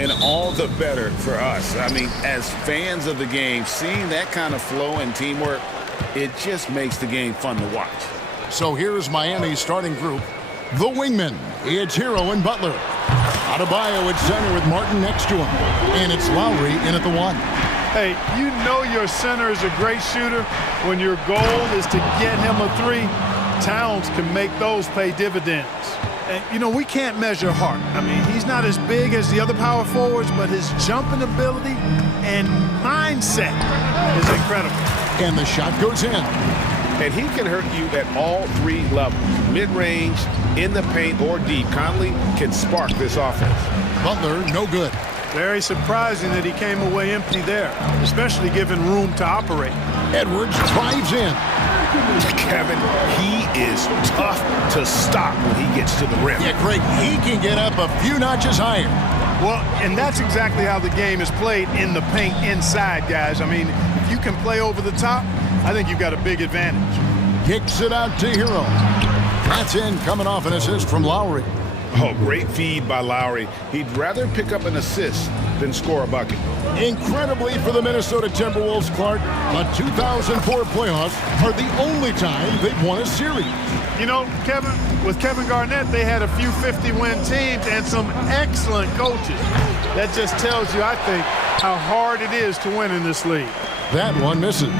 And all the better for us. I mean, as fans of the game, seeing that kind of flow and teamwork, it just makes the game fun to watch. So here's Miami's starting group. The wingmen, it's Hero and Butler. Adebayo at center with Martin next to him. And it's Lowry in at the 1. Hey, you know your center is a great shooter when your goal is to get him a 3. Towns can make those pay dividends. And, you know, we can't measure heart. I mean, he's not as big as the other power forwards, but his jumping ability and mindset is incredible. And the shot goes in. And he can hurt you at all 3 levels. Mid-range, in the paint, or deep. Conley can spark this offense. Butler, no good. Very surprising that he came away empty there, especially given room to operate. Edwards drives in. Kevin, he is tough to stop when he gets to the rim. Yeah, Craig, he can get up a few notches higher. Well, and that's exactly how the game is played in the paint inside, guys. I mean, if you can play over the top, I think you've got a big advantage. Kicks it out to Hero. That's in, coming off an assist from Lowry. Oh, great feed by Lowry. He'd rather pick up an assist than score a bucket. Incredibly for the Minnesota Timberwolves, Clark, the 2004 playoffs are the only time they've won a series. You know, Kevin, with Kevin Garnett, they had a few 50-win teams and some excellent coaches. That just tells you, I think, how hard it is to win in this league. That one misses.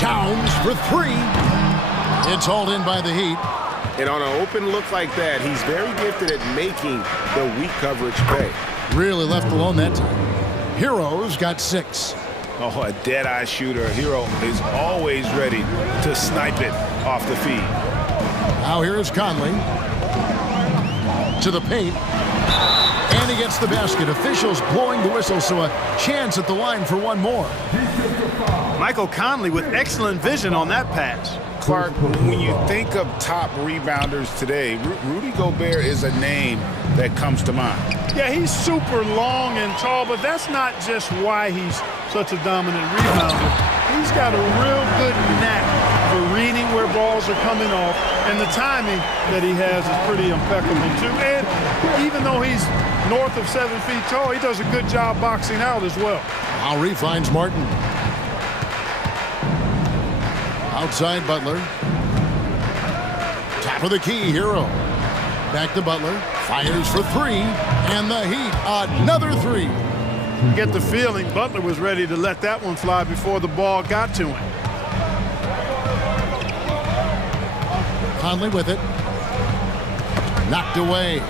Towns for 3. It's hauled in by the Heat. And on an open look like that, he's very gifted at making the weak coverage pay. Really left alone that time. Hero's got 6. Oh, a dead-eye shooter. Hero is always ready to snipe it off the feed. Now here is Conley. To the paint. And he gets the basket. Officials blowing the whistle, so a chance at the line for one more. Michael Conley with excellent vision on that pass. Clark, when you think of top rebounders today, Rudy Gobert is a name that comes to mind. Yeah, he's super long and tall, but that's not just why he's such a dominant rebounder. He's got a real good knack for reading where balls are coming off, and the timing that he has is pretty impeccable, too. And even though he's north of 7 feet tall, he does a good job boxing out as well. Lowry finds Martin. Outside Butler. Top of the key, Hero. Back to Butler. Fires for 3. And the Heat, another 3. You get the feeling Butler was ready to let that one fly before the ball got to him. Conley with it. Knocked away.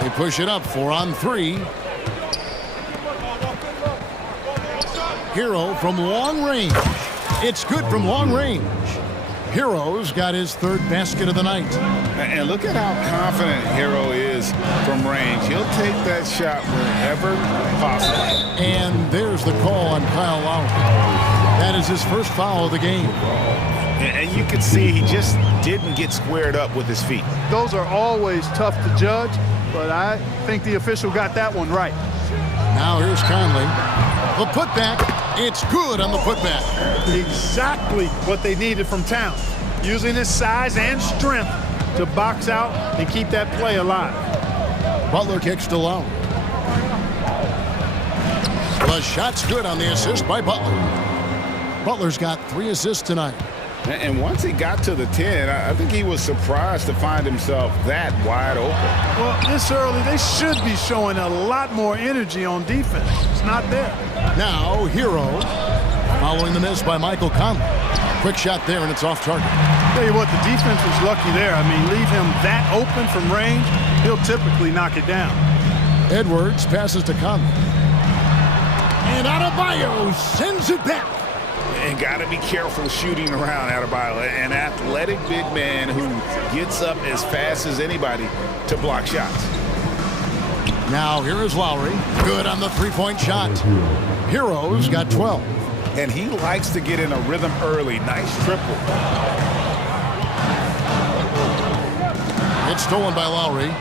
They push it up, 4 on 3. Hero from long range. It's good from long range. Hero's got his 3rd basket of the night. And look at how confident Hero is from range. He'll take that shot wherever possible. And there's the call on Kyle Lowry. That is his first foul of the game. And you can see he just didn't get squared up with his feet. Those are always tough to judge, but I think the official got that one right. Now here's Conley. The putback. It's good on the putback. Exactly what they needed from Towns. Using his size and strength to box out and keep that play alive. Butler kicks to Lowry. The shot's good on the assist by Butler. Butler's got 3 assists tonight. And once he got to the 10, I think he was surprised to find himself that wide open. Well, this early, they should be showing a lot more energy on defense. It's not there. Now, Hero, following the miss by Michael Conley. Quick shot there, and it's off target. Tell you what, the defense was lucky there. I mean, leave him that open from range, he'll typically knock it down. Edwards passes to Conley. And Adebayo sends it back. And got to be careful shooting around Adebayo, an athletic big man who gets up as fast as anybody to block shots. Now here is Lowry. Good on the 3-point shot. Hero's got 12. And he likes to get in a rhythm early. Nice triple. It's stolen by Lowry.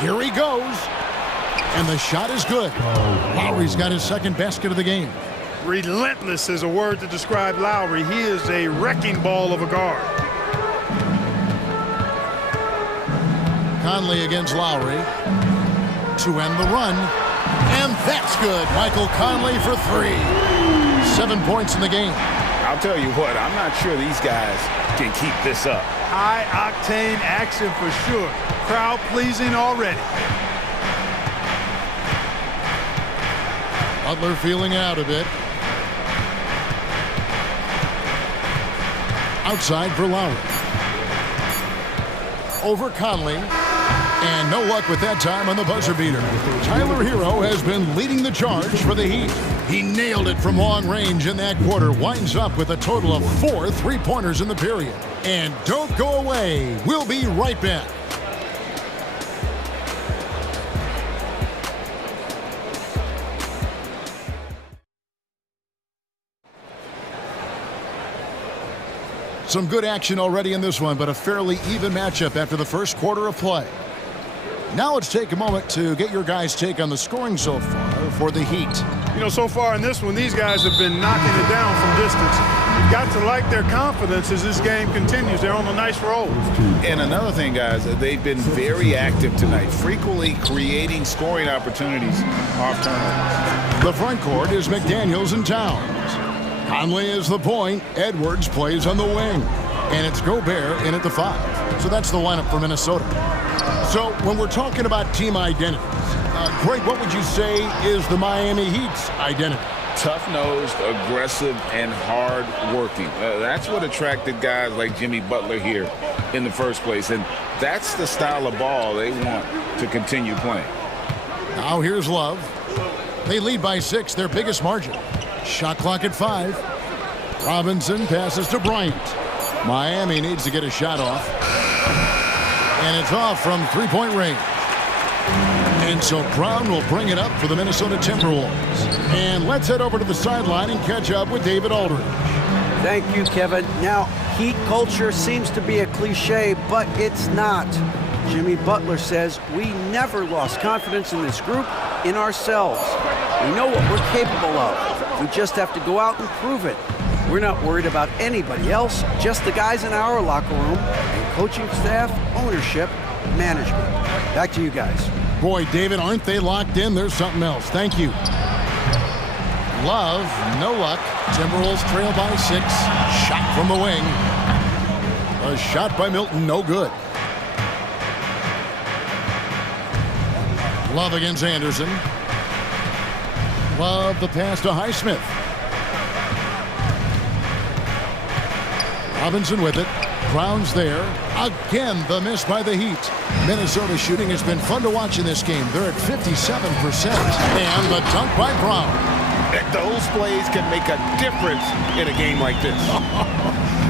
Here he goes. And the shot is good. Lowry's got his 2nd basket of the game. Relentless is a word to describe Lowry. He is a wrecking ball of a guard. Conley against Lowry to end the run. And that's good. Michael Conley for 3. 7 points in the game. I'll tell you what, I'm not sure these guys can keep this up. High-octane action for sure. Crowd-pleasing already. Butler feeling out a bit. Outside for Lowry. Over Conley. And no luck with that time on the buzzer beater. Tyler Hero has been leading the charge for the Heat. He nailed it from long range in that quarter. Winds up with a total of 4 3-pointers in the period. And don't go away. We'll be right back. Some good action already in this one, but a fairly even matchup after the first quarter of play. Now let's take a moment to get your guys' take on the scoring so far for the Heat. You know, so far in this one, these guys have been knocking it down from distance. You've got to like their confidence as this game continues. They're on a nice roll. And another thing, guys, they've been very active tonight, frequently creating scoring opportunities off turnovers. The front court is McDaniels and Towns. Conley is the point. Edwards plays on the wing. And it's Gobert in at the 5. So that's the lineup for Minnesota. So when we're talking about team identities, Greg, what would you say is the Miami Heat's identity? Tough-nosed, aggressive, and hard-working. That's what attracted guys like Jimmy Butler here in the first place. And that's the style of ball they want to continue playing. Now here's Love. They lead by 6, their biggest margin. Shot clock at 5. Robinson passes to Bryant. Miami needs to get a shot off. And it's off from 3-point range. And so Brown will bring it up for the Minnesota Timberwolves. And let's head over to the sideline and catch up with David Aldridge. Thank you, Kevin. Now, Heat culture seems to be a cliche, but it's not. Jimmy Butler says we never lost confidence in this group, in ourselves. We know what we're capable of. We just have to go out and prove it. We're not worried about anybody else, just the guys in our locker room, and coaching staff, ownership, management. Back to you guys. Boy, David, aren't they locked in? There's something else. Thank you. Love, no luck. Timberwolves trail by 6. Shot from the wing. A shot by Milton, no good. Love against Anderson. Love the pass to Highsmith. Robinson with it. Brown's there. Again, the miss by the Heat. Minnesota shooting has been fun to watch in this game. They're at 57%. And the dunk by Brown. Those plays can make a difference in a game like this.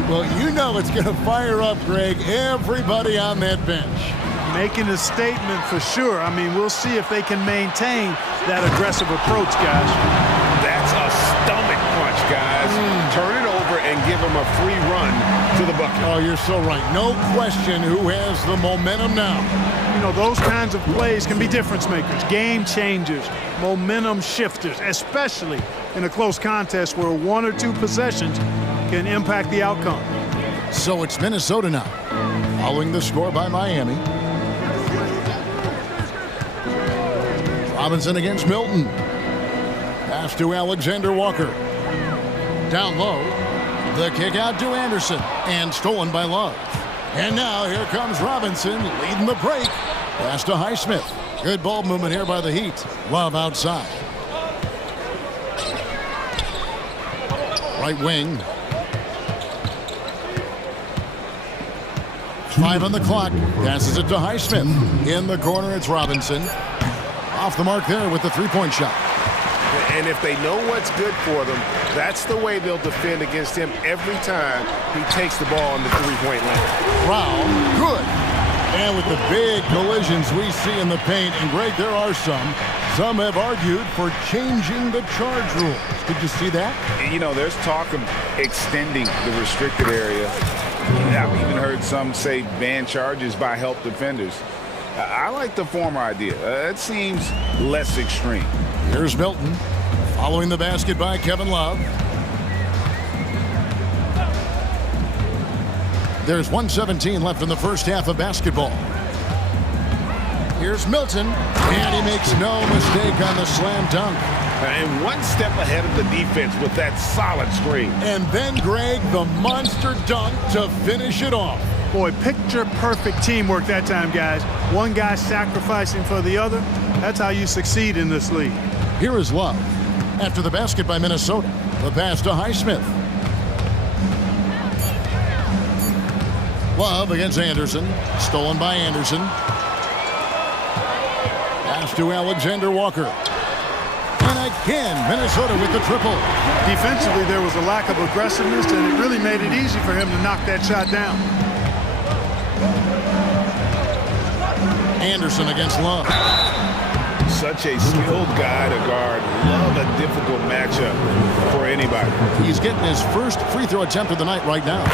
Well, you know it's going to fire up, Greg, everybody on that bench. Making a statement for sure. I mean, we'll see if they can maintain that aggressive approach, guys. That's a stomach punch, guys. Turn it over and give them a free run to the bucket. Oh, you're so right. No question who has the momentum now. You know, those kinds of plays can be difference makers, game changers, momentum shifters, especially in a close contest where 1 or 2 possessions can impact the outcome. So it's Minnesota now, following the score by Miami. Robinson against Milton. Pass to Alexander Walker. Down low. The kick out to Anderson. And stolen by Love. And now here comes Robinson leading the break. Pass to Highsmith. Good ball movement here by the Heat. Love outside. Right wing. 5 on the clock. Passes it to Highsmith. In the corner, it's Robinson. Off the mark there with the 3-point shot. And if they know what's good for them, that's the way they'll defend against him every time he takes the ball in the 3-point line. Brown, good. And with the big collisions we see in the paint, and Greg, there are some. Some have argued for changing the charge rules. Did you see that? You know, there's talk of extending the restricted area. I've even heard some say ban charges by help defenders. I like the former idea. It seems less extreme. Here's Milton, following the basket by Kevin Love. There's 1:17 left in the first half of basketball. Here's Milton, and he makes no mistake on the slam dunk. And one step ahead of the defense with that solid screen. And then, Greg, the monster dunk to finish it off. Boy, picture-perfect teamwork that time, guys. One guy sacrificing for the other. That's how you succeed in this league. Here is Love. After the basket by Minnesota, the pass to Highsmith. Love against Anderson. Stolen by Anderson. Pass to Alexander Walker. And again, Minnesota with the triple. Defensively, there was a lack of aggressiveness, and it really made it easy for him to knock that shot down. Anderson against Love. Such a skilled guy to guard. Love a difficult matchup for anybody. He's getting his first free throw attempt of the night right now.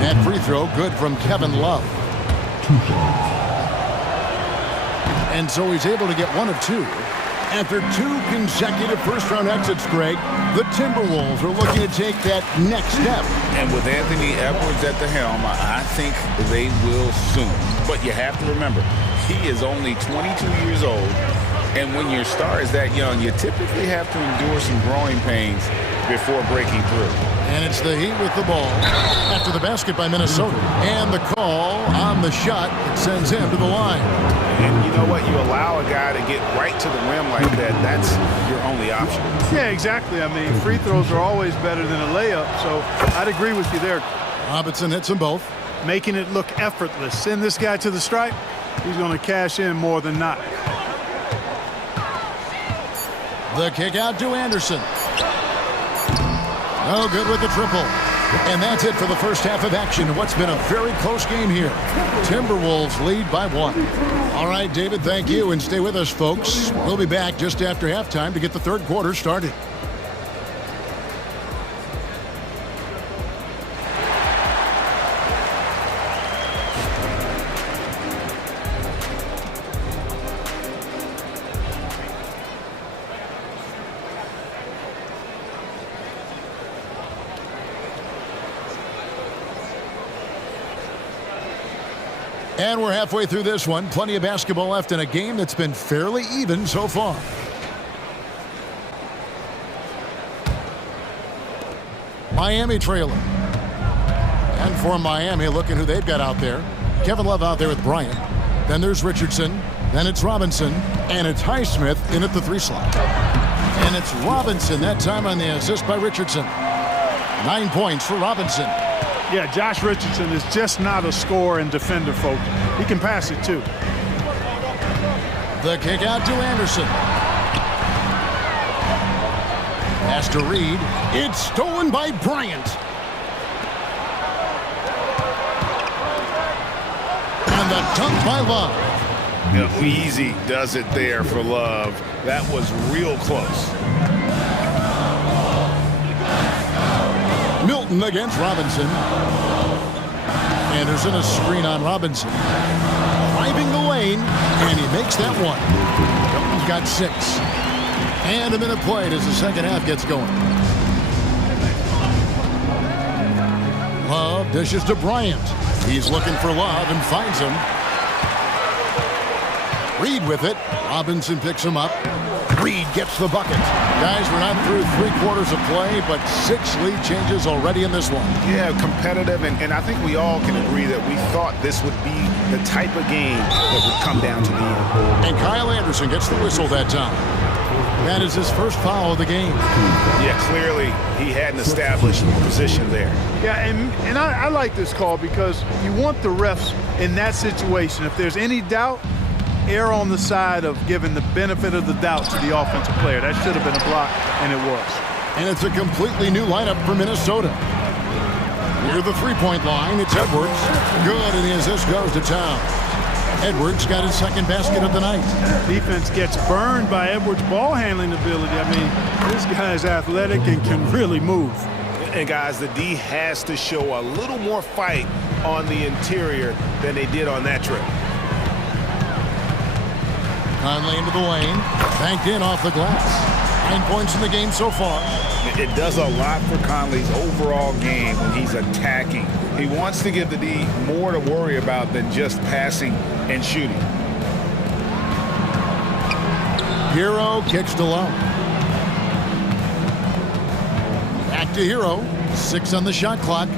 That free throw good from Kevin Love. And so he's able to get one of two. After two consecutive first-round exits, Greg, the Timberwolves are looking to take that next step. And with Anthony Edwards at the helm, I think they will soon. But you have to remember, he is only 22 years old. And when your star is that young, you typically have to endure some growing pains before breaking through. And it's the Heat with the ball after the basket by Minnesota. And the call on the shot that sends him to the line. And you know what? You allow a guy to get right to the rim like that, that's your only option. Yeah, exactly. I mean, free throws are always better than a layup, so I'd agree with you there. Robinson hits them both. Making it look effortless. Send this guy to the stripe, he's going to cash in more than not. The kick out to Anderson. No good with the triple. And that's it for the first half of action. What's been a very close game here. Timberwolves lead by 1. All right, David, thank you. And stay with us, folks. We'll be back just after halftime to get the third quarter started. And we're halfway through this one. Plenty of basketball left in a game that's been fairly even so far. Miami trailing. And for Miami, looking who they've got out there. Kevin Love out there with Bryant. Then there's Richardson. Then it's Robinson. And it's Highsmith in at the 3 slot. And it's Robinson that time on the assist by Richardson. 9 points for Robinson. Yeah, Josh Richardson is just not a scorer and defender, folks. He can pass it, too. The kick out to Anderson. Pass to Reed. It's stolen by Bryant. And the dunk by Love. Yeah, easy does it there for Love. That was real close. Milton against Robinson. Anderson a screen on Robinson. Driving the lane, and he makes that one. Milton's got 6. And a minute played as the second half gets going. Love dishes to Bryant. He's looking for Love and finds him. Reed with it. Robinson picks him up. Reed gets the bucket. Guys, we're not through 3 quarters of play, but 6 lead changes already in this one. Yeah, competitive, and I think we all can agree that we thought this would be the type of game that would come down to the end. And Kyle Anderson gets the whistle that time. That is his first foul of the game. Yeah, clearly he had an established position there. Yeah, and I like this call because you want the refs in that situation. If there's any doubt, err on the side of giving the benefit of the doubt to the offensive player. That should have been a block, and it was. And it's a completely new lineup for Minnesota. Near the three-point line, it's Edwards. Good, and the assist goes to Town. Edwards got his second basket of the night. Defense gets burned by Edwards' ball handling ability. I mean, this guy is athletic and can really move. And guys, the D has to show a little more fight on the interior than they did on that trip. Conley into the lane, banked in off the glass. 9 points in the game so far. It does a lot for Conley's overall game when he's attacking. He wants to give the D more to worry about than just passing and shooting. Hero kicks to low. Back to Hero. 6 on the shot clock.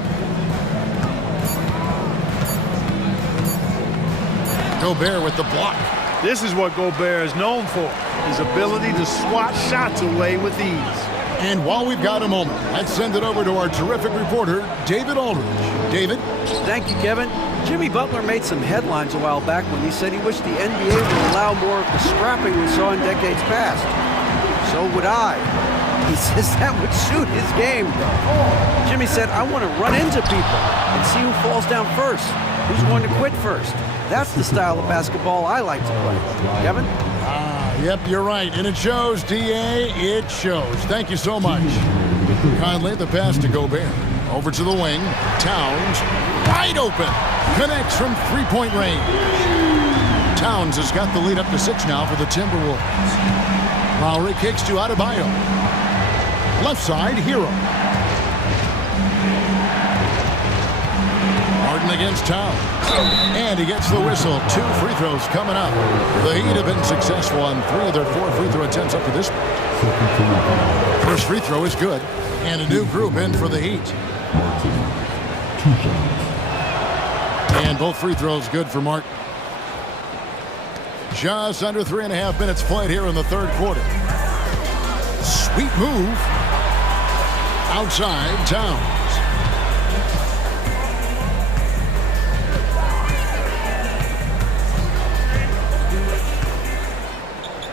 Gobert with the block. This is what Gobert is known for, his ability to swat shots away with ease. And while we've got a moment, let's send it over to our terrific reporter, David Aldridge. David? Thank you, Kevin. Jimmy Butler made some headlines a while back when he said he wished the NBA would allow more of the scrapping we saw in decades past. So would I. He says that would suit his game. Jimmy said, I want to run into people and see who falls down first, who's going to quit first. That's the style of basketball I like to play. Kevin? Yep, you're right. And it shows, D.A. It shows. Thank you so much. Conley, the pass to Gobert. Over to the wing. Towns, wide open. Connects from three-point range. Towns has got the lead up to 6 now for the Timberwolves. Lowry kicks to Adebayo. Left side, Hero. Martin against Towns. And he gets the whistle. 2 free throws coming up. The Heat have been successful on 3 of their 4 free throw attempts up to this point. First free throw is good. And a new group in for the Heat. And both free throws good for Martin. Just under 3.5 minutes played here in the third quarter. Sweet move. Outside, Towns.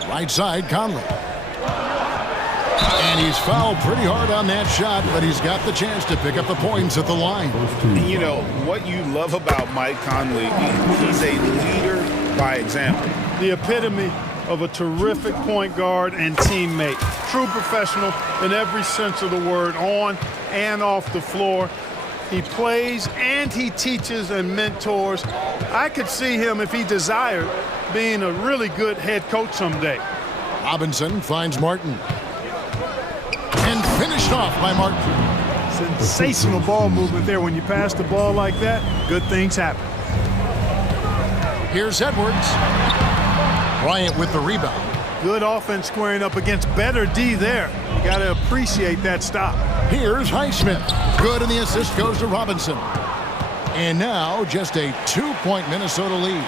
Right side, Conley. And he's fouled pretty hard on that shot, but he's got the chance to pick up the points at the line. You know, what you love about Mike Conley, he's a leader by example. The epitome of a terrific point guard and teammate. True professional in every sense of the word, on and off the floor. He plays and he teaches and mentors. I could see him, if he desired, being a really good head coach someday. Robinson finds Martin. And finished off by Martin. Sensational ball movement there. When you pass the ball like that, good things happen. Here's Edwards. Bryant with the rebound. Good offense squaring up against better D there. You got to appreciate that stop. Here's Highsmith. Good, and the assist goes to Robinson. And now just a 2-point Minnesota lead.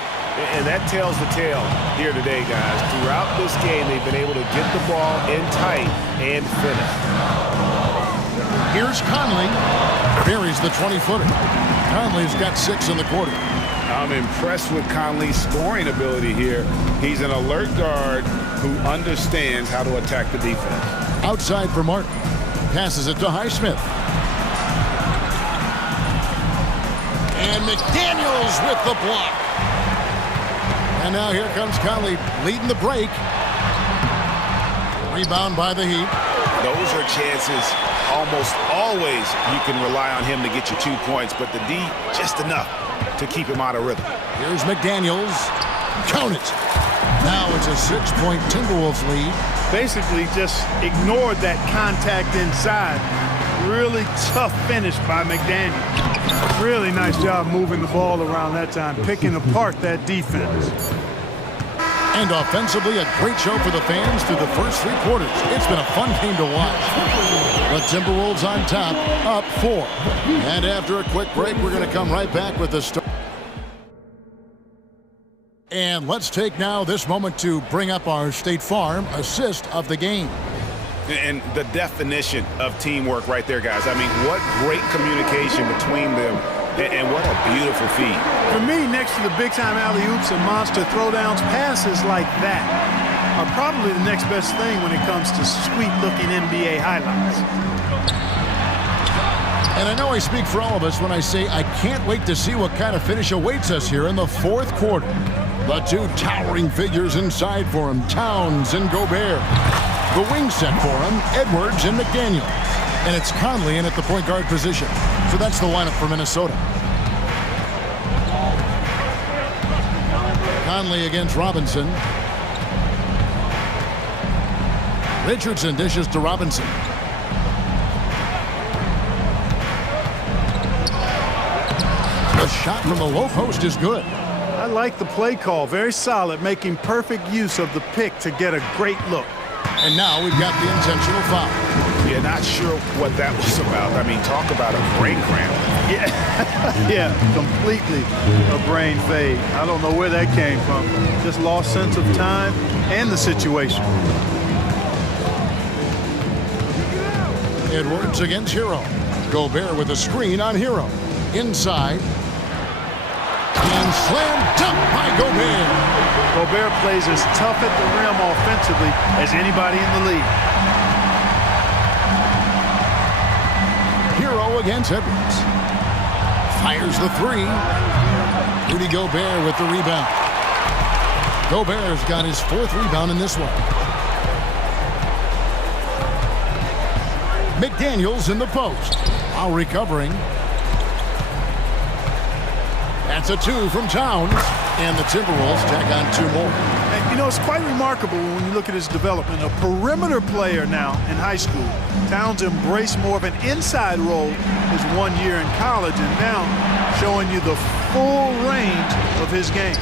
And that tells the tale here today, guys. Throughout this game, they've been able to get the ball in tight and finish. Here's Conley. Buries the 20-footer. Conley's got 6 in the quarter. I'm impressed with Conley's scoring ability here. He's an alert guard who understands how to attack the defense. Outside for Martin. Passes it to Highsmith. And McDaniels with the block. And now here comes Conley leading the break. Rebound by the Heat. Those are chances almost always you can rely on him to get you 2 points, but the D just enough to keep him out of rhythm. Here's McDaniels. Count it. Now it's a 6-point Timberwolves lead. Basically just ignored that contact inside. Really tough finish by McDaniel. Really nice job moving the ball around that time, picking apart that defense. And offensively, a great show for the fans through the first 3 quarters. It's been a fun game to watch. The Timberwolves on top, up 4. And after a quick break, we're going to come right back with the story. And let's take now this moment to bring up our State Farm assist of the game. And the definition of teamwork right there, guys. I mean, what great communication between them, and what a beautiful feed. For me, next to the big-time alley-oops and monster throwdowns, passes like that are probably the next best thing when it comes to sweet-looking NBA highlights. And I know I speak for all of us when I say I can't wait to see what kind of finish awaits us here in the fourth quarter. The 2 towering figures inside for him, Towns and Gobert. The wing set for him, Edwards and McDaniel. And it's Conley in at the point guard position. So that's the lineup for Minnesota. Conley against Robinson. Richardson dishes to Robinson. The shot from the low post is good. I like the play call. Very solid, making perfect use of the pick to get a great look. And now we've got the intentional foul. Yeah, not sure what that was about. I mean, talk about a brain cramp. Yeah, completely a brain fade. I don't know where that came from. Just lost sense of time and the situation. Edwards against Hero. Gobert with a screen on Hero. Inside. And slam dunk by Gobert. Gobert plays as tough at the rim offensively as anybody in the league. Hero against Edwards. Fires the three. Rudy Gobert with the rebound. Gobert's got his 4th rebound in this one. McDaniels in the post. While recovering. That's a 2 from Towns. And the Timberwolves tack on 2 more. And, you know, it's quite remarkable when you look at his development. A perimeter player now in high school. Towns embraced more of an inside role his 1 year in college, and now showing you the full range of his game.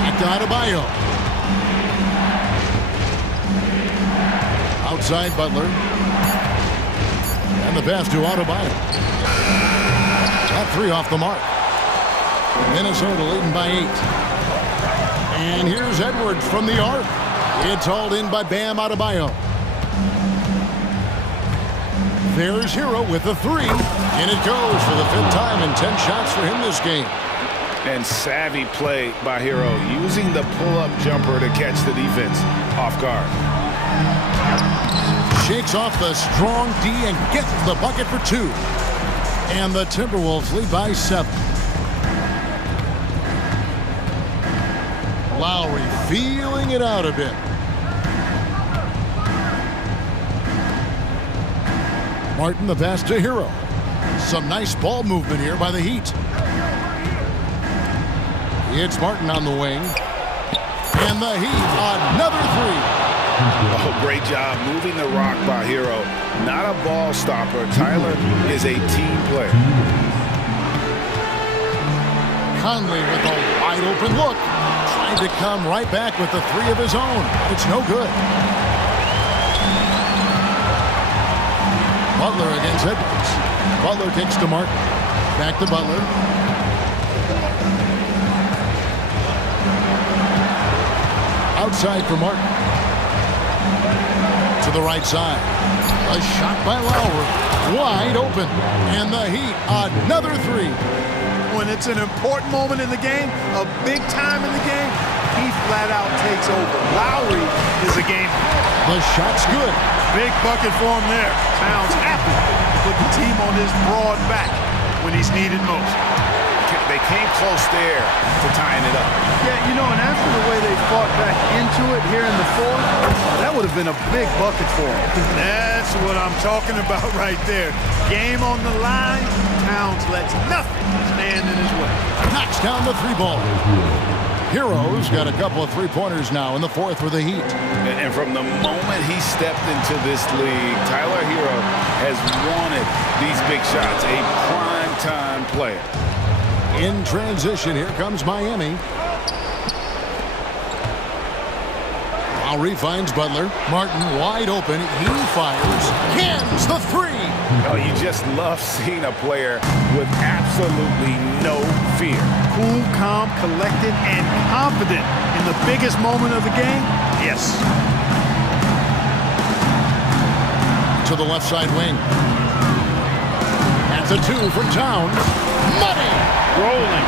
Back to Adebayo. Outside Butler. And the pass to Adebayo. That 3 off the mark. Minnesota leading by 8. And here's Edwards from the arc. It's hauled in by Bam Adebayo. There's Hero with the 3. And it goes for the 5th time and 10 shots for him this game. And savvy play by Hero, using the pull-up jumper to catch the defense off guard. Shakes off the strong D and gets the bucket for 2. And the Timberwolves lead by 7. Lowry feeling it out a bit. Martin the pass to Hero. Some nice ball movement here by the Heat. It's Martin on the wing. And the Heat, another 3. Oh, great job moving the rock by Hero. Not a ball stopper. Tyler is a team player. Conley with a wide open look. Trying to come right back with the 3 of his own. It's no good. Butler against Edwards. Butler kicks to Martin. Back to Butler. Outside for Martin. To the right side. A shot by Lowry. Wide open. And the Heat, another 3. When it's an important moment in the game, a big time in the game, he flat out takes over. Lowry is a game. The shot's good. Big bucket for him there. Towns happy to put the team on his broad back when he's needed most. They came close there to tying it up. Yeah, you know, and after the way they fought back into it here in the 4th, that would have been a big bucket for him. That's what I'm talking about right there. Game on the line, Towns lets nothing stand in his way. Knocks down the 3 ball. Hero's got a couple of 3-pointers now in the 4th for the Heat. And from the moment he stepped into this league, Tyler Hero has wanted these big shots. A prime-time player. In transition, here comes Miami. Lowry finds Butler. Martin wide open. He fires. Cans the 3. Oh, you just love seeing a player with absolutely no fear. Cool, calm, collected, and confident in the biggest moment of the game. Yes. To the left side wing. That's a 2 from Towns. Money! Rolling.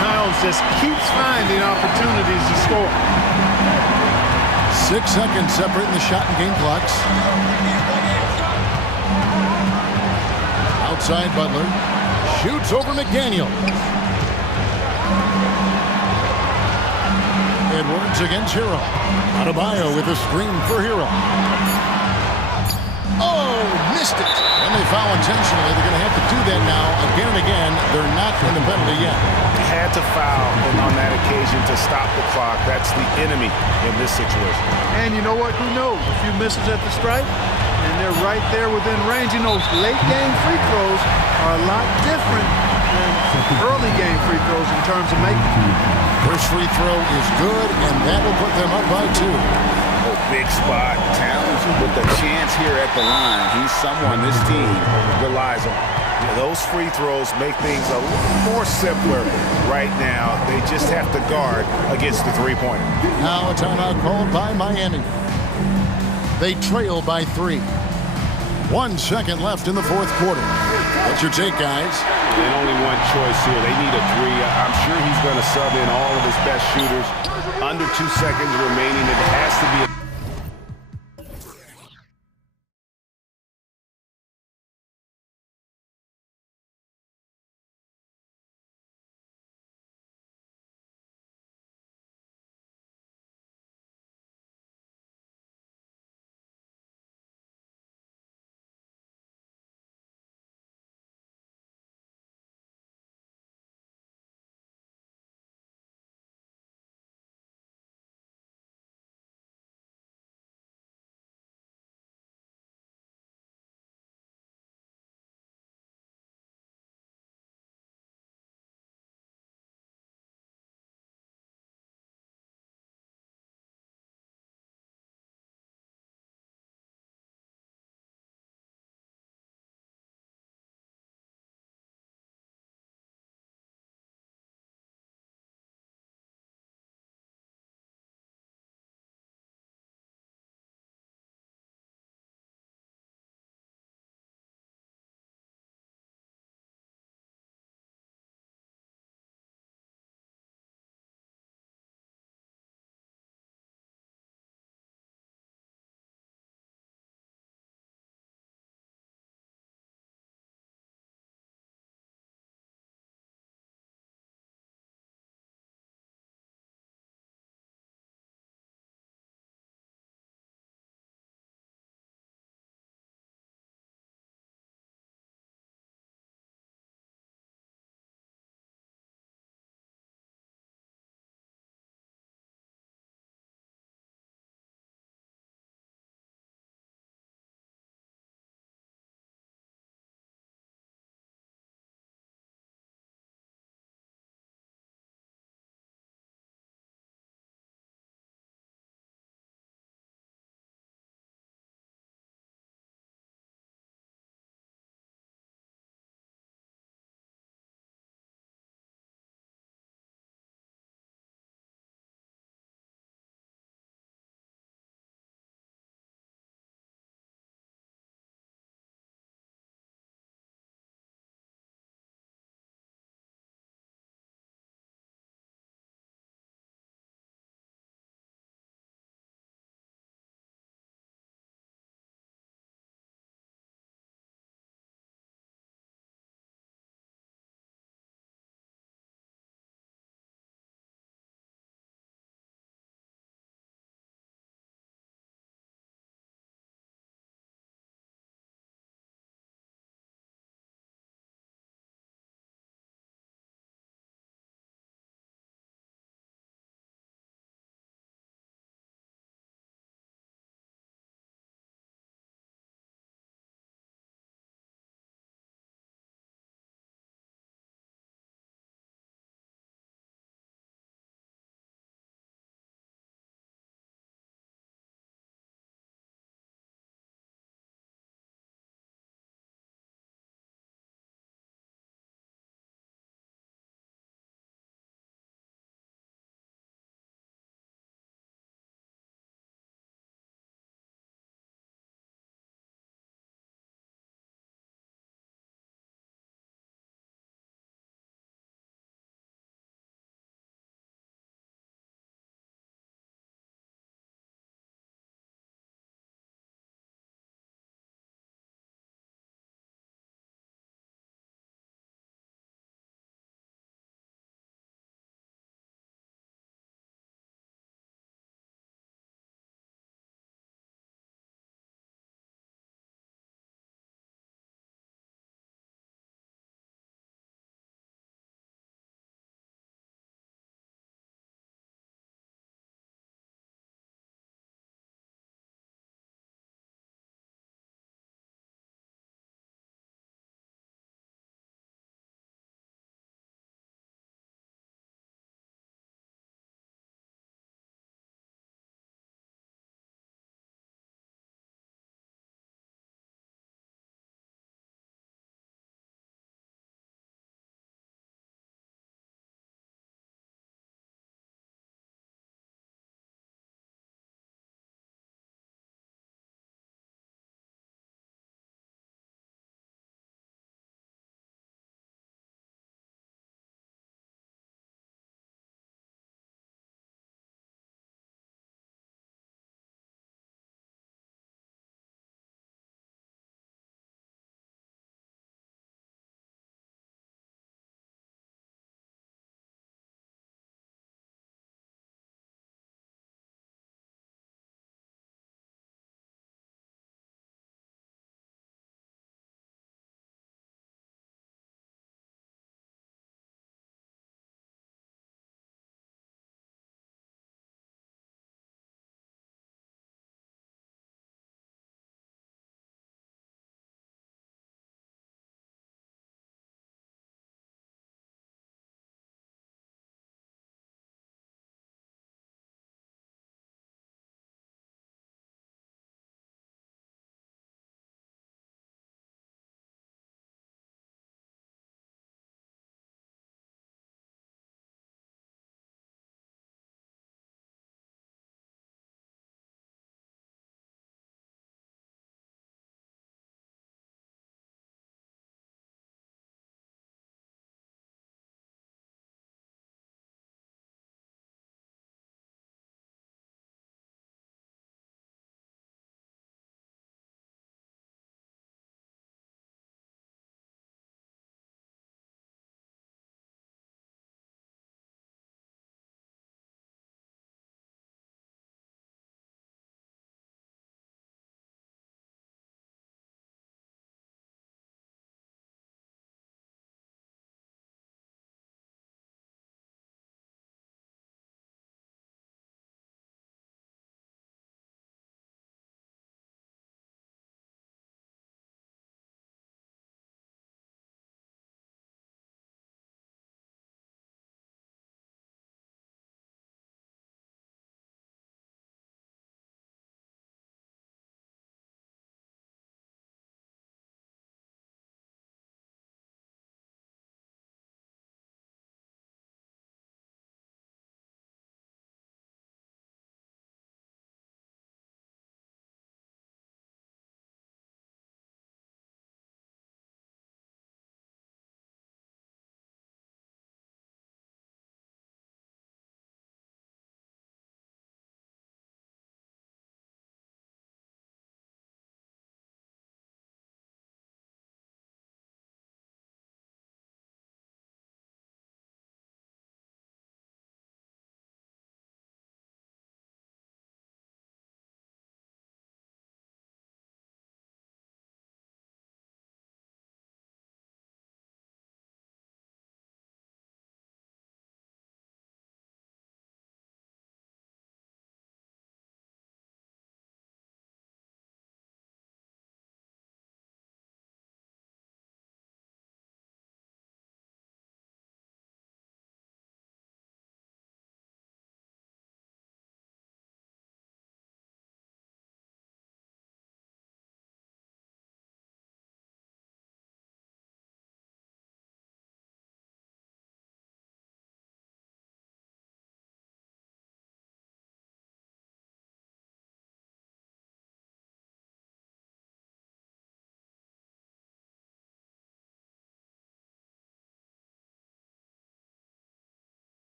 Towns just keeps finding opportunities to score. 6 seconds separating the shot and game clocks. Outside Butler. Shoots over McDaniel. Edwards against Hero. Adebayo with a screen for Hero. Oh, missed it. And they foul intentionally. They're going to have to do that now again and again. They're not in the penalty yet. Had to foul on that occasion to stop the clock. That's the enemy in this situation. And you know what? Who knows? A few misses at the stripe, and they're right there within range. You know, late game free throws are a lot different than early game free throws in terms of making them. First free throw is good, and that will put them up by 2. Oh, big spot. Towns with the chance here at the line. He's someone this team relies on. Yeah, those free throws make things a little more simpler right now. They just have to guard against the three-pointer. Now a timeout called by Miami. They trail by 3. 1 second left in the fourth quarter. What's your take, guys? There's only one choice here. They need a 3. I'm sure he's going to sub in all of his best shooters. Under 2 seconds remaining. It has to be a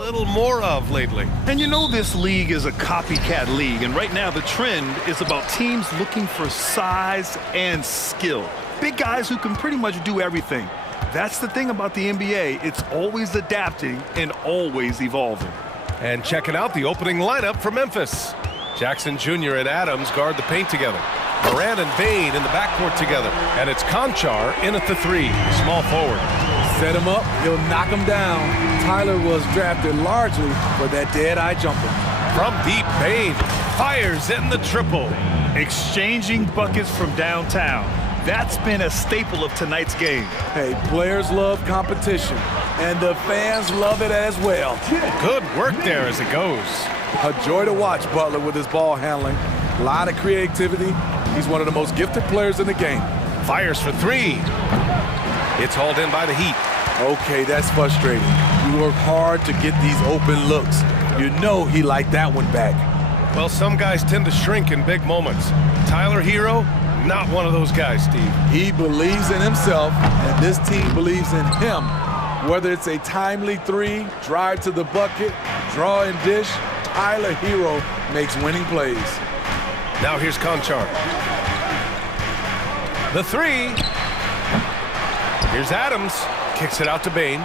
Little more of lately. And you know this league is a copycat league, and right now the trend is about teams looking for size and skill. Big guys who can pretty much do everything. That's the thing about the NBA. It's always adapting and always evolving. And checking out the opening lineup for Memphis. Jackson Jr. and Adams guard the paint together. Morant and Bain in the backcourt together. And it's Conchar in at the three, small forward. Set him up, he'll knock him down. Tyler was drafted largely for that dead-eye jumper. From deep, Bain fires in the triple. Exchanging buckets from downtown. That's been a staple of tonight's game. Hey, players love competition, and the fans love it as well. Good work there as it goes. A joy to watch Butler with his ball handling. A lot of creativity. He's one of the most gifted players in the game. Fires for three. It's hauled in by the Heat. Okay, that's frustrating. You work hard to get these open looks. You know he liked that one back. Well, some guys tend to shrink in big moments. Tyler Hero, not one of those guys, Steve. He believes in himself, and this team believes in him. Whether it's a timely three, drive to the bucket, draw and dish, Tyler Hero makes winning plays. Now here's Conchar. The three. Here's Adams. Kicks it out to Bain.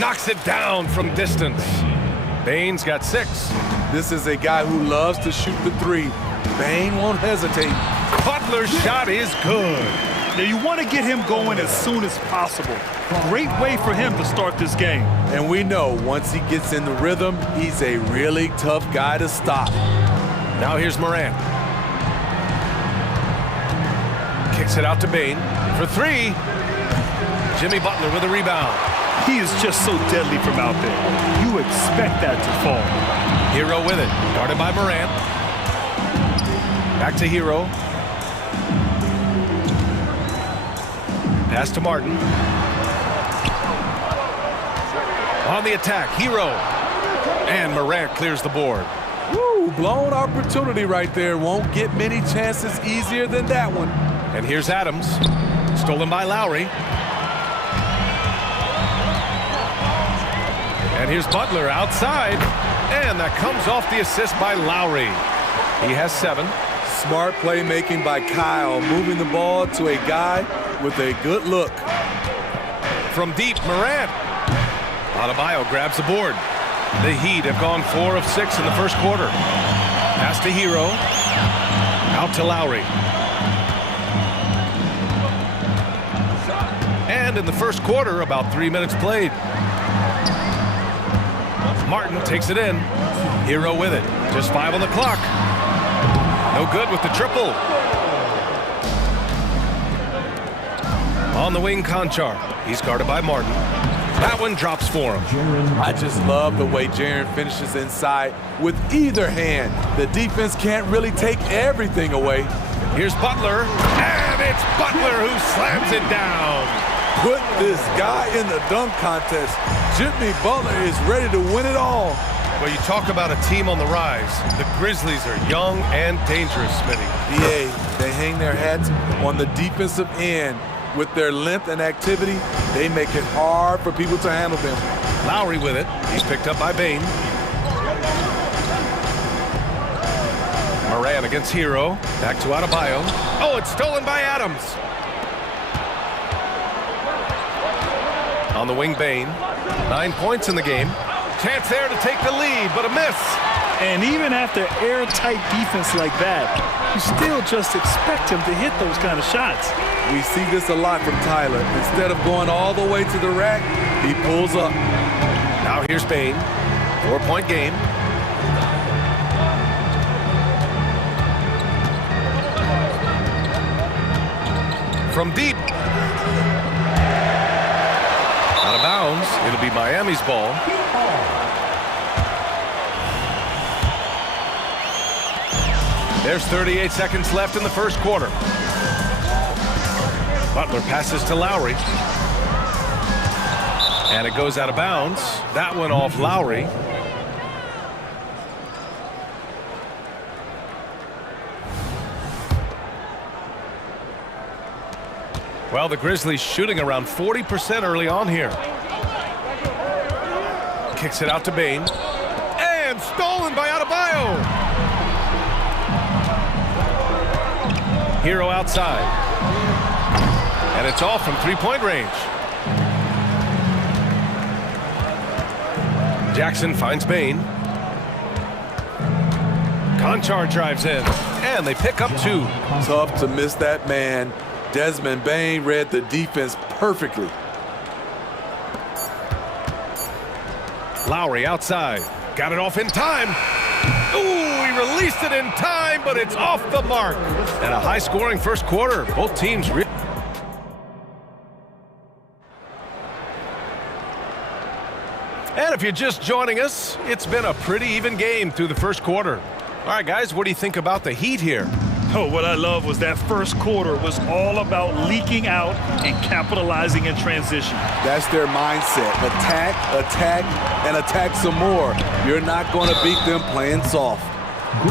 Knocks it down from distance. Bain's got 6. This is a guy who loves to shoot the three. Bain won't hesitate. Butler's shot is good. Now you want to get him going as soon as possible. Great way for him to start this game. And we know once he gets in the rhythm, he's a really tough guy to stop. Now here's Morant. Kicks it out to Bain for 3. Jimmy Butler with a rebound. He is just so deadly from out there. You expect that to fall. Hero with it. Guarded by Morant. Back to Hero. Pass to Martin. On the attack, Hero. And Morant clears the board. Woo, blown opportunity right there. Won't get many chances easier than that one. And here's Adams. Stolen by Lowry. And here's Butler outside. And that comes off the assist by Lowry. He has 7. Smart playmaking by Kyle, moving the ball to a guy with a good look. From deep, Morant. Adebayo grabs the board. The Heat have gone 4 of 6 in the first quarter. Pass to Hero. Out to Lowry. And in the first quarter, about 3 minutes played. Martin takes it in. Hero with it. Just 5 on the clock. No good with the triple. On the wing, Conchar. He's guarded by Martin. That one drops for him. I just love the way Jaren finishes inside with either hand. The defense can't really take everything away. Here's Butler. And it's Butler who slams it down. Put this guy in the dunk contest. Jimmy Butler is ready to win it all. Well, you talk about a team on the rise. The Grizzlies are young and dangerous, Smitty. BA, they hang their hats on the defensive end. With their length and activity, they make it hard for people to handle them. Lowry with it. He's picked up by Bain. Morant against Hero. Back to Adebayo. Oh, it's stolen by Adams. On the wing, Bain. 9 points in the game. Chance there to take the lead, but a miss. And even after airtight defense like that, you still just expect him to hit those kind of shots. We see this a lot from Tyler. Instead of going all the way to the rack, he pulls up. Now here's Bain. 4-point game. From deep. Out of bounds. It'll be Miami's ball. There's 38 seconds left in the first quarter. Butler passes to Lowry. And it goes out of bounds. That one off Lowry. Well, the Grizzlies shooting around 40% early on here. kicks it out to Bain. And stolen by Adebayo. Hero outside. And it's off from three-point range. Jackson finds Bain. Conchar drives in, and they pick up 2. Tough to miss that man. Desmond Bain read the defense perfectly. Lowry outside. Got it off in time. Ooh, he released it in time, but it's off the mark. And a high-scoring first quarter. Both teams And if you're just joining us, it's been a pretty even game through the first quarter. All right, guys, what do you think about the Heat here? Oh, what I love was that first quarter was all about leaking out and capitalizing in transition. That's their mindset. Attack, attack, and attack some more. You're not going to beat them playing soft.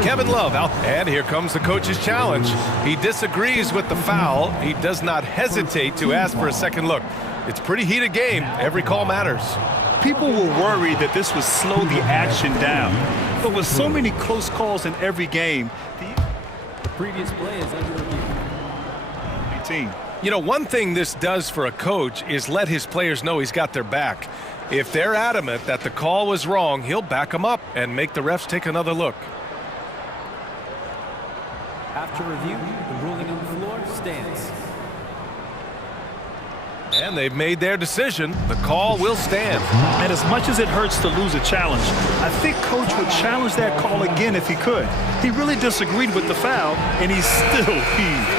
Kevin Love out, and here comes the coach's challenge. He disagrees with the foul. He does not hesitate to ask for a second look. It's a pretty heated game. Every call matters. People were worried that this would slow the action down. But with so many close calls in every game, the previous play is under review. 18. You know, one thing this does for a coach is let his players know he's got their back. If they're adamant that the call was wrong, he'll back them up and make the refs take another look. After review, the ruling on the floor stands. And they've made their decision. The call will stand. And as much as it hurts to lose a challenge, I think Coach would challenge that call again if he could. He really disagreed with the foul, and he still heaved.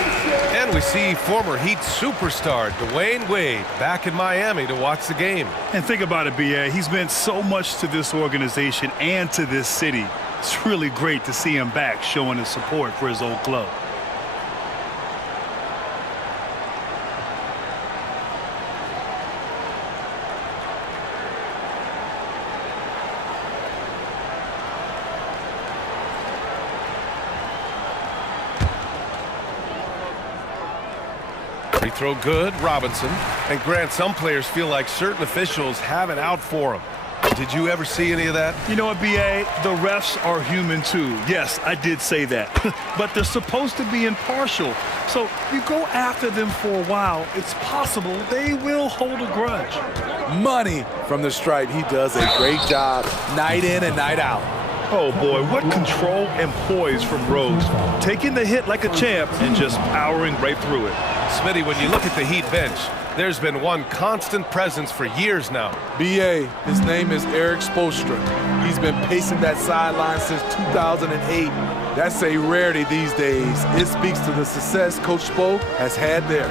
And we see former Heat superstar Dwayne Wade back in Miami to watch the game. And think about it, B.A. He's meant so much to this organization and to this city. It's really great to see him back showing his support for his old club. Free throw good, Robinson. And Grant, some players feel like certain officials have it out for them. Did you ever see any of that? You know what, B.A.? The refs are human too. Yes, I did say that. But they're supposed to be impartial. So you go after them for a while, it's possible they will hold a grudge. Money from the stripe. He does a great job night in and night out. Oh boy, what control and poise from Rose. Taking the hit like a champ and just powering right through it. Smitty, when you look at the Heat bench, there's been one constant presence for years now. B.A., his name is Eric Spoelstra. He's been pacing that sideline since 2008. That's a rarity these days. It speaks to the success Coach Spo has had there.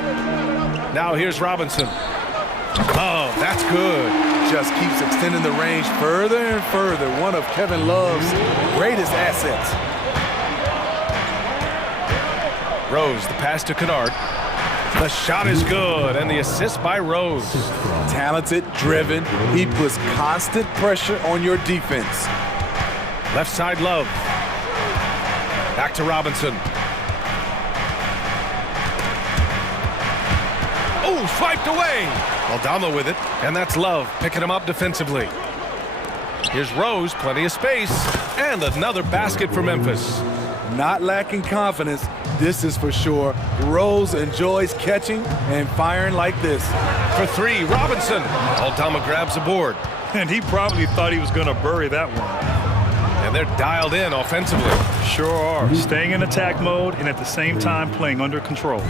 Now here's Robinson. Oh, that's good. Just keeps extending the range further and further. One of Kevin Love's greatest assets. Rose, the pass to Kennard. The shot is good, and the assist by Rose. Talented, driven. He puts constant pressure on your defense. Left side, Love. Back to Robinson. Oh, swiped away. Aldama with it, and that's Love picking him up defensively. Here's Rose, plenty of space, and another basket for Memphis. Not lacking confidence, this is for sure. Rose enjoys catching and firing like this. For three, Robinson. Aldama grabs the board. And he probably thought he was going to bury that one. And they're dialed in offensively. Sure are. Staying in attack mode and at the same time playing under control.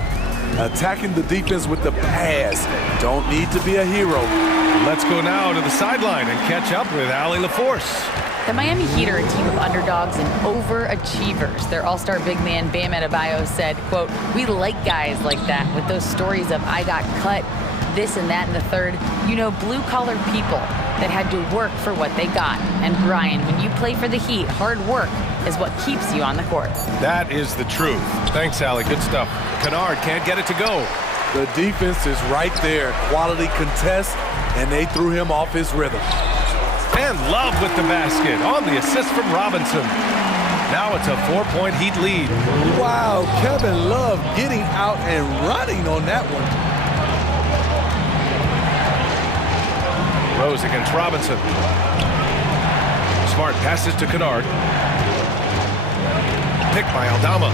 Attacking the defense with the pass. Don't need to be a hero. Let's go now to the sideline and catch up with Allie LaForce. The Miami Heat are a team of underdogs and overachievers. Their all-star big man, Bam Adebayo, said, quote, "We like guys like that with those stories of I got cut, this and that and the third. You know, blue-collar people that had to work for what they got. And Brian, when you play for the Heat, hard work is what keeps you on the court." That is the truth. Thanks, Allie. Good stuff. Kennard can't get it to go. The defense is right there. Quality contest, and they threw him off his rhythm. And Love with the basket on the assist from Robinson. Now it's a 4-point Heat lead. Wow, Kevin Love getting out and running on that one. Rose against Robinson. apart, passes to Kennard. Picked by Aldama.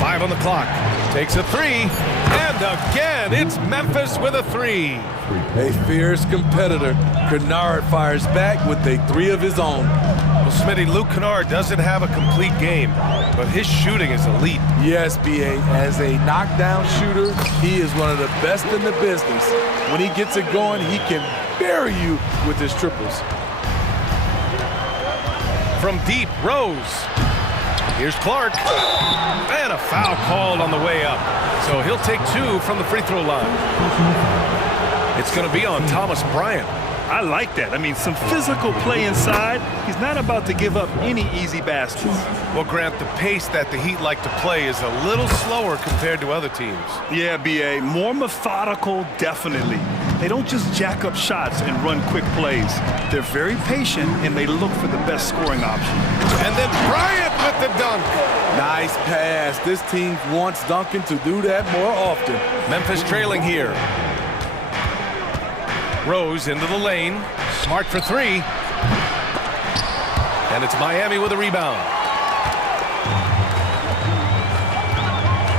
5 on the clock. Takes a 3. And again, it's Memphis with a 3. A fierce competitor. Kennard fires back with a 3 of his own. Well, Smitty, Luke Kennard doesn't have a complete game, but his shooting is elite. Yes, B.A. As a knockdown shooter, he is one of the best in the business. When he gets it going, he can bury you with his triples. From deep, Rose. Here's Clark. And a foul called on the way up. So he'll take 2 from the free throw line. It's going to be on Thomas Bryant. I like that. I mean, some physical play inside. He's not about to give up any easy baskets. Well, Grant, the pace that the Heat like to play is a little slower compared to other teams. Yeah, B.A. More methodical, definitely. They don't just jack up shots and run quick plays. They're very patient, and they look for the best scoring option. And then Bryant with the dunk. Nice pass. This team wants Duncan to do that more often. Memphis trailing here. Rose into the lane. Smart for 3. And it's Miami with a rebound.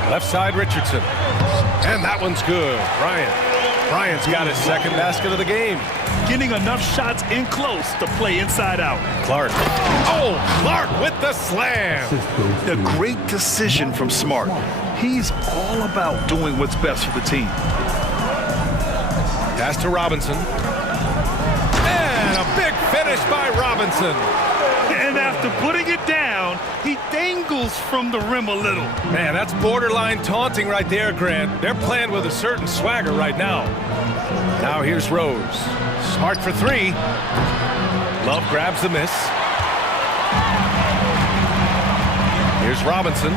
Left side, Richardson. And that one's good. Bryant's got his second basket of the game. Getting enough shots in close to play inside out. Clark. Oh, Clark with the slam. A great decision from Smart. He's all about doing what's best for the team. Pass to Robinson. And a big finish by Robinson. And after putting it down, he dangles from the rim a little. Man, that's borderline taunting right there, Grant. They're playing with a certain swagger right now. Now here's Rose. Smart for 3. Love grabs the miss. Here's Robinson.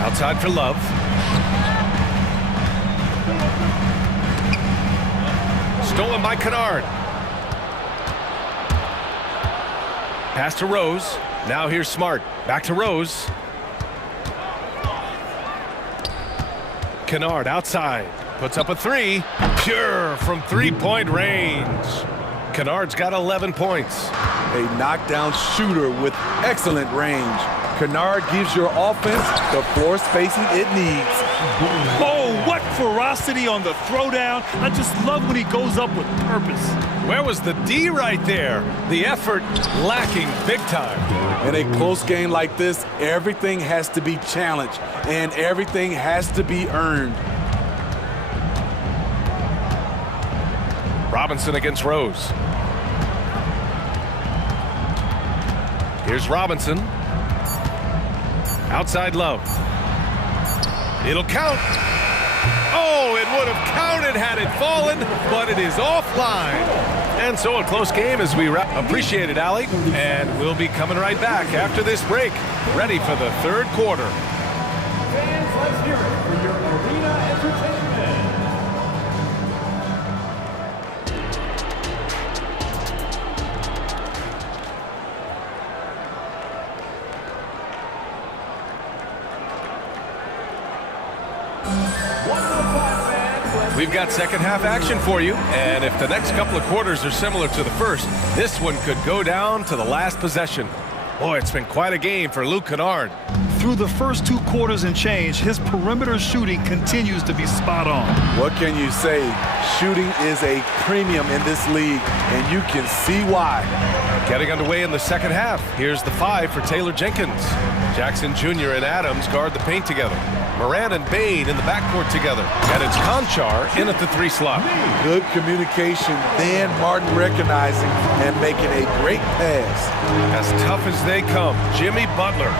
Outside for Love. Stolen by Kennard. Pass to Rose. Now here's Smart. Back to Rose. Kennard outside. Puts up a 3. Pure from 3-point range. Kennard's got 11 points. A knockdown shooter with excellent range. Kennard gives your offense the floor spacing it needs. Oh, what ferocity on the throwdown. I just love when he goes up with purpose. Where was the D right there? The effort lacking big time. In a close game like this, everything has to be challenged and everything has to be earned. Robinson against Rose. Here's Robinson. Outside Love. It'll count. Oh, it would have counted had it fallen, but it is offline. And so a close game as we wrap. Appreciate it, Allie. And we'll be coming right back after this break, ready for the third quarter. Fans, let's hear it for your arena entertainment. We've got second half action for you, and if the next couple of quarters are similar to the first, this one could go down to the last possession. Boy, it's been quite a game for Luke Kennard. Through the first 2 quarters and change, his perimeter shooting continues to be spot on. What can you say? Shooting is a premium in this league, and you can see why. Getting underway in the second half. Here's the 5 for Taylor Jenkins. Jackson Jr. and Adams guard the paint together. Moran and Bain in the backcourt together. And it's Conchar in at the 3 slot. Good communication, then Martin recognizing and making a great pass. As tough as they come, Jimmy Butler.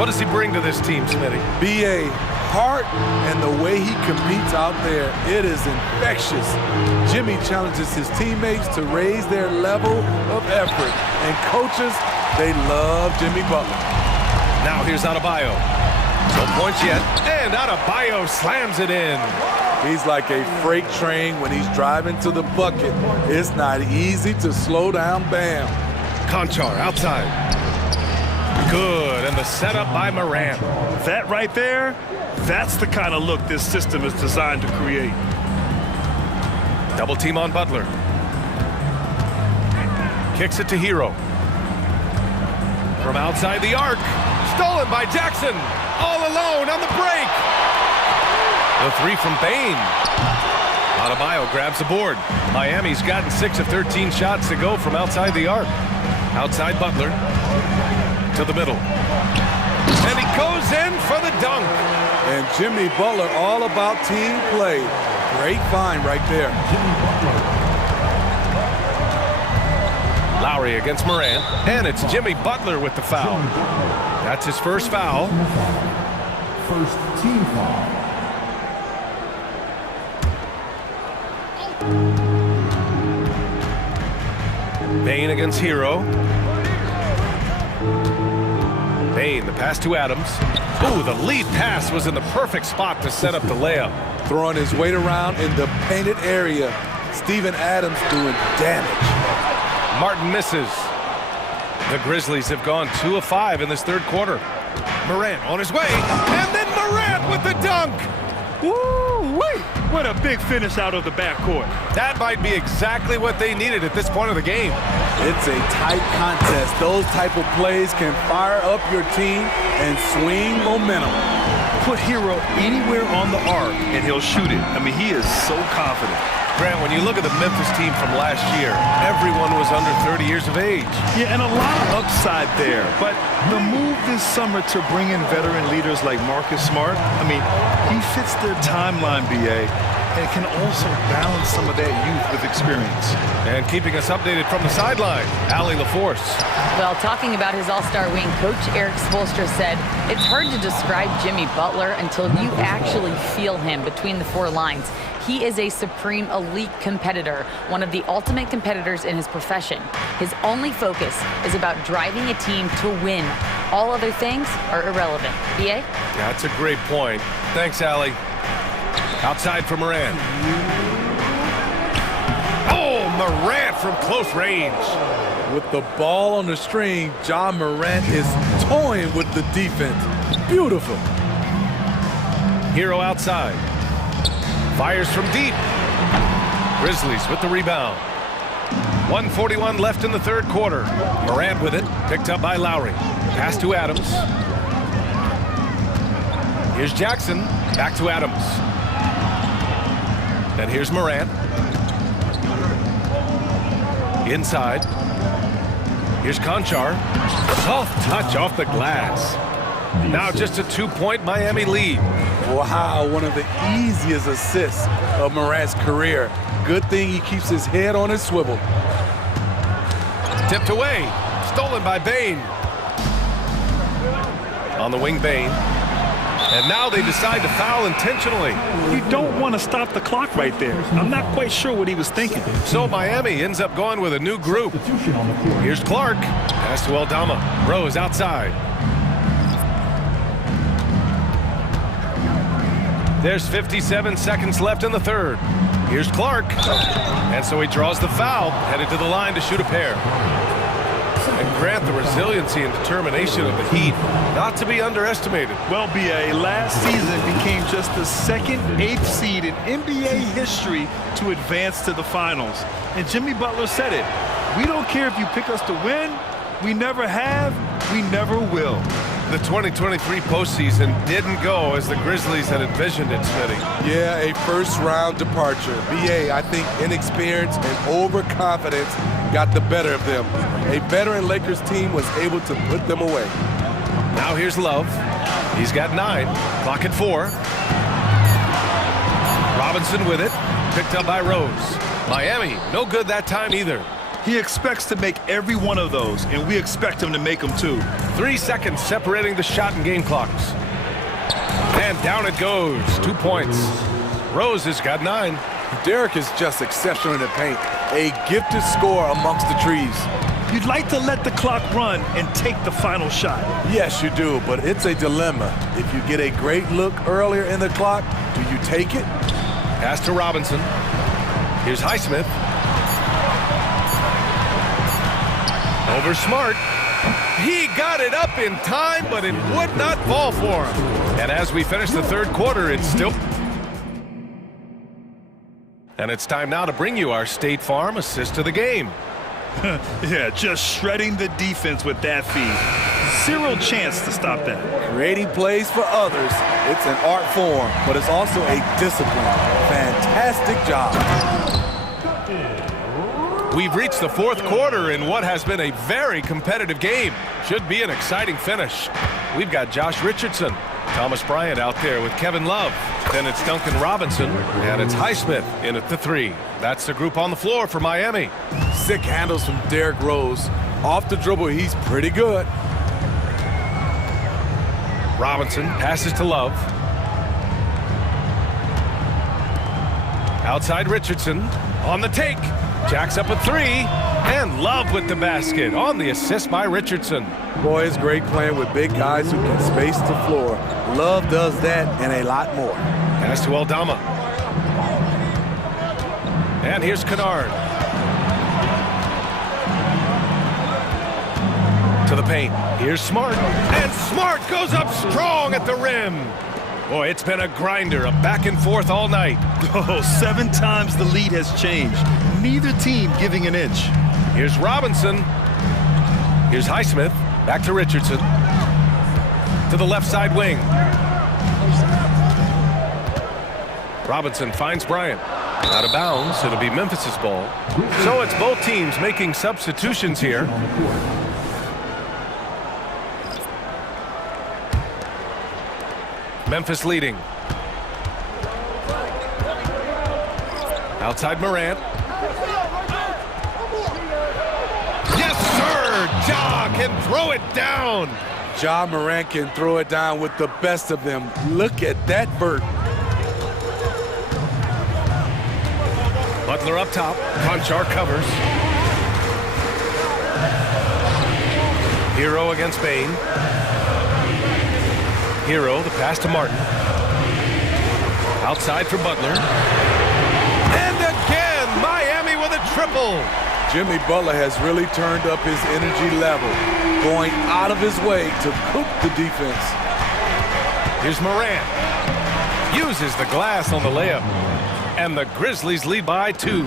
What does he bring to this team, Smitty? B.A. heart and the way he competes out there, it is infectious. Jimmy challenges his teammates to raise their level of effort. And coaches, they love Jimmy Butler. Now here's Adebayo. No points yet, and Adebayo slams it in. He's like a freight train when he's driving to the bucket. It's not easy to slow down Bam. Conchar outside. Good, and the setup by Moran. That right there, that's the kind of look this system is designed to create. Double team on Butler. Kicks it to Hero. From outside the arc. Stolen by Jackson. All alone on the break. The three from Bain. Adebayo grabs the board. Miami's gotten 6 of 13 shots to go from outside the arc. Outside Butler. To the middle. And he goes in for the dunk. And Jimmy Butler, all about team play. Great find right there. Lowry against Morant. And it's Jimmy Butler with the foul. That's his first foul. First team foul. Bain against Hero. Bain, the pass to Adams. Ooh, the lead pass was in the perfect spot to set up the layup. Throwing his weight around in the painted area. Steven Adams doing damage. Martin misses. The Grizzlies have gone 2 of 5 in this third quarter. Morant on his way, and then Morant with the dunk. Woo-wee! What a big finish out of the backcourt. That might be exactly what they needed at this point of the game. It's a tight contest. Those type of plays can fire up your team and swing momentum. Put Hero anywhere on the arc, and he'll shoot it. I mean, he is so confident. Grant, when you look at the Memphis team from last year, everyone was under 30 years of age. Yeah, and a lot of upside there. But the move this summer to bring in veteran leaders like Marcus Smart, I mean, he fits their timeline, BA, and can also balance some of that youth with experience. And keeping us updated from the sideline, Allie LaForce. Well, talking about his all-star wing, Coach Eric Spoelstra said, it's hard to describe Jimmy Butler until you actually feel him between the 4 lines. He is a supreme elite competitor, one of the ultimate competitors in his profession. His only focus is about driving a team to win. All other things are irrelevant. BA? Yeah, that's a great point. Thanks, Allie. Outside for Morant. Oh, Morant from close range. With the ball on the string, John Morant is toying with the defense. Beautiful. Hero outside. Fires from deep. Grizzlies with the rebound. 1:41 left in the third quarter. Morant with it. Picked up by Lowry. Pass to Adams. Here's Jackson. Back to Adams. And here's Morant. Inside. Here's Conchar. Soft touch off the glass. Now just a 2-point Miami lead. Wow, one of the easiest assists of Morant's career. Good thing he keeps his head on his swivel. Tipped away. Stolen by Bain. On the wing, Bain. And now they decide to foul intentionally. You don't want to stop the clock right there. I'm not quite sure what he was thinking. So Miami ends up going with a new group. Here's Clark. Pass to Aldama. Rose outside. There's 57 seconds left in the third. Here's Clark. And so he draws the foul, headed to the line to shoot a pair. And Grant, the resiliency and determination of the Heat, not to be underestimated. Well, BA, last season became just the second 8th seed in NBA history to advance to the finals. And Jimmy Butler said it. We don't care if you pick us to win. We never have. We never will. The 2023 postseason didn't go as the Grizzlies had envisioned it, Smitty. Yeah, a first-round departure. BA, I think inexperience and overconfidence got the better of them. A veteran Lakers team was able to put them away. Now here's Love. He's got 9. Clock at 4. Robinson with it. Picked up by Rose. Miami, no good that time either. He expects to make every one of those, and we expect him to make them too. 3 seconds separating the shot and game clocks. And down it goes. 2 points. Rose has got 9. Derek is just exceptional in the paint. A gifted scorer amongst the trees. You'd like to let the clock run and take the final shot. Yes, you do, but it's a dilemma. If you get a great look earlier in the clock, do you take it? Pass to Robinson. Here's Highsmith. Over Smart. He got it up in time, but it would not fall for him. And as we finish the third quarter, it's still... And it's time now to bring you our State Farm assist of the game. Yeah, just shredding the defense with that feed. Zero chance to stop that. Creating plays for others, it's an art form, but it's also a discipline. Fantastic job. We've reached the fourth quarter in what has been a very competitive game. Should be an exciting finish. We've got Josh Richardson, Thomas Bryant out there with Kevin Love. Then it's Duncan Robinson, and it's Highsmith in at the 3. That's the group on the floor for Miami. Sick handles from Derrick Rose. Off the dribble, he's pretty good. Robinson passes to Love. Outside Richardson on the take. Jacks up a 3, and Love with the basket on the assist by Richardson. Boy, it's great playing with big guys who can space the floor. Love does that and a lot more. Pass to Aldama. And here's Kennard. To the paint. Here's Smart. And Smart goes up strong at the rim. Boy, it's been a grinder, a back and forth all night. Oh, 7 times the lead has changed. Neither team giving an inch. Here's Robinson. Here's Highsmith. Back to Richardson. To the left side wing. Robinson finds Bryant. Out of bounds. It'll be Memphis's ball. So it's both teams making substitutions here. Memphis leading. Outside Morant. Yes, sir! Ja can throw it down. Ja Morant can throw it down with the best of them. Look at that vert. Butler up top. Conchar covers. Hero against Bain. Hero, the pass to Martin. Outside for Butler. And again, Miami with a triple. Jimmy Butler has really turned up his energy level, going out of his way to cook the defense. Here's Morant. Uses the glass on the layup. And the Grizzlies lead by 2.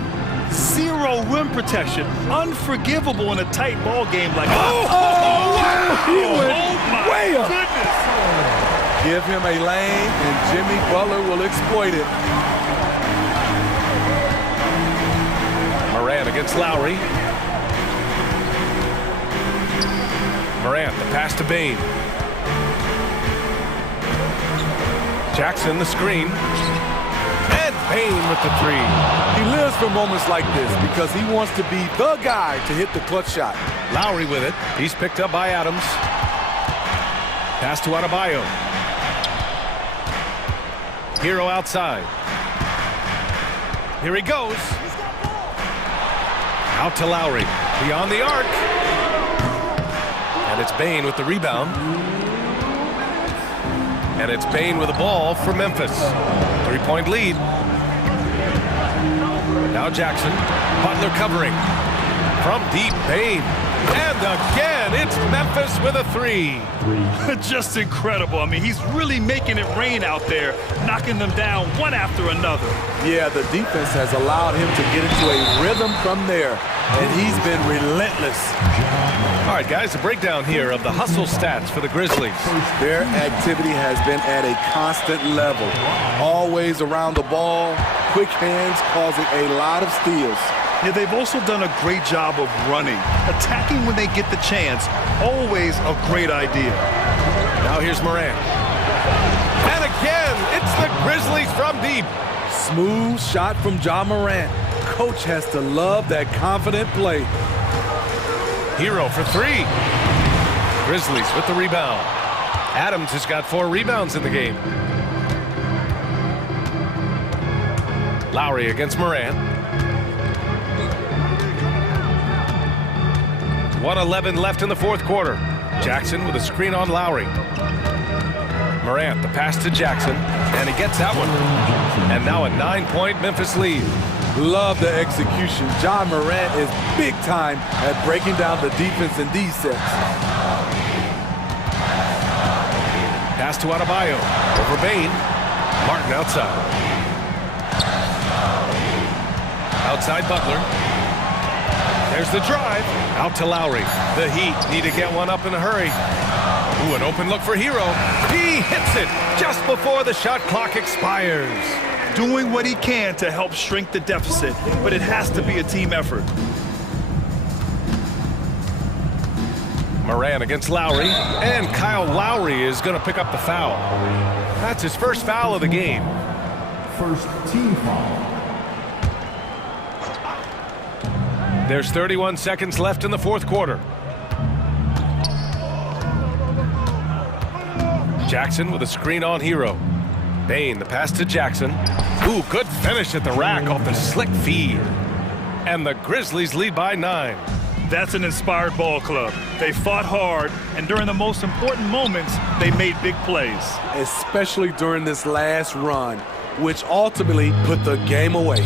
Zero rim protection. Unforgivable in a tight ball game like that. He went my way up. goodness. Give him a lane, and Jimmy Butler will exploit it. Morant against Lowry. Morant, the pass to Bain. Jackson, the screen. And Bain with the 3. He lives for moments like this because he wants to be the guy to hit the clutch shot. Lowry with it. He's picked up by Adams. Pass to Adebayo. Hero outside. Here he goes. Out to Lowry. Beyond the arc. And it's Bain with the rebound. And it's Bain with the ball for Memphis. 3-point lead. Now Jackson. Butler covering. From deep, Bain. And again, it's Memphis with a 3. Just incredible. I mean, he's really making it rain out there, knocking them down one after another. Yeah, the defense has allowed him to get into a rhythm from there, and he's been relentless. All right, guys, a breakdown here of the hustle stats for the Grizzlies. Their activity has been at a constant level. Always around the ball, quick hands causing a lot of steals. Yeah, they've also done a great job of running. Attacking when they get the chance, always a great idea. Now here's Morant. And again, it's the Grizzlies from deep. Smooth shot from Ja Morant. Coach has to love that confident play. Hero for 3. Grizzlies with the rebound. Adams has got 4 rebounds in the game. Lowry against Morant. 1:11 left in the fourth quarter. Jackson with a screen on Lowry. Morant, the pass to Jackson, and he gets that one. And now a 9-point Memphis lead. Love the execution. Ja Morant is big time at breaking down the defense in these sets. Pass to Adebayo. Over Bain. Martin outside. Outside Butler. There's the drive. Out to Lowry. The Heat need to get one up in a hurry. Ooh, an open look for Hero. He hits it just before the shot clock expires. Doing what he can to help shrink the deficit, but it has to be a team effort. Moran against Lowry, and Kyle Lowry is going to pick up the foul. That's his first foul of the game. First team foul. There's 31 seconds left in the fourth quarter. Jackson with a screen on Hero. Bain, the pass to Jackson. Ooh, good finish at the rack off the slick feed. And the Grizzlies lead by 9. That's an inspired ball club. They fought hard, and during the most important moments, they made big plays. Especially during this last run, which ultimately put the game away.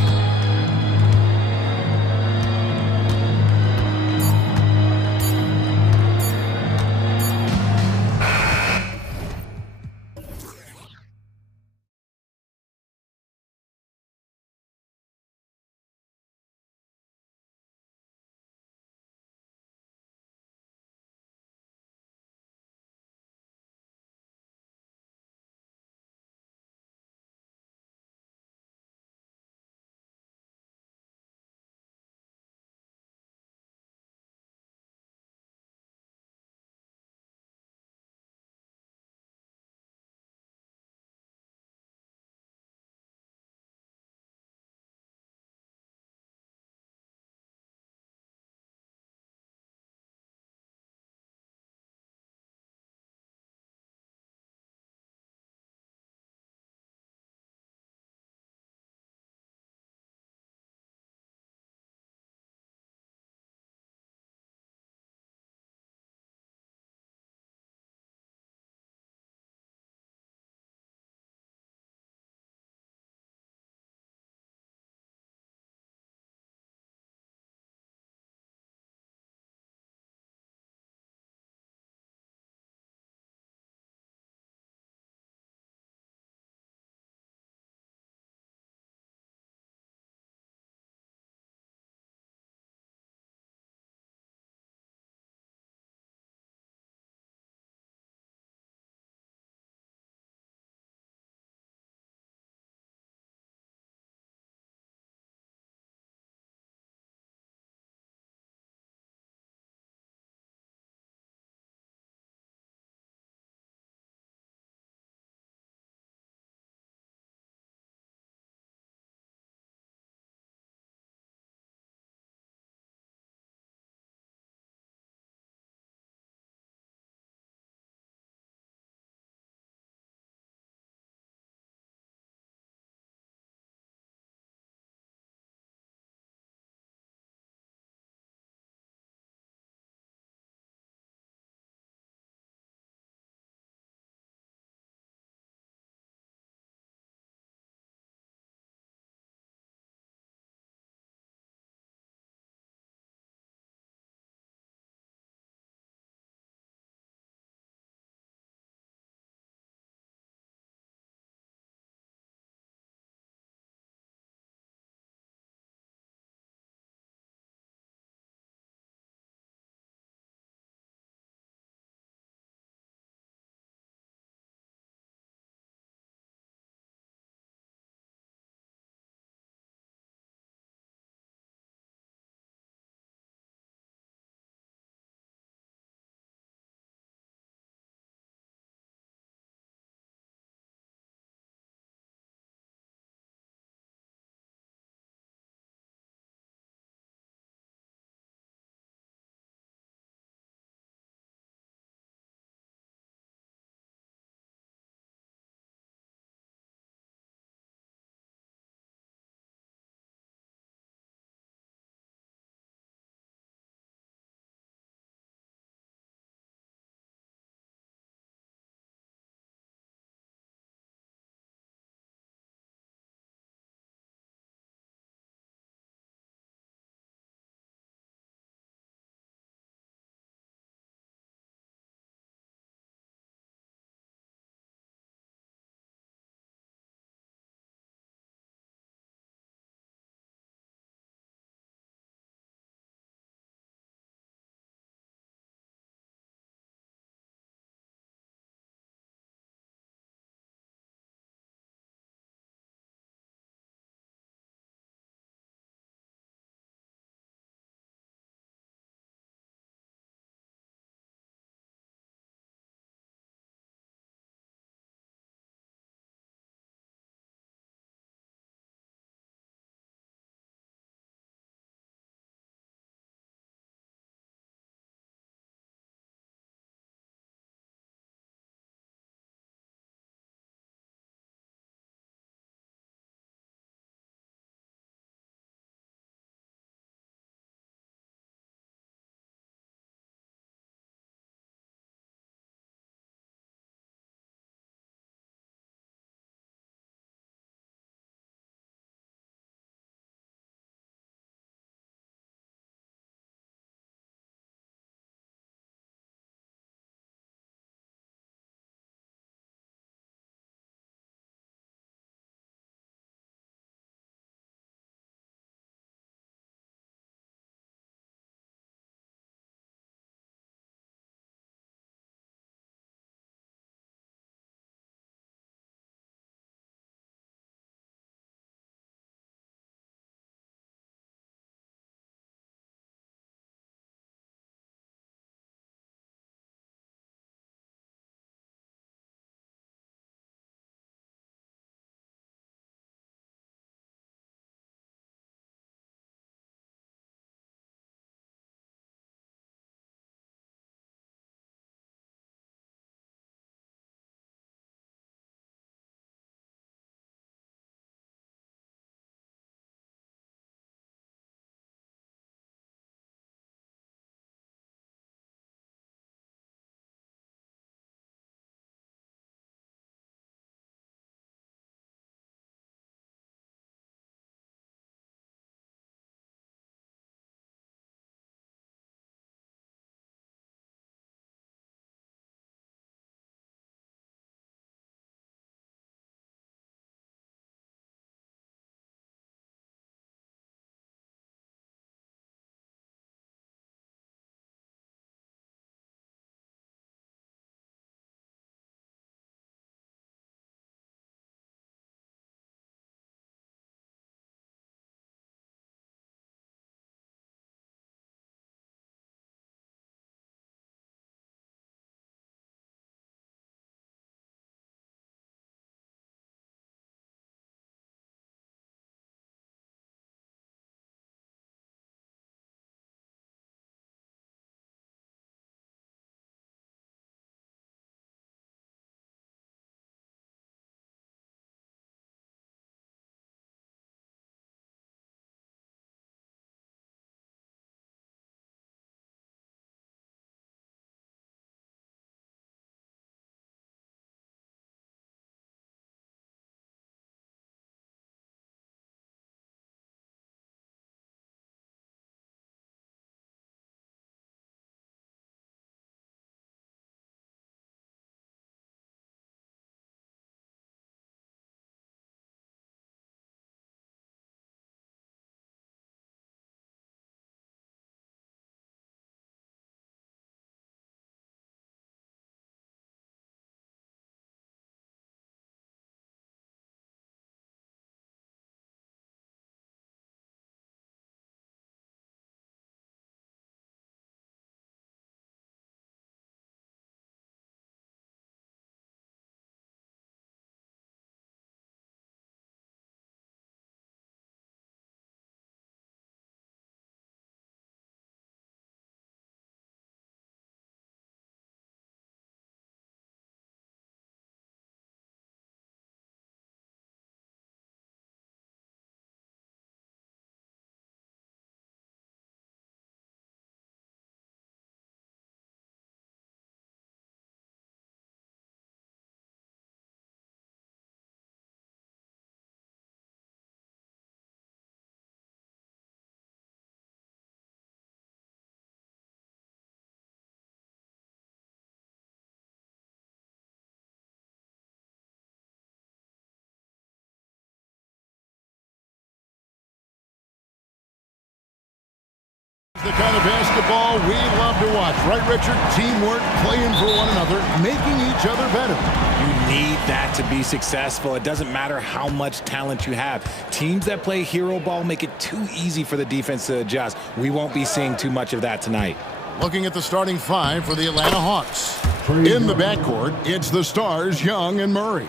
The kind of basketball we love to watch, right, Richard? Teamwork, playing for one another, making each other better. You need that to be successful. It doesn't matter how much talent you have. Teams that play hero ball make it too easy for the defense to adjust. We won't be seeing too much of that tonight. Looking at the starting five for the Atlanta Hawks. In the backcourt, it's the stars, Young and Murray.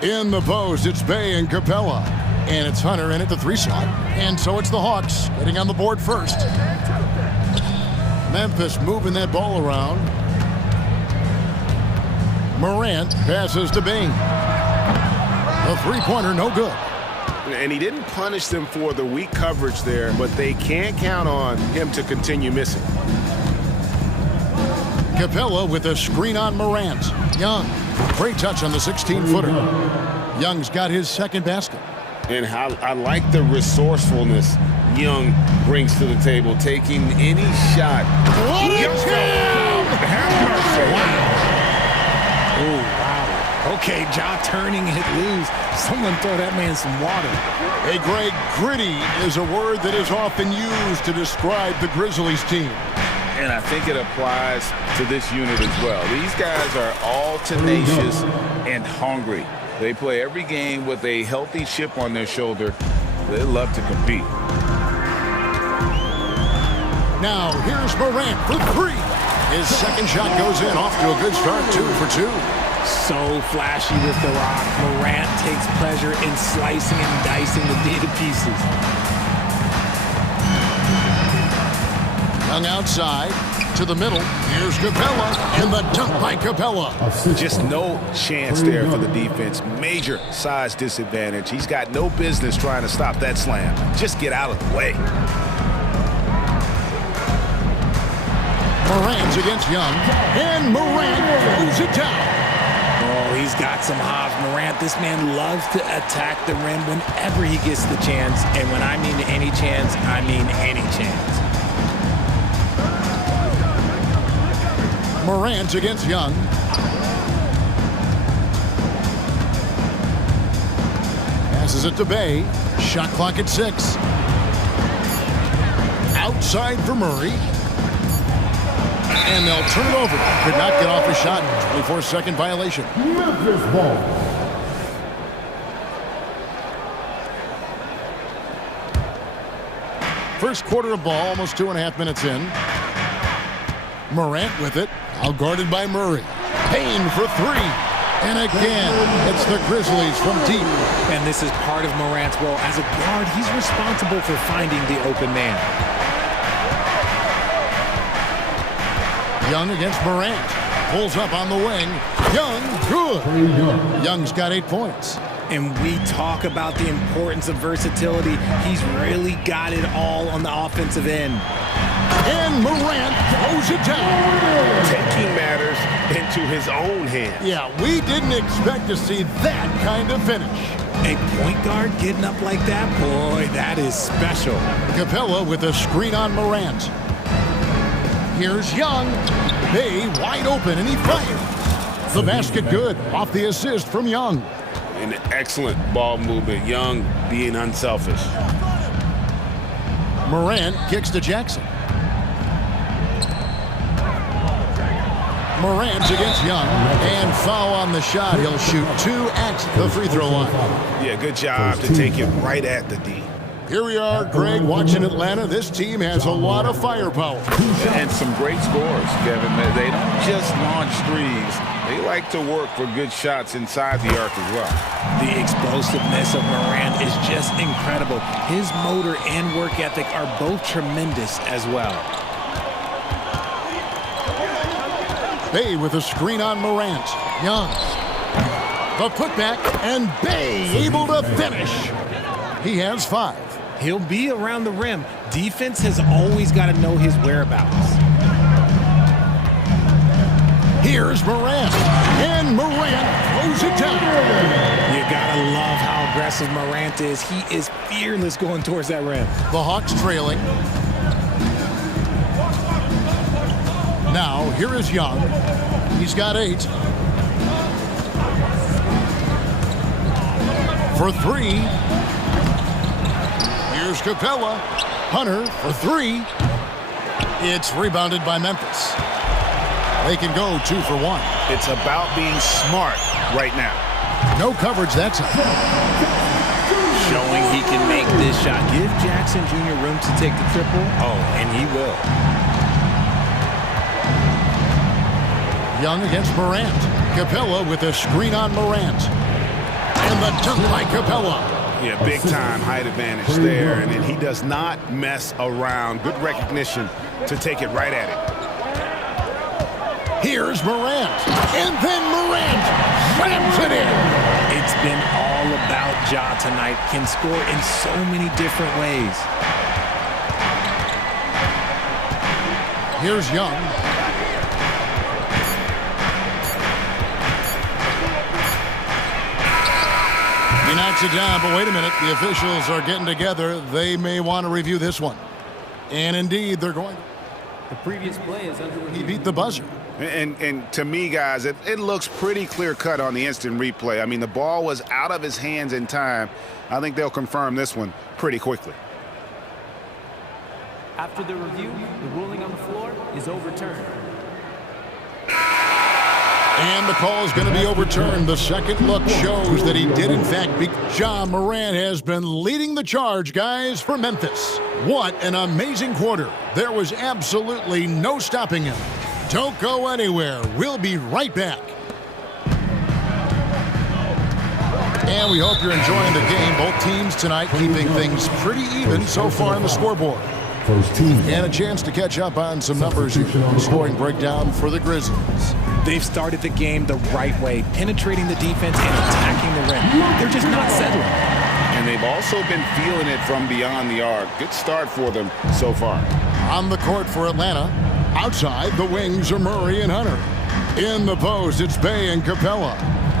In the post, it's Bay and Capella. And it's Hunter in at the 3 slot. And so it's the Hawks getting on the board first. Memphis moving that ball around. Morant passes to Bain. A three-pointer, no good. And he didn't punish them for the weak coverage there, but they can't count on him to continue missing. Capella with a screen on Morant. Young, great touch on the 16-footer. Young's got his second basket. And how I like the resourcefulness Young brings to the table, taking any shot. What a jam! Have mercy. Oh, wow. Okay, Ja turning it loose. Someone throw that man some water. Hey, Greg, gritty is a word that is often used to describe the Grizzlies team. And I think it applies to this unit as well. These guys are all tenacious and hungry. They play every game with a healthy chip on their shoulder. They love to compete. Now, here's Morant for 3. His second shot goes in, off to a good start, 2 for 2. So flashy with the rock. Morant takes pleasure in slicing and dicing the D to pieces. Young outside to the middle. Here's Capella, and the dunk by Capella. Just no chance there for the defense. Major size disadvantage. He's got no business trying to stop that slam. Just get out of the way. Morant's against Young, and Morant throws it down. Oh, he's got some hops. Morant, this man loves to attack the rim whenever he gets the chance. And when I mean any chance, I mean any chance. Morant against Young. Passes it to Bay. Shot clock at 6. Outside for Murray. And they'll turn it over. Could not get off a shot. 24-second violation. Memphis ball. First quarter of ball, almost 2.5 minutes in. Morant with it. Outguarded by Murray. Payne for 3. And again, it's the Grizzlies from deep. And this is part of Morant's role. As a guard, he's responsible for finding the open man. Young against Morant. Pulls up on the wing. Young, good. Young's got 8 points. And we talk about the importance of versatility. He's really got it all on the offensive end. And Morant throws it down. Taking matters into his own hands. Yeah, we didn't expect to see that kind of finish. A point guard getting up like that? Boy, that is special. Capella with a screen on Morant. Here's Young. Bay wide open, and he fires. The basket good. Off the assist from Young. An excellent ball movement. Young being unselfish. Morant kicks to Jackson. Morant's against Young, and foul on the shot. He'll shoot 2 at the free throw line. Yeah, good job to take it right at the D. Here we are, Greg, watching Atlanta. This team has a lot of firepower. And some great scores, Kevin. They don't just launch threes. They like to work for good shots inside the arc as well. The explosiveness of Morant is just incredible. His motor and work ethic are both tremendous as well. Bay with a screen on Morant. Young. The putback, and Bay able to finish. He has 5. He'll be around the rim. Defense has always got to know his whereabouts. Here's Morant. And Morant throws it down. You got to love how aggressive Morant is. He is fearless going towards that rim. The Hawks trailing. Now, here is Young. He's got 8. For 3. Here's Capella. Hunter for 3. It's rebounded by Memphis. They can go 2 for 1. It's about being smart right now. No coverage that time. Showing he can make this shot. Give Jackson Jr. room to take the triple. Oh, and he will. Young against Morant. Capella with a screen on Morant. And the dunk by Capella. Yeah, big time height advantage there, and he does not mess around. Good recognition to take it right at it. Here's Morant, and then Morant slams it in. It's been all about Ja tonight. Can score in so many different ways. Here's Young. He knocks it down, but wait a minute. The officials are getting together. They may want to review this one. And indeed, they're going. The previous play is under review. He beat the buzzer. And to me, guys, it looks pretty clear-cut on the instant replay. I mean, the ball was out of his hands in time. I think they'll confirm this one pretty quickly. After the review, the ruling on the floor is overturned. And the call is going to be overturned. The second look shows that he did, in fact, beat Ja Morant. Has been leading the charge, guys, for Memphis. What an amazing quarter. There was absolutely no stopping him. Don't go anywhere. We'll be right back. And we hope you're enjoying the game. Both teams tonight keeping things pretty even so far on the scoreboard. And a chance to catch up on some numbers. Scoring breakdown for the Grizzlies. They've started the game the right way, penetrating the defense and attacking the rim. They're just not settling. And they've also been feeling it from beyond the arc. Good start for them so far. On the court for Atlanta. Outside, the wings are Murray and Hunter. In the post, it's Bay and Capella.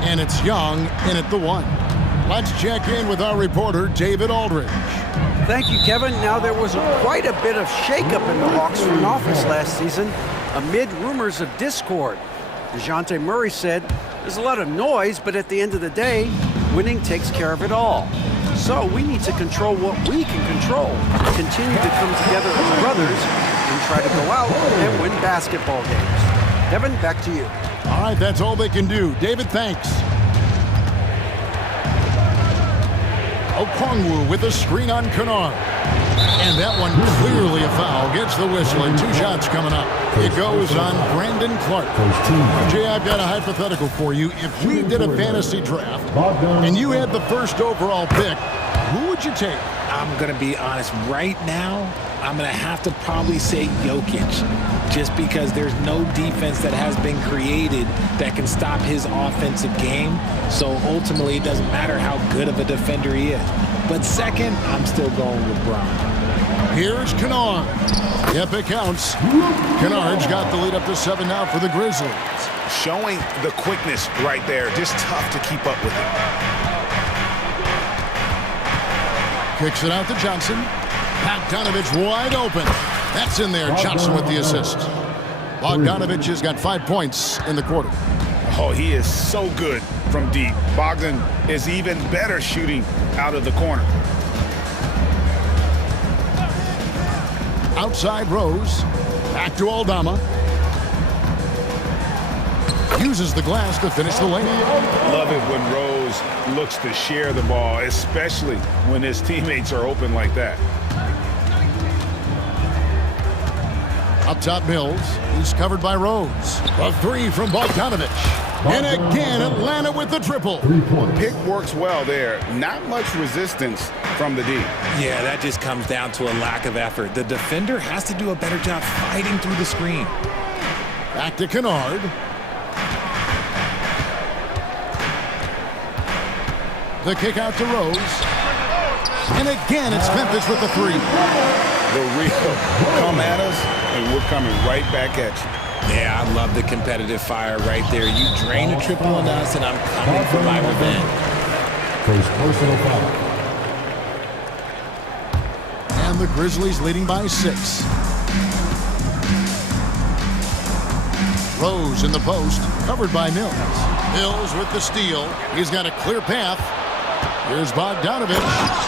And it's Young in at the 1. Let's check in with our reporter, David Aldridge. Thank you, Kevin. Now, there was quite a bit of shakeup in the Hawks front office last season amid rumors of discord. DeJounte Murray said, there's a lot of noise, but at the end of the day, winning takes care of it all. So we need to control what we can control, continue to come together as brothers, and try to go out and win basketball games. Kevin, back to you. All right, that's all they can do. David, thanks. Okongwu with a screen on Kennard. And that one clearly a foul. Gets the whistle and 2 shots coming up. It goes on Brandon Clark. Jay, I've got a hypothetical for you. If we did a fantasy draft and you had the first overall pick, who would you take? I'm going to be honest. Right now, I'm going to have to probably say Jokic, just because there's no defense that has been created that can stop his offensive game. So ultimately, it doesn't matter how good of a defender he is. But second, I'm still going with Brown. Here's Kennard. Yep, it counts. Kennard's got the lead up to 7 now for the Grizzlies. Showing the quickness right there. Just tough to keep up with him. Kicks it out to Johnson. Bogdanovich wide open. That's in there. Johnson with the assist. Bogdanovich has got 5 points in the quarter. Oh, he is so good from deep. Bogdan is even better shooting out of the corner. Outside Rose. Back to Aldama. Uses the glass to finish the lane. Love it when Rose looks to share the ball, especially when his teammates are open like that. Up top, Mills. He's covered by Rose. A 3 from Bogdanovich. And again, Atlanta with the triple. Pick works well there. Not much resistance from the D. Yeah, that just comes down to a lack of effort. The defender has to do a better job fighting through the screen. Back to Kennard. The kick out to Rose. And again, it's Memphis with the 3. The real come at us, and we're coming right back at you. Yeah, I love the competitive fire right there. You drain a triple on us, and I'm coming for my revenge. First personal foul. And the Grizzlies leading by 6. Rose in the post, covered by Mills. Mills with the steal. He's got a clear path. Here's Bogdanovich,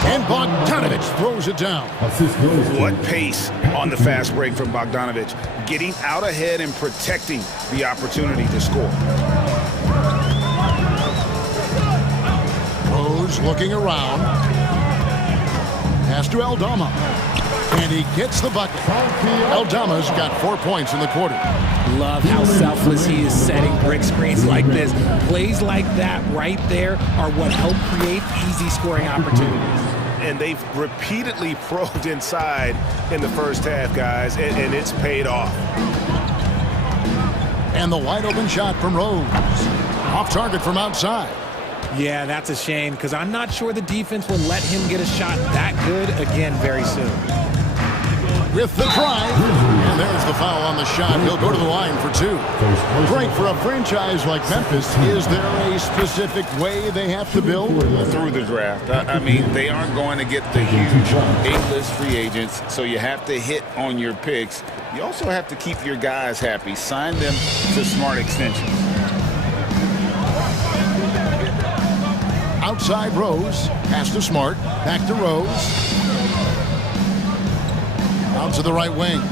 and Bogdanovich throws it down. Assist goes to What pace on the fast break from Bogdanovich, getting out ahead and protecting the opportunity to score. Rose looking around. Pass to Aldama. And he gets the bucket. Aldama's got 4 points in the quarter. Love how selfless he is setting brick screens like this. Plays like that right there are what help create easy scoring opportunities. And they've repeatedly probed inside in the first half, guys, and it's paid off. And the wide open shot from Rose. Off target from outside. Yeah, that's a shame because I'm not sure the defense will let him get a shot that good again very soon. With the drive, and there's the foul on the shot. He'll go to the line for 2. Great for a franchise like Memphis. Is there a specific way they have to build? Through the draft. I mean, they aren't going to get the huge A-list free agents, so you have to hit on your picks. You also have to keep your guys happy. Sign them to smart extensions. Outside Rose. Pass to Smart. Back to Rose. Out to the right wing.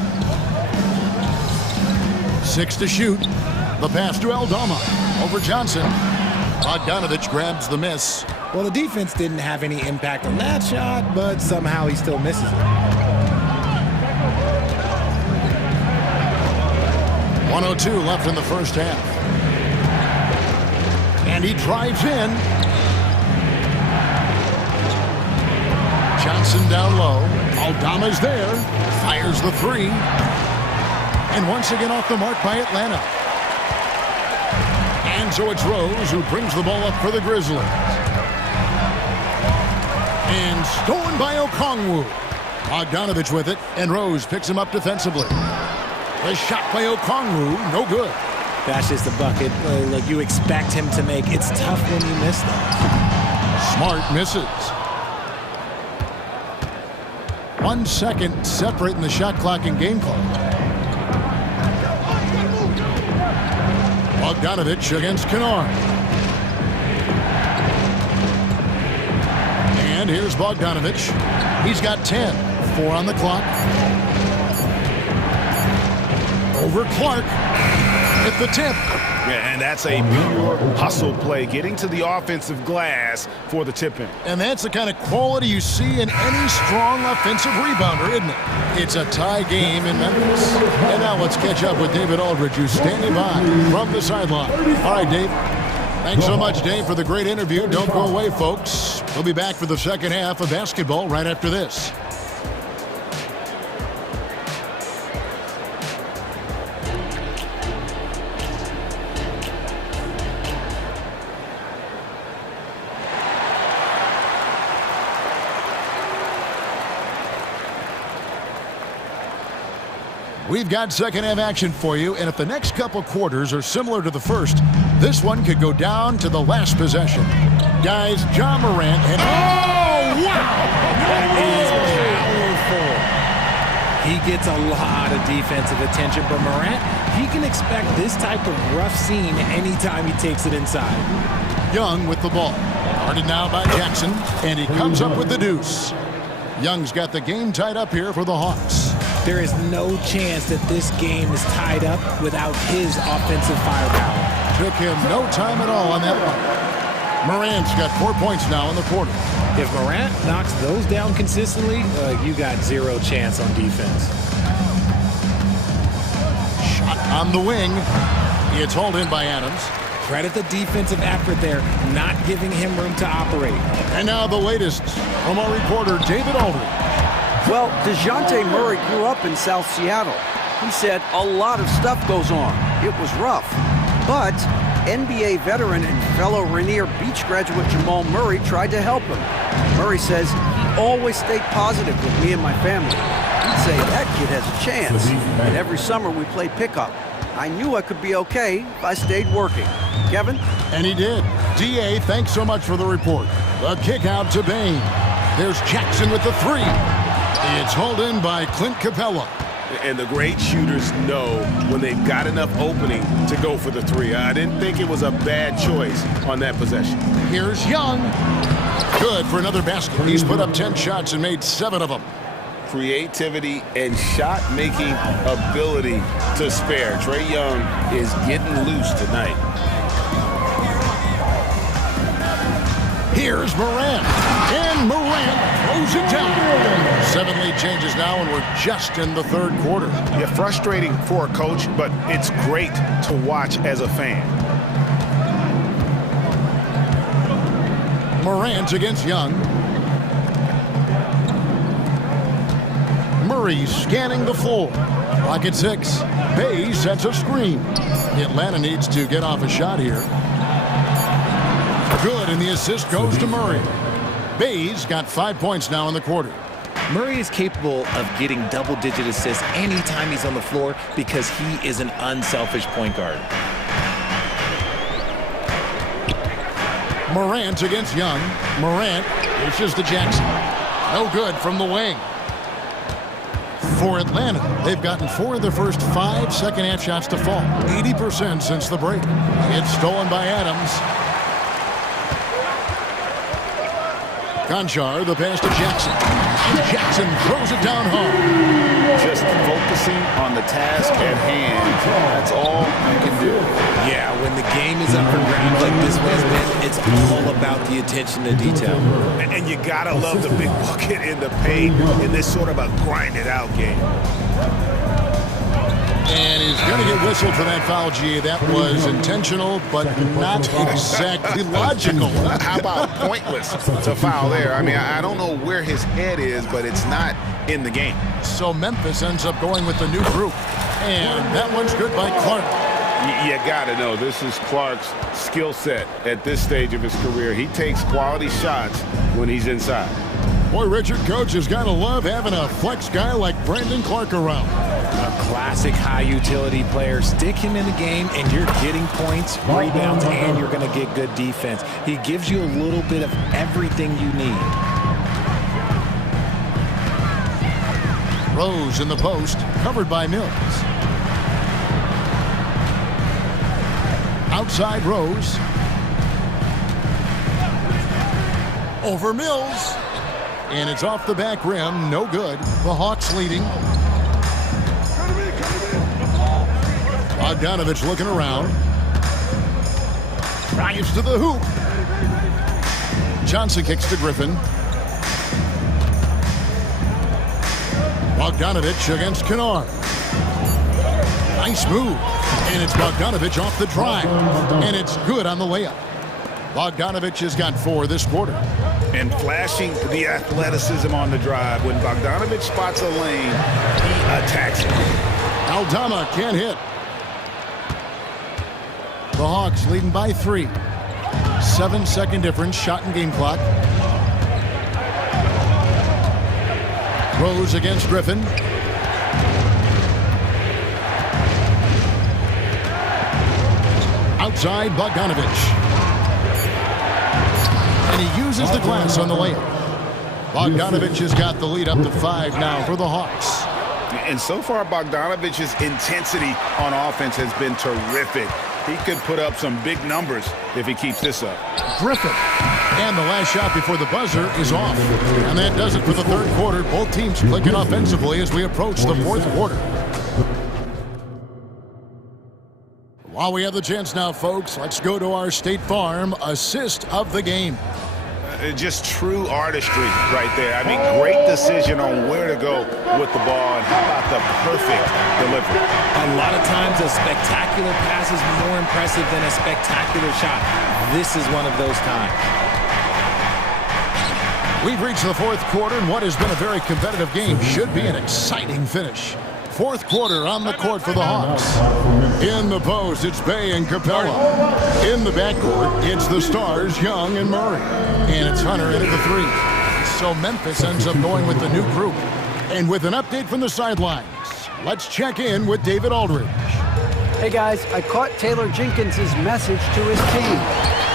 6 to shoot. The pass to Aldama. Over Johnson. Bogdanovich grabs the miss. Well, the defense didn't have any impact on that shot, but somehow he still misses it. 1:02 left in the first half. And he drives in. Johnson down low. Aldama's there. Fires the 3. And once again off the mark by Atlanta. And so it's Rose who brings the ball up for the Grizzlies. And stolen by Okongwu. Bogdanovich with it, and Rose picks him up defensively. The shot by Okongwu, no good. That's just a bucket like you expect him to make. It's tough when you miss that. Smart misses. 1 second separating the shot clock and game clock. Bogdanovich against Kennard. And here's Bogdanovich. He's got 10. 4 on the clock. Over Clark. At the tip. Yeah, and that's a pure hustle play, getting to the offensive glass for the tip-in. And that's the kind of quality you see in any strong offensive rebounder, isn't it? It's a tie game in Memphis. And now let's catch up with David Aldridge, who's standing by from the sideline. All right, Dave. Thanks so much, Dave, for the great interview. Don't go away, folks. We'll be back for the second half of basketball right after this. We've got second half action for you, and if the next couple quarters are similar to the first, this one could go down to the last possession. Guys, Ja Morant and oh, wow! That is powerful. He gets a lot of defensive attention, but Morant, he can expect this type of rough scene anytime he takes it inside. Young with the ball. Guarded now by Jackson, and he comes up with the deuce. Young's got the game tied up here for the Hawks. There is no chance that this game is tied up without his offensive firepower. Took him no time at all on that one. Morant's got 4 points now in the quarter. If Morant knocks those down consistently, you got zero chance on defense. Shot on the wing. It's hauled in by Adams. Credit the defensive effort there, not giving him room to operate. And now the latest from our reporter, David Aldridge. Well, DeJounte Murray grew up in South Seattle. He said a lot of stuff goes on. It was rough. But NBA veteran and fellow Rainier Beach graduate Jamal Murray tried to help him. Murray says he always stayed positive with me and my family. He'd say that kid has a chance. And every summer we played pickup. I knew I could be okay if I stayed working. Kevin? And he did. D.A., thanks so much for the report. The kick out to Bain. There's Jackson with the 3. It's hauled in by Clint Capella. And the great shooters know when they've got enough opening to go for the three. I didn't think it was a bad choice on that possession. Here's Young. Good for another basket. He's put up 10 shots and made 7 of them. Creativity and shot-making ability to spare. Trae Young is getting loose tonight. Here's Morant. And Morant throws it down. 7 lead changes now, and we're just in the third quarter. Yeah, frustrating for a coach, but it's great to watch as a fan. Morant against Young. Murray scanning the floor. Clock at 6. Bay sets a screen. Atlanta needs to get off a shot here. Good, and the assist goes to Murray. Bay's got 5 points now in the quarter. Murray is capable of getting double-digit assists anytime he's on the floor because he is an unselfish point guard. Morant against Young. Morant dishes to Jackson. No good from the wing. For Atlanta, they've gotten 4 of their first 5 second-half shots to fall. 80% since the break. It's stolen by Adams. Conchar, the pass to Jackson. Jackson throws it down hard. Just focusing on the task at hand. That's all you can do. Yeah, when the game is up for grabs like this one has been, it's all about the attention to detail. And you gotta love the big bucket in the paint in this sort of a grind-it-out game. And he's going to get whistled for that foul, G. That was intentional, but not exactly logical. How about pointless to foul there? I mean, I don't know where his head is, but it's not in the game. So Memphis ends up going with the new group. And that one's good by Clark. You got to know, this is Clark's skill set at this stage of his career. He takes quality shots when he's inside. Boy, Richard, coach has got to love having a flex guy like Brandon Clark around. A classic high-utility player. Stick him in the game, and you're getting points, rebounds, and you're going to get good defense. He gives you a little bit of everything you need. Rose in the post, covered by Mills. Outside Rose. Over Mills. And it's off the back rim. No good. The Hawks leading. Bogdanovich looking around. Drives to the hoop. Johnson kicks to Griffin. Bogdanovich against Kennard. Nice move. And it's Bogdanovich off the drive. And it's good on the layup. Bogdanovich has got 4 this quarter. And flashing the athleticism on the drive. When Bogdanovich spots a lane, he attacks it. Aldama can't hit. The Hawks leading by 3. 7-second difference, shot and game clock. Rose against Griffin. Outside, Bogdanovich. And he uses the glass on the layup. Bogdanovich has got the lead up to 5 now for the Hawks. And so far, Bogdanovich's intensity on offense has been terrific. He could put up some big numbers if he keeps this up. Griffin. And the last shot before the buzzer is off. And that does it for the third quarter. Both teams clicking offensively as we approach the fourth quarter. While we have the chance now, folks, let's go to our State Farm assist of the game. Just true artistry right there. I mean, great decision on where to go with the ball, and how about the perfect delivery? A lot of times a spectacular pass is more impressive than a spectacular shot. This is one of those times. We've reached the fourth quarter, and what has been a very competitive game should be an exciting finish. Fourth quarter on the court for the Hawks. In the post, it's Bay and Capella. In the backcourt, it's the stars, Young and Murray. And it's Hunter into the 3. So Memphis ends up going with the new group. And with an update from the sidelines, let's check in with David Aldridge. Hey guys, I caught Taylor Jenkins' message to his team.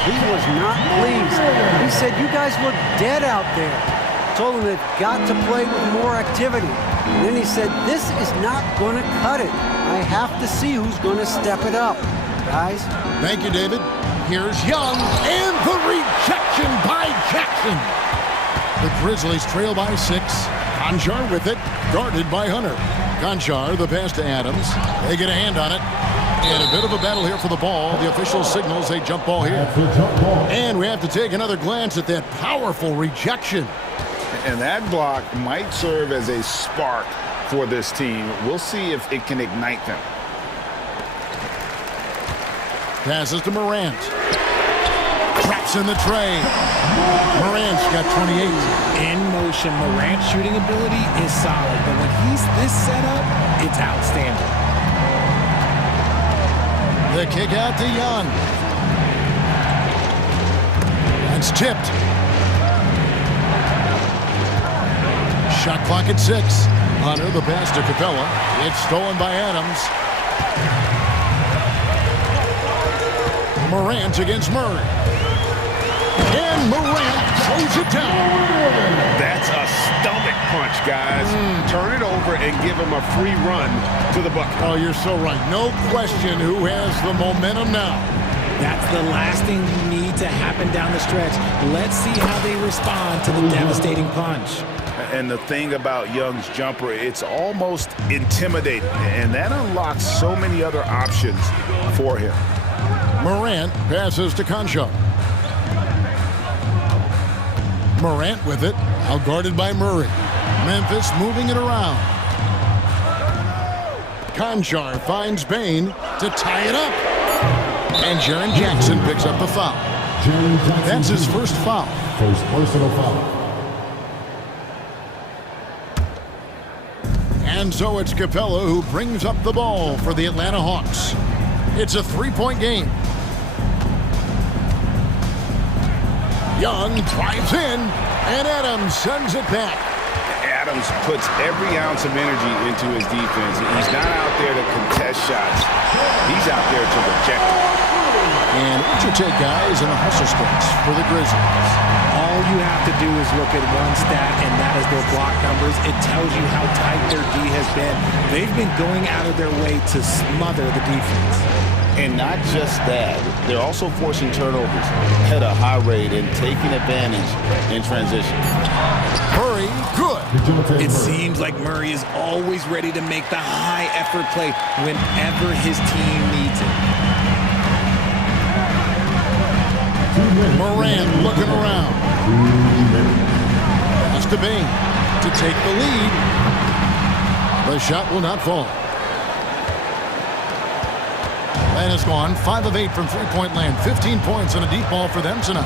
He was not pleased. He said, "You guys look dead out there." Told him they've got to play with more activity. And then he said, this is not going to cut it. I have to see who's going to step it up. Guys. Thank you, David. Here's Young, and the rejection by Jackson. The Grizzlies trail by 6. Conchar with it, guarded by Hunter. Conchar, the pass to Adams. They get a hand on it. And a bit of a battle here for the ball. The official signals a jump ball here. And we have to take another glance at that powerful rejection. And that block might serve as a spark for this team. We'll see if it can ignite them. Passes to Morant. Traps in the tray. Morant's got 28. In motion, Morant's shooting ability is solid, but when he's this set up, it's outstanding. The kick out to Young. That's tipped. Shot clock at 6. Hunter, the pass to Capella. It's stolen by Adams. Morant against Murray. And Morant throws it down. That's a stomach punch, guys. Turn it over and give him a free run to the bucket. Oh, you're so right. No question who has the momentum now. That's the last thing you need to happen down the stretch. Let's see how they respond to the devastating punch. And the thing about Young's jumper, it's almost intimidating. And that unlocks so many other options for him. Morant passes to Conchar. Morant with it, outguarded by Murray. Memphis moving it around. Conchar finds Bain to tie it up. And Jaren Jackson picks up the foul. That's his first foul. First personal foul. And so it's Capella who brings up the ball for the Atlanta Hawks. It's a three-point game. Young drives in, and Adams sends it back. Adams puts every ounce of energy into his defense. He's not out there to contest shots. He's out there to reject it. And what's your take, guys, in the hustle splits for the Grizzlies? All you have to do is look at one stat, and that is their block numbers. It tells you how tight their D has been. They've been going out of their way to smother the defense. And not just that, they're also forcing turnovers at a high rate and taking advantage in transition. Murray, good. It seems like Murray is always ready to make the high-effort play whenever his team needs it. Morant looking around. Pass to Bain to take the lead. The shot will not fall. Atlanta's gone 5 of 8 from three-point land. 15 points and a deep ball for them tonight.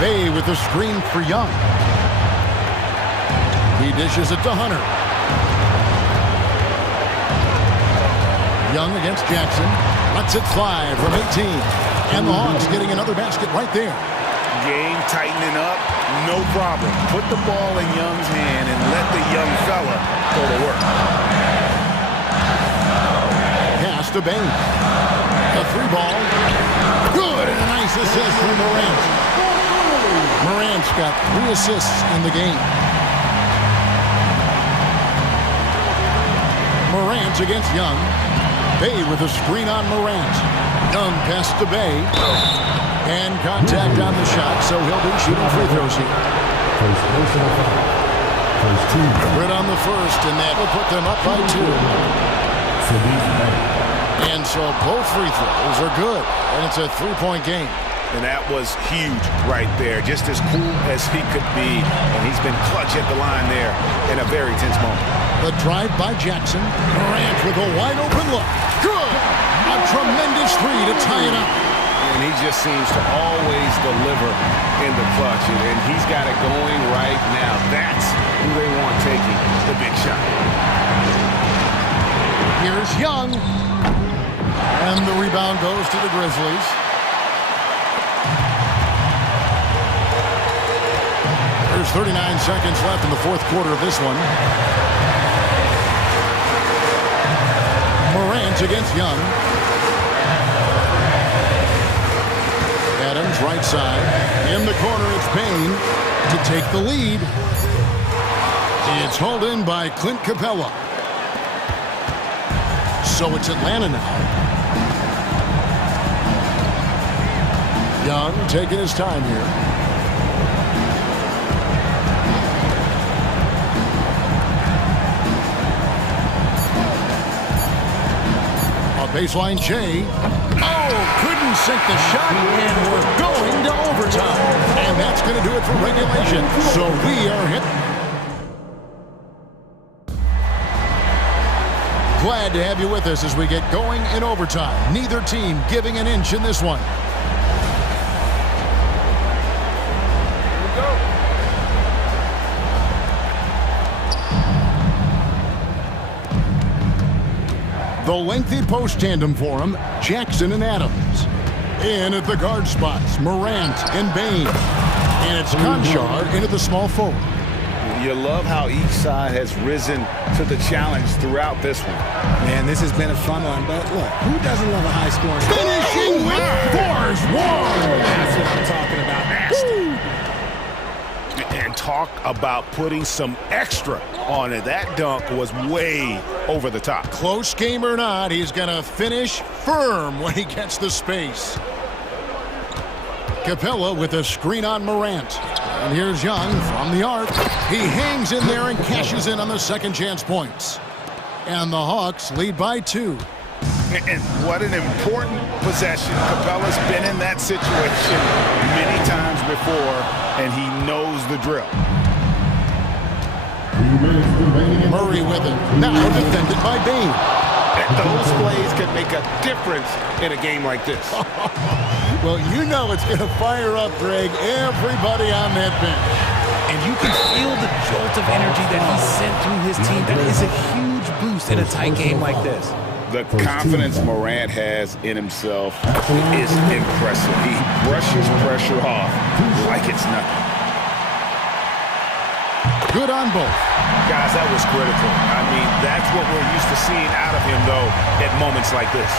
Bay with the screen for Young. He dishes it to Hunter. Young against Jackson. Lets it fly from 18. And the Hawks getting another basket right there. Game tightening up, no problem. Put the ball in Young's hand and let the young fella go to work. Pass to Bain. A three ball. Good, and a nice assist from Morant. Morant's got 3 assists in the game. Morant against Young. Bay with a screen on Morant. Young pass to Bay. And contact on the shot, so he'll be shooting free throws here. First personal foul. First team. Right on the first, and that will put them up by 2. And so both free throws are good, and it's a 3-point game. And that was huge right there, just as cool as he could be. And he's been clutch at the line there in a very tense moment. The drive by Jackson. Morant with a wide open look. Good! A tremendous 3 to tie it up. And he just seems to always deliver in the clutch. And he's got it going right now. That's who they want taking the big shot. Here's Young. And the rebound goes to the Grizzlies. There's 39 seconds left in the fourth quarter of this one. Morant against Young. Adams right side. In the corner, it's Bain to take the lead. It's hauled in by Clint Capella. So it's Atlanta now. Young taking his time here. A baseline J. Oh, couldn't sink the shot, and we're going to overtime. And that's going to do it for regulation. So we are hit. Glad to have you with us as we get going in overtime. Neither team giving an inch in this one. The lengthy post tandem for him, Jackson and Adams. In at the guard spots, Morant and Bain. And it's Conchar into the small forward. You love how each side has risen to the challenge throughout this one. Man, this has been a fun one, but look, who doesn't love a high-scoring? Finishing with force one! That's what I'm talking about. Nasty. And talk about putting some extra on it. That dunk was way over the top. Close game or not, he's going to finish firm when he gets the space. Capella with a screen on Morant. And here's Young from the arc. He hangs in there and cashes in on the second chance points. And the Hawks lead by 2. And what an important possession. Capella's been in that situation many times before, and he knows the drill. Murray with it. Now defended by Bain. And those plays can make a difference in a game like this. Well, you know it's going to fire up, Greg, everybody on that bench. And you can feel the jolt of energy that he sent through his team. That is a huge boost in a tight game like this. The confidence Morant has in himself is impressive. He brushes pressure off like it's nothing. Good on both. Guys, that was critical. I mean, that's what we're used to seeing out of him, though, at moments like this.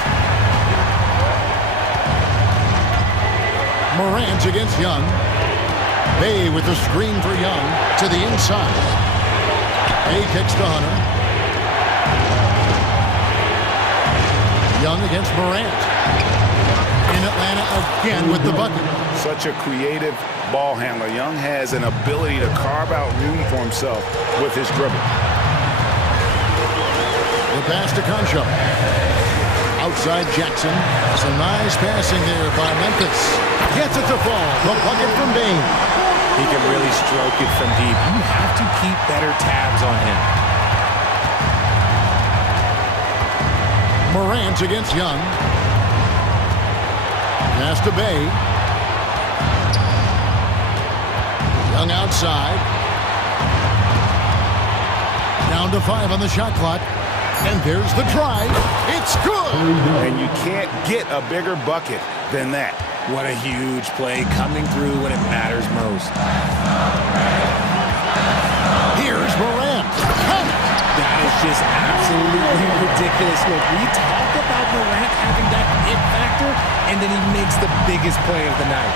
Morant against Young. Bay with the screen for Young to the inside. Bay kicks to Hunter. Young against Morant. In Atlanta again with the bucket. Such a creative ball handler. Young has an ability to carve out room for himself with his dribble. The pass to Concho. Outside Jackson. Some nice passing there by Memphis. Gets it to fall. The bucket from Bain. He can really stroke it from deep. You have to keep better tabs on him. Morant against Young. Pass to Bay. Young outside. Down to 5 on the shot clock. And there's the drive. It's good! And you can't get a bigger bucket than that. What a huge play coming through when it matters most. Here's Morant. That is just absolutely ridiculous. Look, we talk about Morant having that it factor, and then he makes the biggest play of the night.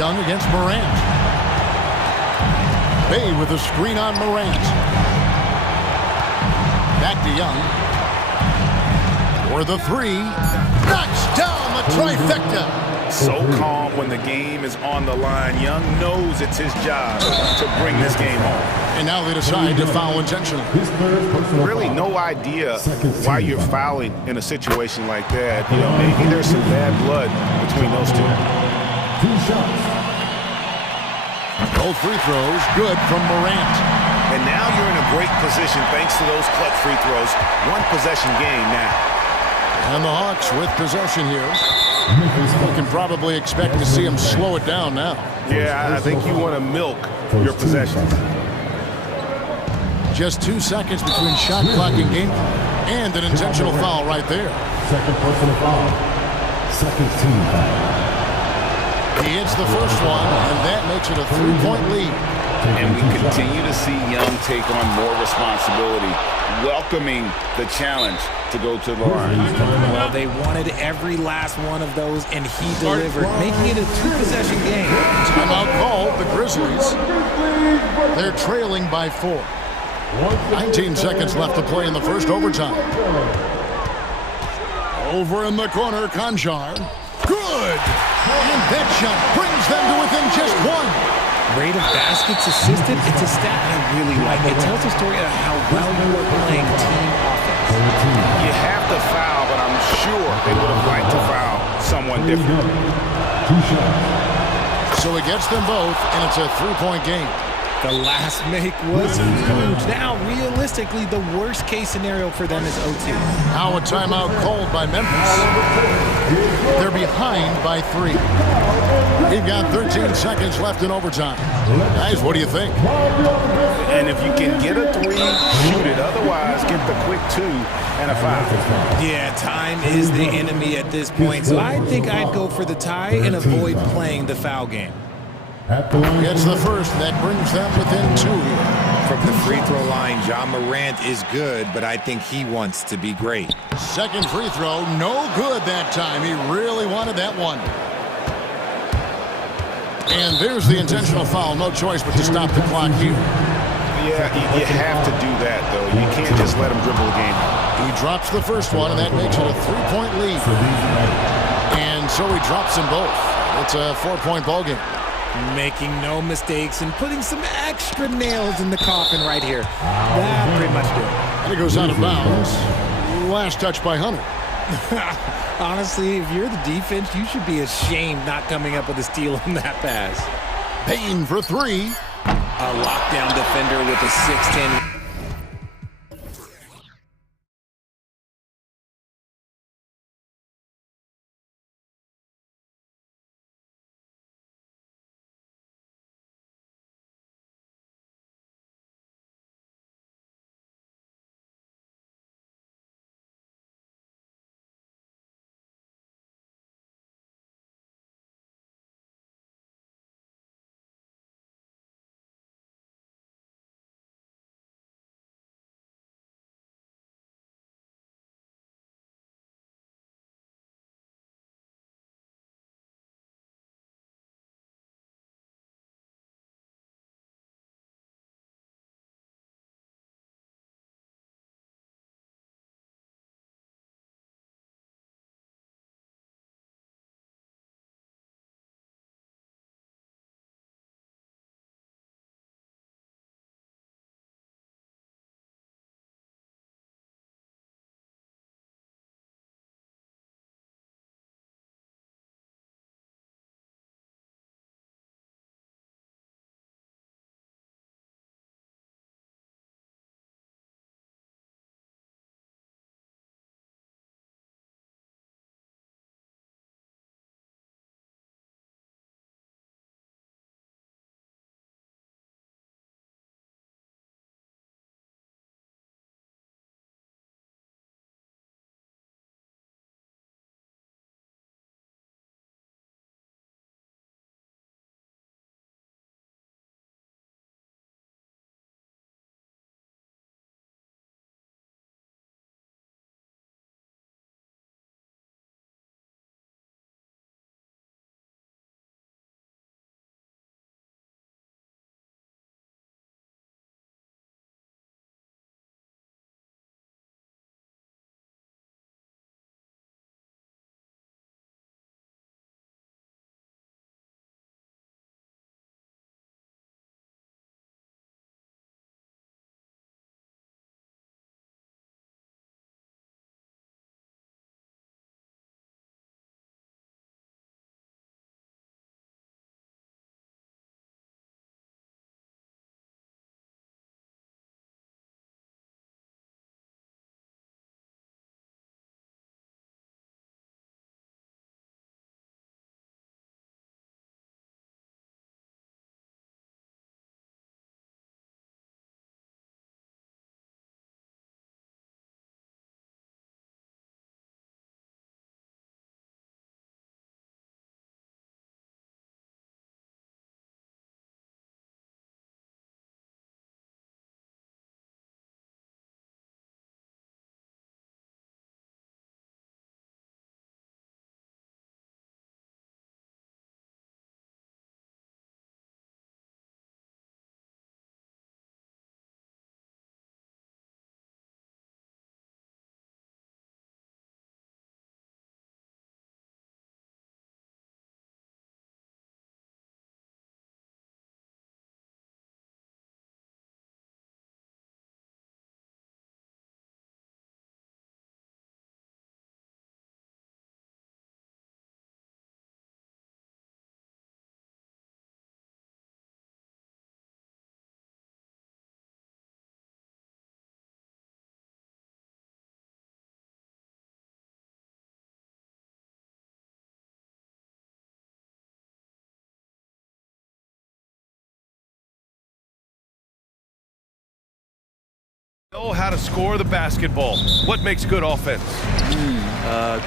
Young against Morant. Bay with a screen on Morant. Back to Young. For the 3. Knocks down the trifecta. So calm when the game is on the line. Young knows it's his job to bring this game home. And now they decide to foul intentionally. Really no idea why you're fouling in a situation like that. You know, maybe there's some bad blood between those two. 2 shots. Both free throws good from Morant. And now you're in a great position thanks to those clutch free throws. One possession game now. And the Hawks with possession here. You can probably expect to see them slow it down now. Yeah, I think you want to milk your possessions. Just 2 seconds between shot clock and game. And an intentional foul right there. Second personal foul. Second team foul. He hits the first one, and that makes it a 3-point lead. And we continue to see Young take on more responsibility, welcoming the challenge to go to the line. Well, they wanted every last one of those, and he delivered, making it a two-possession game. Timeout called, the Grizzlies. They're trailing by 4. 19 seconds left to play in the first overtime. Over in the corner, Conjar. Good! And that shot brings them to within just 1. Rate of baskets assisted, it's a stat I really like. It tells a story of how well you are playing team offense. You have to foul, but I'm sure they would have liked to foul someone different. So he gets them both, and it's a 3-point game. The last make was huge. Now, realistically, the worst-case scenario for them is OT. Now a timeout called by Memphis. They're behind by 3. We've got 13 seconds left in overtime. Guys, what do you think? And if you can get a 3, shoot it. Otherwise, get the quick 2 and a foul. Yeah, time is the enemy at this point, so I think I'd go for the tie and avoid playing the foul game. Gets the first, and that brings them within 2 here. From the free throw line, John Morant is good, but I think he wants to be great. Second free throw, no good that time. He really wanted that one. And there's the intentional foul. No choice but to stop the clock here. Yeah, you have to do that, though. You can't just let him dribble the game. He drops the first one, and that makes it a 3-point lead. And so he drops them both. It's a 4-point ball game. Making no mistakes and putting some extra nails in the coffin right here. That pretty much did it. And it goes out of bounds. Last touch by Hunter. Honestly, if you're the defense, you should be ashamed not coming up with a steal on that pass. Payne for 3. A lockdown defender with a 6'10". Know how to score the basketball. What makes good offense?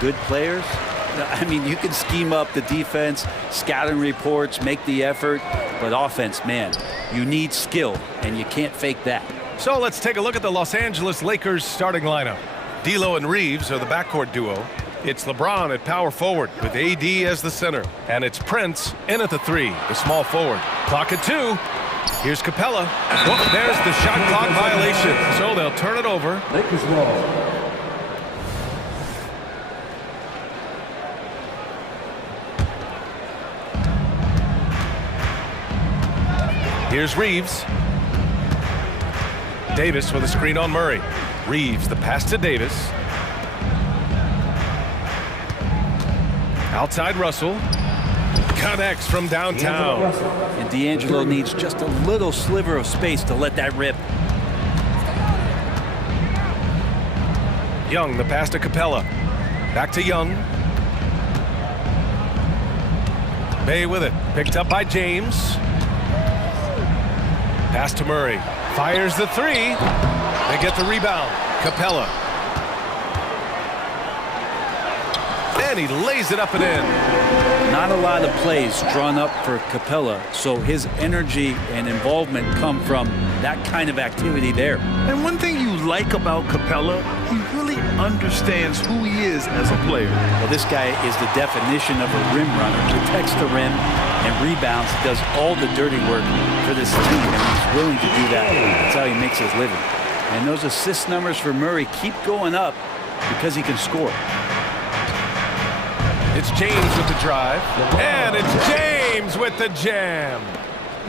Good players. I mean, you can scheme up the defense, scouting reports, make the effort, but offense, man, you need skill, and you can't fake that. So let's take a look at the Los Angeles Lakers starting lineup. D'Lo and Reeves are the backcourt duo. It's LeBron at power forward with AD as the center. And it's Prince in at the 3, the small forward. Clock at 2. Here's Capella. Oh, there's the shot clock violation. So they'll turn it over. Lakers ball. Here's Reeves. Davis with a screen on Murray. Reeves, the pass to Davis. Outside Russell. Connects from downtown. And D'Angelo needs just a little sliver of space to let that rip. Young, the pass to Capella. Back to Young. Bay with it. Picked up by James. Pass to Murray. Fires the 3. They get the rebound. Capella. And he lays it up and in. Not a lot of plays drawn up for Capella, so his energy and involvement come from that kind of activity there. And one thing you like about Capella, he really understands who he is as a player. Well, this guy is the definition of a rim runner. Protects the rim and rebounds, does all the dirty work for this team, and he's willing to do that. That's how he makes his living. And those assist numbers for Murray keep going up because he can score. It's James with the drive, and it's James with the jam.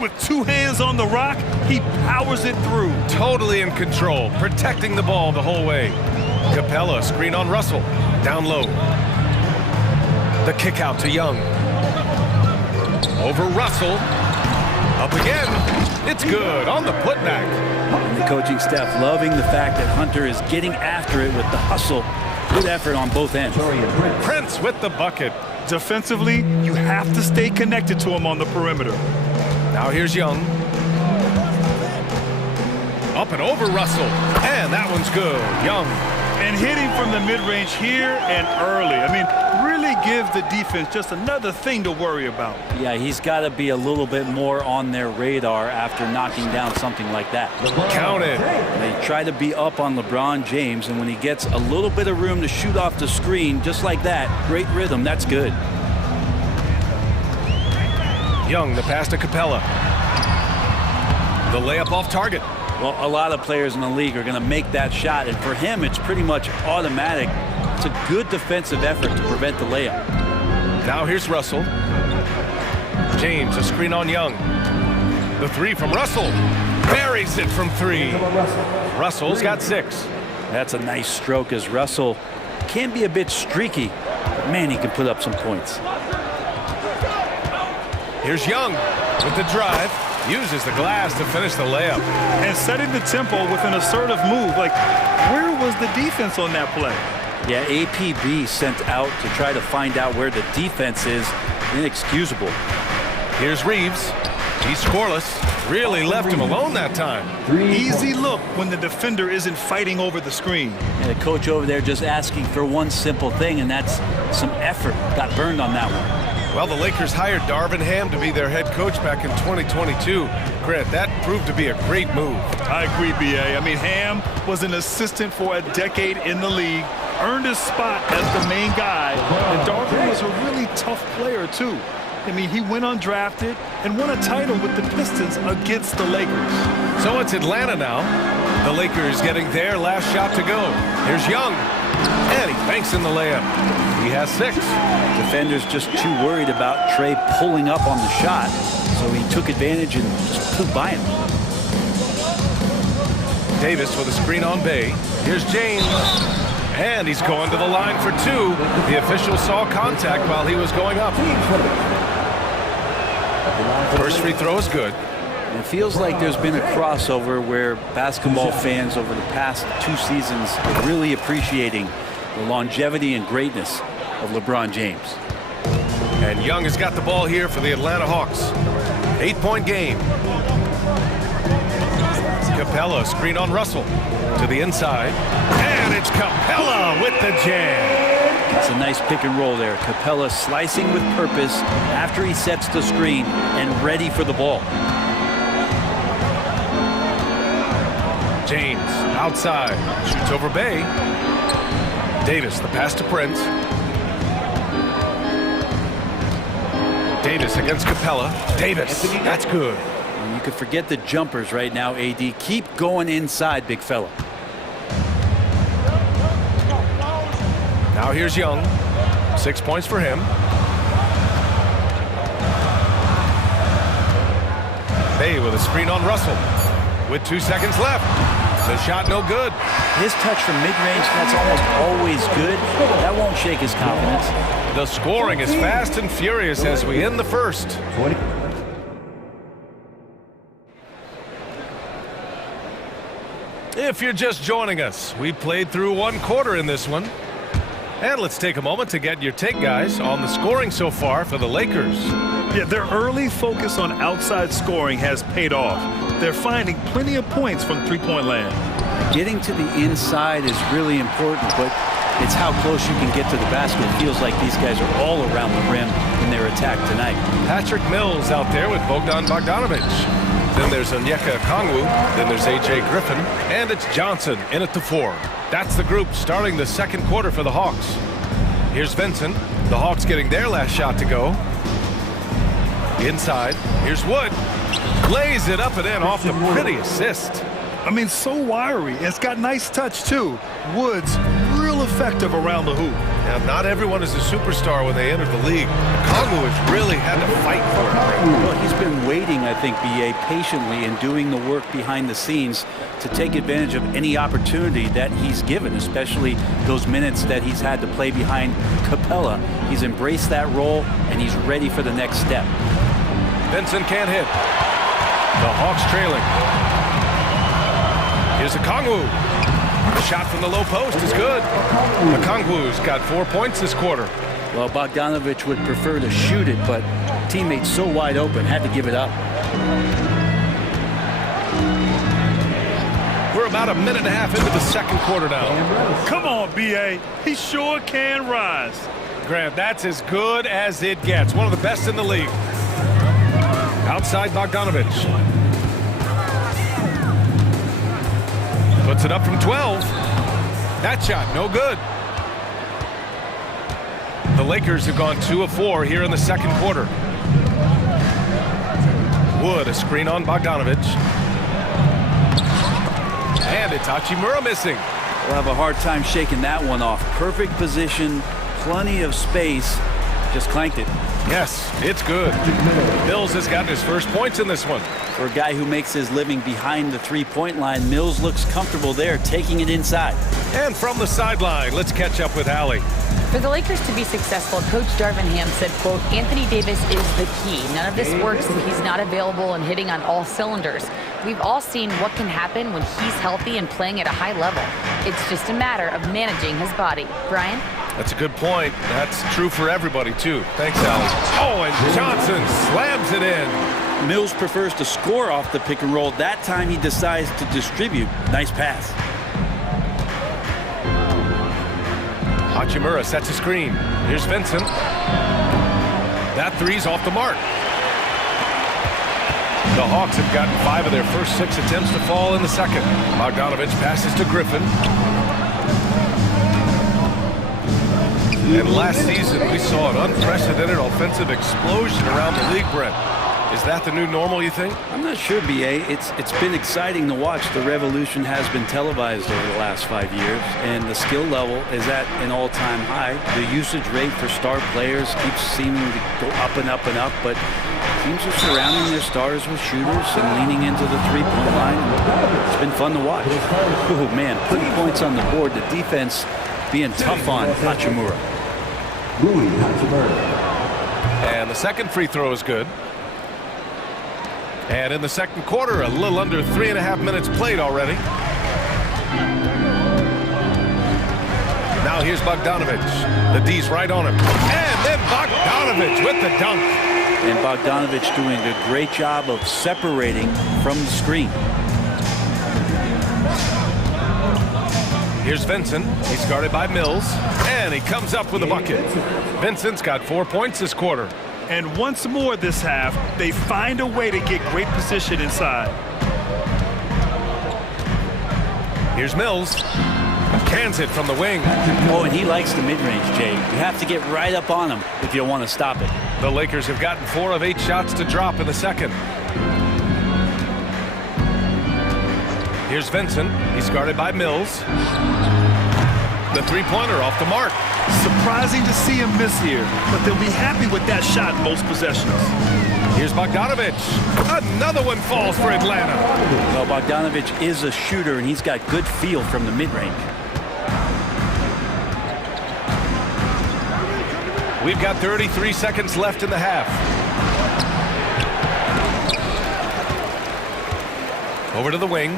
With 2 hands on the rock, he powers it through. Totally in control, protecting the ball the whole way. Capella, screen on Russell, down low. The kick out to Young. Over Russell, up again. It's good on the putback. And the coaching staff loving the fact that Hunter is getting after it with the hustle. Good effort on both ends. Prince with the bucket. Defensively, you have to stay connected to him on the perimeter. Now here's Young. Up and over Russell. And that one's good. Young. And hitting from the mid-range here and early. I mean, really give the defense just another thing to worry about. Yeah, he's got to be a little bit more on their radar after knocking down something like that. Count it. They try to be up on LeBron James, and when he gets a little bit of room to shoot off the screen, just like that, great rhythm, that's good. Young, the pass to Capella. The layup off target. Well, a lot of players in the league are going to make that shot, and for him, it's pretty much automatic. It's a good defensive effort to prevent the layup. Now here's Russell. James, a screen on Young. The 3 from Russell. Buries it from 3. Russell's got 6. That's a nice stroke, as Russell can be a bit streaky, but man, he can put up some points. Here's Young with the drive. Uses the glass to finish the layup. And setting the tempo with an assertive move. Like, where was the defense on that play? Yeah, APB sent out to try to find out where the defense is. Inexcusable. Here's Reeves. He's scoreless. Really left him alone that time. Easy look when the defender isn't fighting over the screen. And the coach over there just asking for one simple thing, and that's some effort. Got burned on that one. Well, the Lakers hired Darvin Ham to be their head coach back in 2022. Grant, that proved to be a great move. I agree, B.A. I mean, Ham was an assistant for a decade in the league, earned his spot as the main guy, and Darvin was a really tough player, too. I mean, he went undrafted and won a title with the Pistons against the Lakers. So it's Atlanta now. The Lakers getting their last shot to go. Here's Young, and he banks in the layup. He has 6. Defenders just too worried about Trey pulling up on the shot, so he took advantage and just pulled by him. Davis with a screen on Bay. Here's James. And he's going to the line for 2. The official saw contact while he was going up. First free throw is good. It feels like there's been a crossover where basketball fans over the past 2 seasons are really appreciating the longevity and greatness of LeBron James. And Young has got the ball here for the Atlanta Hawks. 8-point game. Capella, screen on Russell. To the inside. And it's Capella with the jam. It's a nice pick and roll there. Capella slicing with purpose after he sets the screen and ready for the ball. James, outside. Shoots over Bay. Davis, the pass to Prince. Davis against Capella. Davis, that's good. And you could forget the jumpers right now, AD. Keep going inside, big fella. Now here's Young. 6 points for him. Bay with a screen on Russell. With 2 seconds left. The shot no good. His touch from mid-range, that's almost always good. That won't shake his confidence. The scoring is fast and furious as we end the first. If you're just joining us, we played through 1 quarter in this one. And let's take a moment to get your take, guys, on the scoring so far for the Lakers. Yeah, their early focus on outside scoring has paid off. They're finding plenty of points from three-point land. Getting to the inside is really important, but it's how close you can get to the basket. It feels like these guys are all around the rim in their attack tonight. Patrick Mills out there with Bogdan Bogdanovic. Then there's Onyeka Okongwu. Then there's A.J. Griffin. And it's Johnson in at the 4. That's the group starting the second quarter for the Hawks. Here's Vincent. The Hawks getting their last shot to go. Inside. Here's Wood. Lays it up and in off the pretty assist. I mean, so wiry. It's got nice touch, too. Woods, real effective around the hoop. Now, not everyone is a superstar when they enter the league. Okongwu has really had to fight for it. Well, he's been waiting, I think, B.A., patiently and doing the work behind the scenes to take advantage of any opportunity that he's given, especially those minutes that he's had to play behind Capella. He's embraced that role, and he's ready for the next step. Vincent can't hit. The Hawks trailing. Here's Okongwu. The shot from the low post is good. Okongwu's got 4 points this quarter. Well, Bogdanovic would prefer to shoot it, but teammates so wide open, had to give it up. We're about a minute and a half into the second quarter now. Come on, B.A. He sure can rise. Grant, that's as good as it gets. One of the best in the league. Outside Bogdanovic. Puts it up from 12. That shot, no good. The Lakers have gone 2 of 4 here in the second quarter. Wood, a screen on Bogdanovic. And it's Hachimura missing. We'll have a hard time shaking that one off. Perfect position, plenty of space. Just clanked it. Yes, it's good. Mills has gotten his first points in this one. For a guy who makes his living behind the three-point line, Mills looks comfortable there, taking it inside. And from the sideline, let's catch up with Allie. For the Lakers to be successful, Coach Darvin Ham said, quote, Anthony Davis is the key. None of this works if he's not available and hitting on all cylinders. We've all seen what can happen when he's healthy and playing at a high level. It's just a matter of managing his body. Brian? That's a good point. That's true for everybody, too. Thanks, Allie. Oh, and Johnson slams it in. Mills prefers to score off the pick and roll. That time he decides to distribute. Nice pass. Hachimura sets a screen. Here's Vincent. That three's off the mark. The Hawks have gotten 5 of their first 6 attempts to fall in the second. Bogdanovic passes to Griffin. And last season, we saw an unprecedented offensive explosion around the league, Brent. Is that the new normal, you think? I'm not sure, B.A. It's been exciting to watch. The revolution has been televised over the last 5 years, and the skill level is at an all-time high. The usage rate for star players keeps seeming to go up and up and up, but teams are surrounding their stars with shooters and leaning into the three-point line. It's been fun to watch. Oh, man, putting points on the board, the defense being tough on Hachimura. And the second free throw is good. And in the second quarter, a little under 3.5 minutes played already. Now here's Bogdanovic. The D's right on him. And then Bogdanovic with the dunk. And Bogdanovic doing a great job of separating from the screen. Here's Vincent. He's guarded by Mills. And he comes up with a bucket. Vincent's got 4 points this quarter. And once more this half, they find a way to get great position inside. Here's Mills. Cans it from the wing. Oh, and he likes the mid-range, Jay. You have to get right up on him if you want to stop it. The Lakers have gotten 4 of 8 shots to drop in the second. Here's Vincent. He's guarded by Mills. The three-pointer off the mark. Surprising to see him miss here, but they'll be happy with that shot most possessions. Here's Bogdanovic. Another one falls for Atlanta. Well, Bogdanovic is a shooter, and he's got good feel from the mid-range. We've got 33 seconds left in the half. Over to the wing.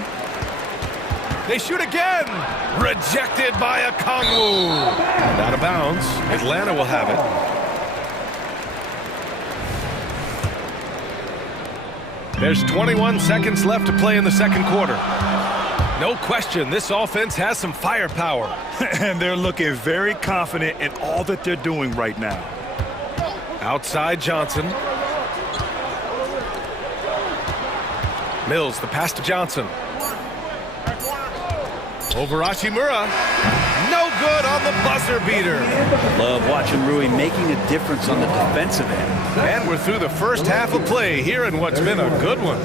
They shoot again. Rejected by a Kongwu. And out of bounds. Atlanta will have it. There's 21 seconds left to play in the second quarter. No question, this offense has some firepower. And they're looking very confident in all that they're doing right now. Outside Johnson. Mills, the pass to Johnson. Over Hachimura. No good on the buzzer beater. Love watching Rui making a difference on the defensive end. And we're through the first half of play here in what's been a good one.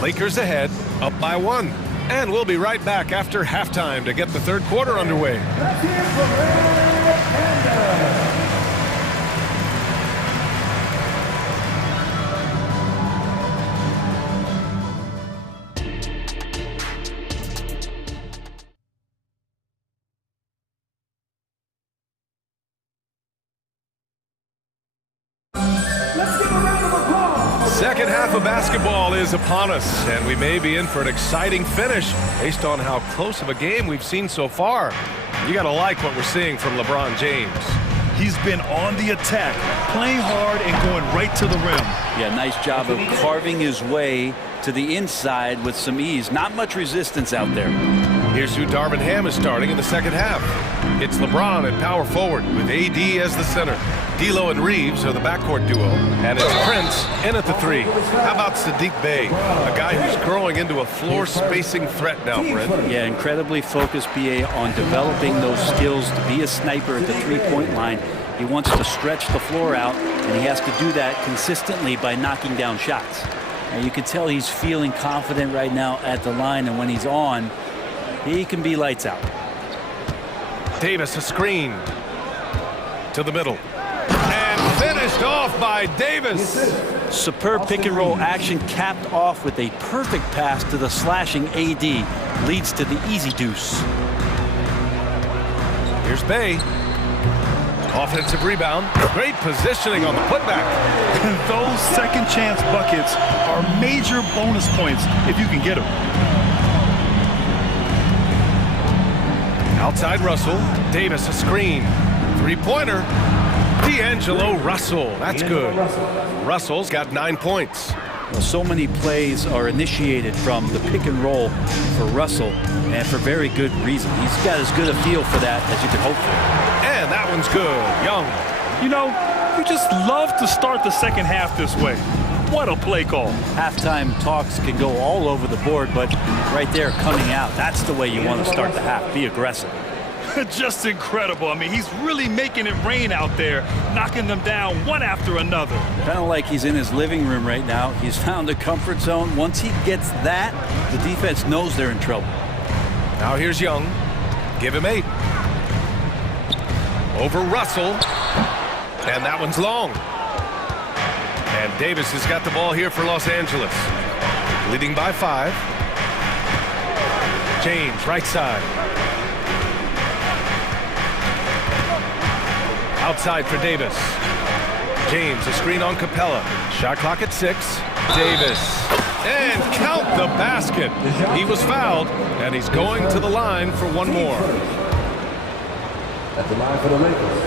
Lakers ahead, up by 1. And we'll be right back after halftime to get the third quarter underway. Second half of basketball is upon us, and we may be in for an exciting finish based on how close of a game we've seen so far. You got to like what we're seeing from LeBron James. He's been on the attack, playing hard and going right to the rim. Yeah, nice job of carving his way to the inside with some ease. Not much resistance out there. Here's who Darvin Ham is starting in the second half. It's LeBron at power forward with AD as the center. D'Lo and Reeves are the backcourt duo. And it's Prince in at the 3. How about Sadiq Bey, a guy who's growing into a floor-spacing threat now, Brent? Yeah, incredibly focused, BA, on developing those skills to be a sniper at the three-point line. He wants to stretch the floor out, and he has to do that consistently by knocking down shots. And you can tell he's feeling confident right now at the line, and when he's on, he can be lights out. Davis, a screen to the middle. And finished off by Davis. Superb pick and roll action capped off with a perfect pass to the slashing AD. Leads to the easy deuce. Here's Bey. Offensive rebound. Great positioning on the putback. Those second chance buckets are major bonus points if you can get them. Outside Russell. Davis, a screen. Three-pointer. D'Angelo Russell. That's good. Russell's got 9 points. Well, so many plays are initiated from the pick and roll for Russell, and for very good reason. He's got as good a feel for that as you could hope for. And that one's good. Young. You know, you just love to start the second half this way. What a play call. Halftime talks can go all over the board, but right there coming out, that's the way you want to start the half. Be aggressive. Just incredible. I mean, he's really making it rain out there, knocking them down one after another. Kind of like he's in his living room right now. He's found a comfort zone. Once he gets that, the defense knows they're in trouble. Now here's Young. Give him 8. Over Russell. And that one's long. And Davis has got the ball here for Los Angeles. Leading by 5. James, right side. Outside for Davis. James, a screen on Capella. Shot clock at 6. Davis. And count the basket. He was fouled, and he's going to the line for one more. At the line for the Lakers,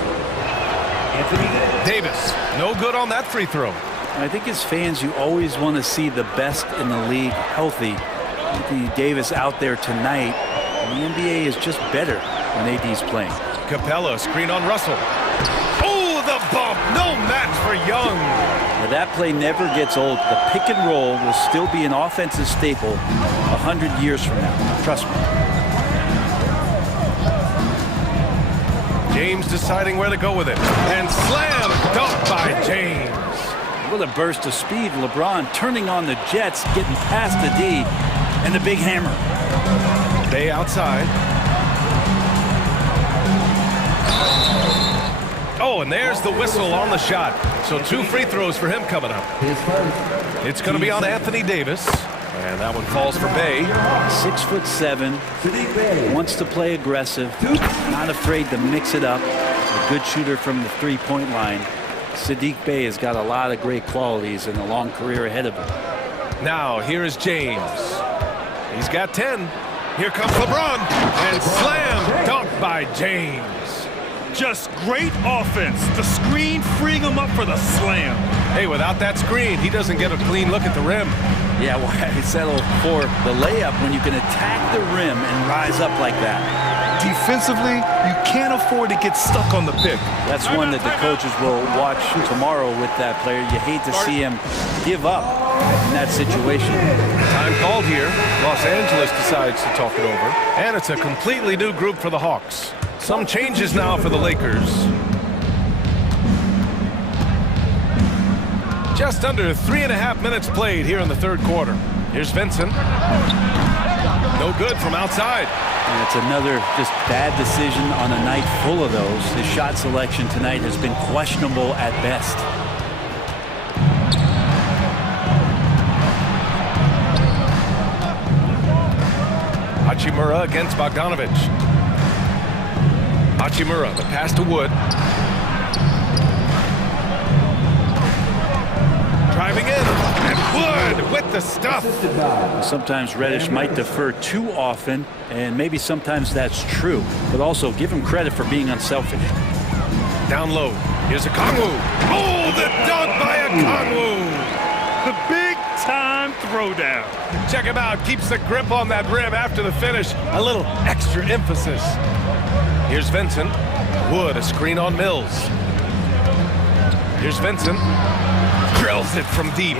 Davis, no good on that free throw. I think as fans, you always want to see the best in the league healthy. Anthony Davis out there tonight, and the NBA is just better. when AD's playing. Capella, screen on Russell. Oh, the bump! No match for Young. Now, that play never gets old. The pick and roll will still be an offensive staple 100 years from now. Trust me. James deciding where to go with it. And slam dunk by James. With a burst of speed, LeBron turning on the Jets, getting past the D, and the big hammer. Bay outside. Oh, and there's the whistle on the shot. So 2 free throws for him coming up. It's going to be on Anthony Davis. And that one falls for Bay. 6'7", wants to play aggressive, not afraid to mix it up. A good shooter from the three-point line. Saddiq Bey has got a lot of great qualities and a long career ahead of him. Now, here is James. He's got 10. Here comes LeBron. And slam dunk by James. Just great offense. The screen freeing him up for the slam. Hey, without that screen, he doesn't get a clean look at the rim. Yeah, why settle for the layup when you can attack the rim and rise up like that? Defensively, you can't afford to get stuck on the pick. That's one that the coaches will watch tomorrow with that player. You hate to see him give up in that situation. Time called here. Los Angeles decides to talk it over. And it's a completely new group for the Hawks. Some changes now for the Lakers. Just under 3.5 minutes played here in the third quarter. Here's Vincent. No good from outside. And it's another just bad decision on a night full of those. His shot selection tonight has been questionable at best. Hachimura against Bogdanovich. Hachimura, the pass to Wood. Driving in, and Wood with the stuff. Sometimes Reddish might defer too often, and maybe sometimes that's true, but also give him credit for being unselfish. Down low, here's a Kongwu. Oh, the dunk by a Kongwu. The big-time throwdown. Check him out, keeps the grip on that rim after the finish. A little extra emphasis. Here's Vincent. Wood, a screen on Mills. Here's Vincent. Drills it from deep.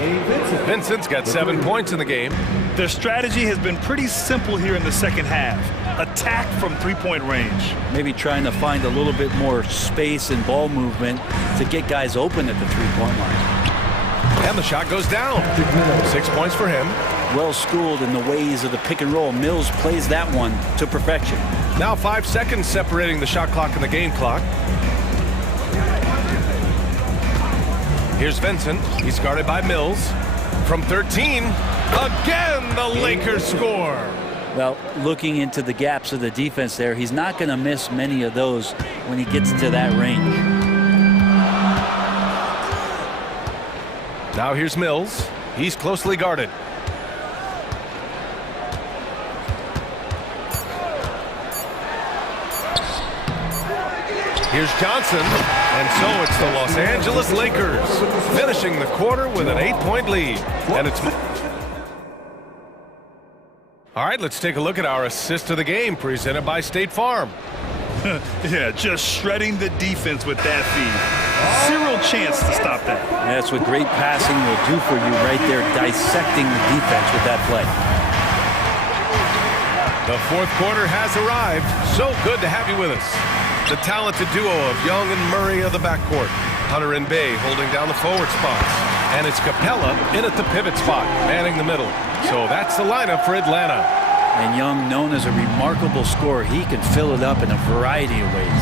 Vincent's got 7 points in the game. Their strategy has been pretty simple here in the second half. Attack from three-point range. Maybe trying to find a little bit more space and ball movement to get guys open at the three-point line. And the shot goes down. 6 points for him. Well schooled in the ways of the pick and roll. Mills plays that one to perfection. Now 5 seconds separating the shot clock and the game clock. Here's Vincent. He's guarded by Mills. From 13, again the Lakers score. Well, looking into the gaps of the defense there, he's not going to miss many of those when he gets to that range. Now here's Mills. He's closely guarded. Here's Johnson, and so it's the Los Angeles Lakers finishing the quarter with an 8-point lead. And it's... All right, let's take a look at our assist of the game presented by State Farm. Yeah, just shredding the defense with that feed. Zero chance to stop that. That's what great passing will do for you right there, dissecting the defense with that play. The fourth quarter has arrived. So good to have you with us. The talented duo of Young and Murray of the backcourt. Hunter and Bay holding down the forward spots. And it's Capella in at the pivot spot, manning the middle. So that's the lineup for Atlanta. And Young, known as a remarkable scorer, he can fill it up in a variety of ways.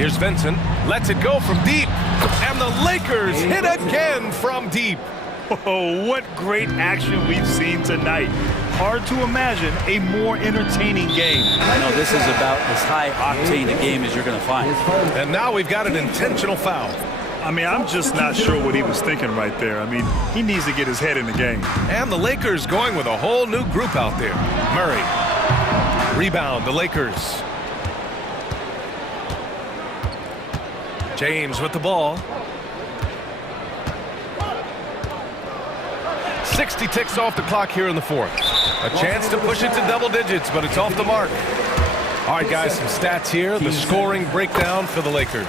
Here's Vincent. Lets it go from deep. And the Lakers hit again from deep. Oh, what great action we've seen tonight. Hard to imagine a more entertaining game. No, this is about as high octane a game as you're going to find. And now we've got an intentional foul. I mean, I'm just not sure what he was thinking right there. I mean, he needs to get his head in the game. And the Lakers going with a whole new group out there. Murray. Rebound, the Lakers. James with the ball. 60 ticks off the clock here in the fourth. A chance to push it to double digits, but it's off the mark. All right, guys, some stats here. The scoring breakdown for the Lakers.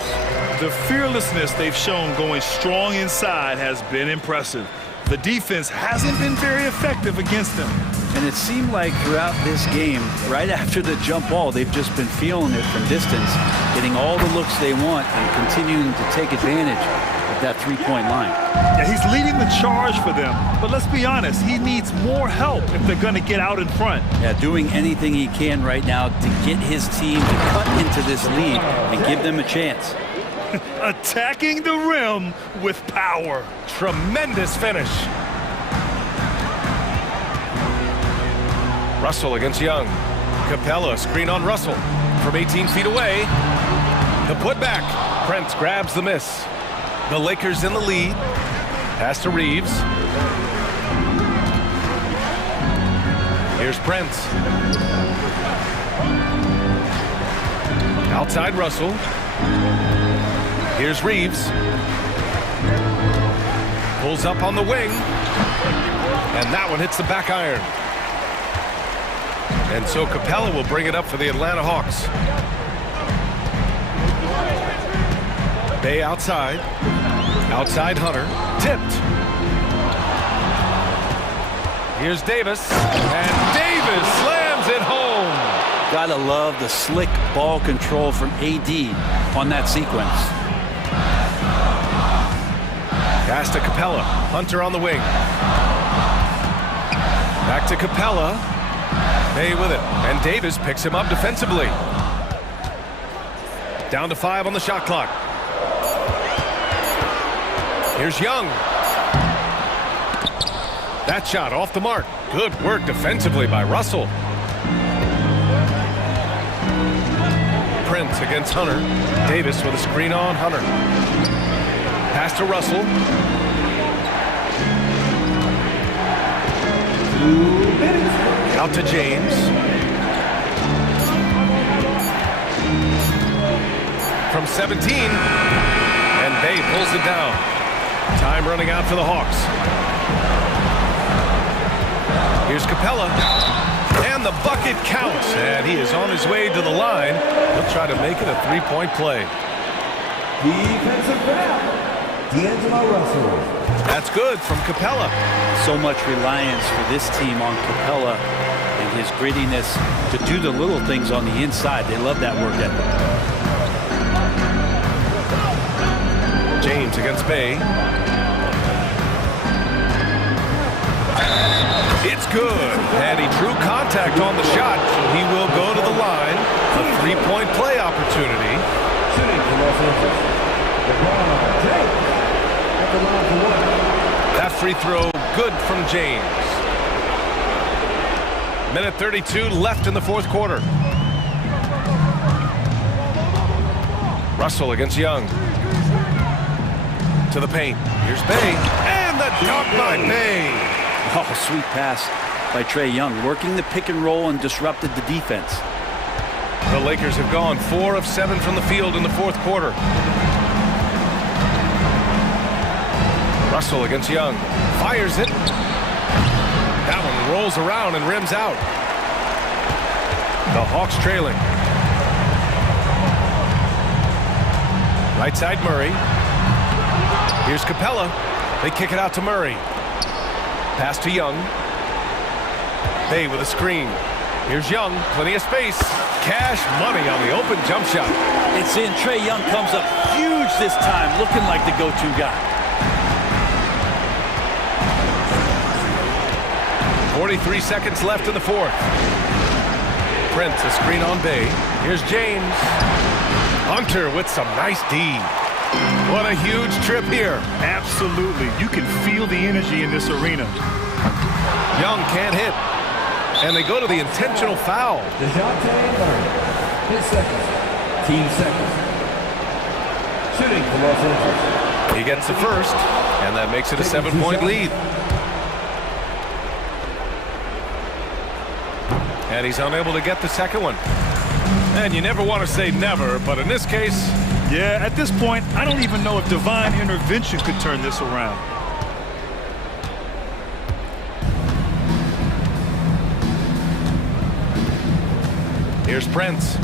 The fearlessness they've shown going strong inside has been impressive. The defense hasn't been very effective against them. And it seemed like throughout this game, right after the jump ball, they've just been feeling it from distance, getting all the looks they want and continuing to take advantage of that three-point line. Yeah, he's leading the charge for them, but let's be honest, he needs more help if they're going to get out in front. Yeah, doing anything he can right now to get his team to cut into this lead and give them a chance. Attacking the rim with power. Tremendous finish. Russell against Young. Capella, screen on Russell from 18 feet away. The putback. Prince grabs the miss. The Lakers in the lead. Pass to Reeves. Here's Prince. Outside Russell. Here's Reeves. Pulls up on the wing. And that one hits the back iron. And so Capella will bring it up for the Atlanta Hawks. Bay outside. Outside Hunter. Tipped. Here's Davis. And Davis slams it home. Gotta love the slick ball control from AD on that sequence. Pass to Capella. Hunter on the wing. Back to Capella. Bay with it. And Davis picks him up defensively. Down to 5 on the shot clock. Here's Young. That shot off the mark. Good work defensively by Russell. Prince against Hunter. Davis with a screen on Hunter. Pass to Russell. Out to James. From 17. And Bay pulls it down. Time running out for the Hawks. Here's Capella. And the bucket counts. And he is on his way to the line. He'll try to make it a three-point play. Defensive foul. D'Angelo Russell. That's good from Capella. So much reliance for this team on Capella and his grittiness to do the little things on the inside. They love that work ethic. James against Bay. It's good. And he drew contact on the shot, so he will go to the line. A three-point play opportunity. That free throw good from James. Minute 32 left in the fourth quarter. Russell against Young. To the paint. Here's Bay. And the dunk by Bay. Oh, sweet pass by Trae Young, working the pick and roll and disrupted the defense. The Lakers have gone 4 of 7 from the field in the fourth quarter. Russell against Young. Fires it. That one rolls around and rims out. The Hawks trailing. Right side Murray. Here's Capella. They kick it out to Murray. Pass to Young. Bay with a screen. Here's Young. Plenty of space. Cash money on the open jump shot. It's in. Trae Young comes up huge this time, looking like the go-to guy. 43 seconds left in the fourth. Prince, a screen on Bay. Here's James. Hunter with some nice D. What a huge trip here. Absolutely. You can feel the energy in this arena. Young can't hit. And they go to the intentional foul. DeJounte Murray. 10 seconds. Team seconds. Shooting for Los Angeles. He gets the first, and that makes it a 7-point lead. And he's unable to get the second one. And you never want to say never, but in this case... Yeah, at this point, I don't even know if divine intervention could turn this around. Here's Prince.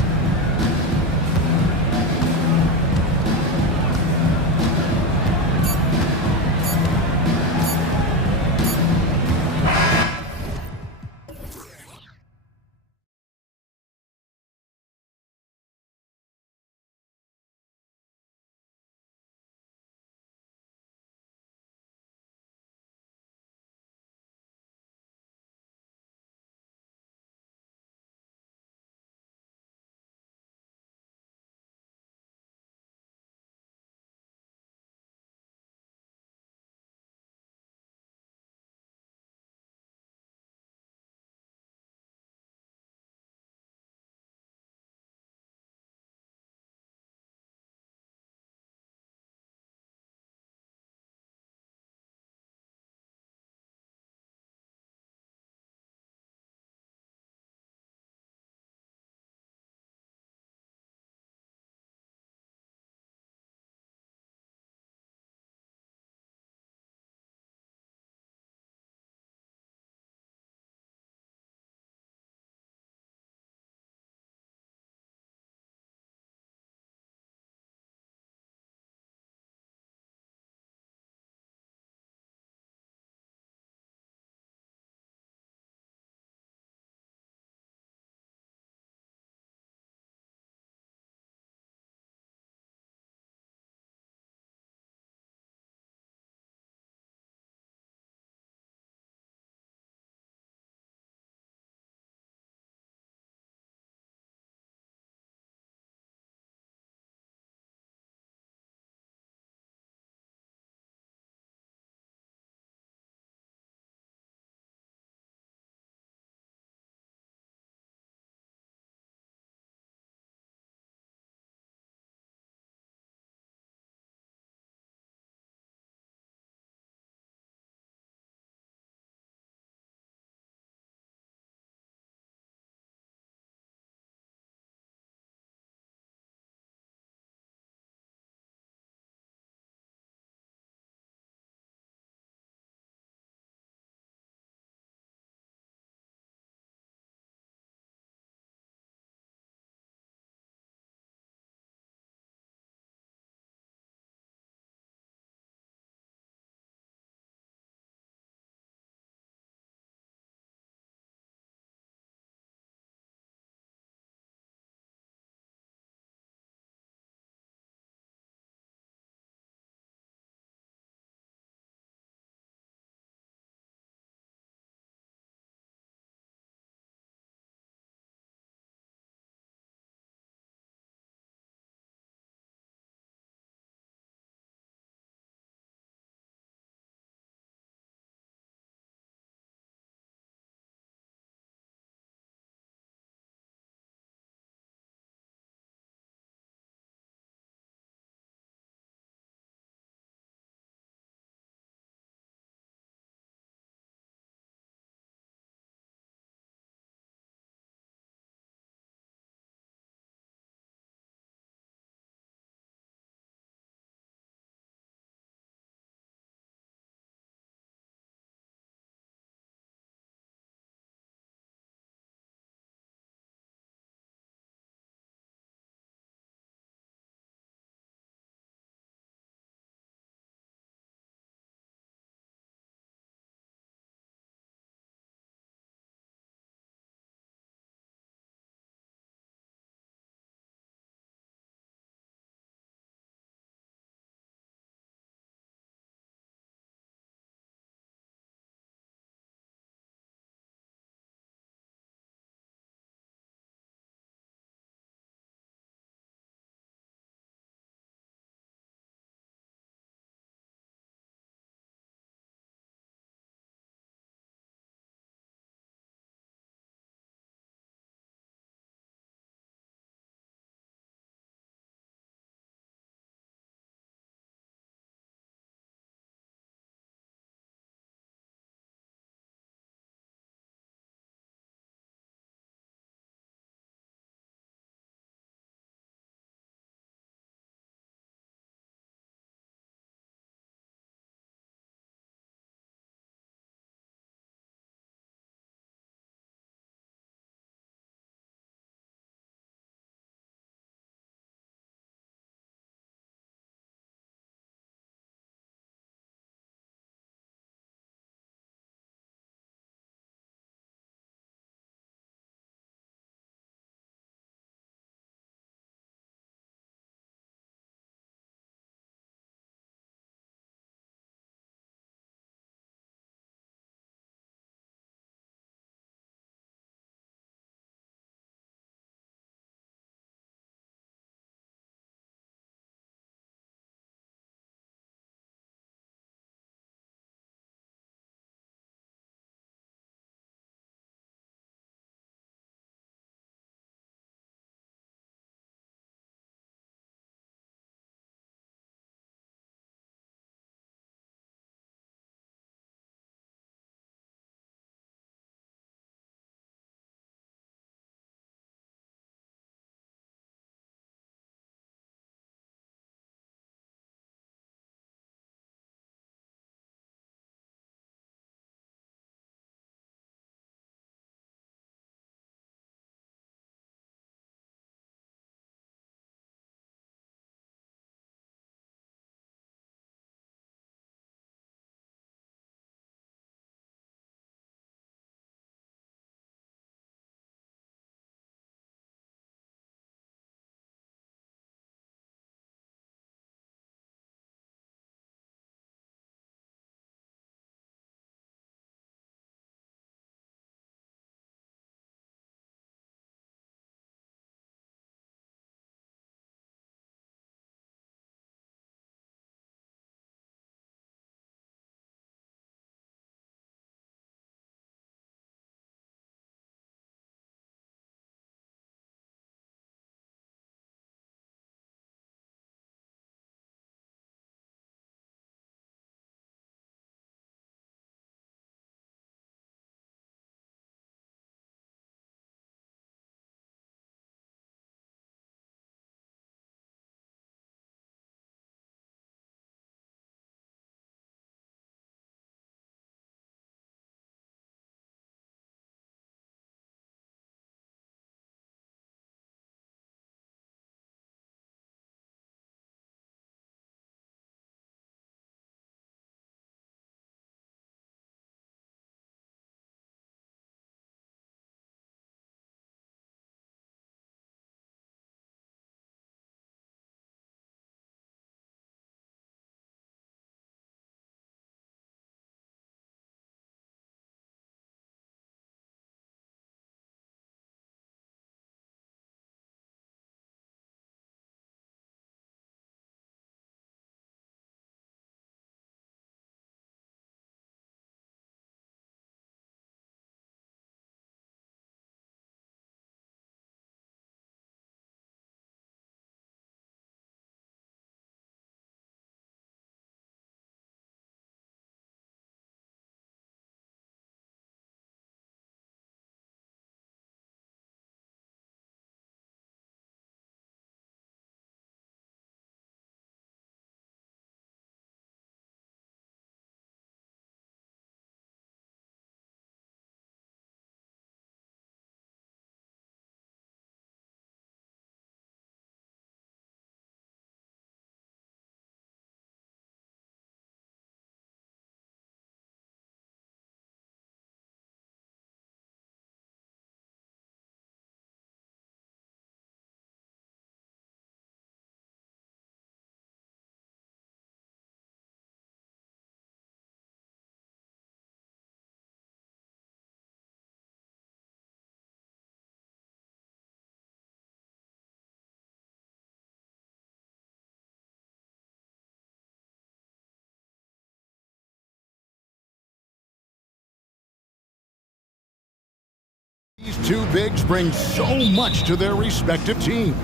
These two bigs bring so much to their respective teams.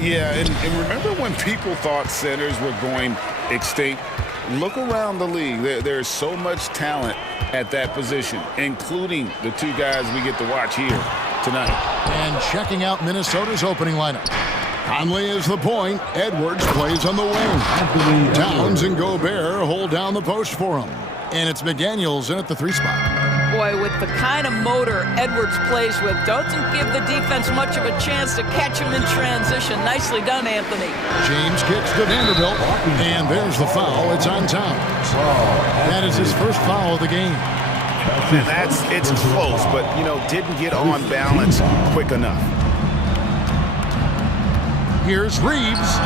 Yeah, and remember when people thought centers were going extinct? Look around the league. There's so much talent at that position, including the two guys we get to watch here tonight. And checking out Minnesota's opening lineup. Conley is the point. Edwards plays on the wing. Towns and Gobert hold down the post for him. And it's McDaniels in at the 3 spot. Boy, with the kind of motor Edwards plays with, doesn't give the defense much of a chance to catch him in transition. Nicely done, Anthony. James kicks to Vanderbilt, and there's the foul. It's on Towns. That is his first foul of the game. And it's close, but, didn't get on balance quick enough. Here's Reeves.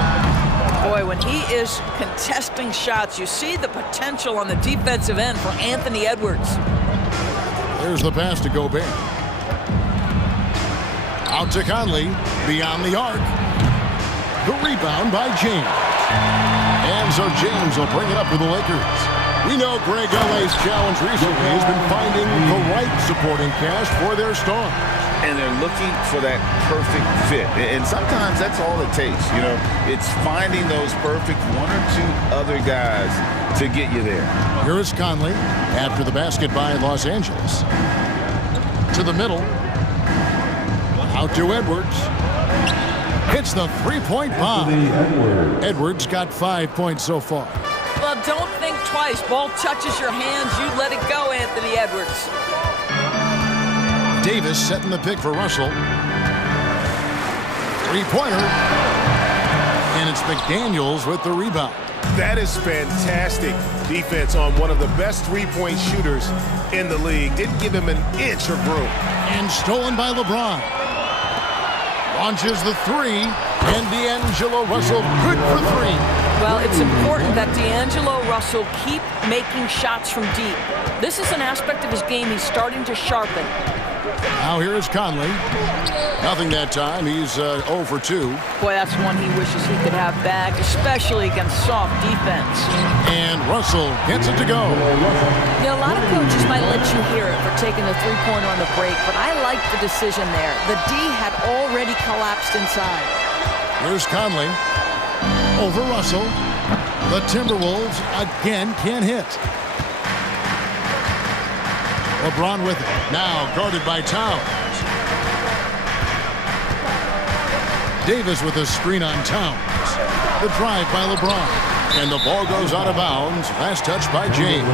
Boy, when he is contesting shots, you see the potential on the defensive end for Anthony Edwards. There's the pass to Gobert. Out to Conley, beyond the arc. The rebound by James. And so James will bring it up for the Lakers. We know Greg L.A.'s challenge recently has been finding the right supporting cast for their stars. And they're looking for that perfect fit. And sometimes that's all it takes, It's finding those perfect 1 or 2 other guys to get you there. Here is Conley after the basket by Los Angeles. To the middle. Out to Edwards. Hits the 3-point bomb. Edwards got 5 points so far. Well, don't think twice. Ball touches your hands, you let it go, Anthony Edwards. Davis setting the pick for Russell. 3-pointer. And it's McDaniels with the rebound. That is fantastic defense on one of the best 3-point shooters in the league. Didn't give him an inch of room. And stolen by LeBron. Launches the 3. And D'Angelo Russell good for 3. Well, it's important that D'Angelo Russell keep making shots from deep. This is an aspect of his game he's starting to sharpen. Now here is Conley. Nothing that time. He's 0 for 2. Boy, that's one he wishes he could have back, especially against soft defense. And Russell gets it to go. A lot of coaches might let you hear it for taking the 3-pointer on the break, but I like the decision there. The D had already collapsed inside. Here's Conley. Over Russell. The Timberwolves again can't hit. LeBron with it. Now guarded by Towns. Davis with a screen on Towns. The drive by LeBron. And the ball goes out of bounds. Last touch by James.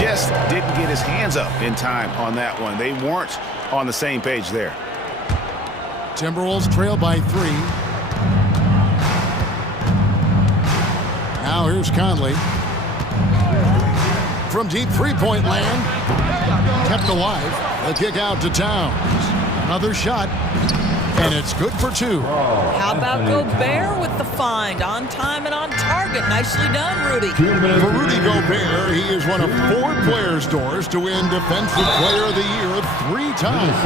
Just didn't get his hands up in time on that one. They weren't on the same page there. Timberwolves trail by 3. Now here's Conley. From deep 3-point land. Kept alive. The kick out to Towns. Another shot. And it's good for 2. How about Gobert with the find? On time and on target. Nicely done, Rudy. For Rudy Gobert, he is one of 4 players' doors to win Defensive Player of the Year 3 times.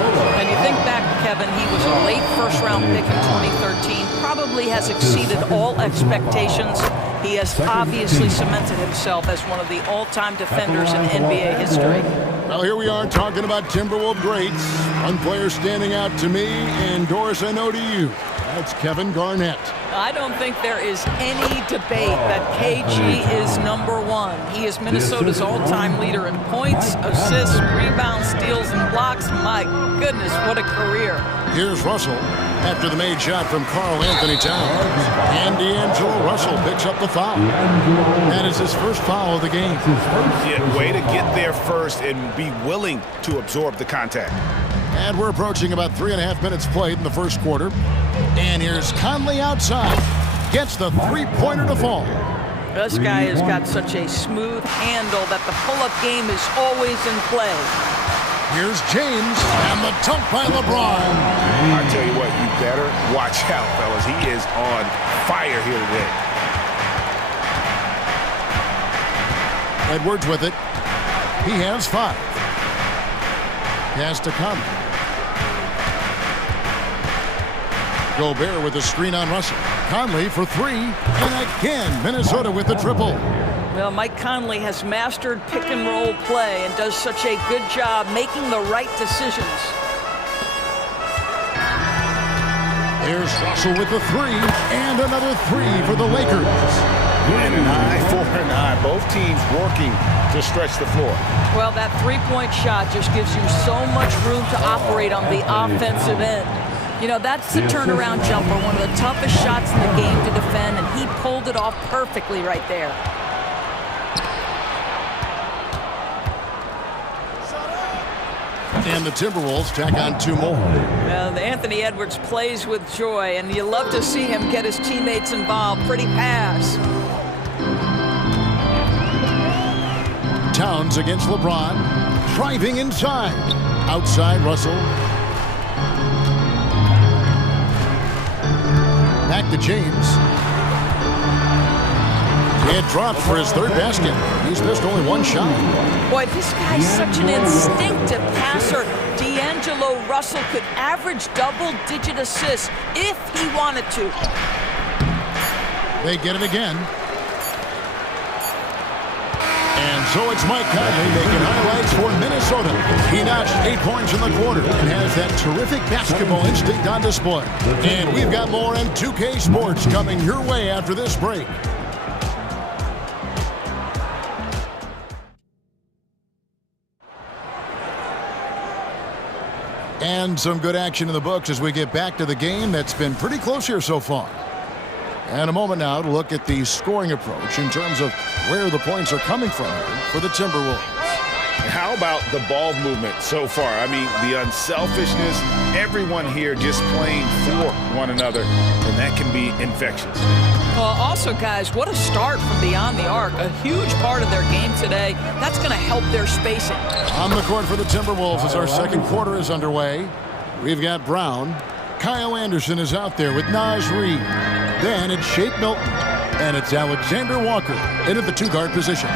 And you think back, Kevin, he was a late first-round pick in 2013. Probably has exceeded all expectations. He has obviously cemented himself as one of the all-time defenders in NBA history. Well, here we are talking about Timberwolves greats. One player standing out to me, and Doris, I know to you. That's Kevin Garnett. I don't think there is any debate that KG is #1. He is Minnesota's all-time leader in points, assists, rebounds, steals, and blocks. My goodness, what a career. Here's Russell after the made shot from Karl Anthony Towns. And D'Angelo Russell picks up the foul. That is his first foul of the game. Yeah, way to get there first and be willing to absorb the contact. And we're approaching about 3.5 minutes played in the first quarter. And here's Conley outside. Gets the 3-pointer to fall. This guy has got such a smooth handle that the pull-up game is always in play. Here's James, and the dunk by LeBron. I tell you what, you better watch out, fellas. He is on fire here today. Edwards with it. He has 5. Pass to Conley. Gobert with a screen on Russell. Conley for 3. And again, Minnesota with the triple. Well, Mike Conley has mastered pick-and-roll play and does such a good job making the right decisions. There's Russell with the three, and another three for the Lakers. And an eye for an eye. Both teams working to stretch the floor. Well, that three-point shot just gives you so much room to operate on the offensive end. You know, that's the turnaround jumper, one of the toughest shots in the game to defend, and he pulled it off perfectly right there. And the Timberwolves tack on two more. Anthony Edwards plays with joy, and you love to see him get his teammates involved. Pretty pass. Towns against LeBron. Driving inside. Outside Russell. Back to James. It dropped for his third basket. He's missed only one shot. Boy, this guy's such an instinctive passer. D'Angelo Russell could average double-digit assists if he wanted to. They get it again. And so it's Mike Conley making highlights for Minnesota. He notched 8 points in the quarter and has that terrific basketball instinct on display. And we've got more on 2K Sports coming your way after this break. And some good action in the books as we get back to the game that's been pretty close here so far. And a moment now to look at the scoring approach in terms of where the points are coming from here for the Timberwolves. How about the ball movement so far? I mean, the unselfishness, everyone here just playing for one another, and that can be infectious. Well, also, guys, what a start from beyond the arc. A huge part of their game today. That's going to help their spacing. On the court for the Timberwolves as our second quarter is underway. We've got Brown. Kyle Anderson is out there with Naz Reid. Then it's Shake Milton. And it's Alexander Walker in at the two-guard position.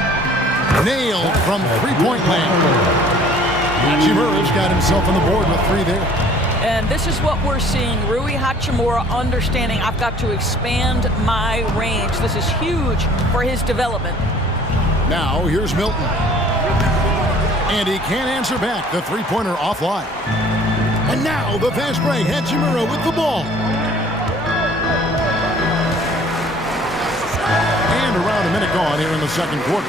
Nailed from three-point land. Hachimura's got himself on the board with three there. And this is what we're seeing. Rui Hachimura understanding I've got to expand my range. This is huge for his development. Now here's Milton. And he can't answer back. The three-pointer offline. And now the fast break. Hachimura with the ball. And around a minute gone here in the second quarter.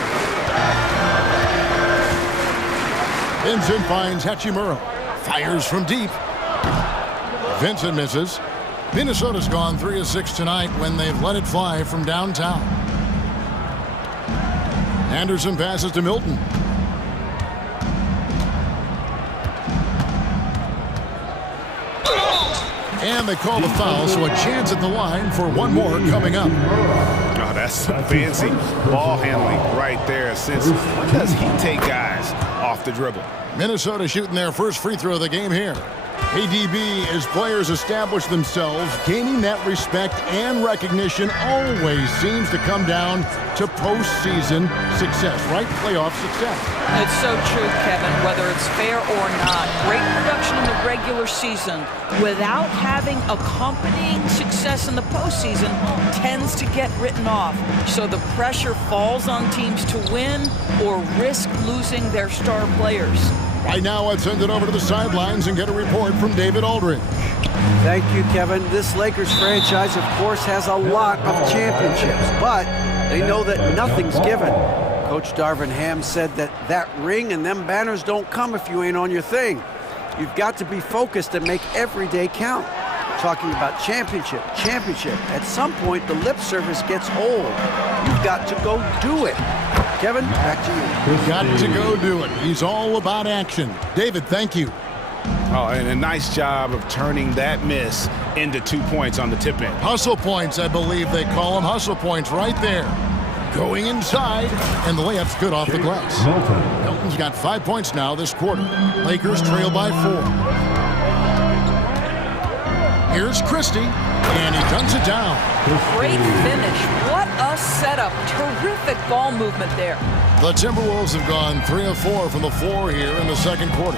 Vincent finds Hachimura. Fires from deep. Vincent misses. Minnesota's gone 3 of 6 tonight when they've let it fly from downtown. Anderson passes to Milton. And they call the foul, so a chance at the line for one more coming up. Oh, that's some fancy ball handling right there. Since when does he take guys off the dribble? Minnesota shooting their first free throw of the game here. ADB, as players establish themselves, gaining that respect and recognition always seems to come down to postseason success, right? Playoff success. It's so true, Kevin, whether it's fair or not. Great production in the regular season without having accompanying success in the postseason tends to get written off. So the pressure falls on teams to win or risk losing their star players. Right now, let's send it over to the sidelines and get a report from David Aldridge. Thank you, Kevin. This Lakers franchise, of course, has a lot of championships, but they know that nothing's given. Coach Darvin Ham said that ring and them banners don't come if you ain't on your thing. You've got to be focused and make every day count. Talking about championship. At some point, the lip service gets old. You've got to go do it. Kevin, back to you. We've got to go do it. He's all about action. David, thank you. Oh, and a nice job of turning that miss into 2 points on the tip in. Hustle points, I believe they call them. Hustle points right there. Going inside, and the layup's good off the glass. Milton's got 5 points now this quarter. Lakers trail by 4. Here's Christie, and he guns it down. Great finish. What a setup. Terrific ball movement there. The Timberwolves have gone 3 of 4 from the floor here in the second quarter.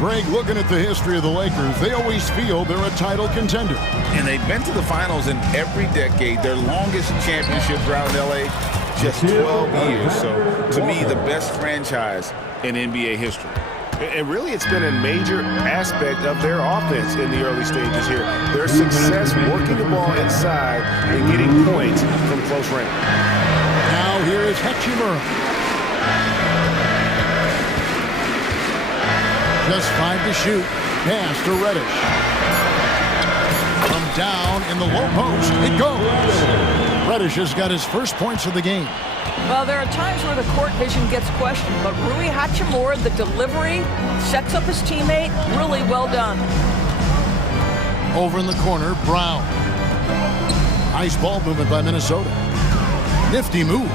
Greg, looking at the history of the Lakers, they always feel they're a title contender. And they've been to the finals in every decade. Their longest championship drought in L.A., just 12 years. So, to me, the best franchise in NBA history. And really, it's been a major aspect of their offense in the early stages here. Their success working the ball inside and getting points from close range. Now here is Hachimura. Just 5 to shoot. Pass to Reddish. From down in the low post, it goes. Reddish has got his first points of the game. Well, there are times where the court vision gets questioned, but Rui Hachimura, the delivery, sets up his teammate. Really well done. Over in the corner, Brown. Nice ball movement by Minnesota. Nifty move.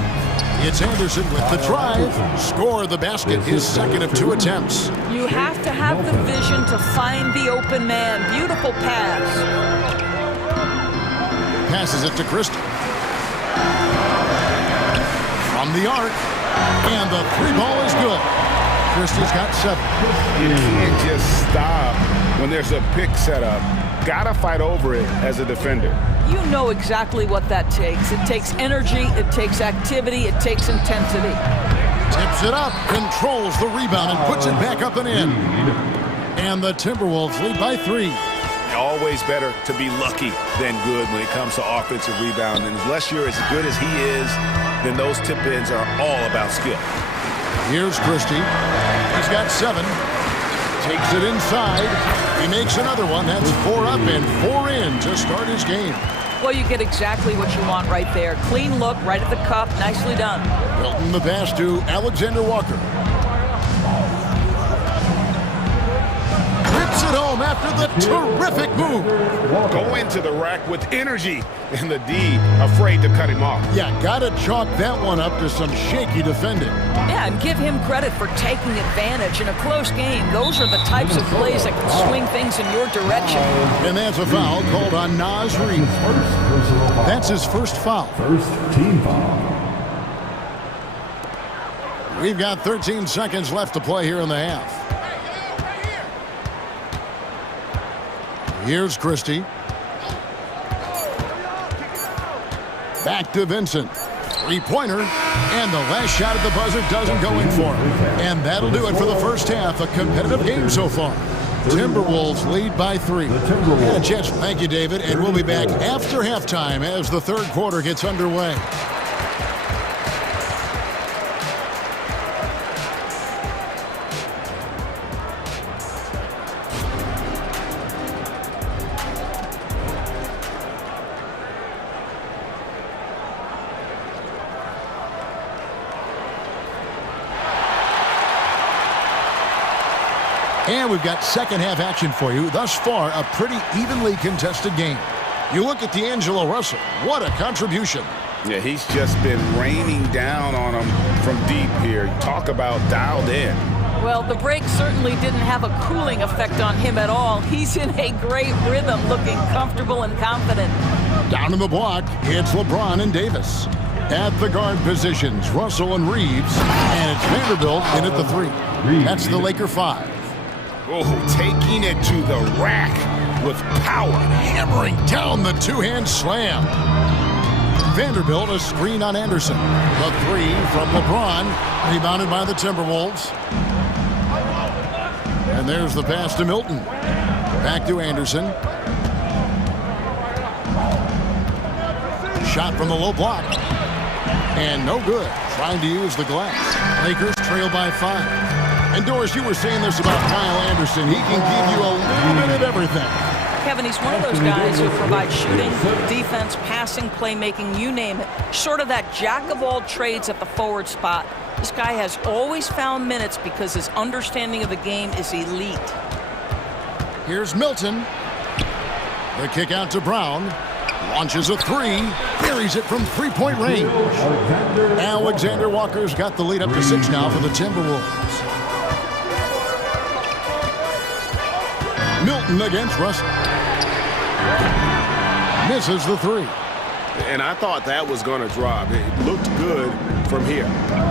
It's Anderson with the drive. Score the basket, his second of 2 attempts. You have to have the vision to find the open man. Beautiful pass. Passes it to Christie. From the arc. And the 3-ball is good. Christie's got 7. You can't just stop when there's a pick set up. Gotta fight over it as a defender. You know exactly what that takes. It takes energy, it takes activity, it takes intensity. Tips it up, controls the rebound, and puts it back up and in. And the Timberwolves lead by 3. Always better to be lucky than good when it comes to offensive rebound. And unless you're as good as he is, then those tip-ins are all about skill. Here's Christie. He's got 7. Takes it inside. He makes another one. That's 4 up and 4 in to start his game. Well, you get exactly what you want right there. Clean look, right at the cup. Nicely done. Milton the pass to Alexander Walker. Rips it home after the terrific move. Go into the rack with energy. And the D afraid to cut him off. Yeah, gotta chalk that one up to some shaky defending. Yeah, and give him credit for taking advantage in a close game. Those are the types of plays that can swing things in your direction. And that's a foul called on Naz Reid. That's his first foul. First team foul. We've got 13 seconds left to play here in the half. Here's Christie. Back to Vincent. 3-pointer. And the last shot at the buzzer doesn't go in for him. And that'll do it for the first half. A competitive game so far. Timberwolves lead by 3. And Jets, thank you, David. And we'll be back after halftime as the third quarter gets underway. And we've got second half action for you. Thus far, a pretty evenly contested game. You look at D'Angelo Russell. What a contribution. Yeah, he's just been raining down on him from deep here. Talk about dialed in. Well, the break certainly didn't have a cooling effect on him at all. He's in a great rhythm, looking comfortable and confident. Down in the block, it's LeBron and Davis. At the guard positions, Russell and Reeves. And it's Vanderbilt in at the 3. That's the Laker 5. Oh, taking it to the rack with power. Hammering down the two-hand slam. Vanderbilt a screen on Anderson. The 3 from LeBron. Rebounded by the Timberwolves. And there's the pass to Milton. Back to Anderson. Shot from the low block. And no good. Trying to use the glass. Lakers trail by 5. And Doris, you were saying this about Kyle Anderson. He can give you a little bit of everything. Kevin, he's one of those guys who provides shooting, defense, passing, playmaking, you name it. Sort of that jack of all trades at the forward spot. This guy has always found minutes because his understanding of the game is elite. Here's Milton. The kick out to Brown. Launches a 3. Buries it from 3-point range. Alexander Walker's got the lead up to 6 now for the Timberwolves. Milton against Russell. Misses the 3. And I thought that was going to drop. It looked good from here.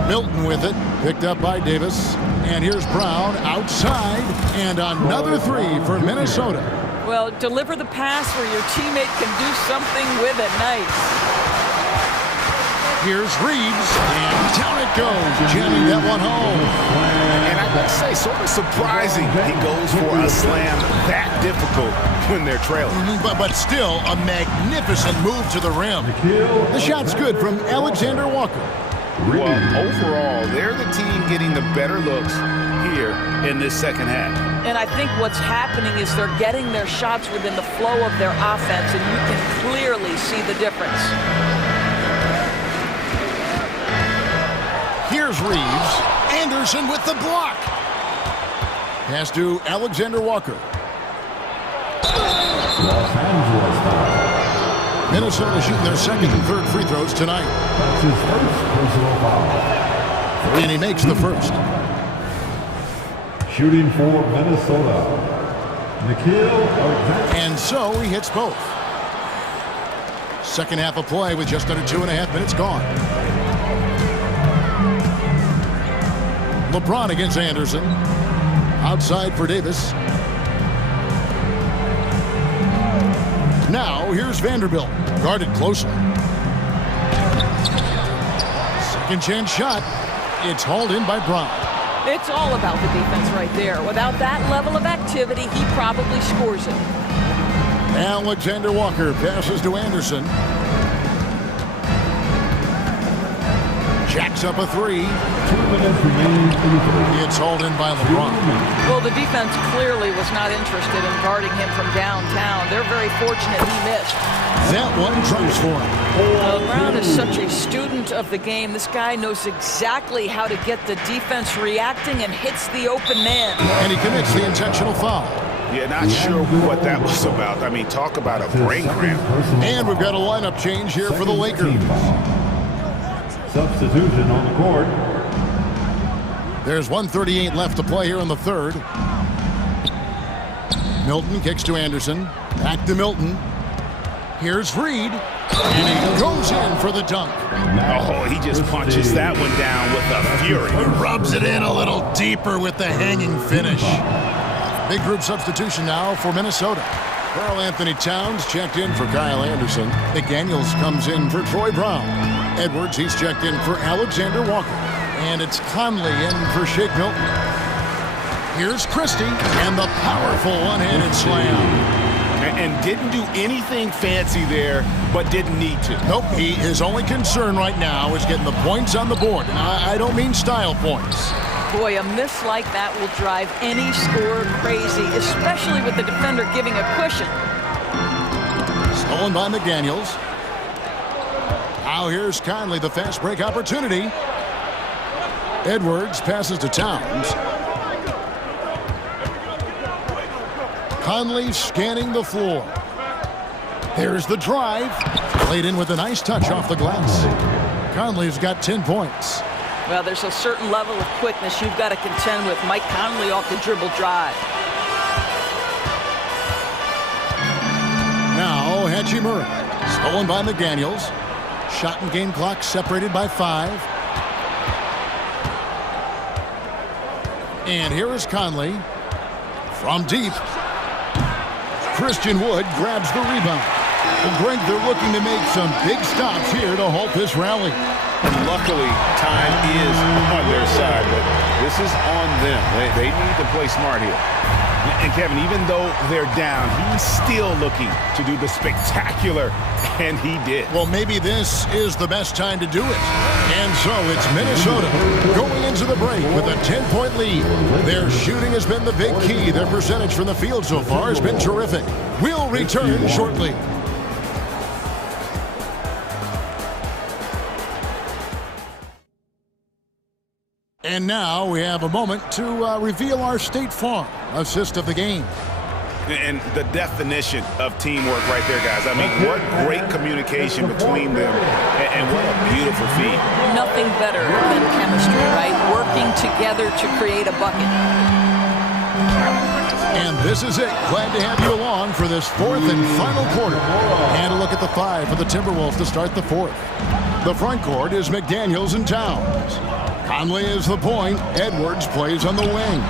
Milton with it. Picked up by Davis. And here's Brown outside. And another 3 for Minnesota. Well, deliver the pass where your teammate can do something with it. Nice. Here's Reeves. And down it goes. Jamming that one home. And I I'd say sort of surprising he goes for a slam that difficult when they're trailing. But still a magnificent move to the rim. The shot's good from Alexander Walker. Well, overall, they're the team getting the better looks here in this second half. And I think what's happening is they're getting their shots within the flow of their offense, and you can clearly see the difference. Here's Reeves. Anderson with the block. Pass to Alexander Walker. Los Angeles foul. Minnesota shooting their second and third free throws tonight. That's his first personal foul. And he makes the first. Shooting for Minnesota, Nikhil Alexander. And so he hits both. Second half of play with just under 2.5 minutes gone. LeBron against Anderson. Outside for Davis. Now here's Vanderbilt, guarded closely. Second chance shot. It's hauled in by Brown. It's all about the defense right there. Without that level of activity, he probably scores it. Alexander Walker passes to Anderson. Jacks up a three. 2 minutes remaining in the third. It's hauled in by LeBron. Well, the defense clearly was not interested in guarding him from downtown. They're very fortunate he missed. That one drops for him. Brown is such a student of the game. This guy knows exactly how to get the defense reacting and hits the open man. And he commits the intentional foul. Yeah, not sure what that was about. I mean, talk about a brain cramp. And we've got a lineup change here for the Lakers. Substitution on the court. There's 1:38 left to play here in the third. Milton kicks to Anderson. Back to Milton. Here's Reed. And he goes in for the dunk. Oh, he just punches that one down with a fury. He rubs it in a little deeper with the hanging finish. Big group substitution now for Minnesota. Karl Anthony Towns checked in for Kyle Anderson. McDaniels comes in for Troy Brown. Edwards, he's checked in for Alexander Walker. And it's Conley in for Shake Milton. Here's Christie and the powerful one-handed slam. And didn't do anything fancy there, but didn't need to. Nope, his only concern right now is getting the points on the board. And I don't mean style points. Boy, a miss like that will drive any scorer crazy, especially with the defender giving a cushion. Stolen by McDaniels. Now here's Conley, the fast break opportunity. Edwards passes to Towns. Conley scanning the floor. There's the drive. Played in with a nice touch off the glass. Conley's got 10 points. Well, there's a certain level of quickness you've got to contend with. Mike Conley off the dribble drive. Now Hachimura. Stolen by McDaniels. Shot and game clock separated by 5. And here is Conley. From deep. Christian Wood grabs the rebound. Well, Greg, they're looking to make some big stops here to halt this rally. And luckily, time is on their side, but this is on them. They need to play smart here. And Kevin, even though they're down, he's still looking to do the spectacular, and he did. Well, maybe this is the best time to do it. And so it's Minnesota going into the break with a 10-point lead. Their shooting has been the big key. Their percentage from the field so far has been terrific. We'll return shortly. And now we have a moment to reveal our State Farm assist of the game. And the definition of teamwork right there, guys. I mean, what great communication between them, and what a beautiful feat. Nothing better than chemistry, right? Working together to create a bucket. And this is it. Glad to have you along for this fourth and final quarter. And a look at the 5 for the Timberwolves to start the fourth. The front court is McDaniels and Towns. Conley is the point. Edwards plays on the wing.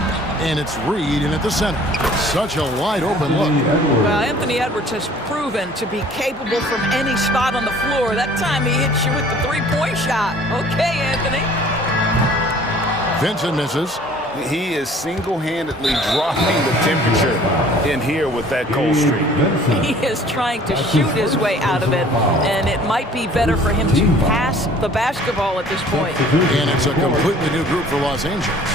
And it's Reed in at the center. Such a wide open look. Well, Anthony Edwards has proven to be capable from any spot on the floor. That time he hits you with the three-point shot. Okay, Anthony. Vincent misses. He is single-handedly dropping the temperature in here with that cold streak. He is trying to shoot his way out of it, and it might be better for him to pass the basketball at this point. And it's a completely new group for Los Angeles.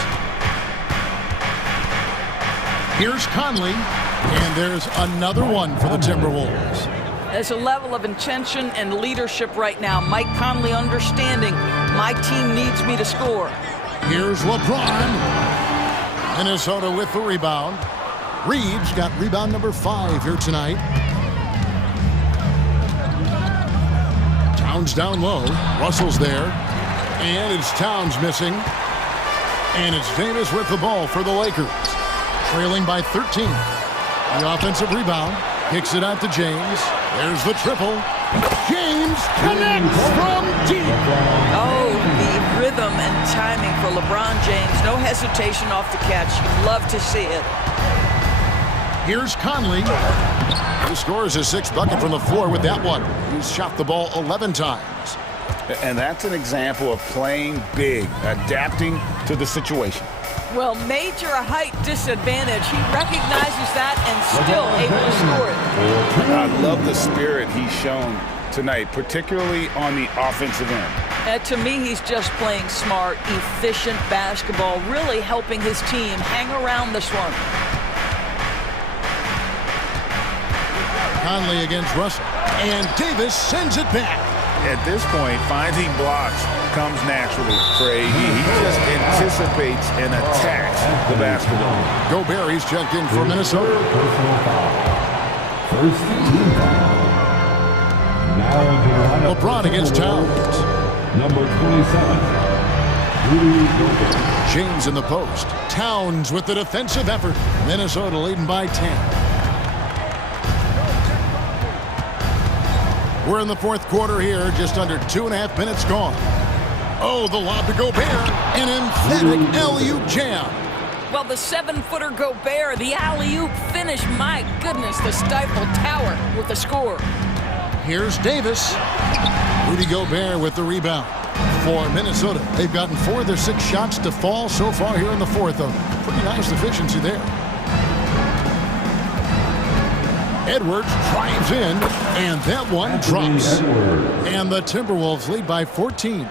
Here's Conley, and there's another one for the Timberwolves. There's a level of intention and leadership right now. Mike Conley understanding my team needs me to score. Here's LeBron. Minnesota with the rebound. Reeves got rebound number 5 here tonight. Towns down low. Russell's there. And it's Towns missing. And it's Davis with the ball for the Lakers. Trailing by 13. The offensive rebound. Kicks it out to James. There's the triple. James connects from deep. Oh, the rhythm and timing for LeBron James. No hesitation off the catch. You'd love to see it. Here's Conley. He scores his 6th bucket from the floor with that one. He's shot the ball 11 times. And that's an example of playing big, adapting to the situation. Well, major height disadvantage. He recognizes that and still able to score it. I love the spirit he's shown tonight, particularly on the offensive end. To me, he's just playing smart, efficient basketball, really helping his team hang around this one. Conley against Russell. And Davis sends it back. At this point, finding blocks comes naturally for AD. He just anticipates and attacks the basketball. Gobert, he's checked in for Minnesota. First team foul. Now into the lineup. LeBron against Towns. Number 27. Rudy Gobert. James in the post. Towns with the defensive effort. Minnesota leading by 10. We're in the 4th quarter here, just under 2.5 minutes gone. Oh, the lob to Gobert, an emphatic alley-oop jam. Well, the 7-footer Gobert, the alley-oop finish, my goodness, the stifle tower with the score. Here's Davis. Rudy Gobert with the rebound for Minnesota. They've gotten 4 of their 6 shots to fall so far here in the 4th. A pretty nice efficiency there. Edwards drives in, and that one drops. And the Timberwolves lead by 14.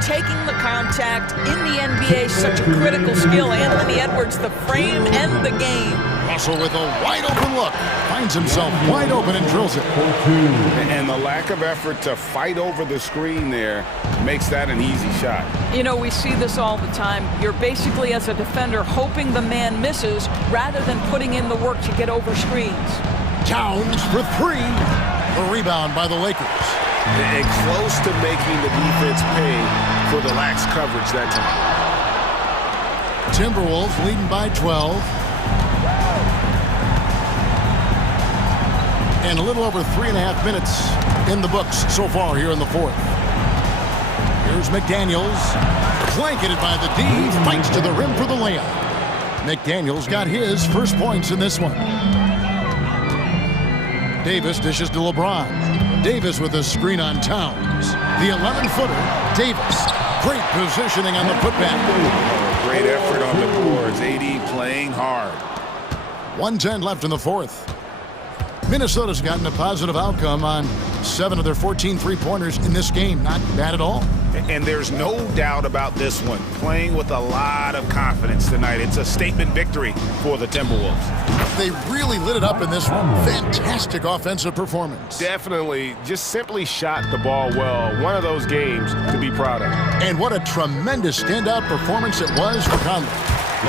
Taking the contact in the NBA, such a critical skill. Anthony Edwards, the frame and the game. Russell with a wide open look. Finds himself wide open and drills it. And the lack of effort to fight over the screen there makes that an easy shot. You know, we see this all the time. You're basically, as a defender, hoping the man misses rather than putting in the work to get over screens. Towns for 3. A rebound by the Lakers. And close to making the defense pay for the lax coverage that time. Timberwolves leading by 12. And a little over 3.5 minutes in the books so far here in the 4th. Here's McDaniels. Blanketed by the D. Fights to the rim for the layup. McDaniels got his first points in this one. Davis dishes to LeBron. Davis with a screen on Towns. The 11-footer, Davis. Great positioning on the putback. Great effort on the boards. AD playing hard. 1:10 left in the 4th. Minnesota's gotten a positive outcome on 7 of their 14 three-pointers in this game. Not bad at all. And there's no doubt about this one. Playing with a lot of confidence tonight. It's a statement victory for the Timberwolves. They really lit it up in this one. Fantastic offensive performance. Definitely. Just simply shot the ball well. One of those games to be proud of. And what a tremendous standout performance it was for Conley.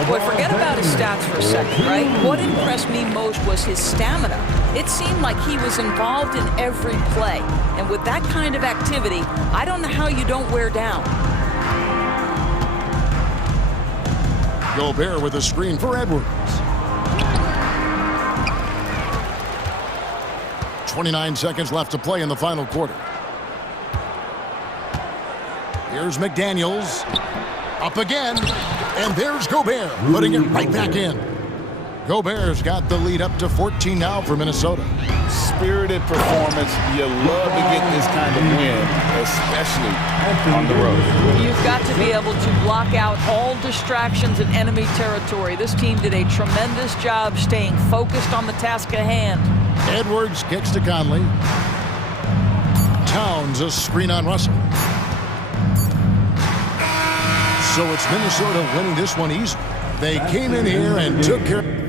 Boy, forget about his stats for a second, right? What impressed me most was his stamina. It seemed like he was involved in every play. And with that kind of activity, I don't know how you don't wear down. Gobert with a screen for Edwards. 29 seconds left to play in the final quarter. Here's McDaniels. Up again. And there's Gobert putting it right back in. Go Bears got the lead up to 14 now for Minnesota. Spirited performance. You love to get this kind of win, especially on the road. You've got to be able to block out all distractions in enemy territory. This team did a tremendous job staying focused on the task at hand. Edwards kicks to Conley. Towns a screen on Russell. So it's Minnesota winning this one easy. They came in here and took care.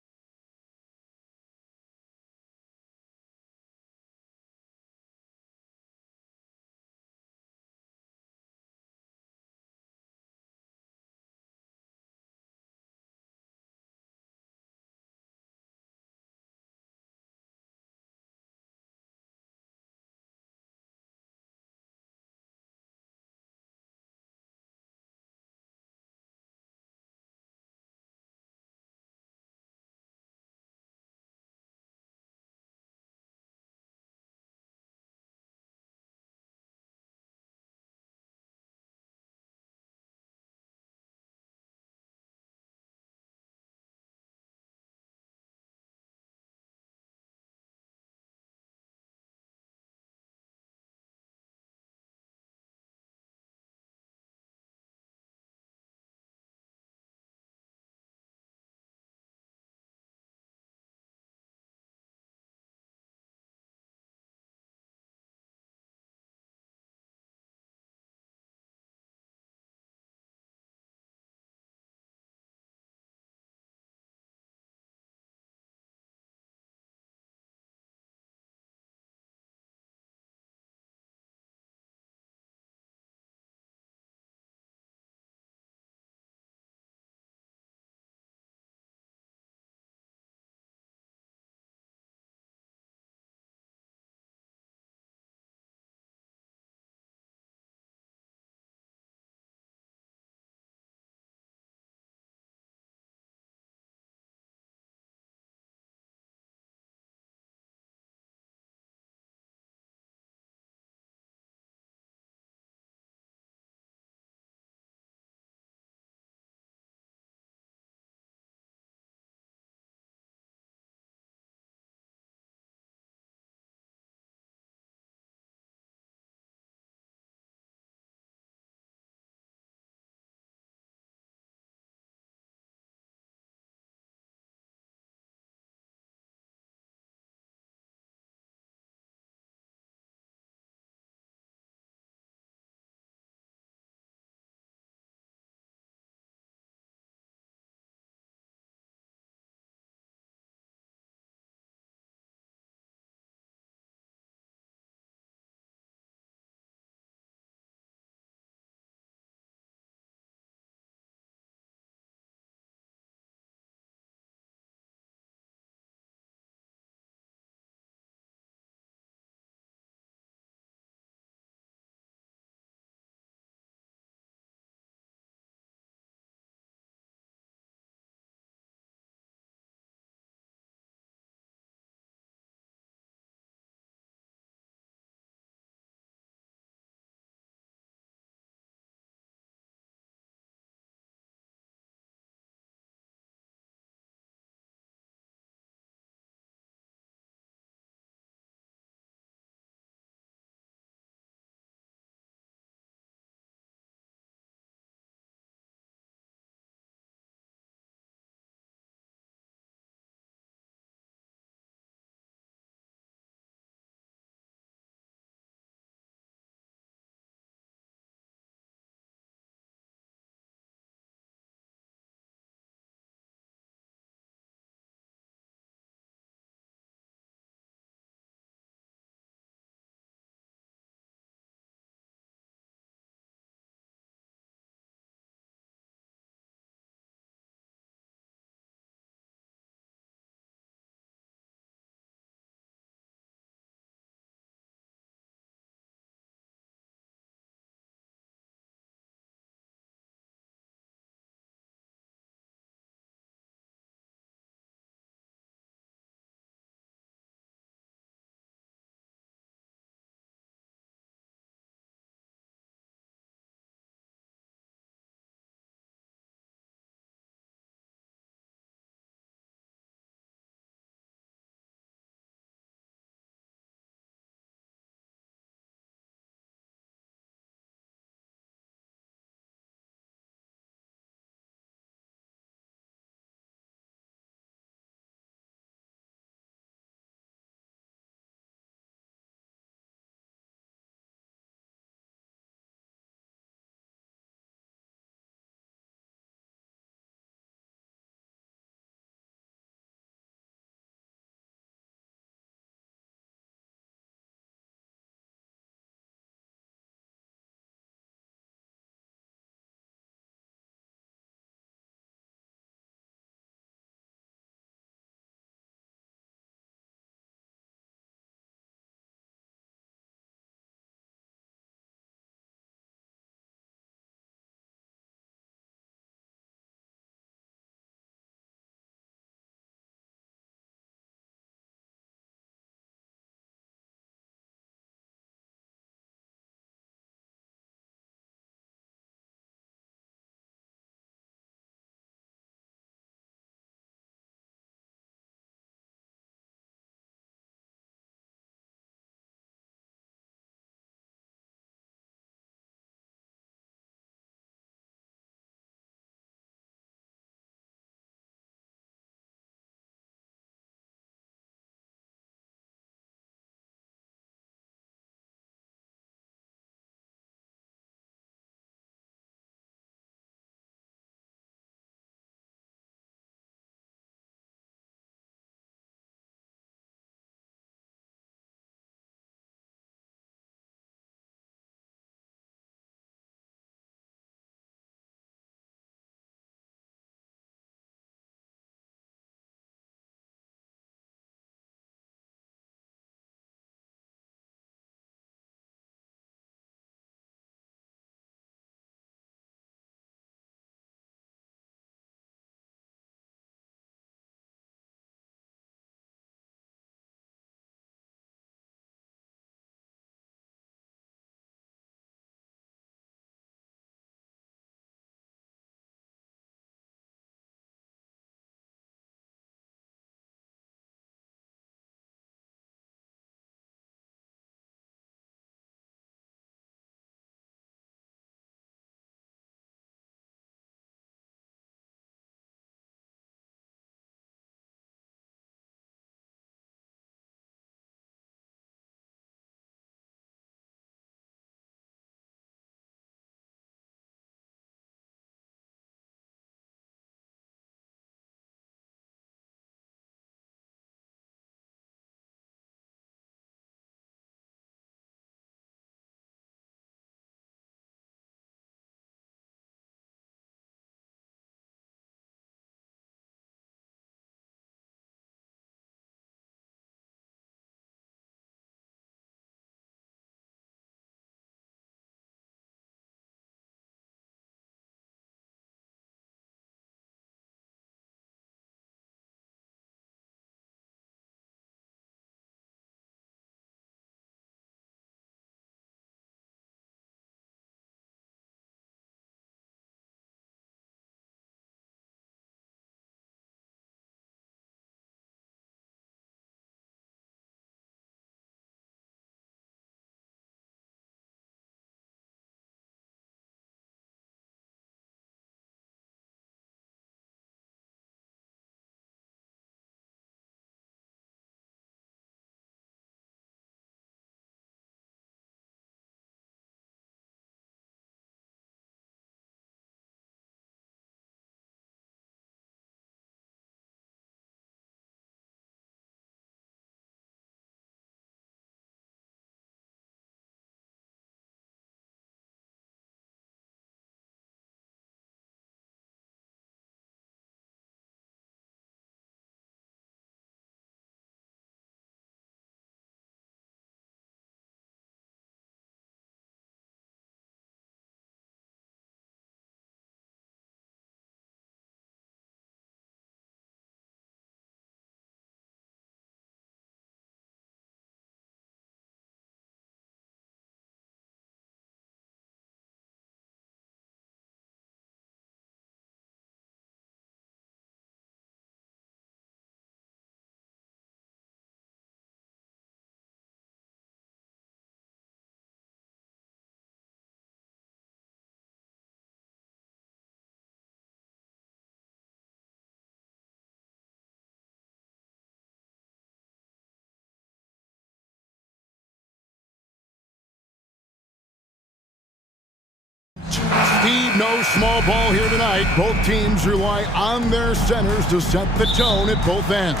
Indeed, no small ball here tonight. Both teams rely on their centers to set the tone at both ends.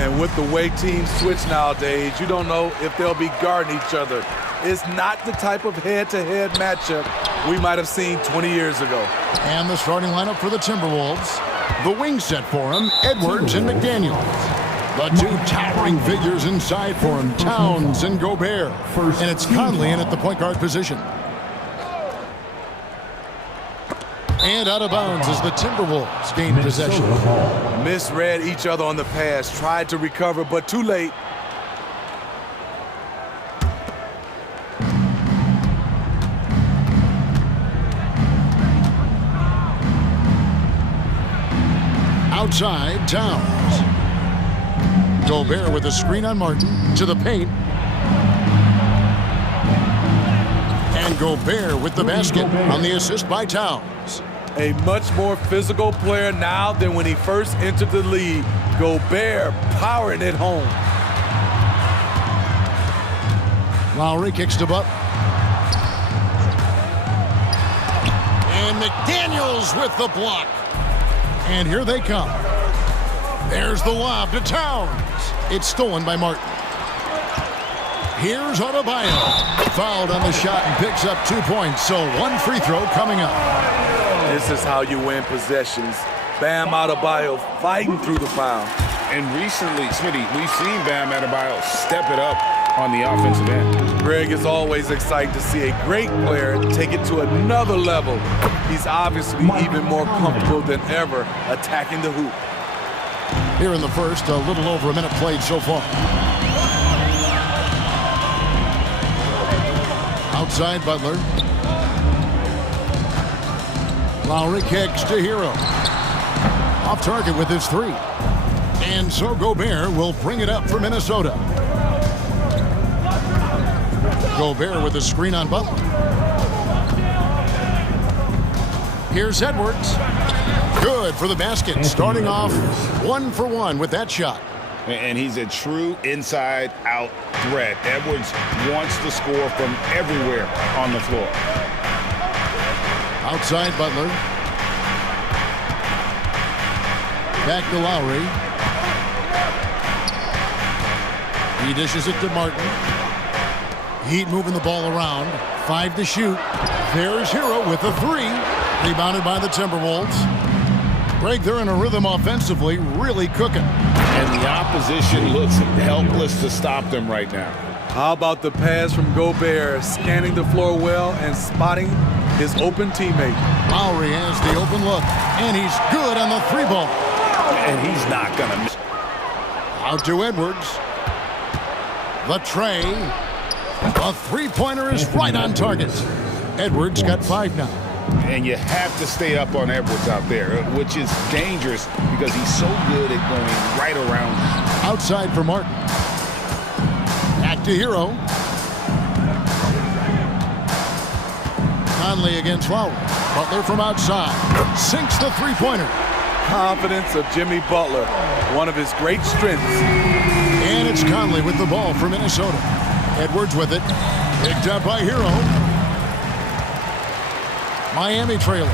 And with the way teams switch nowadays, you don't know if they'll be guarding each other. It's not the type of head-to-head matchup we might have seen 20 years ago. And the starting lineup for the Timberwolves. The wing set for him, Edwards and McDaniels. The two towering figures inside for him, Towns and Gobert. And it's Conley in at the point guard position. And out of bounds as the Timberwolves gain possession. Misread each other on the pass, tried to recover, but too late. Outside, Towns. Gobert with a screen on Martin to the paint. And Gobert with the basket on the assist by Towns. A much more physical player now than when he first entered the league. Gobert powering it home. Lowry kicks to Butler. And McDaniels with the block. And here they come. There's the lob to Towns. It's stolen by Martin. Here's Adebayo. Fouled on the shot and picks up 2 points. So one free throw coming up. This is how you win possessions. Bam Adebayo fighting through the foul. And recently, Smitty, we've seen Bam Adebayo step it up on the offensive end. Greg is always excited to see a great player take it to another level. He's obviously even more comfortable than ever attacking the hoop. Here in the first, a little over a minute played so far. Outside Butler. Lowry kicks to Hero. Off target with his three. And so Gobert will bring it up for Minnesota. Gobert with a screen on Butler. Here's Edwards. Good for the basket. Starting off 1 for 1 with that shot. And he's a true inside-out threat. Edwards wants to score from everywhere on the floor. Outside Butler. Back to Lowry. He dishes it to Martin. Heat moving the ball around. 5 to shoot. There's Hero with a 3. Rebounded by the Timberwolves. Greg, they're in a rhythm offensively, really cooking. And the opposition looks helpless to stop them right now. How about the pass from Gobert, scanning the floor well and spotting his open teammate. Lowry has the open look, and he's good on the 3 ball. And he's not going to miss. Out to Edwards. The tray. A 3-pointer is right on target. Edwards got 5 now. And you have to stay up on Edwards out there, which is dangerous because he's so good at going right around. Outside for Martin. Back to Hero. Conley against Lowry. Butler from outside. Sinks the 3-pointer. Confidence of Jimmy Butler, one of his great strengths. And it's Conley with the ball for Minnesota. Edwards with it. Picked up by Hero. Miami trailing.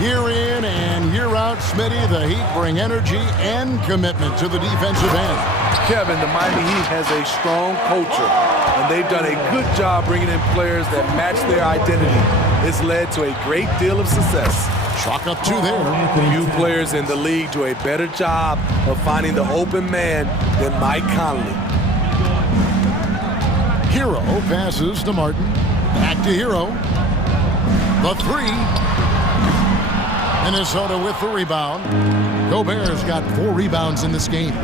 Year in and year out, Smitty, the Heat bring energy and commitment to the defensive end. Kevin, the Miami Heat has a strong culture, and they've done a good job bringing in players that match their identity. It's led to a great deal of success. Chalk up 2 there. Few players in the league do a better job of finding the open man than Mike Conley. Hero passes to Martin. Back to Hero. The 3. Minnesota with the rebound. Gobert's got 4 rebounds in this game.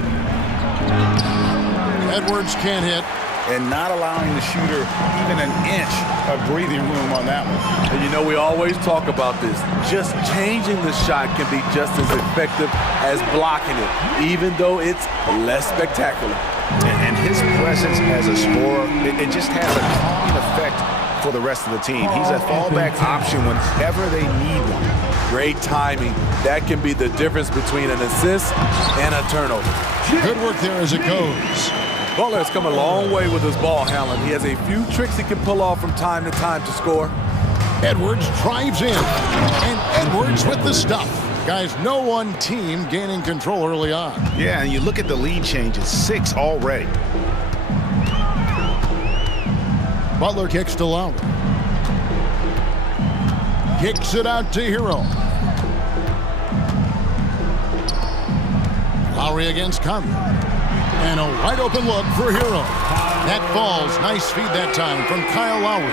Edwards can't hit. And not allowing the shooter even an inch of breathing room on that one. And you know, we always talk about this. Just changing the shot can be just as effective as blocking it, even though it's less spectacular. And his presence as a scorer, it just has a calming effect for the rest of the team. He's a fallback option whenever they need one. Great timing. That can be the difference between an assist and a turnover. Good work there as it goes. Butler has come a long way with his ball handling. He has a few tricks he can pull off from time to time to score. Edwards drives in, and Edwards with the stuff. Guys, no one team gaining control early on. Yeah, and you look at the lead changes, 6 already. Butler kicks to Lowry. Kicks it out to Hero. Lowry against Conley. And a wide open look for Hero. That falls. Nice feed that time from Kyle Lowry.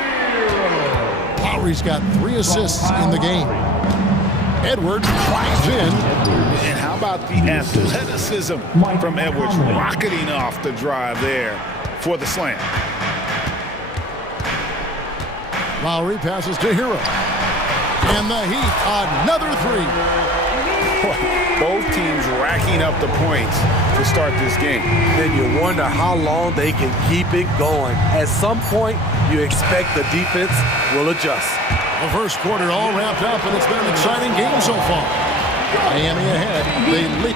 Lowry's got 3 assists in the game. Edwards drives in. And how about the athleticism from Edwards rocketing off the drive there for the slam. Lowry passes to Hero. And the Heat, another 3. Both teams racking up the points to start this game. Then you wonder how long they can keep it going. At some point, you expect the defense will adjust. The first quarter all wrapped up, and it's been an exciting game so far. Miami ahead. They lead.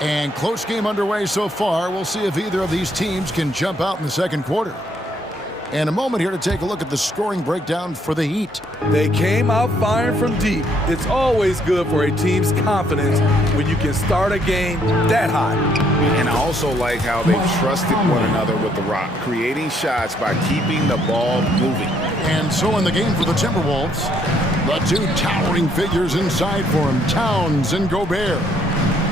And close game underway so far. We'll see if either of these teams can jump out in the second quarter. And a moment here to take a look at the scoring breakdown for the Heat. They came out firing from deep. It's always good for a team's confidence when you can start a game that hot. And I also like how they've trusted one another with the rock, creating shots by keeping the ball moving. And so in the game for the Timberwolves, the 2 towering figures inside for him, Towns and Gobert.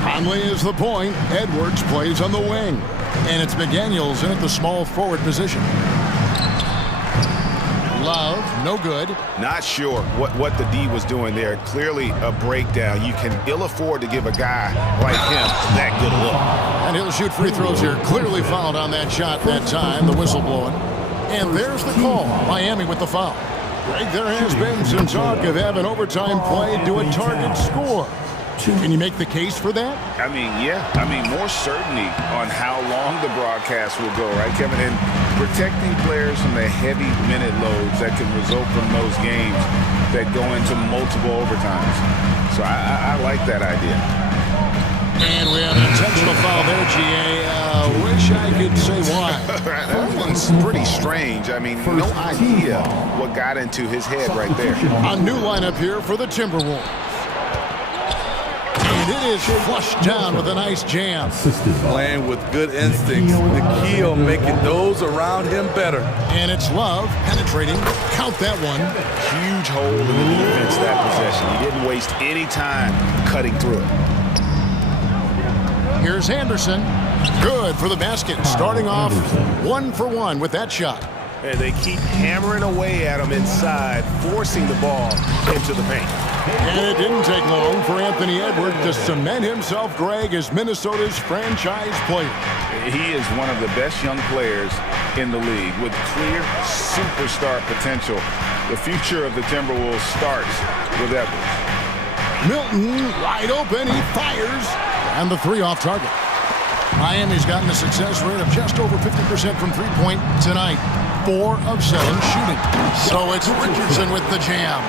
Conley is the point. Edwards plays on the wing. And it's McDaniels in at the small forward position. Love, no good. Not sure what the D was doing there. Clearly a breakdown. You can ill afford to give a guy like him that good a look. And he'll shoot free throws here. Clearly fouled on that shot that time, the whistle blowing. And there's the call. Miami with the foul. Greg, there has been some talk of having overtime play to a target score. Can you make the case for that? I mean, yeah. I mean, more certainty on how long the broadcast will go, right, Kevin? And protecting players from the heavy minute loads that can result from those games that go into multiple overtimes. So I like that idea. And we have an intentional foul there, GA. Wish I could say why. That one's pretty strange. I mean, no idea what got into his head right there. A new lineup here for the Timberwolves. It is flushed down with a nice jam. Playing with good instincts. The key on making those around him better. And it's Love penetrating. Count that one. Huge hole in the defense that possession. He didn't waste any time cutting through it. Here's Anderson. Good for the basket. Starting off 1 for 1 with that shot. And they keep hammering away at him inside, forcing the ball into the paint. And it didn't take long for Anthony Edwards to cement himself, Greg, as Minnesota's franchise player. He is one of the best young players in the league with clear superstar potential. The future of the Timberwolves starts with Edwards. Milton wide open, he fires, and the 3 off target. Miami's gotten a success rate of just over 50% from three-point tonight. 4 of 7 shooting. So it's Richardson with the jam.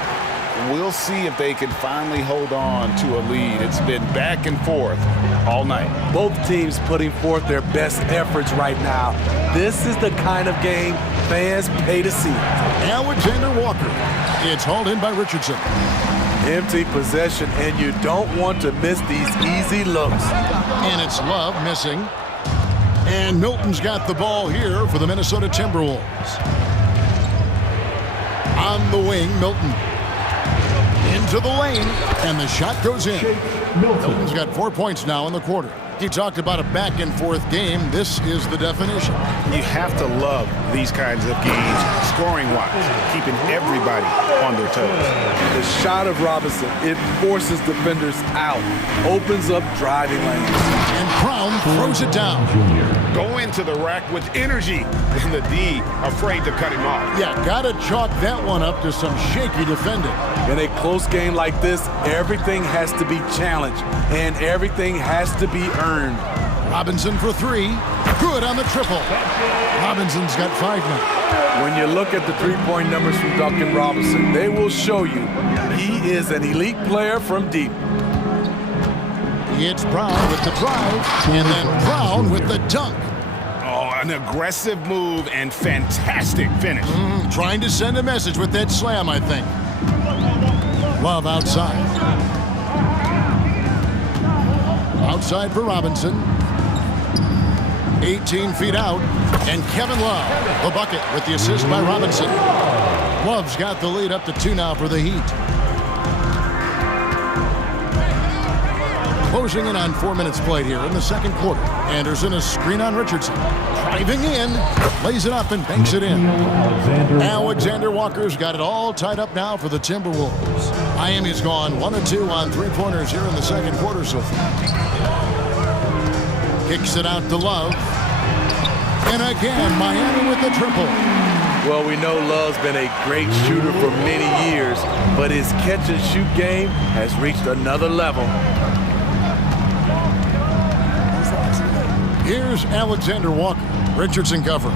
We'll see if they can finally hold on to a lead. It's been back and forth all night. Both teams putting forth their best efforts right now. This is the kind of game fans pay to see. Alexander Walker. It's hauled in by Richardson. Empty possession, and you don't want to miss these easy looks. And it's Love missing. And Milton's got the ball here for the Minnesota Timberwolves. On the wing, Milton. Into the lane, and the shot goes in. Milton's got 4 points now in the quarter. He talked about a back-and-forth game. This is the definition. You have to love these kinds of games, scoring-wise, keeping everybody on their toes. The shot of Robinson, it forces defenders out, opens up driving lanes. And Brown throws it down. Go into the rack with energy, and the D afraid to cut him off. Yeah, gotta chalk that one up to some shaky defending. In a close game like this, everything has to be challenged, and everything has to be earned. Robinson for 3. Good on the triple. Robinson's got 5 now. When you look at the three-point numbers from Duncan Robinson, they will show you he is an elite player from deep. It's Brown with the drive, and then Brown with the dunk. Oh, An aggressive move and fantastic finish. Trying to send a message with that slam, I think. Love outside. Outside for Robinson. 18 feet out. And Kevin Love, the bucket with the assist by Robinson. Love's got the lead up to 2 now for the Heat. Closing in on 4 minutes played here in the second quarter. Anderson, a screen on Richardson. Driving in, lays it up and banks it in. Alexander Walker's got it all tied up now for the Timberwolves. Miami's gone 1 of 2 on 3-pointers here in the second quarter so far. Kicks it out to Love. And again, Miami with the triple. Well, we know Love's been a great shooter for many years, but his catch-and-shoot game has reached another level. Here's Alexander Walker. Richardson cover. A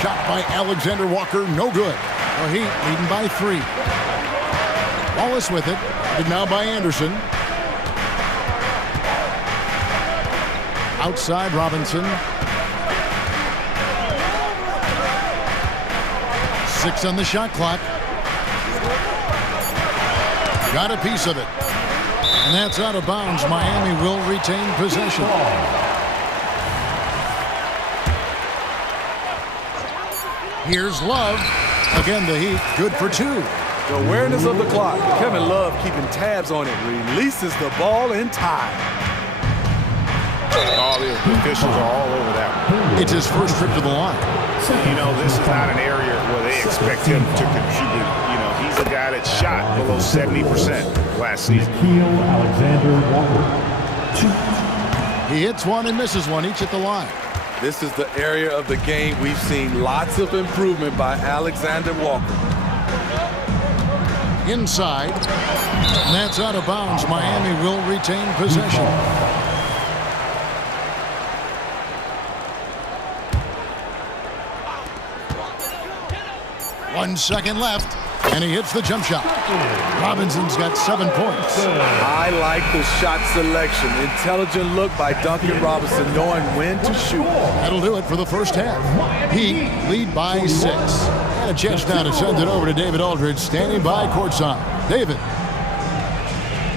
shot by Alexander Walker, no good. The Heat leading by 3. Wallace with it. And now by Anderson. Outside Robinson. 6 on the shot clock. Got a piece of it. And that's out of bounds. Miami will retain possession. Here's Love. Again, the Heat good for 2. The awareness of the clock. Kevin Love keeping tabs on it. Releases the ball in time. All the officials are all over that one. It's his first trip to the line. You know, this is not an area where they expect him to contribute. You know, he's a guy that shot below 70% last season. Alexander Walker. He hits one and misses one, each at the line. This is the area of the game we've seen lots of improvement by Alexander Walker. Inside. And that's out of bounds. Miami will retain possession. One second left, and he hits the jump shot. Robinson's got 7 points. I like the shot selection. Intelligent look by Duncan Robinson, knowing when to shoot. That'll do it for the first half. Heat lead by 6. And a chance now to send it over to David Aldridge, standing by courtside. David.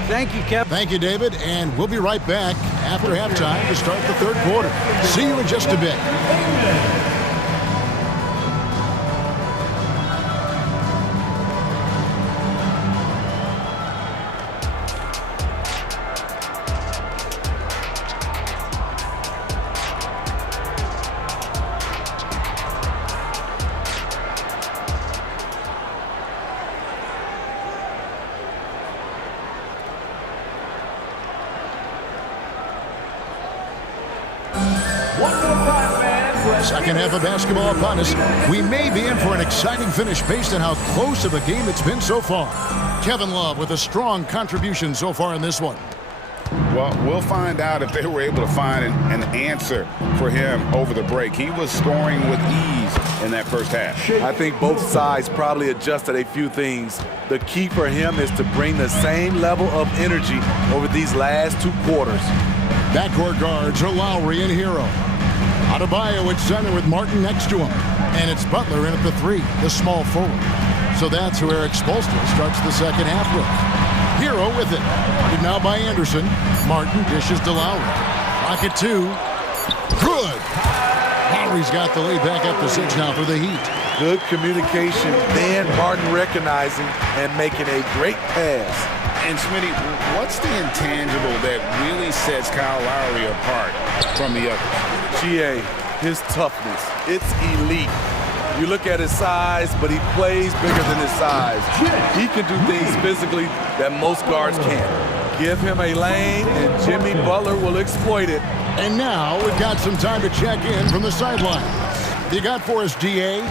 Thank you, Kevin. Thank you, David, and we'll be right back after halftime to start the third quarter. See you in just a bit. Second half of basketball upon us. We may be in for an exciting finish based on how close of a game it's been so far. Kevin Love with a strong contribution so far in this one. Well, we'll find out if they were able to find an answer for him over the break. He was scoring with ease in that first half. I think both sides probably adjusted a few things. The key for him is to bring the same level of energy over these last 2 quarters. Backcourt guards are Lowry and Hero. Adebayo at center with Martin next to him. And it's Butler in at the 3, the small forward. So that's who Eric Spoelstra starts the second half with. Hero with it. And now by Anderson. Martin dishes to Lowry. Rocket 2. Good. Lowry's got the lead back up to 6 now for the Heat. Good communication. Then Martin recognizing and making a great pass. And Smitty, what's the intangible that really sets Kyle Lowry apart from the others? GA, his toughness. It's elite. You look at his size, but he plays bigger than his size. He can do things physically that most guards can't. Give him a lane, and Jimmy Butler will exploit it. And now we've got some time to check in from the sideline. You got for us, GA?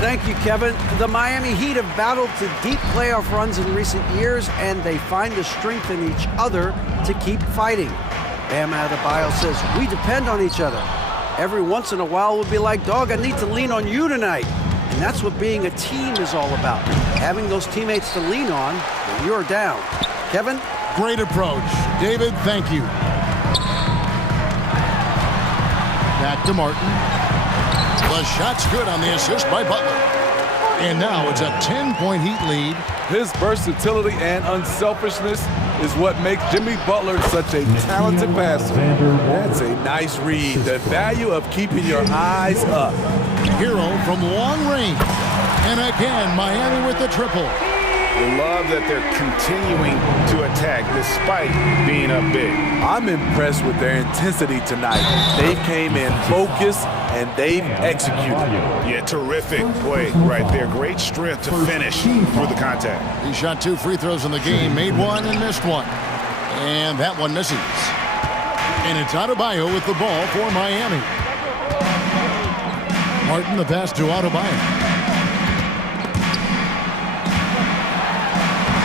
Thank you, Kevin. The Miami Heat have battled to deep playoff runs in recent years, and they find the strength in each other to keep fighting. Bam Adebayo says, we depend on each other. Every once in a while, we'll be like, dog, I need to lean on you tonight. And that's what being a team is all about. Having those teammates to lean on when you're down. Kevin? Great approach. David, thank you. Back to Martin. The shot's good on the assist by Butler. And now it's a 10-point Heat lead. His versatility and unselfishness is what makes Jimmy Butler such a talented passer. That's a nice read. The value of keeping your eyes up. Hero from long range. And again, Miami with the triple. I love that they're continuing to attack despite being up big. I'm impressed with their intensity tonight. They came in focused and they've executed. Yeah, terrific play right there. Great strength to finish through the contact. He shot 2 free throws in the game, made one and missed one. And that one misses. And it's Adebayo with the ball for Miami. Martin the pass to Adebayo.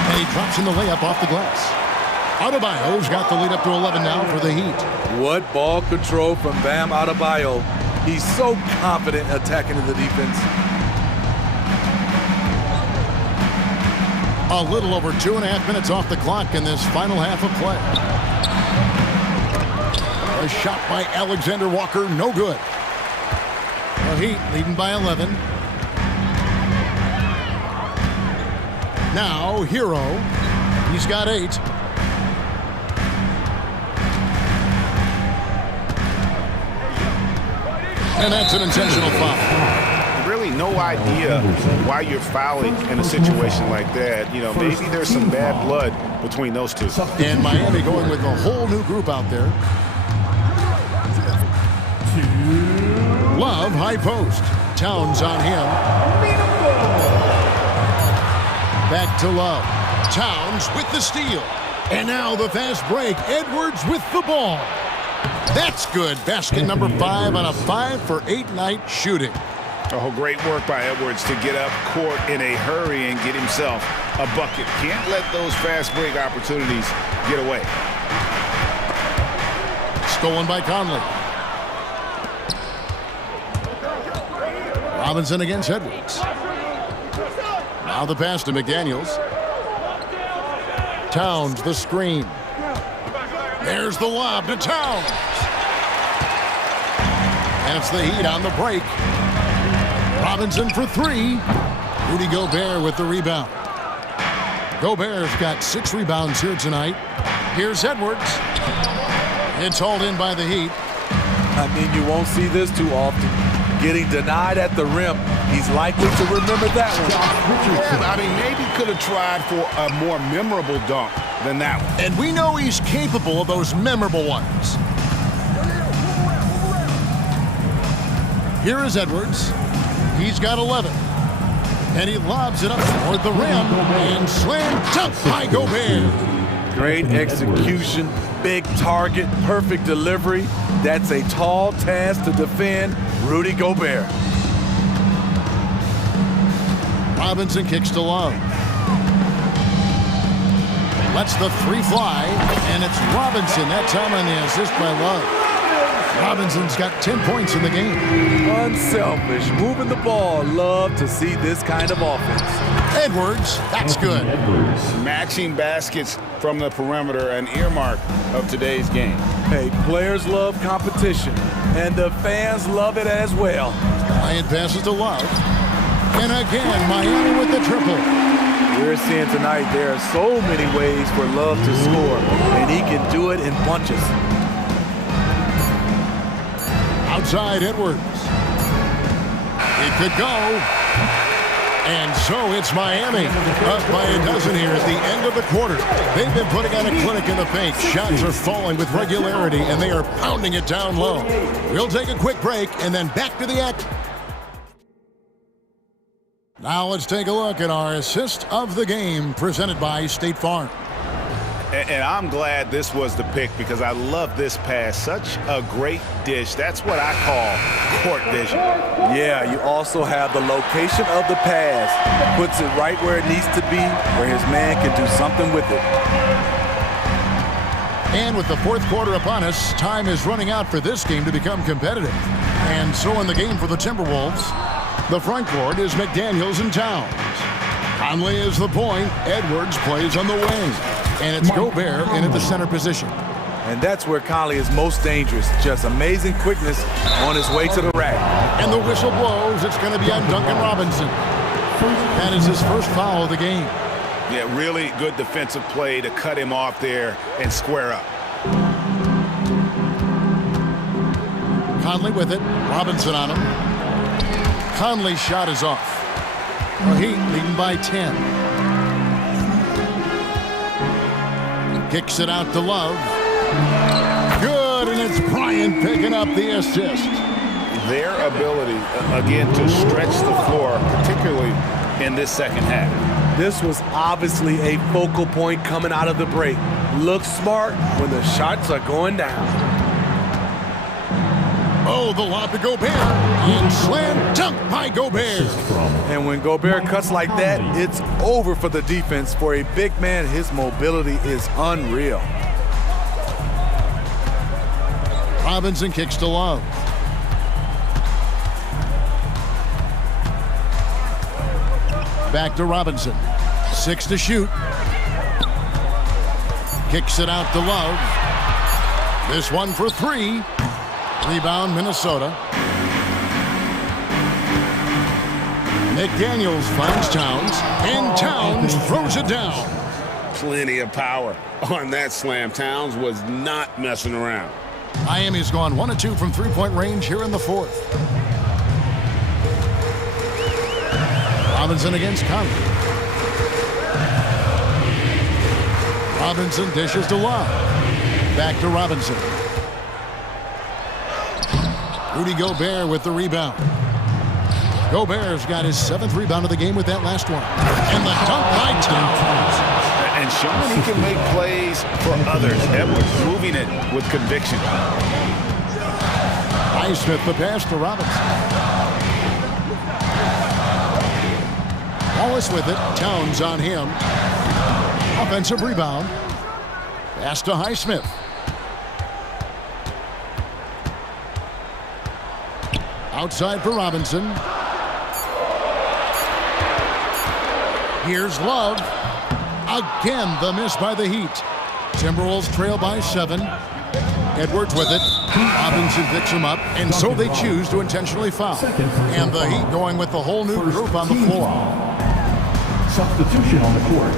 And he drops in the layup off the glass. Adebayo's got the lead up to 11 now for the Heat. What ball control from Bam Adebayo. He's so confident attacking the defense. A little over 2.5 minutes off the clock in this final half of play. A shot by Alexander Walker, no good. The Heat leading by 11. Now, Hero. He's got 8. And that's an intentional foul. Really no idea why you're fouling in a situation like that. You know, maybe there's some bad blood between those two. And Miami going with a whole new group out there. Love, high post. Towns on him. Back to Love. Towns with the steal. And now the fast break. Edwards with the ball. That's good. Basket number 5 on a 5-for-8 night shooting. Oh, great work by Edwards to get up court in a hurry and get himself a bucket. Can't let those fast break opportunities get away. Stolen by Conley. Robinson against Edwards. Now the pass to McDaniels. Towns the screen. There's the lob to Towns. And it's the Heat on the break. Robinson for 3. Rudy Gobert with the rebound. Gobert's got 6 rebounds here tonight. Here's Edwards. It's hauled in by the Heat. I mean, you won't see this too often. Getting denied at the rim. He's likely to remember that one. Yeah, I mean, maybe could have tried for a more memorable dunk than that one. And we know he's capable of those memorable ones. Here is Edwards. He's got 11. And he lobs it up toward the rim. And slammed up by Gobert. Great execution, big target, perfect delivery. That's a tall task to defend Rudy Gobert. Robinson kicks to Love. Lets the 3 fly. And it's Robinson that time on the assist by Love. Robinson's got 10 points in the game. Unselfish, moving the ball. Love to see this kind of offense. Edwards, that's good. Matching baskets from the perimeter, an earmark of today's game. Hey, players love competition, and the fans love it as well. Bryant passes to Love. And again, Miami with the triple. We're seeing tonight there are so many ways for Love to score, and he can do it in bunches. Outside Edwards. It could go. And so it's Miami up by a dozen here at the end of the quarter. They've been putting on a clinic in the paint. Shots are falling with regularity, and they are pounding it down low. We'll take a quick break and then back to the act. Now let's take a look at our assist of the game presented by State Farm. And I'm glad this was the pick because I love this pass. Such a great dish. That's what I call court vision. Yeah, you also have the location of the pass. Puts it right where it needs to be, where his man can do something with it. And with the fourth quarter upon us, time is running out for this game to become competitive. And so in the game for the Timberwolves, the front court is McDaniels and Towns. Conley is the point. Edwards plays on the wing. And it's Gobert in at the center position. And that's where Conley is most dangerous. Just amazing quickness on his way to the rack. And the whistle blows. It's going to be on Duncan Robinson. That is his first foul of the game. Yeah, really good defensive play to cut him off there and square up. Conley with it. Robinson on him. Conley's shot is off. The Heat leading by 10. Kicks it out to Love. Good, and it's Bryant picking up the assist. Their ability, again, to stretch the floor, particularly in this second half. This was obviously a focal point coming out of the break. Look smart when the shots are going down. Oh, the lob to Gobert. And slam dunk by Gobert. And when Gobert cuts like that, it's over for the defense. For a big man, his mobility is unreal. Robinson kicks to Love. Back to Robinson. 6 to shoot. Kicks it out to Love. This one for 3. Rebound, Minnesota. McDaniels finds Towns, and Towns throws it down. Plenty of power on that slam. Towns was not messing around. Miami's gone 1 of 2 from three-point range here in the fourth. Robinson against Conley. Robinson dishes to Love. Back to Robinson. Rudy Gobert with the rebound. Gobert's got his 7th rebound of the game with that last one. And the dunk by Towns. And showing he can make plays for others. Edwards moving it with conviction. Highsmith the pass to Robinson. Wallace with it. Towns on him. Offensive rebound. Pass to Highsmith. Outside for Robinson. Here's Love. Again, the miss by the Heat. Timberwolves trail by 7. Edwards with it. Robinson picks him up, and so they choose to intentionally foul. And the Heat going with the whole new group on the floor. Substitution on the court.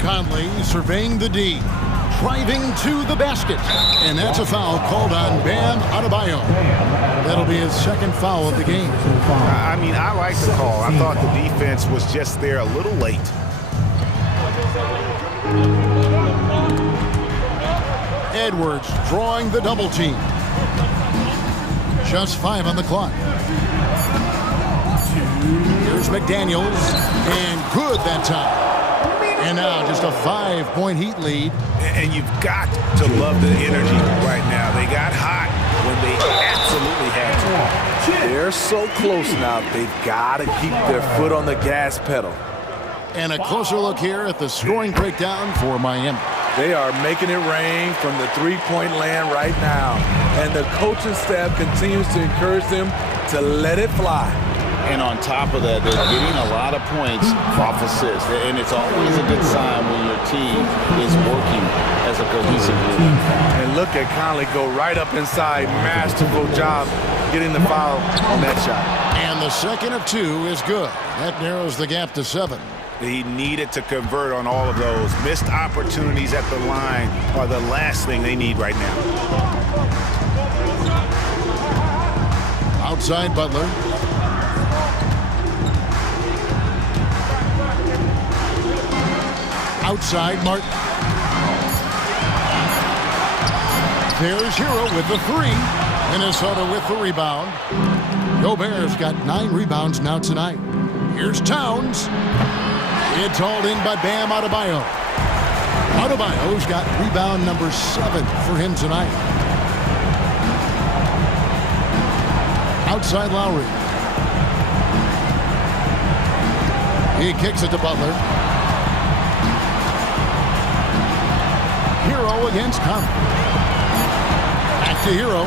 Conley surveying the D. Driving to the basket. And that's a foul called on Bam Adebayo. That'll be his 2nd foul of the game. I mean, I like the call. I thought the defense was just there a little late. Edwards drawing the double team. Just 5 on the clock. Here's McDaniels. And good that time. And now just a 5-point Heat lead. And you've got to love the energy right now. They got hot when they absolutely had to. They're so close now. They've got to keep their foot on the gas pedal. And a closer look here at the scoring breakdown for Miami. They are making it rain from the three-point land right now. And the coaching staff continues to encourage them to let it fly. And on top of that, they're getting a lot of points off assists. And it's always a good sign when your team is working as a cohesive unit. And look at Conley go right up inside. Masterful job getting the foul on that shot. And the 2nd of 2 is good. That narrows the gap to 7. He needed to convert on all of those. Missed opportunities at the line are the last thing they need right now. Outside Butler. Outside Martin. There's Hero with the 3. Minnesota with the rebound. Gobert's got 9 rebounds now tonight. Here's Towns. It's hauled in by Bam Adebayo. Adebayo's got rebound number 7 for him tonight. Outside Lowry. He kicks it to Butler. Hero against Conley. Back to Hero.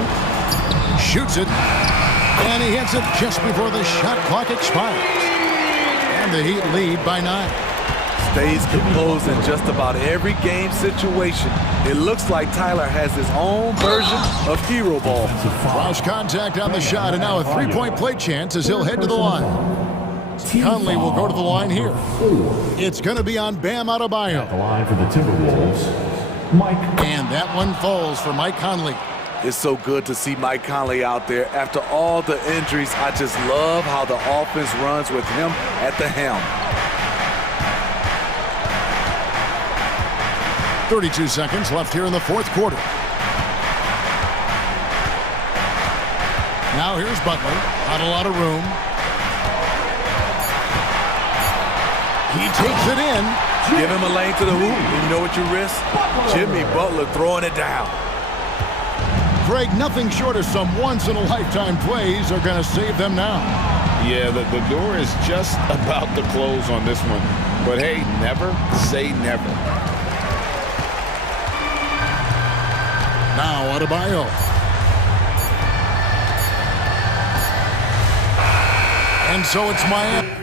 Shoots it. And he hits it just before the shot clock expires. And the Heat lead by 9. stays composed in just about every game situation. It looks like Tyler has his own version of hero ball. Cross contact on the shot, and now a three-point play chance as he'll head to the line. Conley will go to the line here. It's going to be on Bam Adebayo. The line for the Timberwolves, Mike. And that one falls for Mike Conley. It's so good to see Mike Conley out there. After all the injuries, I just love how the offense runs with him at the helm. 32 seconds left here in the fourth quarter. Now here's Butler. Not a lot of room. He takes it in. Give him a lane to the hoop, and you know what you risk? Jimmy Butler throwing it down. Greg, nothing short of some once-in-a-lifetime plays are going to save them now. Yeah, the door is just about to close on this one. But hey, never say never. Now Adebayo. And so it's Miami.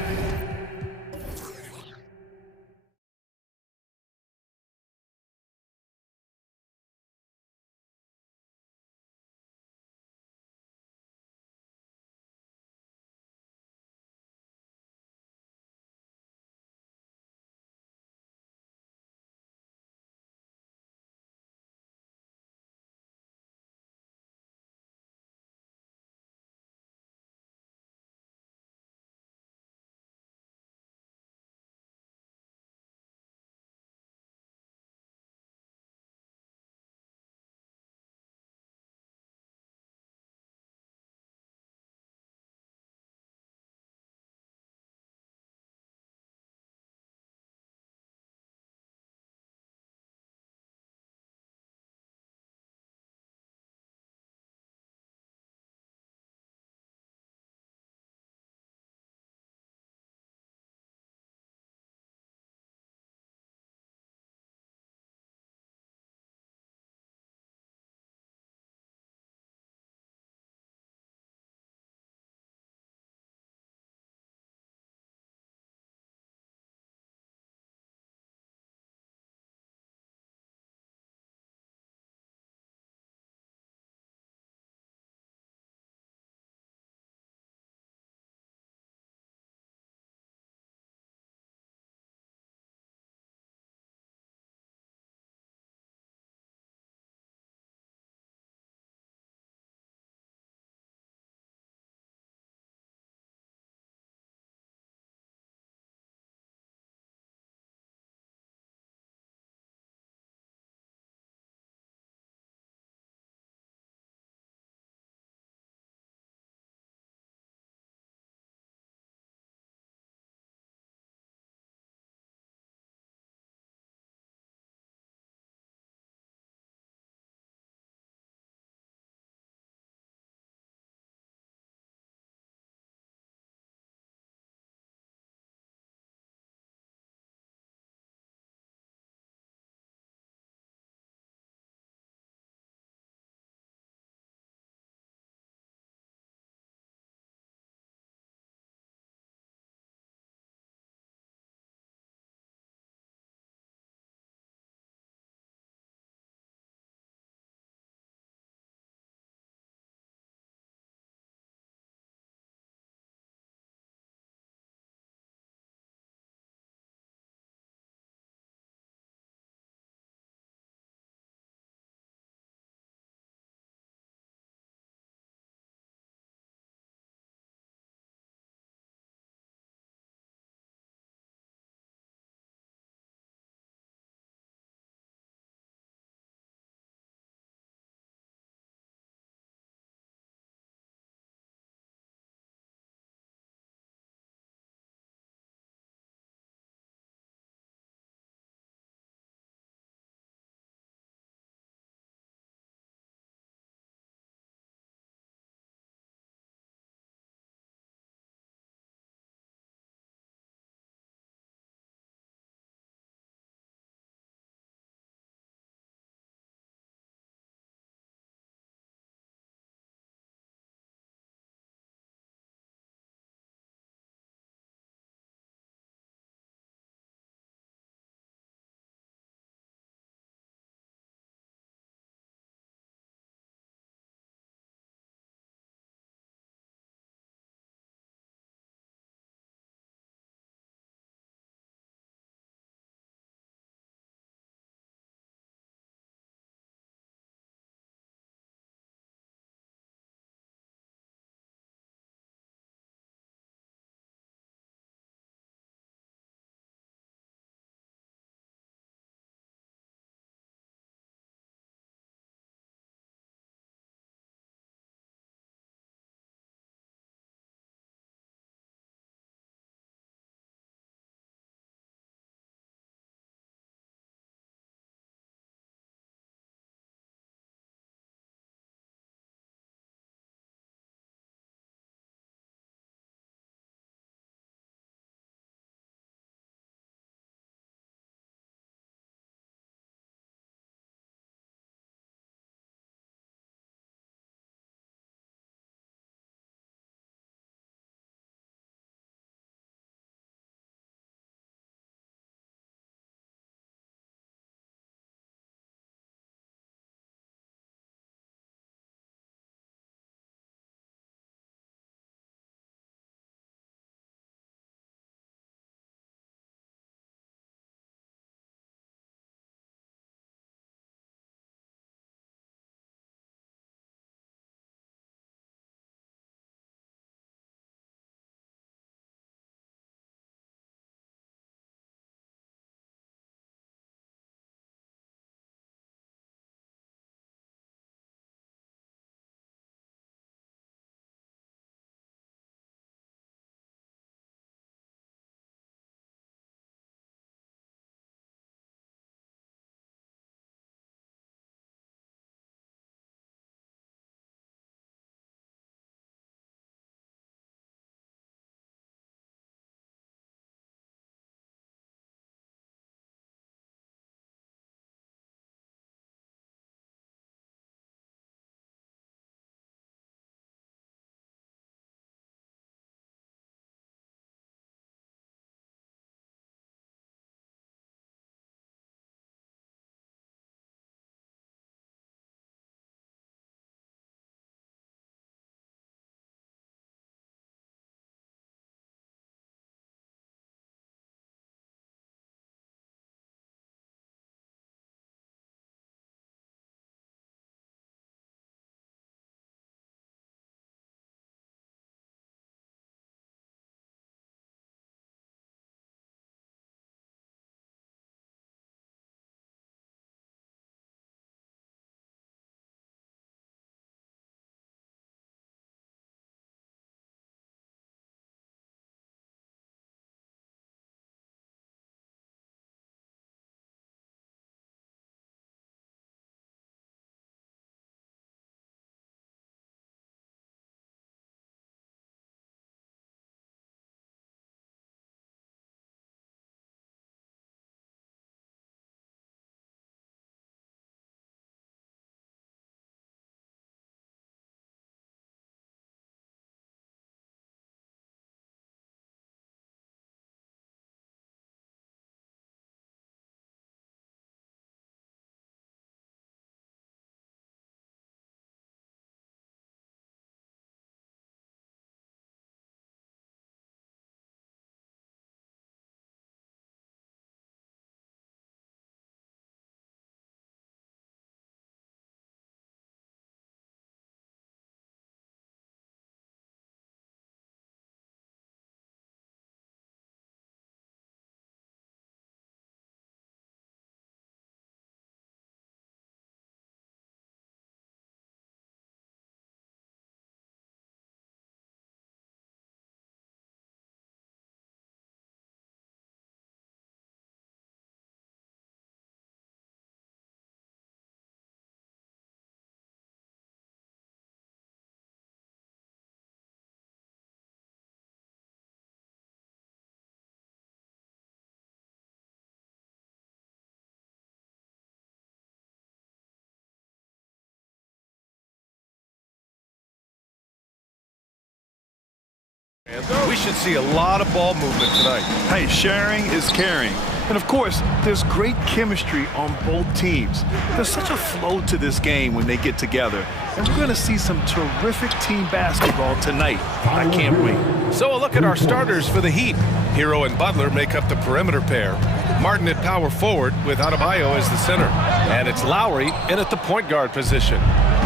We should see a lot of ball movement tonight. Hey, sharing is caring. And of course, there's great chemistry on both teams. There's such a flow to this game when they get together. And we're going to see some terrific team basketball tonight. I can't wait. So a look at our starters for the Heat. Hero and Butler make up the perimeter pair. Martin at power forward with Adebayo as the center. And it's Lowry in at the point guard position.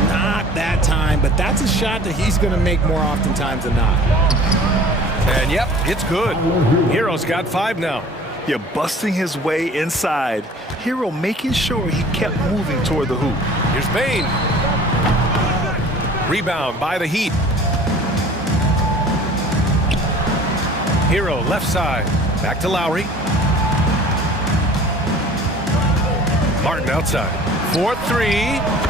Not that time, but that's a shot that he's going to make more oftentimes than not. And yep, it's good. Hero's got 5 now. Yeah, busting his way inside. Hero making sure he kept moving toward the hoop. Here's Bane. Rebound by the Heat. Hero left side. Back to Lowry. Martin outside. 4-3.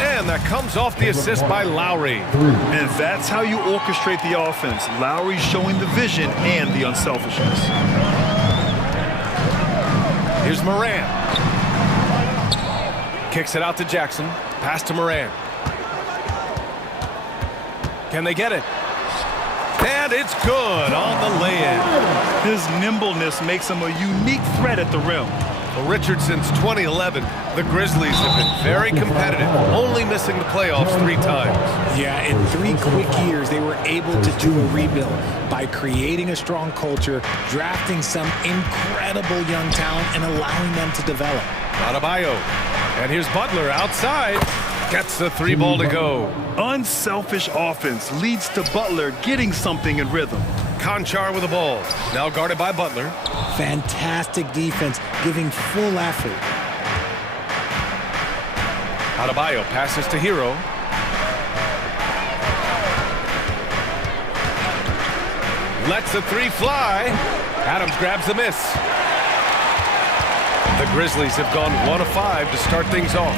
And that comes off the assist by Lowry. And that's how you orchestrate the offense. Lowry showing the vision and the unselfishness. Here's Moran. Kicks it out to Jackson. Pass to Moran. Can they get it? And it's good on the lay-in. His nimbleness makes him a unique threat at the rim. Well, Richard, since 2011, the Grizzlies have been very competitive, only missing the playoffs 3 times. Yeah, in 3 quick years, they were able to do a rebuild by creating a strong culture, drafting some incredible young talent, and allowing them to develop. Adebayo. And here's Butler outside. Gets the 3 ball to go. Unselfish offense leads to Butler getting something in rhythm. Conchar with the ball. Now guarded by Butler. Fantastic defense, giving full effort. Adebayo passes to Hero. Lets the 3 fly. Adams grabs the miss. The Grizzlies have gone 1 of 5 to start things off.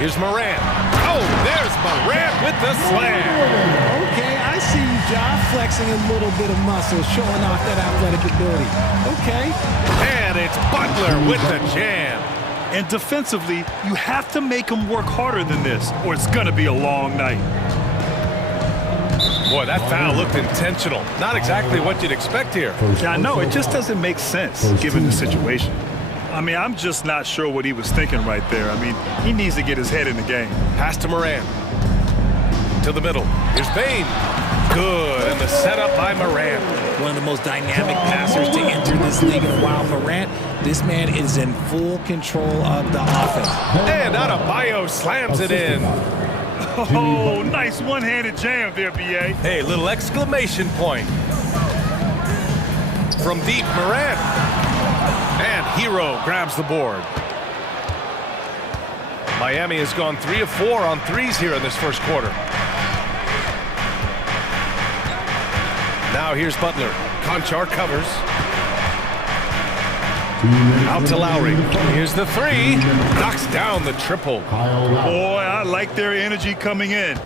Here's Moran. Oh, there's Moran with the slam. Okay, I see you, Ja, flexing a little bit of muscle, showing off that athletic ability. Okay. And it's Butler with the jam. And defensively, you have to make him work harder than this, or it's going to be a long night. Boy, that foul looked intentional. Not exactly what you'd expect here. Yeah, I know. It just doesn't make sense, given the situation. I mean, I'm just not sure what he was thinking right there. I mean, he needs to get his head in the game. Pass to Moran. To the middle. Here's Bane. Good. And the setup by Moran. One of the most dynamic passers to enter this league in a while. Moran, this man is in full control of the offense. And Adebayo slams it in. Oh, nice one-handed jam there, B.A. Hey, little exclamation point. From deep, Moran. And Hero grabs the board. Miami has gone 3 of 4 on 3s here in this first quarter. Now here's Butler. Conchar covers. Out to Lowry. Here's the 3. Knocks down the triple. Boy, I like their energy coming in.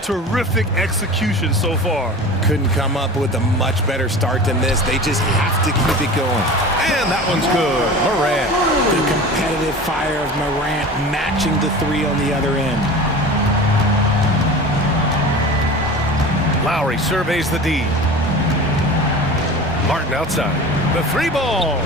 Terrific execution so far. Couldn't come up with a much better start than this. They just have to keep it going. And that one's good. Morant. The competitive fire of Morant matching the 3 on the other end. Lowry surveys the D. Martin outside. The 3 ball.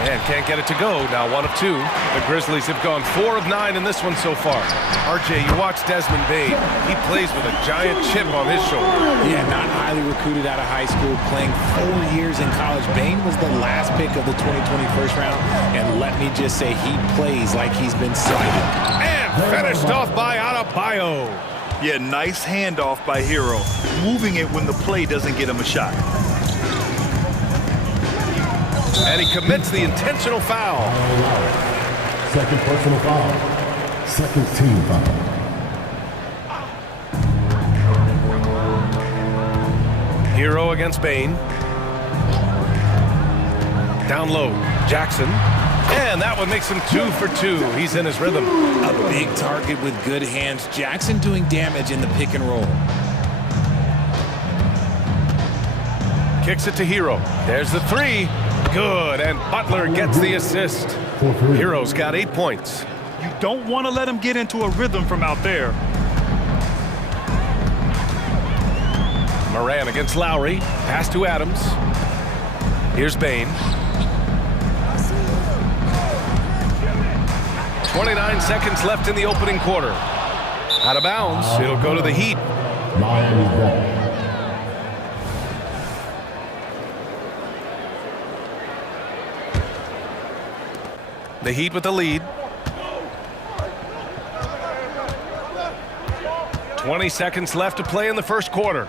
And can't get it to go. Now 1 of 2. The Grizzlies have gone 4 of 9 in this one so far. RJ, you watch Desmond Bane. He plays with a giant chip on his shoulder. Yeah, not highly recruited out of high school, playing 4 years in college. Bane was the last pick of the 2020 first round. And let me just say, he plays like he's been slighted. And finished off by Adebayo. Yeah, nice handoff by Hero. Moving it when the play doesn't get him a shot. And he commits the intentional foul. Second personal foul. Second team foul. Hero against Bane. Down low, Jackson. And that one makes him 2 for 2. He's in his rhythm. A big target with good hands. Jackson doing damage in the pick and roll. Kicks it to Hero. There's the 3. Good, and Butler gets the assist. Hero's got 8 points. You don't want to let him get into a rhythm from out there. Moran against Lowry. Pass to Adams. Here's Bain. 29 seconds left in the opening quarter. Out of bounds. It'll go to the Heat. Miami's back. The Heat with the lead. 20 seconds left to play in the first quarter.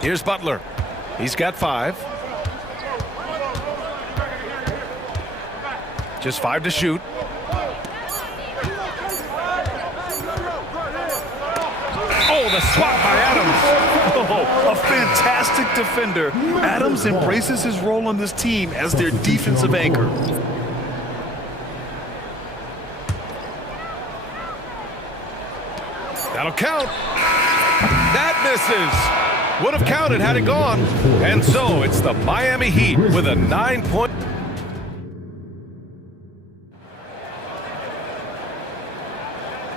Here's Butler. He's got 5. Just 5 to shoot. Oh, the swat by Adams. Oh, a fantastic defender. Adams embraces his role on this team as their defensive anchor. That'll count. That misses. Would have counted had it gone. And so it's the Miami Heat with a 9-point.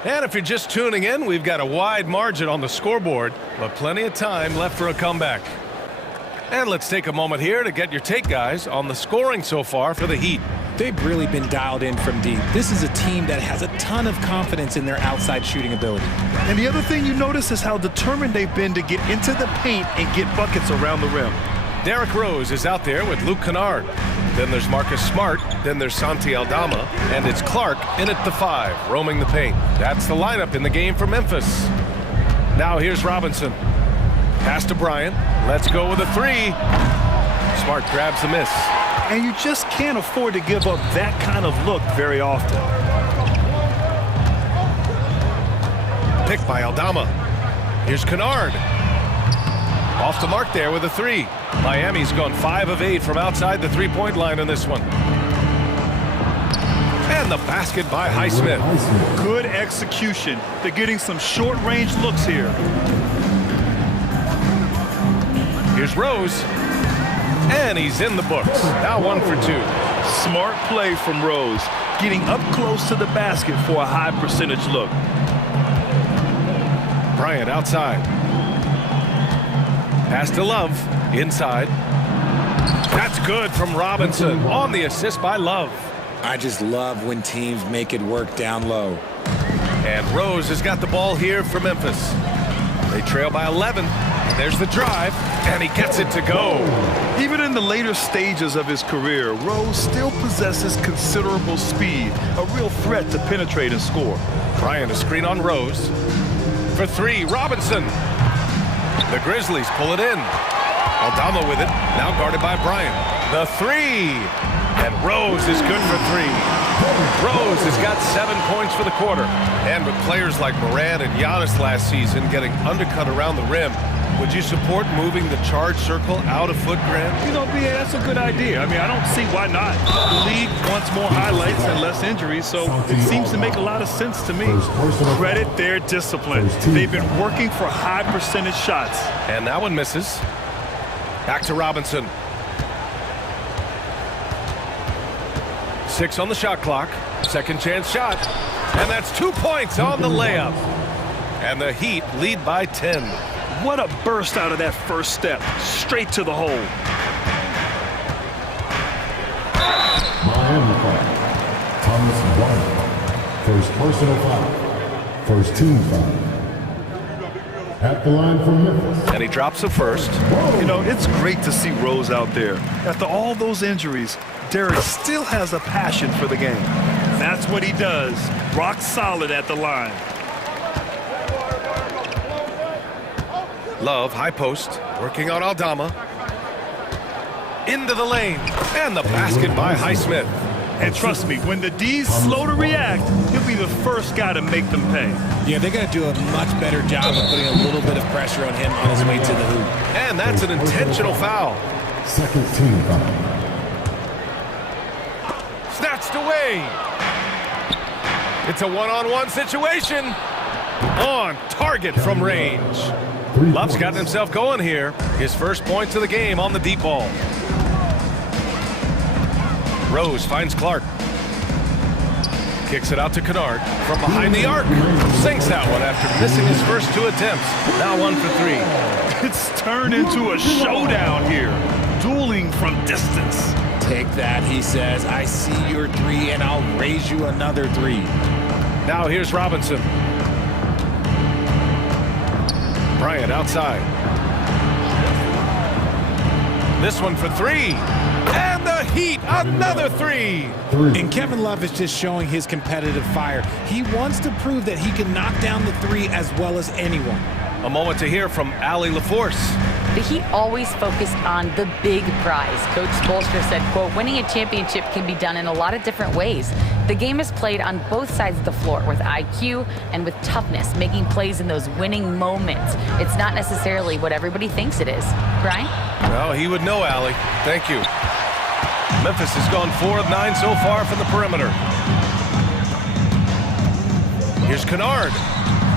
And if you're just tuning in, we've got a wide margin on the scoreboard, but plenty of time left for a comeback. And let's take a moment here to get your take, guys, on the scoring so far for the Heat. They've really been dialed in from deep. This is a team that has a ton of confidence in their outside shooting ability. And the other thing you notice is how determined they've been to get into the paint and get buckets around the rim. Derrick Rose is out there with Luke Kennard. Then there's Marcus Smart. Then there's Santi Aldama. And it's Clark in at the 5, roaming the paint. That's the lineup in the game for Memphis. Now here's Robinson. Pass to Bryant. Let's go with a 3. Smart grabs the miss. And you just can't afford to give up that kind of look very often. Picked by Aldama. Here's Kennard. Off the mark there with a 3. Miami's gone 5 of 8 from outside the three-point line on this one. And the basket by Highsmith. Good execution. They're getting some short-range looks here. Here's Rose. And he's in the books. Now 1 for 2. Smart play from Rose. Getting up close to the basket for a high percentage look. Bryant outside. Pass to Love. Inside. That's good from Robinson on the assist by Love. I just love when teams make it work down low. And Rose has got the ball here for Memphis. They trail by 11. There's the drive, and he gets it to go. Even in the later stages of his career, Rose still possesses considerable speed, a real threat to penetrate and score. Bryant a screen on Rose. For 3, Robinson. The Grizzlies pull it in. Aldama with it, now guarded by Bryant. The 3, and Rose is good for 3. Rose has got 7 points for the quarter. And with players like Moran and Giannis last season getting undercut around the rim, would you support moving the charge circle out of foot, Grant? You know, BA, that's a good idea. I mean, I don't see why not. The league wants more highlights and less injuries, so it seems to make a lot of sense to me. Credit their discipline. They've been working for high percentage shots. And that one misses. Back to Robinson. 6 on the shot clock. Second chance shot. And that's 2 points on the layup. And the Heat lead by 10. What a burst out of that first step. Straight to the hole. Miami foul. Thomas Bryant. First personal foul. First team foul. At the line for Memphis. And he drops the first. You know, it's great to see Rose out there. After all those injuries, Derrick still has a passion for the game. That's what he does. Rock solid at the line. Love, high post, working on Aldama. Into the lane, and the basket by Highsmith. And trust me, when the D's slow to react, he'll be the first guy to make them pay. Yeah, they're going to do a much better job of putting a little bit of pressure on him on his way to the hoop. And that's an intentional foul. Second team foul. Snatched away. It's a one-on-one situation. On target from range. Love's gotten himself going here. His first points of the game on the deep ball. Rose finds Clark. Kicks it out to Kennard from behind the arc. Sinks that one after missing his first 2 attempts. Now 1 for 3. It's turned into a showdown here. Dueling from distance. Take that, he says. I see your 3, and I'll raise you another 3. Now here's Robinson. Bryant outside. This one for 3. And the Heat, another 3. And Kevin Love is just showing his competitive fire. He wants to prove that he can knock down the 3 as well as anyone. A moment to hear from Allie LaForce. The Heat always focused on the big prize. Coach Spoelstra said, quote, winning a championship can be done in a lot of different ways. The game is played on both sides of the floor with IQ and with toughness, making plays in those winning moments. It's not necessarily what everybody thinks it is. Brian? Well, he would know, Allie. Thank you. Memphis has gone 4 of 9 so far from the perimeter. Here's Kennard.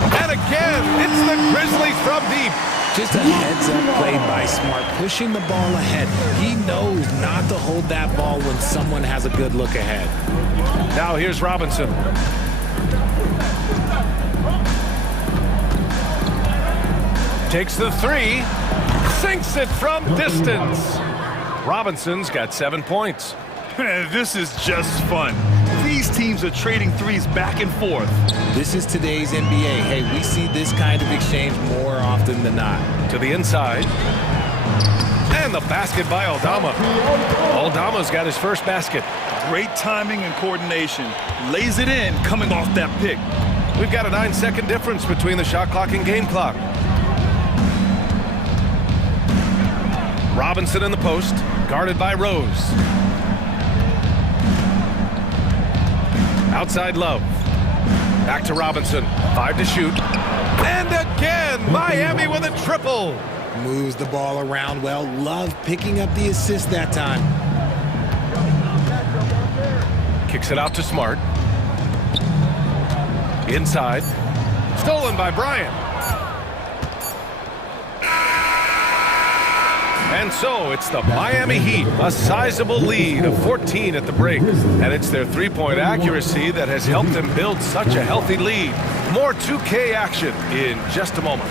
And again, it's the Grizzlies from deep. Just a heads-up play by Smart, pushing the ball ahead. He knows not to hold that ball when someone has a good look ahead. Now here's Robinson. Takes the 3. Sinks it from distance. Robinson's got 7 points. This is just fun. These teams are trading 3s back and forth. This is today's NBA. Hey, we see this kind of exchange more often than not. To the inside. And the basket by Aldama. Aldama's got his first basket. Great timing and coordination. Lays it in coming off that pick. We've got a 9-second difference between the shot clock and game clock. Robinson in the post, guarded by Rose. Outside Love. Back to Robinson. 5 to shoot. And again, Miami with a triple. Moves the ball around well. Love picking up the assist that time. Kicks it out to Smart. Inside. Stolen by Bryant. And so it's the Miami Heat, a sizable lead of 14 at the break. And it's their 3-point accuracy that has helped them build such a healthy lead. More 2K action in just a moment.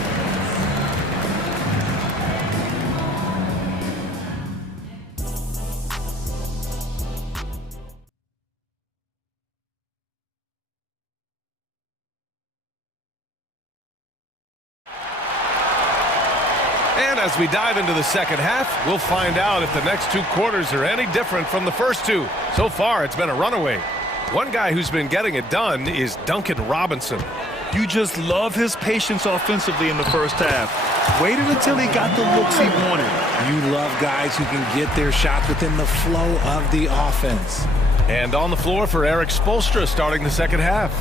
And as we dive into the second half, we'll find out if the next 2 quarters are any different from the first 2. So far, it's been a runaway. One guy who's been getting it done is Duncan Robinson. You just love his patience offensively in the first half. Waited until he got the looks he wanted. You love guys who can get their shot within the flow of the offense. And on the floor for Eric Spoelstra starting the second half.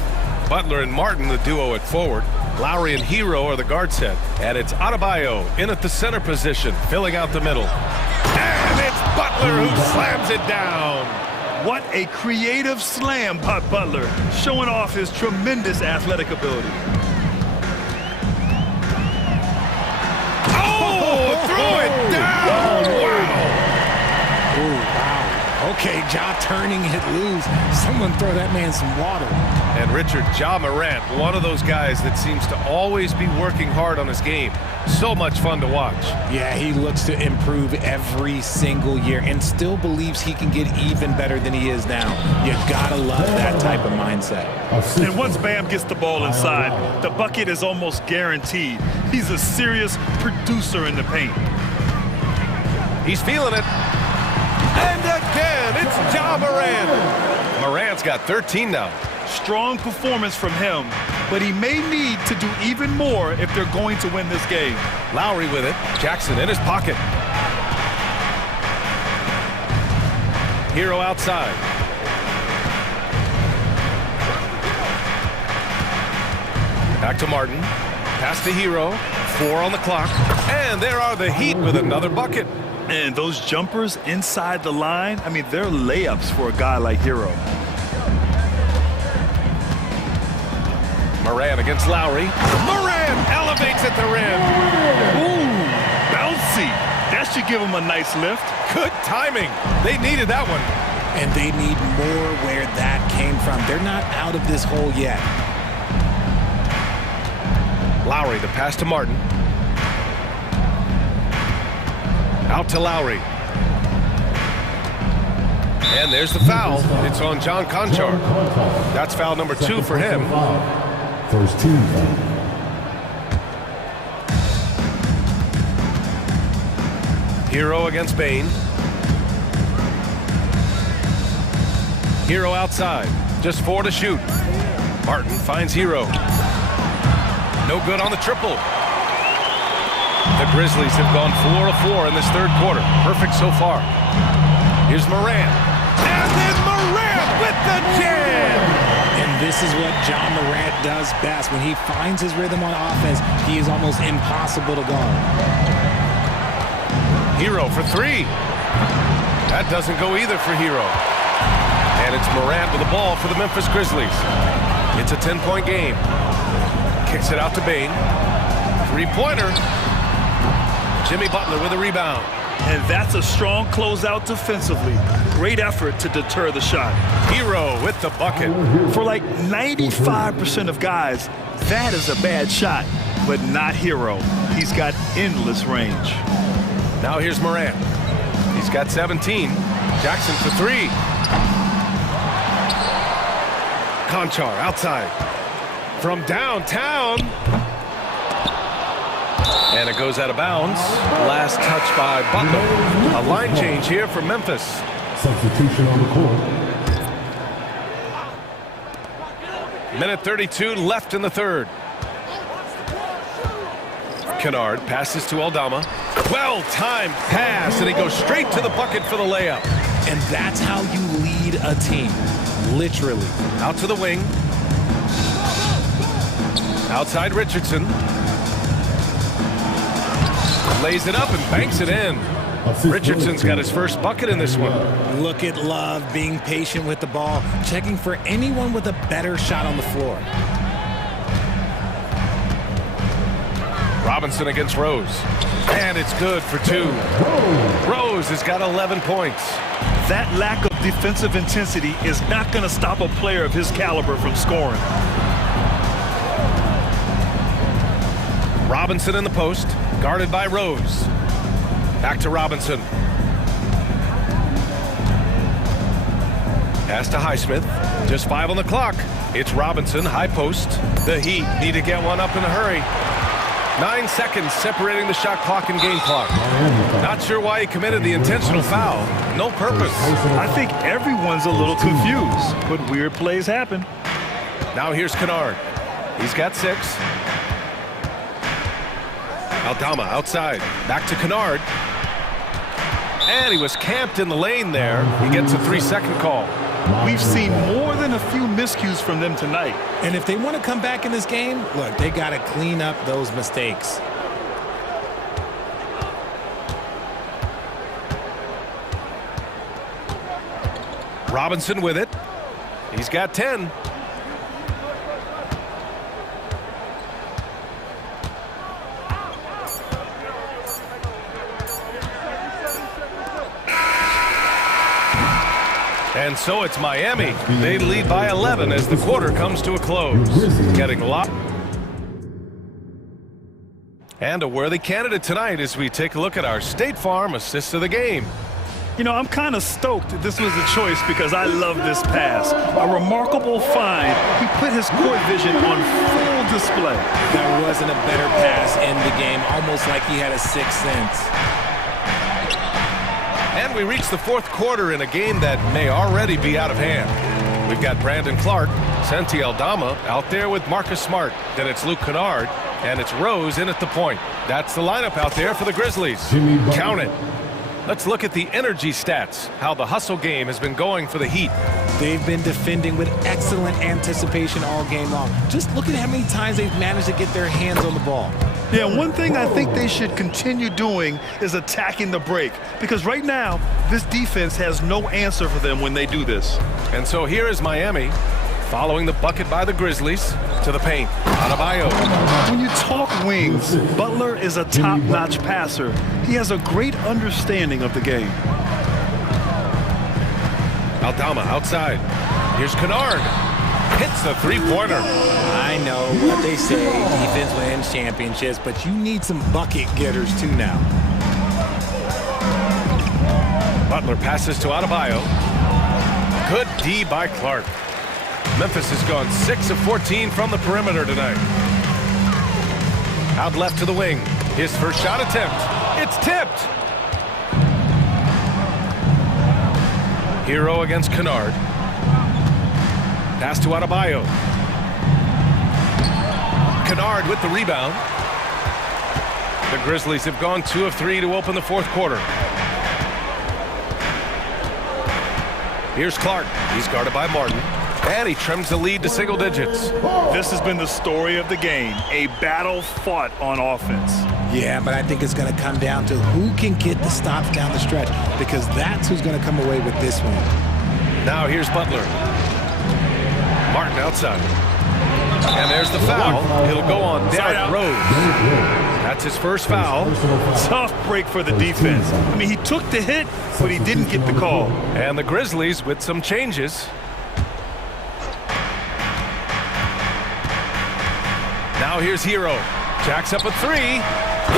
Butler and Martin, the duo at forward. Lowry and Hero are the guard set. And it's Adebayo in at the center position, filling out the middle. And it's Butler who slams it down. What a creative slam by Butler, showing off his tremendous athletic ability. Oh, threw it down! Wow! Oh, wow. Okay, Ja turning it loose. Someone throw that man some water. And Richard, Ja Morant, one of those guys that seems to always be working hard on his game. So much fun to watch. Yeah, he looks to improve every single year and still believes he can get even better than he is now. You gotta love that type of mindset. And once Bam gets the ball inside, the bucket is almost guaranteed. He's a serious producer in the paint. He's feeling it. And again, it's Ja Morant. Morant's got 13 now. Strong performance from him, but he may need to do even more if they're going to win this game. Lowry with it. Jackson in his pocket. Hero outside. Back to Martin. Pass to Hero. 4 on the clock. And there are the Heat with another bucket. And those jumpers inside the line, I mean, they're layups for a guy like Hero. Morant against Lowry. Morant elevates at the rim. Ooh, bouncy. That should give him a nice lift. Good timing. They needed that one. and they need more where that came from. They're not out of this hole yet. Lowry, the pass to Martin. Out to Lowry. And there's the foul. It's on John Conchar. That's foul number 2 for him. First team foul. Hero against Bain. Hero outside. Just 4 to shoot. Martin finds Hero. No good on the triple. The Grizzlies have gone 4 of 4 in this third quarter. Perfect so far. Here's Morant. And then Morant with the jam! And this is what John Morant does best. When he finds his rhythm on offense, he is almost impossible to guard. Hero for 3. That doesn't go either for Hero. And it's Morant with the ball for the Memphis Grizzlies. It's a 10-point game. Kicks it out to Bain. Three-pointer. Jimmy Butler with a rebound. And that's a strong closeout defensively. Great effort to deter the shot. Hero with the bucket. For like 95% of guys, that is a bad shot, but not Hero. He's got endless range. Now here's Morant. He's got 17. Jackson for 3. Conchar outside. From downtown. And it goes out of bounds. Last touch by Butler. A line change here for Memphis. Substitution on the court. Minute 32 left in the third. Kennard passes to Aldama. Well-timed pass, and he goes straight to the bucket for the layup. And that's how you lead a team, literally. Out to the wing. Outside Richardson. Lays it up and banks it in. Richardson's got his first bucket in this one. Look at Love being patient with the ball, checking for anyone with a better shot on the floor. Robinson against Rose. And it's good for 2. Rose has got 11 points. That lack of defensive intensity is not going to stop a player of his caliber from scoring. Robinson in the post, guarded by Rose. Back to Robinson. Pass to Highsmith. Just 5 on the clock. It's Robinson, high post. The Heat need to get one up in a hurry. 9 seconds separating the shot clock and game clock. Not sure why he committed the intentional foul. No purpose. I think everyone's a little confused, but weird plays happen. Now here's Kennard. He's got 6. Aldama outside. Back to Kennard. And he was camped in the lane there. He gets a 3-second call. We've seen more than a few miscues from them tonight. And if they want to come back in this game, look, they got to clean up those mistakes. Robinson with it. He's got 10. And so it's Miami. They lead by 11 as the quarter comes to a close. Getting locked. And a worthy candidate tonight as we take a look at our State Farm assist of the game. You know, I'm kind of stoked this was a choice because I love this pass. A remarkable find. He put his court vision on full display. There wasn't a better pass in the game, almost like he had a sixth sense. And we reach the fourth quarter in a game that may already be out of hand. We've got Brandon Clark, Santi Aldama out there with Marcus Smart. Then it's Luke Kennard, and it's Rose in at the point. That's the lineup out there for the Grizzlies. Count it. Let's look at the energy stats, how the hustle game has been going for the Heat. They've been defending with excellent anticipation all game long. Just look at how many times they've managed to get their hands on the ball. Yeah, one thing I think they should continue doing is attacking the break. Because right now, this defense has no answer for them when they do this. And so here is Miami, following the bucket by the Grizzlies to the paint. Adebayo. When you talk wings, Butler is a top-notch passer. He has a great understanding of the game. Aldama outside. Here's Kennard. Hits the three-pointer. I know what they say, defense wins championships, but you need some bucket getters too now. Butler passes to Adebayo. Good D by Clark. Memphis has gone 6 of 14 from the perimeter tonight. Out left to the wing. His first shot attempt. It's tipped. Hero against Kennard. Pass to Adebayo. Kennard with the rebound. The Grizzlies have gone 2 of 3 to open the fourth quarter. Here's Clark. He's guarded by Martin. And he trims the lead to single digits. This has been the story of the game. A battle fought on offense. Yeah, but I think it's going to come down to who can get the stops down the stretch, because that's who's going to come away with this one. Now here's Butler. Martin outside. And there's the foul. It'll go on Derrick Rose. That's his first foul. Tough break for the defense. I mean, he took the hit, but he didn't get the call. And the Grizzlies with some changes. Now here's Hero. Jacks up a three.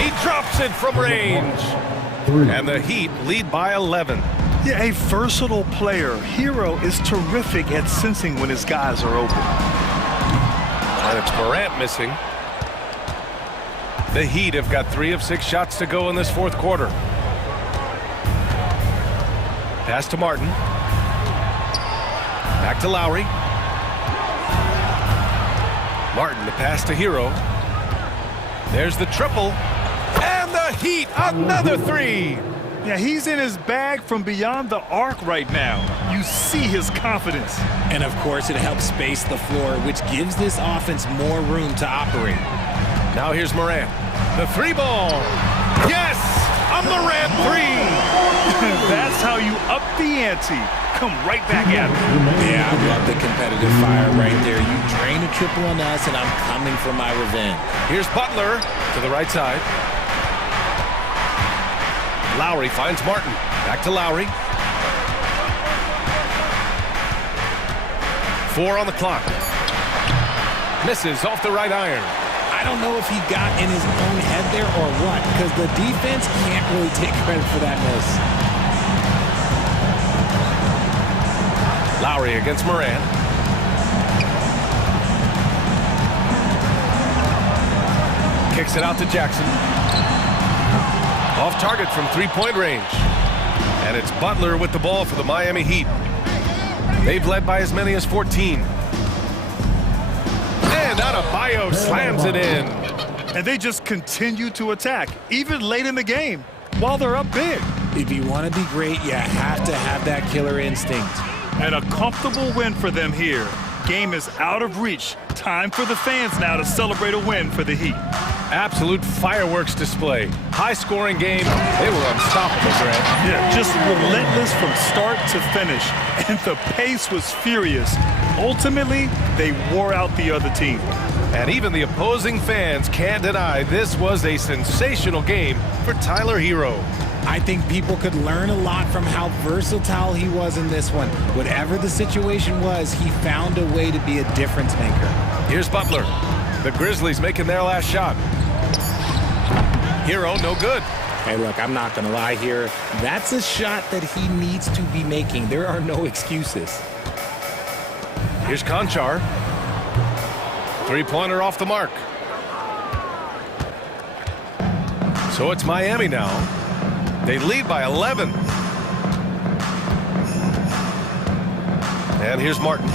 He drops it from range. And the Heat lead by 11. Yeah, a versatile player. Hero is terrific at sensing when his guys are open. And it's Morant missing. The Heat have got 3 of 6 shots to go in this fourth quarter. Pass to Martin. Back to Lowry. Martin, the pass to Hero. There's the triple. And the Heat, another three. Yeah, he's in his bag from beyond the arc right now. You see his confidence. And of course, it helps space the floor, which gives this offense more room to operate. Now here's Morant. The three ball. Yes! A Morant three! That's how you up the ante. Come right back at him. Yeah, I love the competitive fire right there. You drain a triple on us, and I'm coming for my revenge. Here's Butler to the right side. Lowry finds Martin. Back to Lowry. 4 on the clock. Misses off the right iron. I don't know if he got in his own head there or what, because the defense can't really take credit for that miss. Lowry against Morant. Kicks it out to Jackson. Off target from three-point range. And it's Butler with the ball for the Miami Heat. They've led by as many as 14. And Adebayo slams it in. And they just continue to attack, even late in the game, while they're up big. If you want to be great, you have to have that killer instinct. And a comfortable win for them here. Game is out of reach. Time for the fans now to celebrate a win for the Heat. Absolute fireworks display. High-scoring game. They were unstoppable, Grant. Yeah, just relentless from start to finish. And the pace was furious. Ultimately, they wore out the other team. And even the opposing fans can't deny this was a sensational game for Tyler Hero. I think people could learn a lot from how versatile he was in this one. Whatever the situation was, he found a way to be a difference maker. Here's Butler. The Grizzlies making their last shot. Hero, no good. Hey, look, I'm not going to lie here. That's a shot that he needs to be making. There are no excuses. Here's Conchar. Three-pointer off the mark. So it's Miami now. They lead by 11. And here's Martin.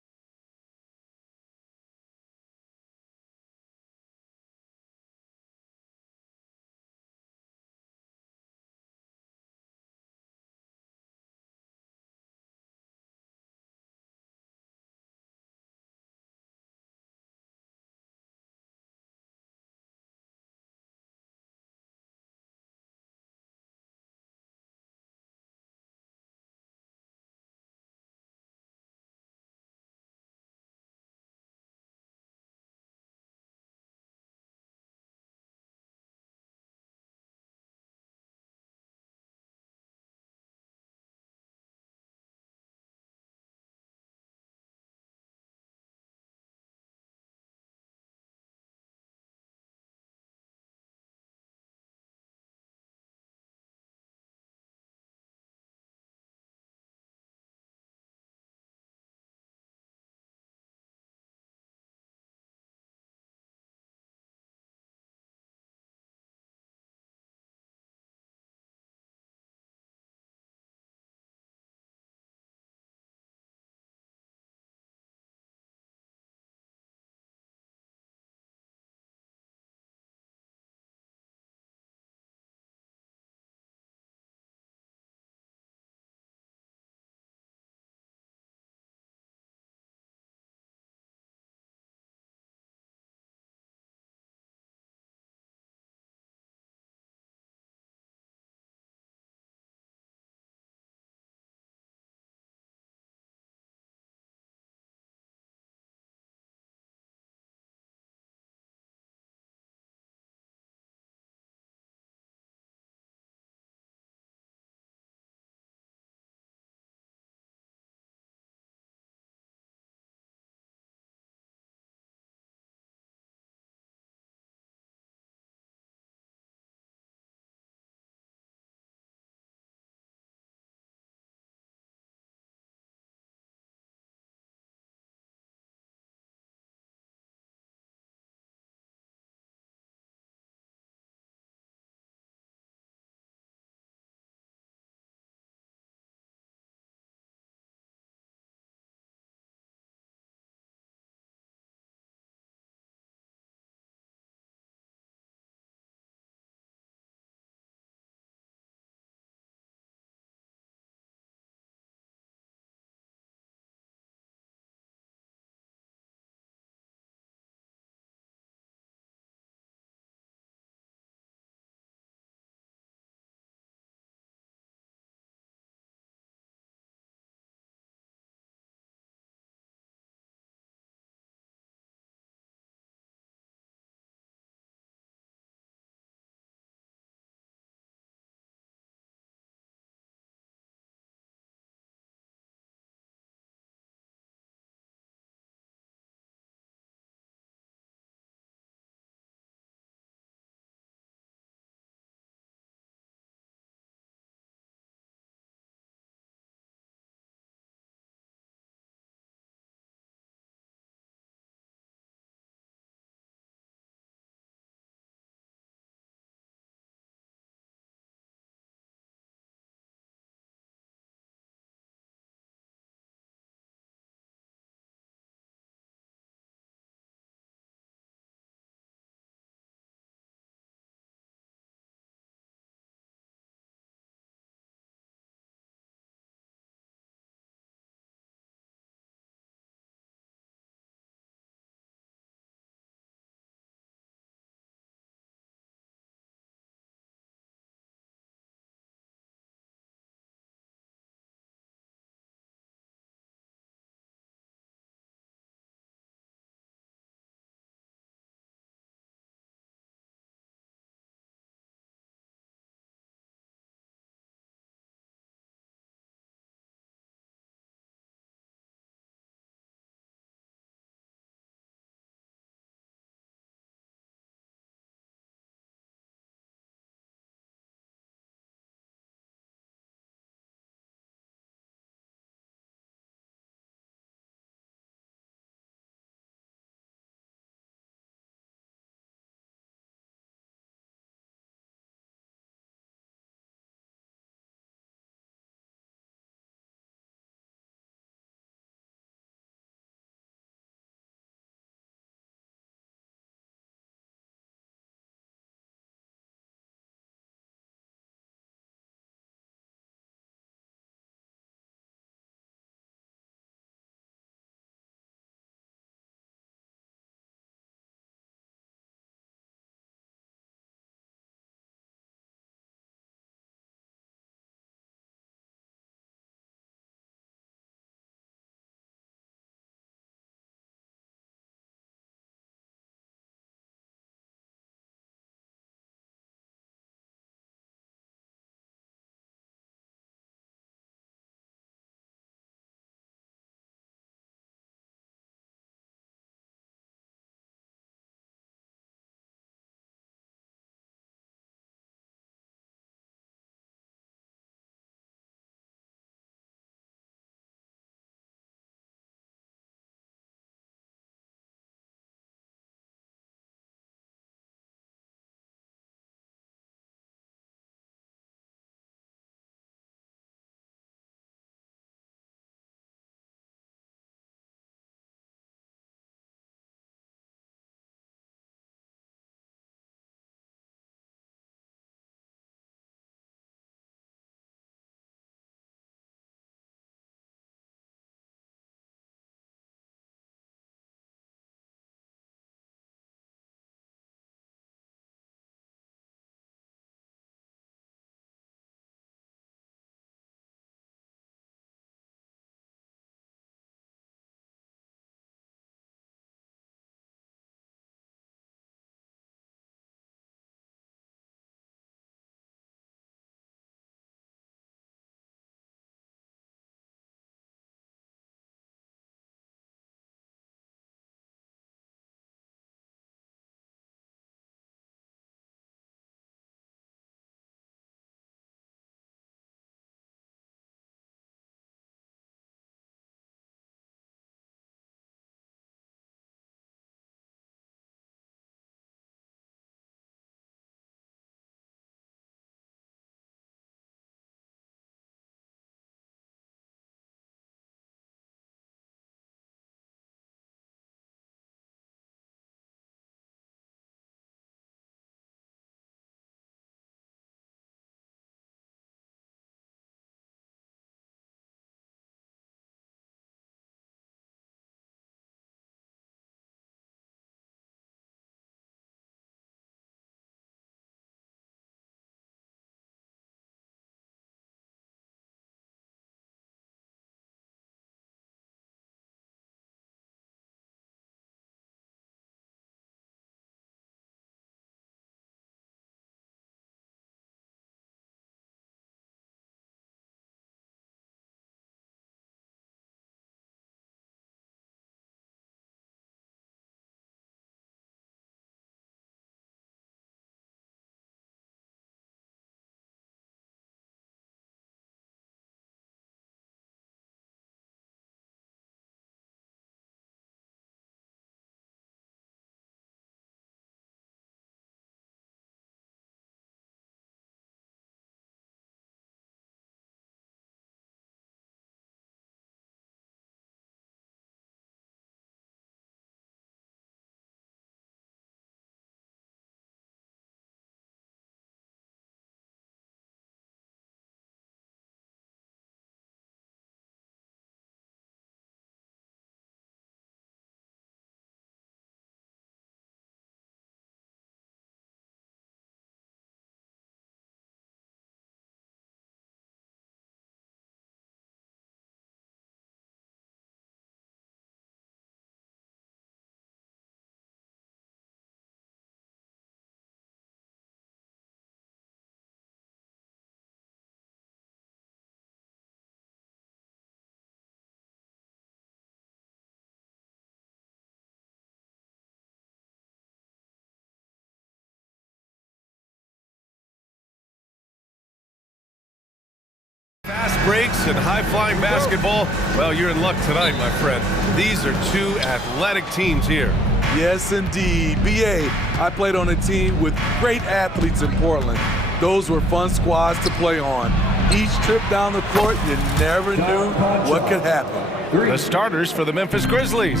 fast breaks and high-flying basketball, well, you're in luck tonight, my friend. These are two athletic teams here. Yes, indeed. BA, I played on a team with great athletes in Portland. Those were fun squads to play on. Each trip down the court, you never knew what could happen. The starters for the Memphis Grizzlies.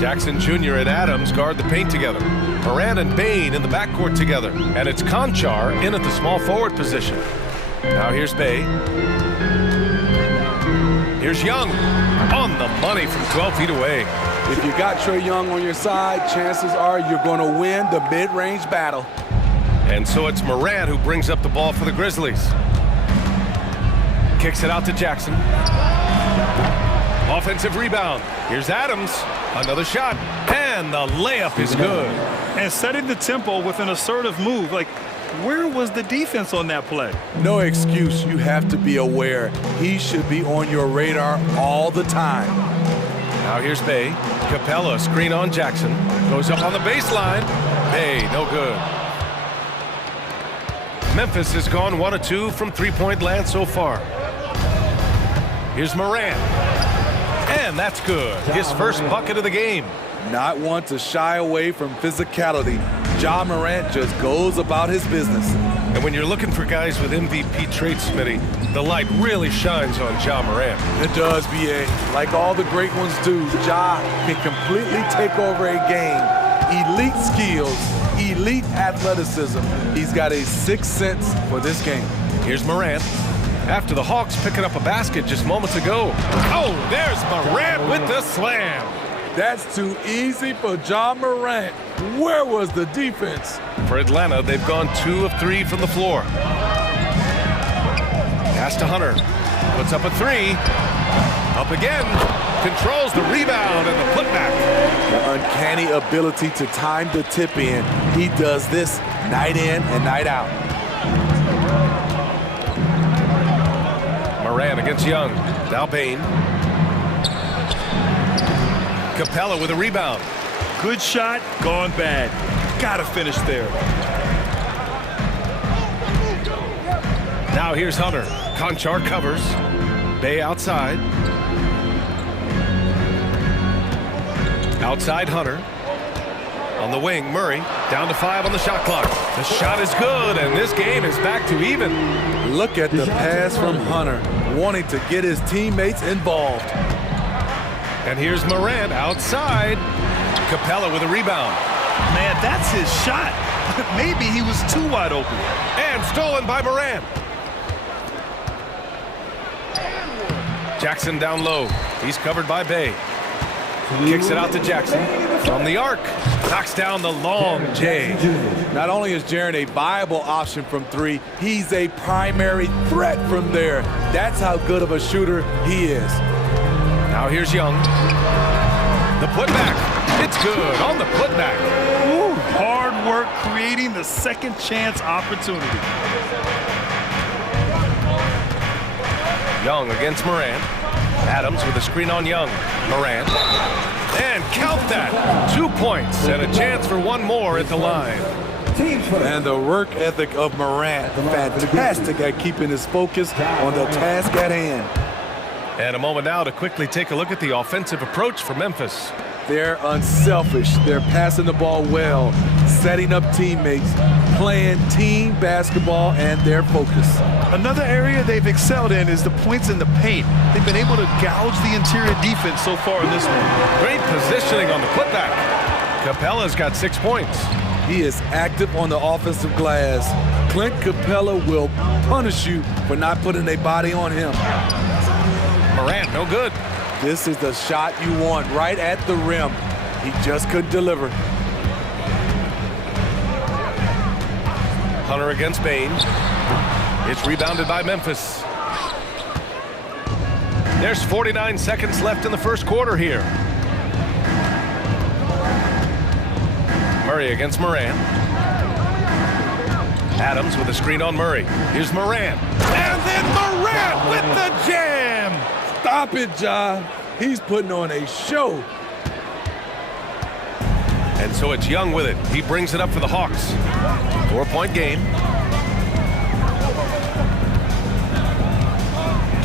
Jackson Jr. and Adams guard the paint together. Moran and Bain in the backcourt together. And it's Conchar in at the small forward position. Now here's Bay. Here's Young on the money from 12 feet away. If you got Trae Young on your side, chances are you're going to win the mid-range battle. And so it's Moran who brings up the ball for the Grizzlies. Kicks it out to Jackson. Offensive rebound. Here's Adams. Another shot. And the layup is good. And setting the tempo with an assertive move. Like, where was the defense on that play? No excuse. You have to be aware. He should be on your radar all the time. Now here's Bay. Capella, screen on Jackson. Goes up on the baseline. Bay, no good. Memphis has gone 1 of 2 from three-point land so far. Here's Moran. And that's good. His first bucket of the game. Not one to shy away from physicality. Ja Morant just goes about his business. And when you're looking for guys with MVP traits, Smitty, the light really shines on Ja Morant. It does, BA. Like all the great ones do, Ja can completely take over a game. Elite skills, elite athleticism. He's got a sixth sense for this game. Here's Morant. After the Hawks picking up a basket just moments ago. Oh, there's Morant with the slam. That's too easy for Ja Morant. Where was the defense? For Atlanta, they've gone 2 of 3 from the floor. Pass to Hunter. Puts up a 3. Up again. Controls the rebound and the putback. The uncanny ability to time the tip in. He does this night in and night out. Moran against Young. Now Bain. Capella with a rebound. Good shot, gone bad. Gotta finish there. Now here's Hunter. Conchar covers. Bay outside. Outside Hunter. On the wing, Murray. Down to 5 on the shot clock. The shot is good, and this game is back to even. Look at the pass from Hunter, wanting to get his teammates involved. And here's Morant outside. Capella with a rebound. Man, that's his shot. Maybe he was too wide open. And stolen by Morant. Jackson down low. He's covered by Bay. Kicks it out to Jackson. From the arc. Knocks down the long J. Not only is Jaren a viable option from 3, he's a primary threat from there. That's how good of a shooter he is. Now here's Young. The putback. It's good on the putback. Ooh, hard work creating the second chance opportunity. Young against Moran. Adams with a screen on Young. Moran. And count that. 2 points and a chance for one more at the line. And the work ethic of Morant, fantastic at keeping his focus on the task at hand. And a moment now to quickly take a look at the offensive approach for Memphis. They're unselfish. They're passing the ball well, setting up teammates, playing team basketball, and their focus. Another area they've excelled in is the points in the paint. They've been able to gouge the interior defense so far in this one. Great positioning on the putback. Capella's got 6 points. He is active on the offensive glass. Clint Capella will punish you for not putting a body on him. Morant, no good. This is the shot you want, right at the rim. He just couldn't deliver. Hunter against Bain. It's rebounded by Memphis. There's 49 seconds left in the first quarter here. Murray against Moran. Adams with a screen on Murray. Here's Moran. And then Moran with the jam! Stop it, Ja. He's putting on a show. And so it's Young with it. He brings it up for the Hawks. 4-point game.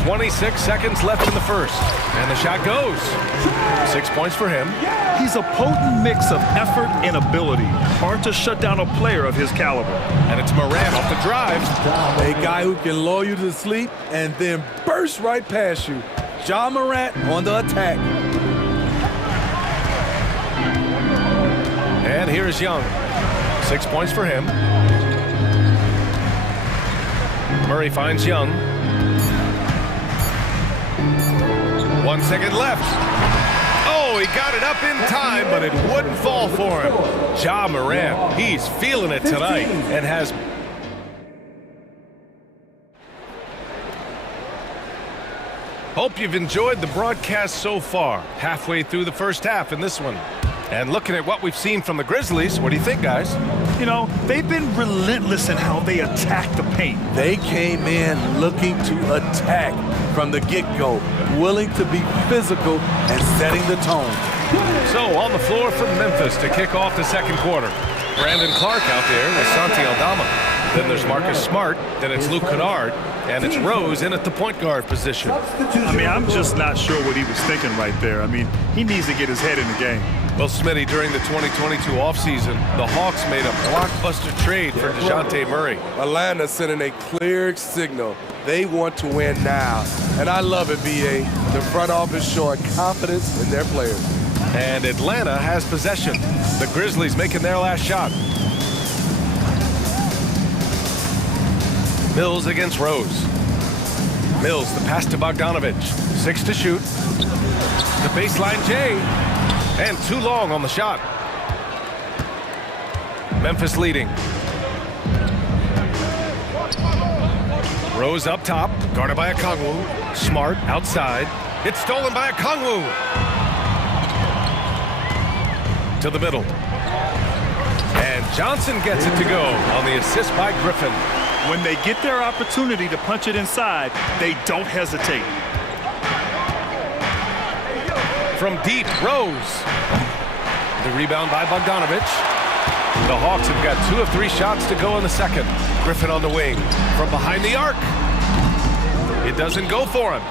26 seconds left in the first. And the shot goes. 6 points for him. He's a potent mix of effort and ability. Hard to shut down a player of his caliber. And it's Moran off the drive. A guy who can lull you to sleep and then burst right past you. Ja Morant on the attack. And here's Young. 6 points for him. Murray finds Young. 1 second left. Oh, he got it up in time, but it wouldn't fall for him. Ja Morant, he's feeling it tonight and has... Hope you've enjoyed the broadcast so far. Halfway through the first half in this one. And looking at what we've seen from the Grizzlies, what do you think, guys? You know, they've been relentless in how they attack the paint. They came in looking to attack from the get-go, willing to be physical and setting the tone. So on the floor for Memphis to kick off the second quarter. Brandon Clark out there with Santi Aldama. Then there's Marcus Smart, then it's Luke Kennard, and it's Rose in at the point guard position. I mean, I'm just not sure what he was thinking right there. I mean, he needs to get his head in the game. Well, Smitty, during the 2022 offseason, the Hawks made a blockbuster trade for DeJounte Murray. Atlanta sending a clear signal. They want to win now. And I love it, B.A. The front office showing confidence in their players. And Atlanta has possession. The Grizzlies making their last shot. Mills against Rose. Mills, the pass to Bogdanovich. 6 to shoot. The baseline J. And too long on the shot. Memphis leading. Rose up top, guarded by Okongwu. Smart outside. It's stolen by Okongwu. To the middle. And Johnson gets it to go on the assist by Griffin. When they get their opportunity to punch it inside, they don't hesitate. From deep, Rose. The rebound by Bogdanovich. The Hawks have got 2 of 3 shots to go in the second. Griffin on the wing. From behind the arc. It doesn't go for him.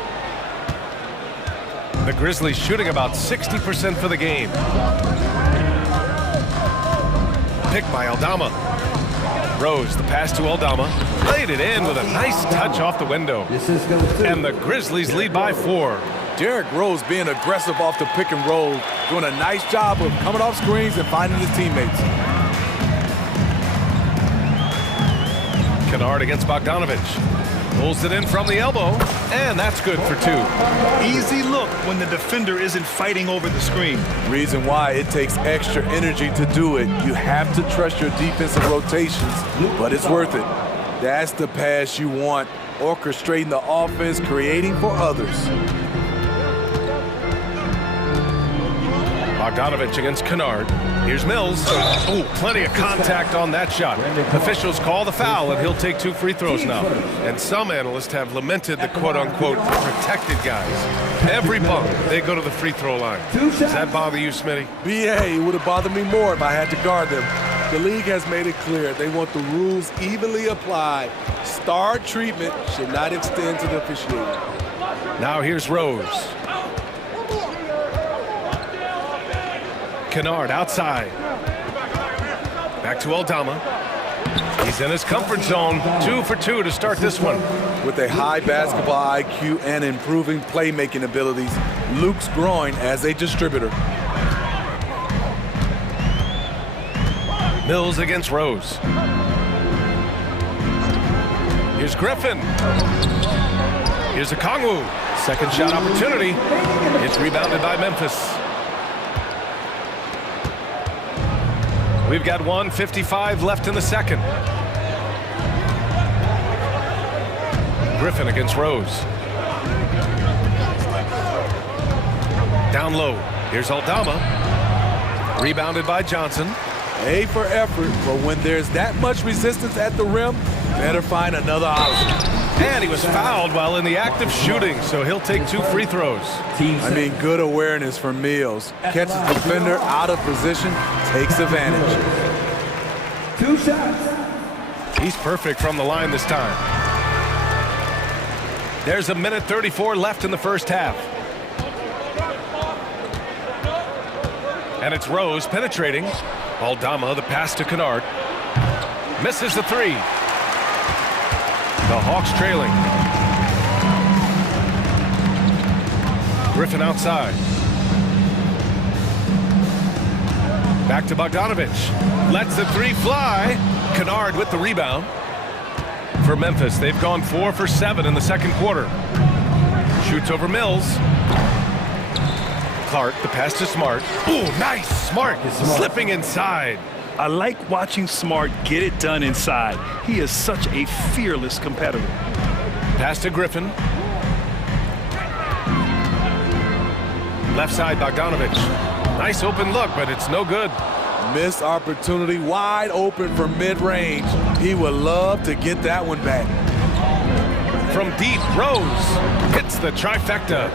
The Grizzlies shooting about 60% for the game. Picked by Aldama. Rose, the pass to Aldama. Laid it in with a nice touch off the window. And the Grizzlies lead by 4. Derrick Rose being aggressive off the pick and roll, doing a nice job of coming off screens and finding his teammates. Kennard against Bogdanovich. Pulls it in from the elbow, and that's good for 2. Easy look when the defender isn't fighting over the screen. Reason why it takes extra energy to do it. You have to trust your defensive rotations, but it's worth it. That's the pass you want, orchestrating the offense, creating for others. Bogdanovich against Kennard. Here's Mills. Oh, plenty of contact on that shot. Officials call the foul, and he'll take 2 free throws now. And some analysts have lamented the quote-unquote protected guys. Every bump, they go to the free throw line. Does that bother you, Smitty? B.A., it would have bothered me more if I had to guard them. The league has made it clear they want the rules evenly applied. Star treatment should not extend to the officiating. Now here's Rose. Kennard outside. Back to Aldama. He's in his comfort zone. 2 for 2 to start this one. With a high basketball IQ and improving playmaking abilities, Luke's growing as a distributor. Mills against Rose. Here's Griffin. Here's Okongwu. Second shot opportunity. It's rebounded by Memphis. We've got 1:55 left in the second. Griffin against Rose. Down low. Here's Aldama. Rebounded by Johnson. A for effort, but when there's that much resistance at the rim, better find another option. And he was fouled while in the act of shooting, so he'll take 2 free throws. I mean, good awareness from Mills. Catches the defender out of position, takes advantage. 2 shots. He's perfect from the line this time. There's a minute 34 left in the first half. And it's Rose penetrating. Aldama, the pass to Kennard. Misses the three. The Hawks trailing. Griffin outside. Back to Bogdanovich. Lets the three fly. Kennard with the rebound. For Memphis, they've gone 4 for 7 in the second quarter. Shoots over Mills. Clark, the pass to Smart. Ooh, nice! Smart slipping inside. I like watching Smart get it done inside. He is such a fearless competitor. Pass to Griffin. Left side, Bogdanovich. Nice open look, but it's no good. Missed opportunity, wide open from mid-range. He would love to get that one back. From deep, Rose hits the trifecta.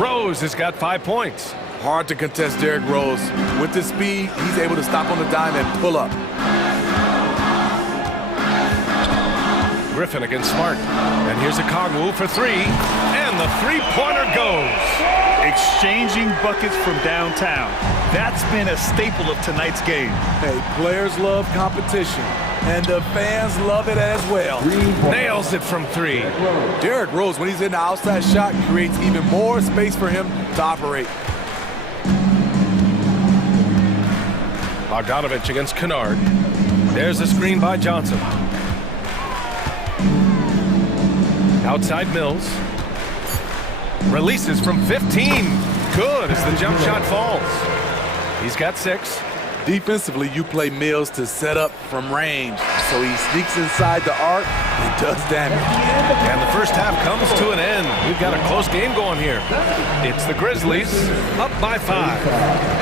Rose has got 5 points. Hard to contest Derrick Rose. With his speed, he's able to stop on the dime and pull up. Griffin against Smart. And here's a Kongwu for three. And the three-pointer goes. Exchanging buckets from downtown. That's been a staple of tonight's game. Hey, players love competition, and the fans love it as well. Nails it from three. Derrick Rose, when he's in the outside shot, creates even more space for him to operate. Bogdanovich against Kennard. There's a screen by Johnson. Outside Mills. Releases from 15. Good as the jump shot falls. He's got 6. Defensively, you play Mills to set up from range, so he sneaks inside the arc and does damage. And the first half comes to an end. We've got a close game going here. It's the Grizzlies up by 5.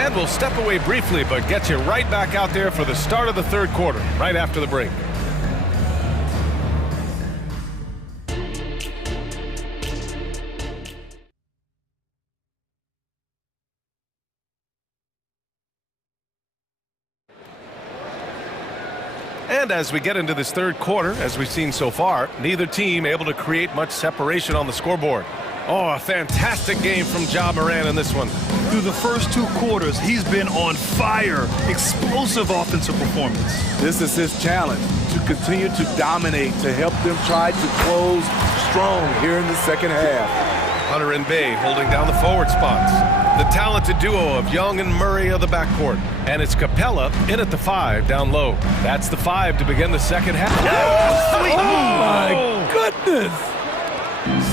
And we'll step away briefly, but get you right back out there for the start of the third quarter, right after the break. And as we get into this third quarter, as we've seen so far, neither team able to create much separation on the scoreboard. Oh, a fantastic game from Ja Morant in this one. Through the first 2 quarters, he's been on fire. Explosive offensive performance. This is his challenge, to continue to dominate, to help them try to close strong here in the second half. Hunter and Bay holding down the forward spots. The talented duo of Young and Murray of the backcourt. And it's Capella in at the 5 down low. That's the 5 to begin the second half. Oh, my goodness!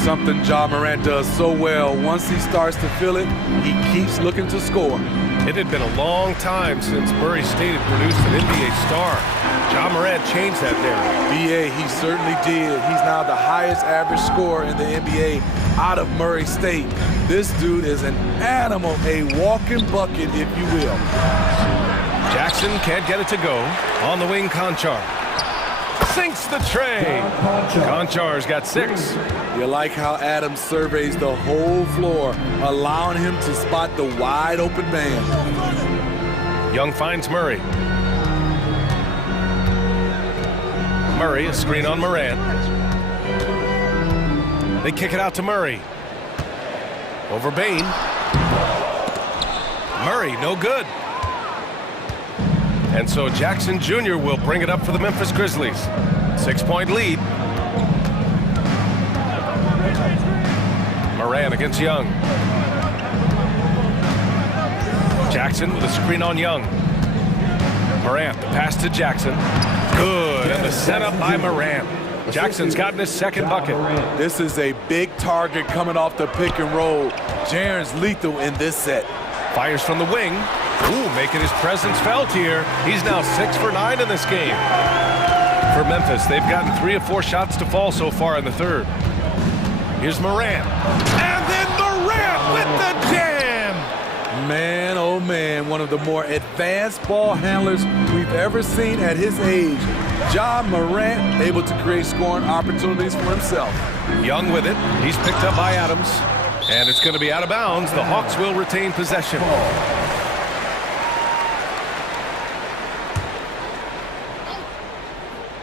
Something Ja Morant does so well. Once he starts to feel it, he keeps looking to score. It had been a long time since Murray State had produced an NBA star. Ja Morant changed that narrative. BA, he certainly did. He's now the highest average scorer in the NBA out of Murray State. This dude is an animal, a walking bucket, if you will. Jackson can't get it to go. On the wing, Conchar. Sinks the tray. Conchar's got 6. You like how Adams surveys the whole floor, allowing him to spot the wide open man. Young finds Murray. Murray, a screen on Morant. They kick it out to Murray. Over Bain. Murray, no good. And so Jackson Jr. will bring it up for the Memphis Grizzlies. 6-point lead. Morant against Young. Jackson with a screen on Young. Morant, the pass to Jackson. Good, and the setup by Morant. Jackson's gotten his second bucket. This is a big target coming off the pick and roll. Jaren's lethal in this set. Fires from the wing. Ooh, making his presence felt here. He's now 6 for 9 in this game. For Memphis, they've gotten 3 of 4 shots to fall so far in the third. Here's Morant. And then Morant with the jam! Man, oh man, one of the more advanced ball handlers we've ever seen at his age. Ja Morant able to create scoring opportunities for himself. Young with it. He's picked up by Adams. And it's going to be out of bounds. The Hawks will retain possession.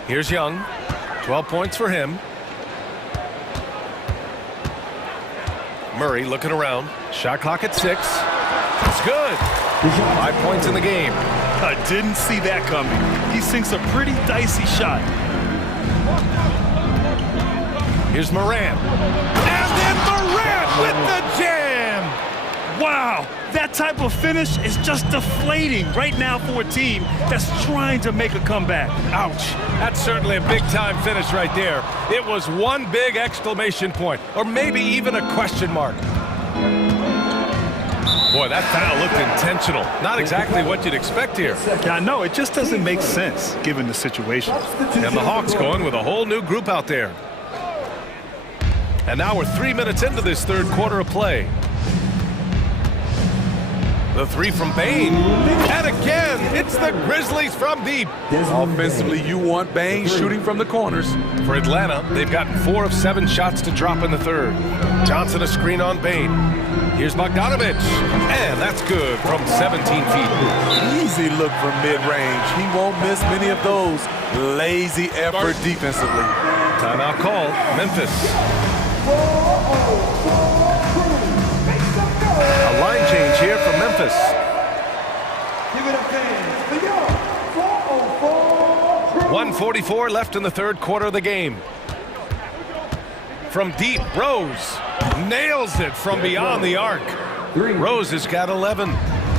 Here's Young. 12 points for him. Murray looking around. Shot clock at 6. It's good. 5 points in the game. I didn't see that coming. He sinks a pretty dicey shot. Here's Morant. And then Morant with the jam! Wow, that type of finish is just deflating right now for a team that's trying to make a comeback. Ouch. That's certainly a big-time finish right there. It was one big exclamation point, or maybe even a question mark. Boy, that foul looked intentional. Not exactly what you'd expect here. Yeah, I know. It just doesn't make sense given the situation. And the Hawks going with a whole new group out there. And now we're 3 minutes into this third quarter of play. The three from Bain. And again, it's the Grizzlies from deep. Offensively, you want Bain shooting from the corners. For Atlanta, they've gotten 4 of 7 shots to drop in the third. Johnson a screen on Bain. Here's Bogdanovich. And that's good from 17 feet. Easy look from mid-range. He won't miss many of those. Lazy effort defensively. Timeout called. Memphis. A line change here from Memphis. 1:44 left in the third quarter of the game. From deep, Rose nails it from beyond the arc. Rose has got 11.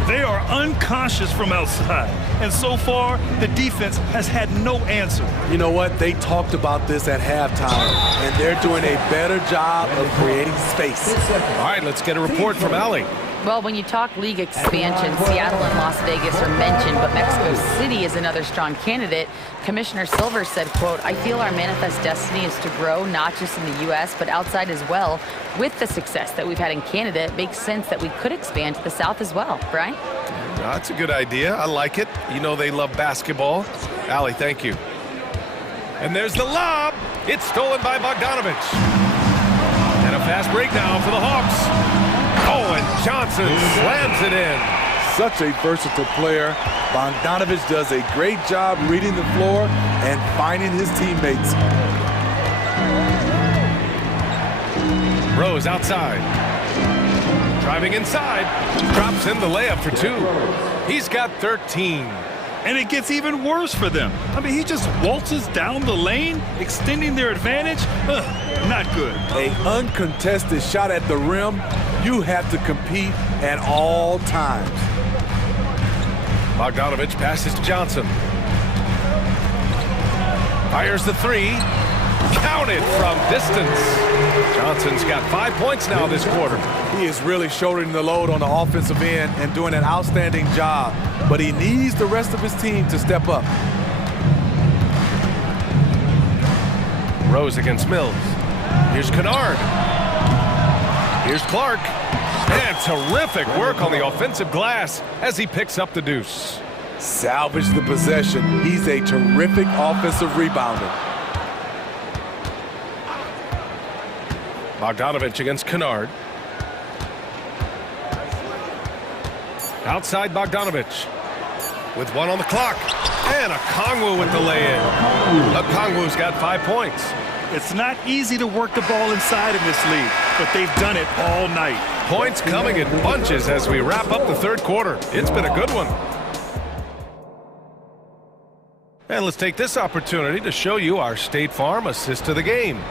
They are unconscious from outside, and so far, the defense has had no answer. You know what? They talked about this at halftime, and they're doing a better job of creating space. All right, let's get a report from Allie. Well, when you talk league expansion, Seattle and Las Vegas are mentioned, but Mexico City is another strong candidate. Commissioner Silver said, quote, "I feel our manifest destiny is to grow not just in the U.S., but outside as well. With the success that we've had in Canada, it makes sense that we could expand to the South as well." Brian? That's a good idea. I like it. You know they love basketball. Allie, thank you. And there's the lob. It's stolen by Bogdanovich. And a fast break now for the Hawks. Oh, and Johnson slams it in. Such a versatile player. Bogdanovich does a great job reading the floor and finding his teammates. Rose outside. Driving inside. Drops in the layup for 2. He's got 13. And it gets even worse for them. I mean, he just waltzes down the lane, extending their advantage. Not good. An uncontested shot at the rim. You have to compete at all times. Bogdanovich passes to Johnson. Fires the 3. Counted from distance. Johnson's got 5 points now this quarter. He is really shouldering the load on the offensive end and doing an outstanding job. But he needs the rest of his team to step up. Rose against Mills. Here's Kennard. Here's Clark. And terrific work on the offensive glass as he picks up the deuce. Salvage the possession. He's a terrific offensive rebounder. Bogdanovich against Kennard. Outside Bogdanovich. With 1 on the clock. And Okongwu with the lay-in. Okongwu's got 5 points. It's not easy to work the ball inside in this league, but they've done it all night. Points coming in bunches as we wrap up the third quarter. It's been a good one. And let's take this opportunity to show you our State Farm assist to the game.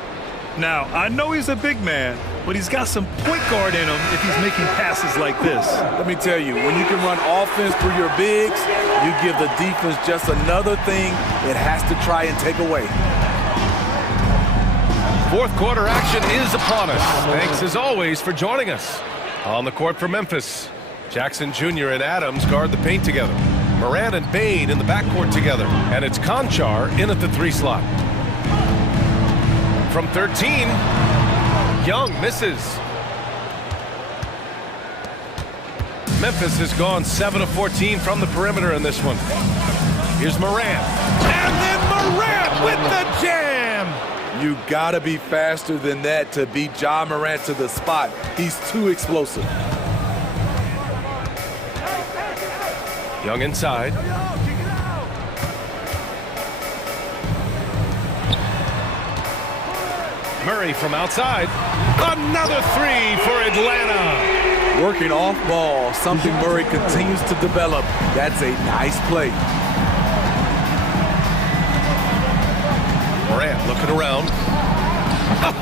Now, I know he's a big man, but he's got some point guard in him if he's making passes like this. Let me tell you, when you can run offense through your bigs, you give the defense just another thing it has to try and take away. Fourth quarter action is upon us. Thanks as always for joining us. On the court for Memphis, Jackson Jr. and Adams guard the paint together. Morant and Bain in the backcourt together. And it's Conchar in at the 3 slot. From 13, Young misses. Memphis has gone 7 of 14 from the perimeter in this one. Here's Morant. And then Morant with the jam! You gotta be faster than that to beat Ja Morant to the spot. He's too explosive. Young inside. Murray from outside. Another three for Atlanta. Working off ball, something Murray continues to develop. That's a nice play. Morant looking around.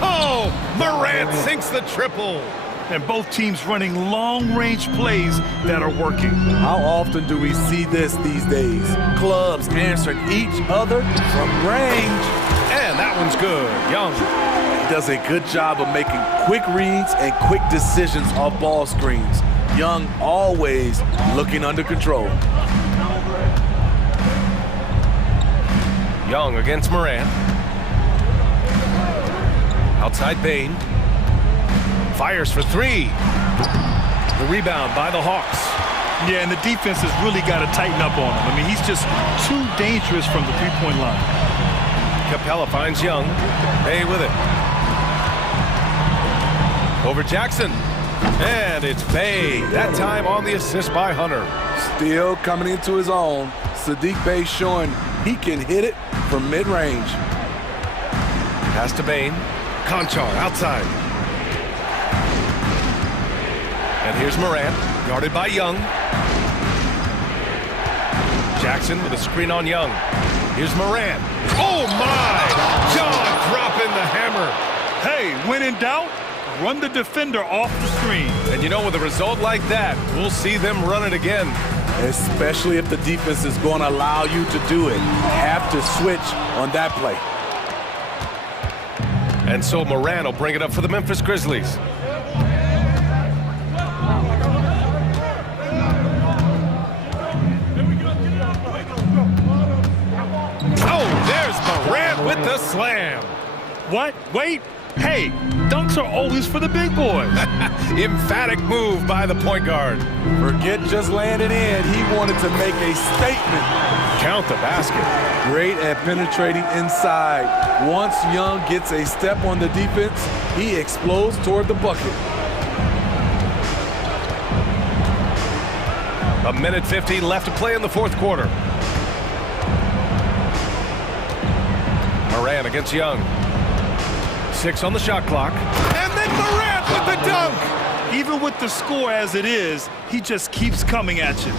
Oh, Morant sinks the triple. And both teams running long-range plays that are working. How often do we see this these days? Clubs answering each other from range. And that one's good. Young. He does a good job of making quick reads and quick decisions off ball screens. Young always looking under control. Young against Morant. Outside Bain. Fires for three. The rebound by the Hawks. Yeah, and the defense has really got to tighten up on him. I mean, he's just too dangerous from the three-point line. Capella finds Young. Bay with it. Over Jackson. And it's Bay. That time on the assist by Hunter. Still coming into his own. Sadiq Bey showing he can hit it from mid-range. Pass to Bain. Conchar outside. And here's Morant, guarded by Young. Jackson with a screen on Young. Here's Morant. Oh my! Jaw dropping the hammer. Hey, when in doubt, run the defender off the screen. And you know, with a result like that, we'll see them run it again. Especially if the defense is going to allow you to do it. Have to switch on that play. And so Morant will bring it up for the Memphis Grizzlies. With the slam. What? Wait. Hey, dunks are always for the big boys. Emphatic move by the point guard. Forget just landing in. He wanted to make a statement. Count the basket. Great at penetrating inside. Once Young gets a step on the defense, he explodes toward the bucket. A minute 15 left to play in the fourth quarter. Morant against Young. 6 on the shot clock. And then Morant with the dunk. Even with the score as it is, he just keeps coming at you.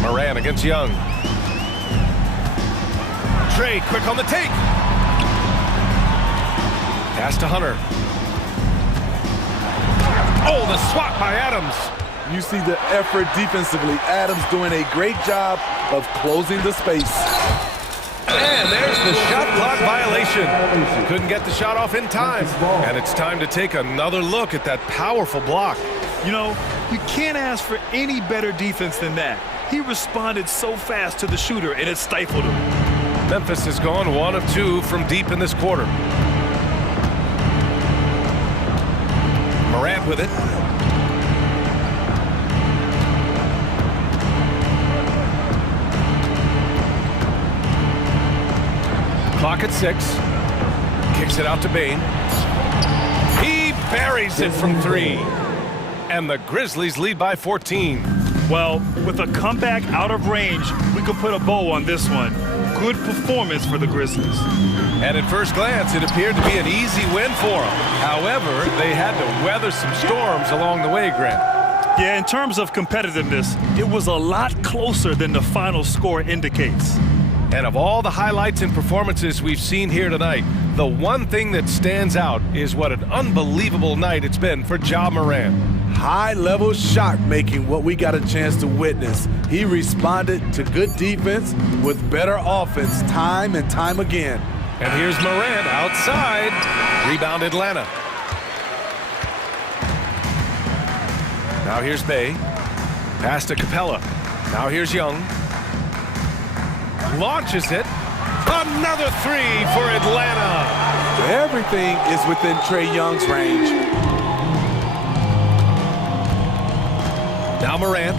Morant against Young. Trey quick on the take. Pass to Hunter. Oh, the swat by Adams. You see the effort defensively. Adams doing a great job of closing the space. And there's the shot clock violation. Couldn't get the shot off in time. And it's time to take another look at that powerful block. You know, you can't ask for any better defense than that. He responded so fast to the shooter, and it stifled him. Memphis has gone 1 of 2 from deep in this quarter. Morant with it. Clock at 6. Kicks it out to Bain. He buries it from 3. And the Grizzlies lead by 14. Well, with a comeback out of range, we could put a bow on this one. Good performance for the Grizzlies. And at first glance, it appeared to be an easy win for them. However, they had to weather some storms along the way, Grant. Yeah, in terms of competitiveness, it was a lot closer than the final score indicates. And of all the highlights and performances we've seen here tonight, the one thing that stands out is what an unbelievable night it's been for Ja Morant. High-level shot making, what we got a chance to witness. He responded to good defense with better offense time and time again. And here's Morant outside. Rebound Atlanta. Now here's Bay. Pass to Capella. Now here's Young. Launches it. Another 3 for Atlanta. Everything is within Trae Young's range. Now Morant.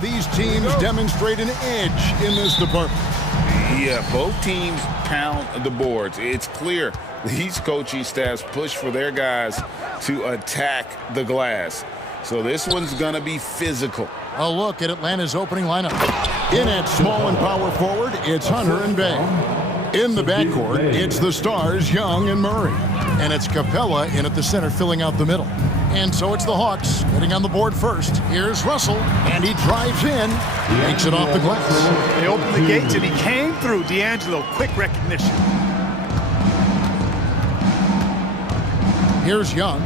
these teams demonstrate an edge in this department. Yeah, both teams pound the boards. It's clear these coaching staffs push for their guys to attack the glass. So this one's going to be physical. A look at Atlanta's opening lineup. In at small and power forward, it's Hunter and Bay. In the backcourt, it's the stars, Young and Murray. And it's Capella in at the center, filling out the middle. And so it's the Hawks getting on the board first. Here's Russell, and he drives in, makes it off the glass. They opened the gates, and he came through. D'Angelo, quick recognition. Here's Young.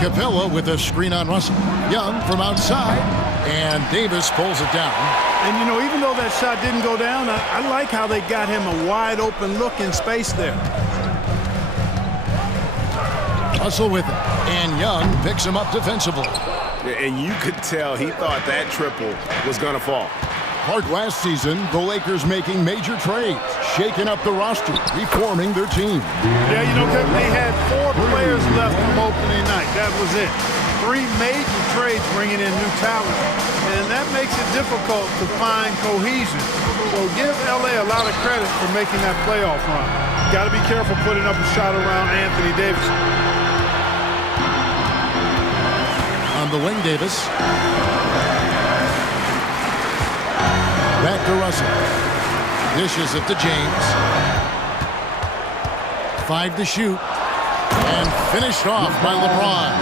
Capella with a screen on Russell. Young from outside, and Davis pulls it down. And, you know, even though that shot didn't go down, I like how they got him a wide-open look in space there. Russell with it, and Young picks him up defensively. And you could tell he thought that triple was going to fall. Part last season, the Lakers making major trades, shaking up the roster, reforming their team. Yeah, you know, Kevin, they had 4 players left from opening night. That was it. 3 major trades bringing in new talent. And that makes it difficult to find cohesion. So give LA a lot of credit for making that playoff run. Got to be careful putting up a shot around Anthony Davis. On the wing, Davis. Back to Russell. Dishes it to James. 5 to shoot. And finished off by LeBron.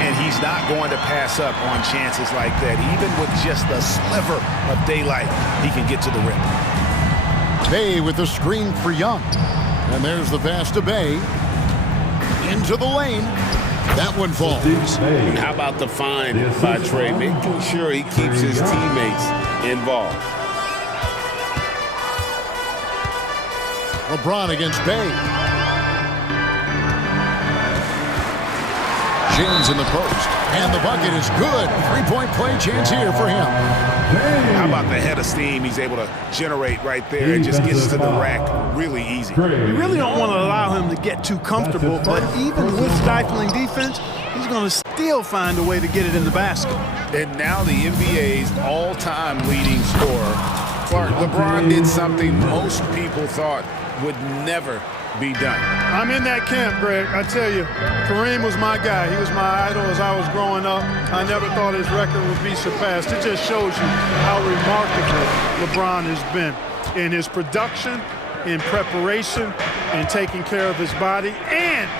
And he's not going to pass up on chances like that. Even with just a sliver of daylight, he can get to the rim. Bay with the screen for Young. And there's the pass to Bay. Into the lane. That one falls. And how about the find by Trey, making sure he keeps his teammates involved. LeBron against Bay. James in the post. And the bucket is good. 3-point play chance here for him. How about the head of steam he's able to generate right there? It just gets to the rack really easy. You really don't want to allow him to get too comfortable, but even with stifling defense, he's going to still find a way to get it in the basket. And now the NBA's all-time leading scorer. Clark, LeBron did something most people thought would never be done. I'm in that camp, Greg. I tell you, Kareem was my guy. He was my idol as I was growing up. I never thought his record would be surpassed. It just shows you how remarkable LeBron has been in his production, in preparation, and taking care of his body. And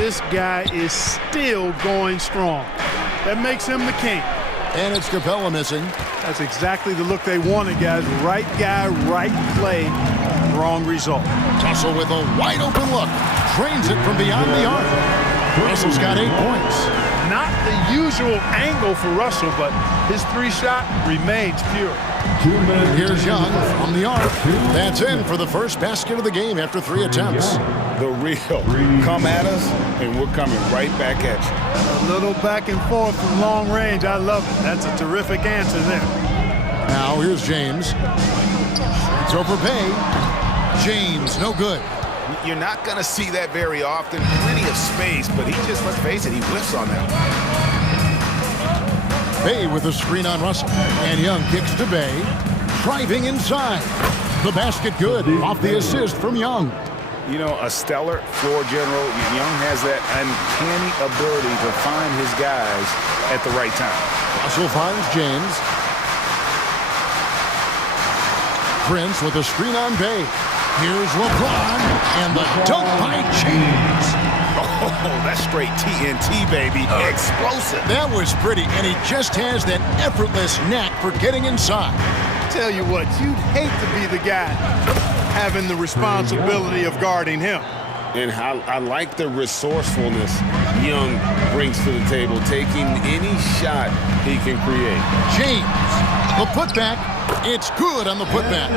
this guy is still going strong. That makes him the king. And it's Capella missing. That's exactly the look they wanted, guys. Right guy, right play, wrong result. Russell with a wide open look. Trains it from beyond the arc. Russell's got 8 points. Not the usual angle for Russell, but his 3-shot remains pure. Here's Young from the arc. That's in for the first basket of the game after 3 attempts. The real. Come at us, and we're coming right back at you. A little back and forth from long range. I love it. That's a terrific answer there. Now here's James. It's over Bay. James, no good. You're not going to see that very often. Plenty of space, but he just, let's face it, he whiffs on that. Bay with a screen on Russell. And Young kicks to Bay. Driving inside. The basket good. Off the assist from Young. You know, a stellar floor general. Young has that uncanny ability to find his guys at the right time. Russell finds James. Prince with a screen on Bay. Here's LeBron, and the dunk by James. Oh, that's straight TNT, baby. Explosive. That was pretty, and he just has that effortless knack for getting inside. Tell you what, you'd hate to be the guy having the responsibility of guarding him. And I like the resourcefulness Young brings to the table, taking any shot he can create. James, the putback. It's good on the putback.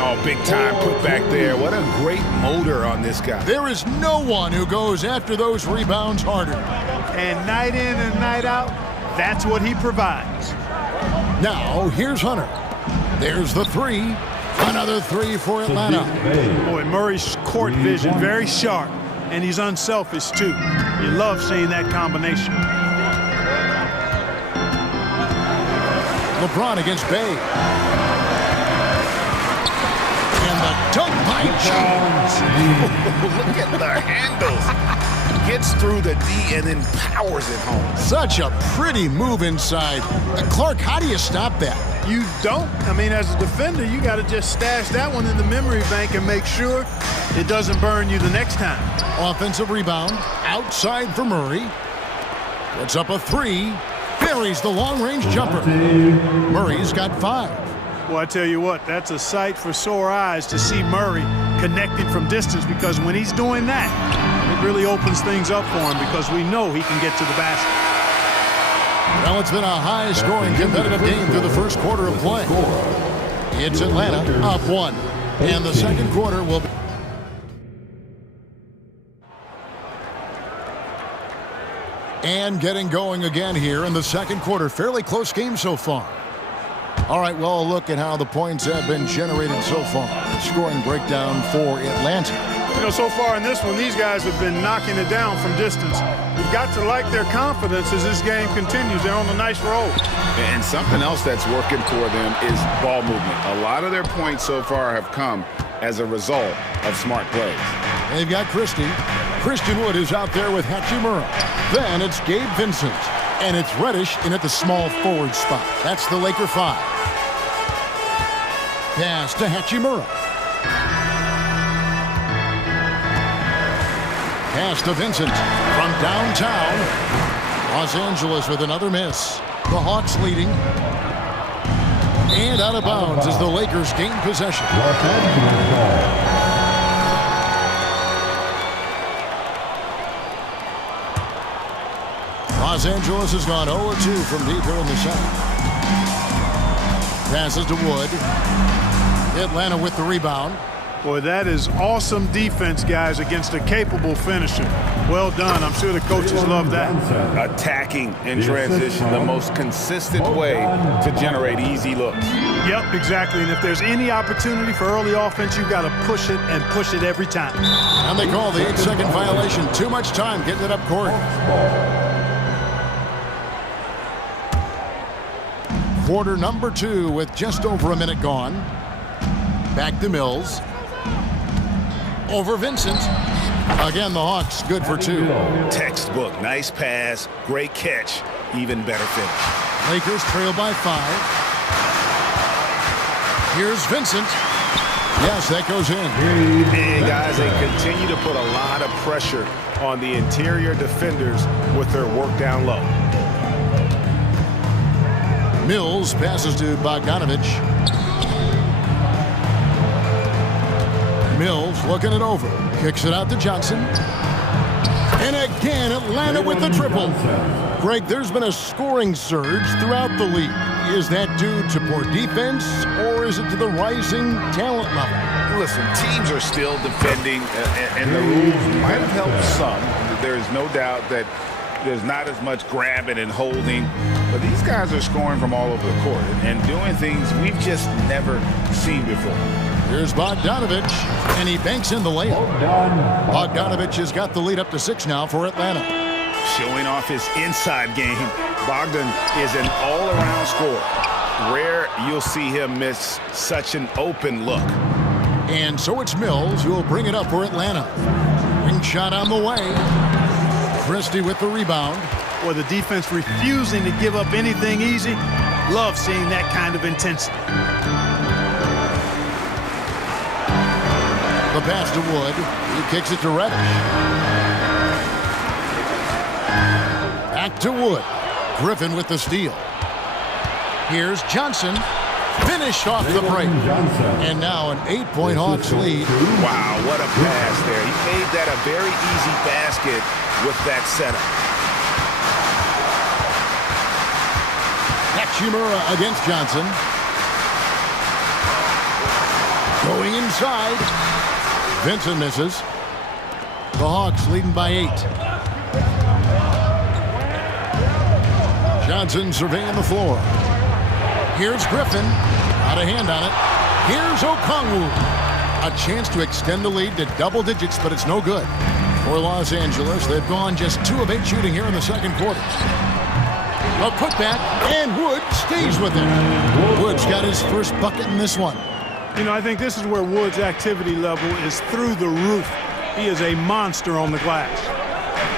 Oh, big time putback there. What a great motor on this guy. There is no one who goes after those rebounds harder. And night in and night out, that's what he provides. Now, here's Hunter. There's the 3. Another 3 for Atlanta. Boy, Murray's court vision, very sharp. And he's unselfish, too. You love seeing that combination. LeBron against Bay. And the dunk by Jones. Look at the handles. Gets through the D and then powers it home. Such a pretty move inside. Clark, how do you stop that? You don't. I mean, as a defender, you got to just stash that one in the memory bank and make sure it doesn't burn you the next time. Offensive rebound. Outside for Murray. Puts up a three. Buries the long-range jumper. Murray's got 5. Well, I tell you what, that's a sight for sore eyes to see Murray connecting from distance, because when he's doing that, it really opens things up for him, because we know he can get to the basket. Well, it's been a high-scoring competitive game through the first quarter of play. It's Atlanta up 1. And the second quarter will be... And getting going again here in the second quarter. Fairly close game so far. All right, well, look at how the points have been generated so far. Scoring breakdown for Atlanta. You know, so far in this one, these guys have been knocking it down from distance. You've got to like their confidence as this game continues. They're on a nice roll. And something else that's working for them is ball movement. A lot of their points so far have come as a result of smart plays. They've got Christie. Christian Wood is out there with Hachimura. Then it's Gabe Vincent. And it's Reddish in at the small forward spot. That's the Laker 5. Pass to Hachimura. Pass to Vincent from downtown. Los Angeles with another miss. The Hawks leading. And out of bounds as the Lakers gain possession. Los Angeles has gone 0-2 from deep here in the second. Passes to Wood. Atlanta with the rebound. Boy, that is awesome defense, guys, against a capable finisher. Well done. I'm sure the coaches love that. Attacking in transition, the most consistent way to generate easy looks. Yep, exactly. And if there's any opportunity for early offense, you've got to push it and push it every time. And they call the 8-second violation. Too much time getting it up court. Quarter number 2 with just over a minute gone. Back to Mills. Over Vincent. Again, the Hawks good for 2. Textbook. Nice pass. Great catch. Even better finish. Lakers trail by 5. Here's Vincent. Yes, that goes in. And guys, they continue to put a lot of pressure on the interior defenders with their work down low. Mills passes to Bogdanovich. Mills looking it over. Kicks it out to Johnson. And again, Atlanta with the triple. Greg, there's been a scoring surge throughout the league. Is that due to poor defense, or is it to the rising talent level? Listen, teams are still defending, and the rules might have helped some. There's no doubt that there's not as much grabbing and holding, but these guys are scoring from all over the court and doing things we've just never seen before. Here's Bogdanovich, and he banks in the layup. Bogdanovich has got the lead up to 6 now for Atlanta. Showing off his inside game, Bogdan is an all-around scorer. Rare you'll see him miss such an open look. And so it's Mills who will bring it up for Atlanta. Ring shot on the way. Christie with the rebound. Or the defense refusing to give up anything easy. Love seeing that kind of intensity. The pass to Wood. He kicks it to Reddish. Back to Wood. Griffin with the steal. Here's Johnson. Finished off the break. And now an 8-point Hawks lead. Wow, what a pass there. He made that a very easy basket with that setup. Hachimura against Johnson. Going inside. Vincent misses. The Hawks leading by 8. Johnson surveying the floor. Here's Griffin. Out of hand on it. Here's Okongwu. A chance to extend the lead to double digits, but it's no good. For Los Angeles, they've gone just 2 of 8 shooting here in the second quarter. A putback, and Wood stays with it. Wood's got his first bucket in this one. You know, I think this is where Wood's activity level is through the roof. He is a monster on the glass.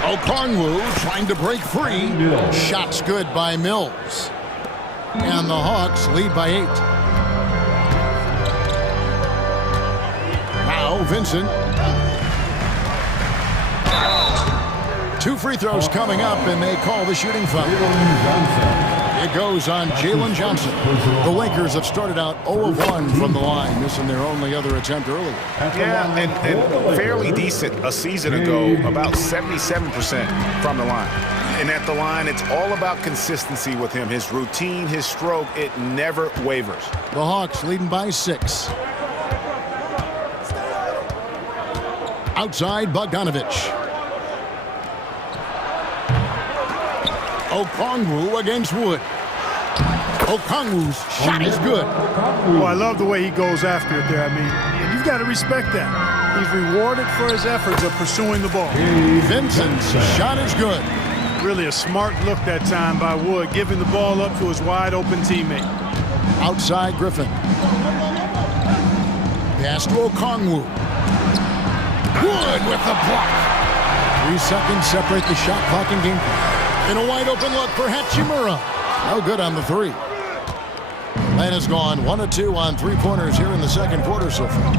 Okongwu trying to break free. Shot's good by Mills. And the Hawks lead by 8. Now Vincent. 2 free throws coming up, and they call the shooting foul. It goes on Jalen Johnson. The Lakers have started out 0 of 1 from the line, missing their only other attempt earlier. Yeah, and fairly decent a season ago, about 77% from the line. And at the line, it's all about consistency with him. His routine, his stroke, it never wavers. The Hawks leading by 6. Outside, Bogdanovich. Okongwu against Wood. Okongwu's shot is good. Well, I love the way he goes after it there. I mean, you've got to respect that. He's rewarded for his efforts of pursuing the ball. Vincent's shot is good. Really a smart look that time by Wood, giving the ball up to his wide-open teammate. Outside, Griffin. Pass to Okongwu. Wood with the block. 3 seconds separate the shot clock and game. In a wide-open look for Hachimura. No good on the 3. Atlanta's gone 1 of 2 on 3-pointers here in the second quarter so far.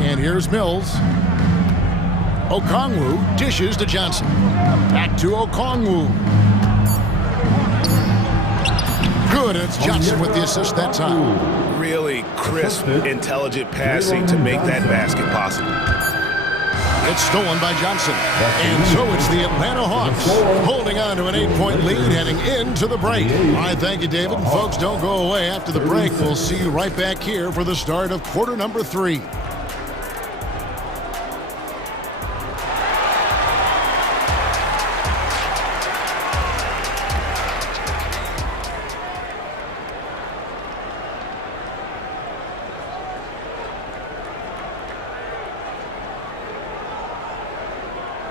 And here's Mills. Okongwu dishes to Johnson. Back to Okongwu. Good, and it's Johnson with the assist that time. Really crisp, intelligent passing to make that basket possible. It's stolen by Johnson. And so it's the Atlanta Hawks holding on to an 8-point lead heading into the break. All right, thank you, David. And folks, don't go away after the break. We'll see you right back here for the start of quarter number 3.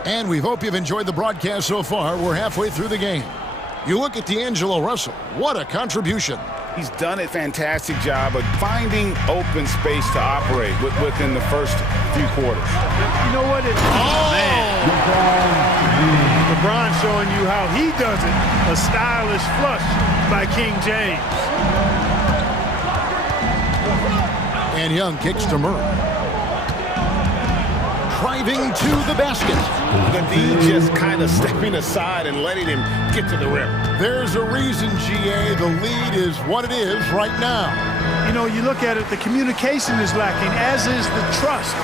And we hope you've enjoyed the broadcast so far. We're halfway through the game. You look at D'Angelo Russell. What a contribution. He's done a fantastic job of finding open space to operate within the first few quarters. You know what? Man. LeBron showing you how he does it. A stylish flush by King James. And Young kicks to Murray. Driving to the basket. The D just kind of stepping aside and letting him get to the rim. There's a reason, GA, the lead is what it is right now. You know, you look at it, the communication is lacking, as is the trust.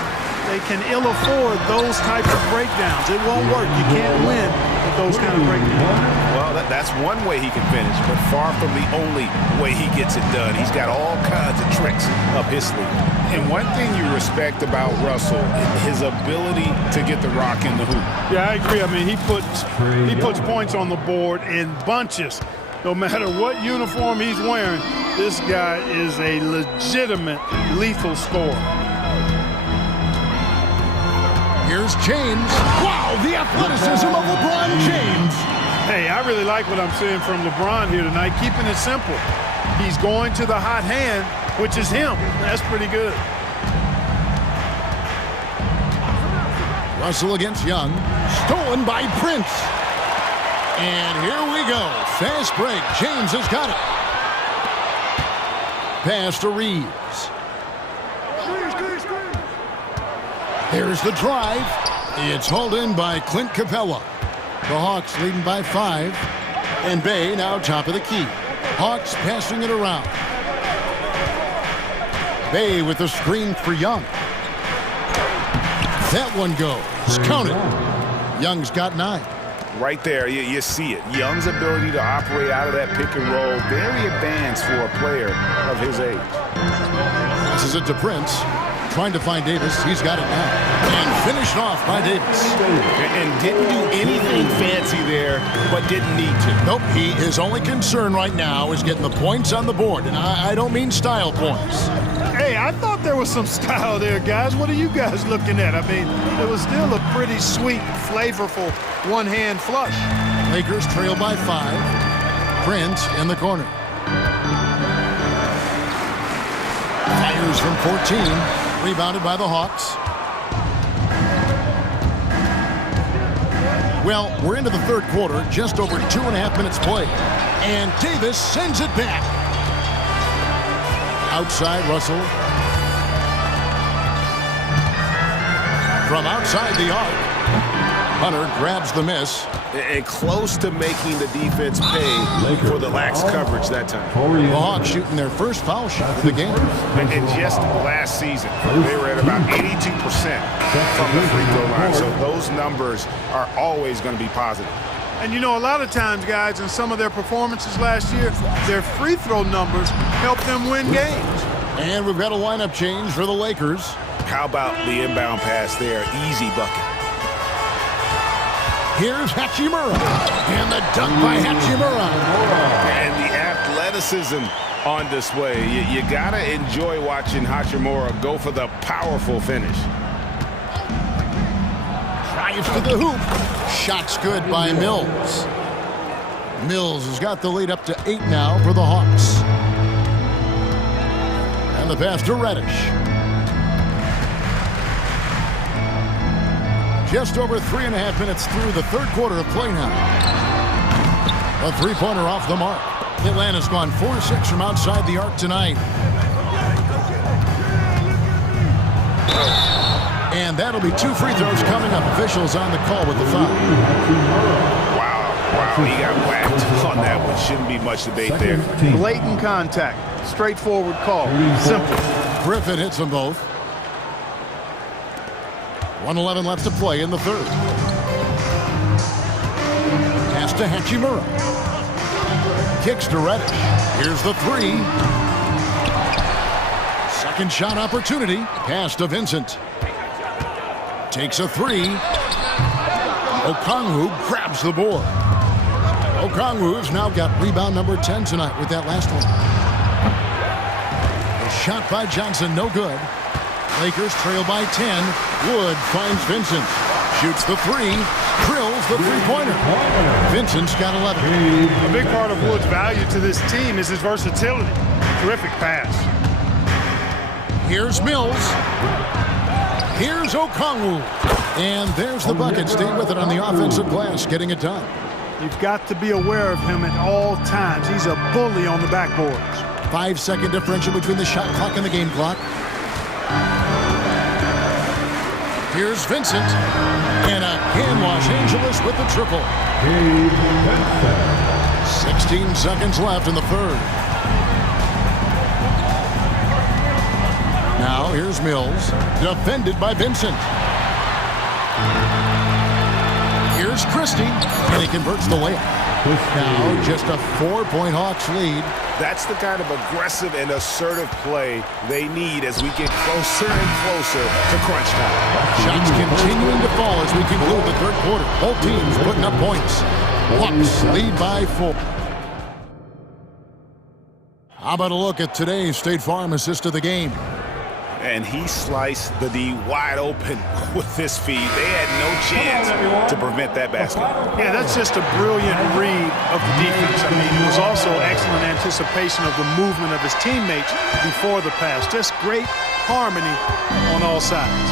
They can ill afford those types of breakdowns. It won't work. You can't win with those kind of breakdowns. Well, that's one way he can finish, but far from the only way he gets it done. He's got all kinds of tricks up his sleeve. And one thing you respect about Russell is his ability to get the rock in the hoop. Yeah, I agree. I mean, he puts points on the board in bunches. No matter what uniform he's wearing, this guy is a legitimate lethal scorer. Here's James. Wow, the athleticism of LeBron James. Hey, I really like what I'm seeing from LeBron here tonight, keeping it simple. He's going to the hot hand, which is him. That's pretty good. Russell against Young. Stolen by Prince. And here we go. Fast break. James has got it. Pass to Reeves. There's the drive. It's hauled in by Clint Capella. The Hawks leading by 5. And Bay now top of the key. Hawks passing it around. Bay with the screen for Young. That one goes. Counted. Young's got 9. Right there, you see it. Young's ability to operate out of that pick and roll, very advanced for a player of his age. Passes it to Prince. Trying to find Davis. He's got it now. And finished off by Davis. And didn't do anything fancy there, but didn't need to. Nope. His only concern right now is getting the points on the board. And I don't mean style points. Hey, I thought there was some style there, guys. What are you guys looking at? I mean, it was still a pretty sweet, flavorful one-hand flush. Lakers trail by 5. Prince in the corner. Fires from 14. Rebounded by the Hawks. Well, we're into the third quarter, just over 2.5 minutes played. And Davis sends it back. Outside Russell. From outside the arc. Hunter grabs the miss. And close to making the defense pay for the lax coverage that time. The Hawks shooting their first foul shot of the game. And just last season, they were at about 82% from the free throw line. So those numbers are always going to be positive. And you know, a lot of times, guys, in some of their performances last year, their free throw numbers helped them win games. And we've got a lineup change for the Lakers. How about the inbound pass there? Easy bucket. Here's Hachimura. And the dunk by Hachimura. And the athleticism on display. You got to enjoy watching Hachimura go for the powerful finish. Drives to the hoop. Shot's good by Mills. Mills has got the lead up to 8 now for the Hawks. And the pass to Reddish. Just over 3.5 minutes through the third quarter of play now. A three-pointer off the mark. Atlanta's gone 4-6 from outside the arc tonight. And that'll be 2 free throws coming up. Officials on the call with the foul. Wow, he got whacked on that one. Shouldn't be much debate there. Blatant contact. Straightforward call. Simple. Griffin hits them both. 1:11 left to play in the third. Pass to Hachimura. Kicks to Reddish. Here's the 3. Second shot opportunity. Pass to Vincent. Takes a 3. Okongwu grabs the board. Okongwu's now got rebound number 10 tonight with that last one. A shot by Johnson, no good. Lakers trail by 10. Wood finds Vincent. Shoots the 3. Drills the three-pointer. Vincent's got 11. A big part of Wood's value to this team is his versatility. Terrific pass. Here's Mills. Here's Okongwu. And there's the bucket. Stay with it on the offensive glass, getting it done. You've got to be aware of him at all times. He's a bully on the backboards. 5-second differential between the shot clock and the game clock. Here's Vincent. And again, Los Angeles with the triple. 16 seconds left in the third. Now here's Mills. Defended by Vincent. Here's Christie. And he converts the layup. Now just a 4-point Hawks lead. That's the kind of aggressive and assertive play they need as we get closer and closer to crunch time. Shots continuing to fall as we conclude the third quarter. Both teams putting up points. Hawks lead by 4. How about a look at today's State Farm assist of the game? And he sliced the D wide open with this feed. They had no chance to prevent that basket. Yeah, that's just a brilliant read of the defense. I mean, it was also excellent anticipation of the movement of his teammates before the pass. Just great harmony on all sides.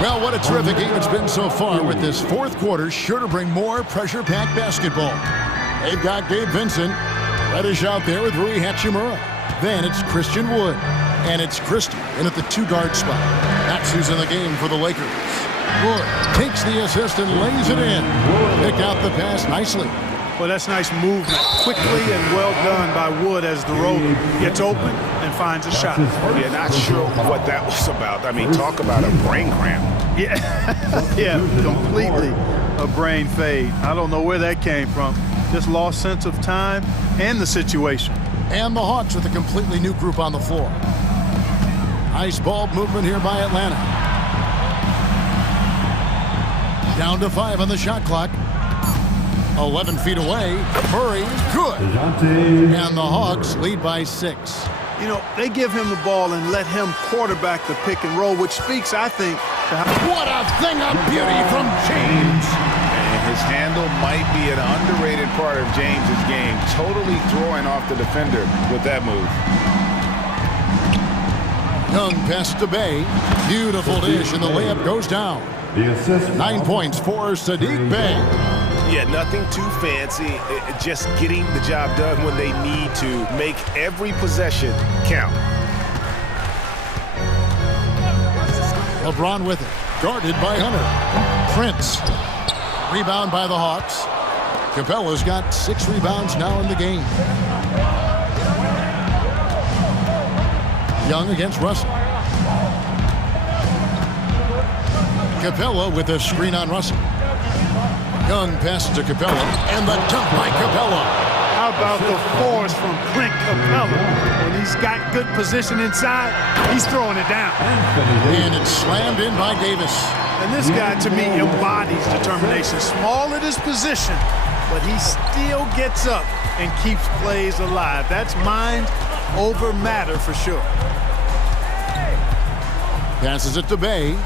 Well, what a terrific game it's been so far, with this fourth quarter sure to bring more pressure-packed basketball. They've got Gabe Vincent. Reddish out there with Rui Hachimura. Then it's Christian Wood. And it's Christie in at the 2-guard spot. That's who's in the game for the Lakers. Wood takes the assist and lays it in. Picked out the pass nicely. Well, that's nice movement. Quickly and well done by Wood as the roller gets open and finds a shot. Yeah, not sure what that was about. I mean, talk about a brain cramp. Yeah, yeah, completely a brain fade. I don't know where that came from. Just lost sense of time and the situation. And the Hawks with a completely new group on the floor. Nice ball movement here by Atlanta. Down to 5 on the shot clock. 11 feet away. Murray, good. And the Hawks lead by 6. You know, they give him the ball and let him quarterback the pick and roll, which speaks, I think, to how... What a thing of beauty from James. And his handle might be an underrated part of James's game. Totally throwing off the defender with that move. Young pass to Bay. Beautiful dish, and the layup goes down. 9 points for Sadiq Bay. Yeah, nothing too fancy. Just getting the job done when they need to. Make every possession count. LeBron with it. Guarded by Hunter. Prince. Rebound by the Hawks. Capella's got 6 rebounds now in the game. Young against Russell. Capella with a screen on Russell. Young passes to Capella, and the dunk by Capella. How about the force from Clint Capella? When he's got good position inside, he's throwing it down. And it's slammed in by Davis. And this guy, to me, embodies determination. Small at his position, but he still gets up and keeps plays alive. That's mind over matter for sure. Passes it to Bay.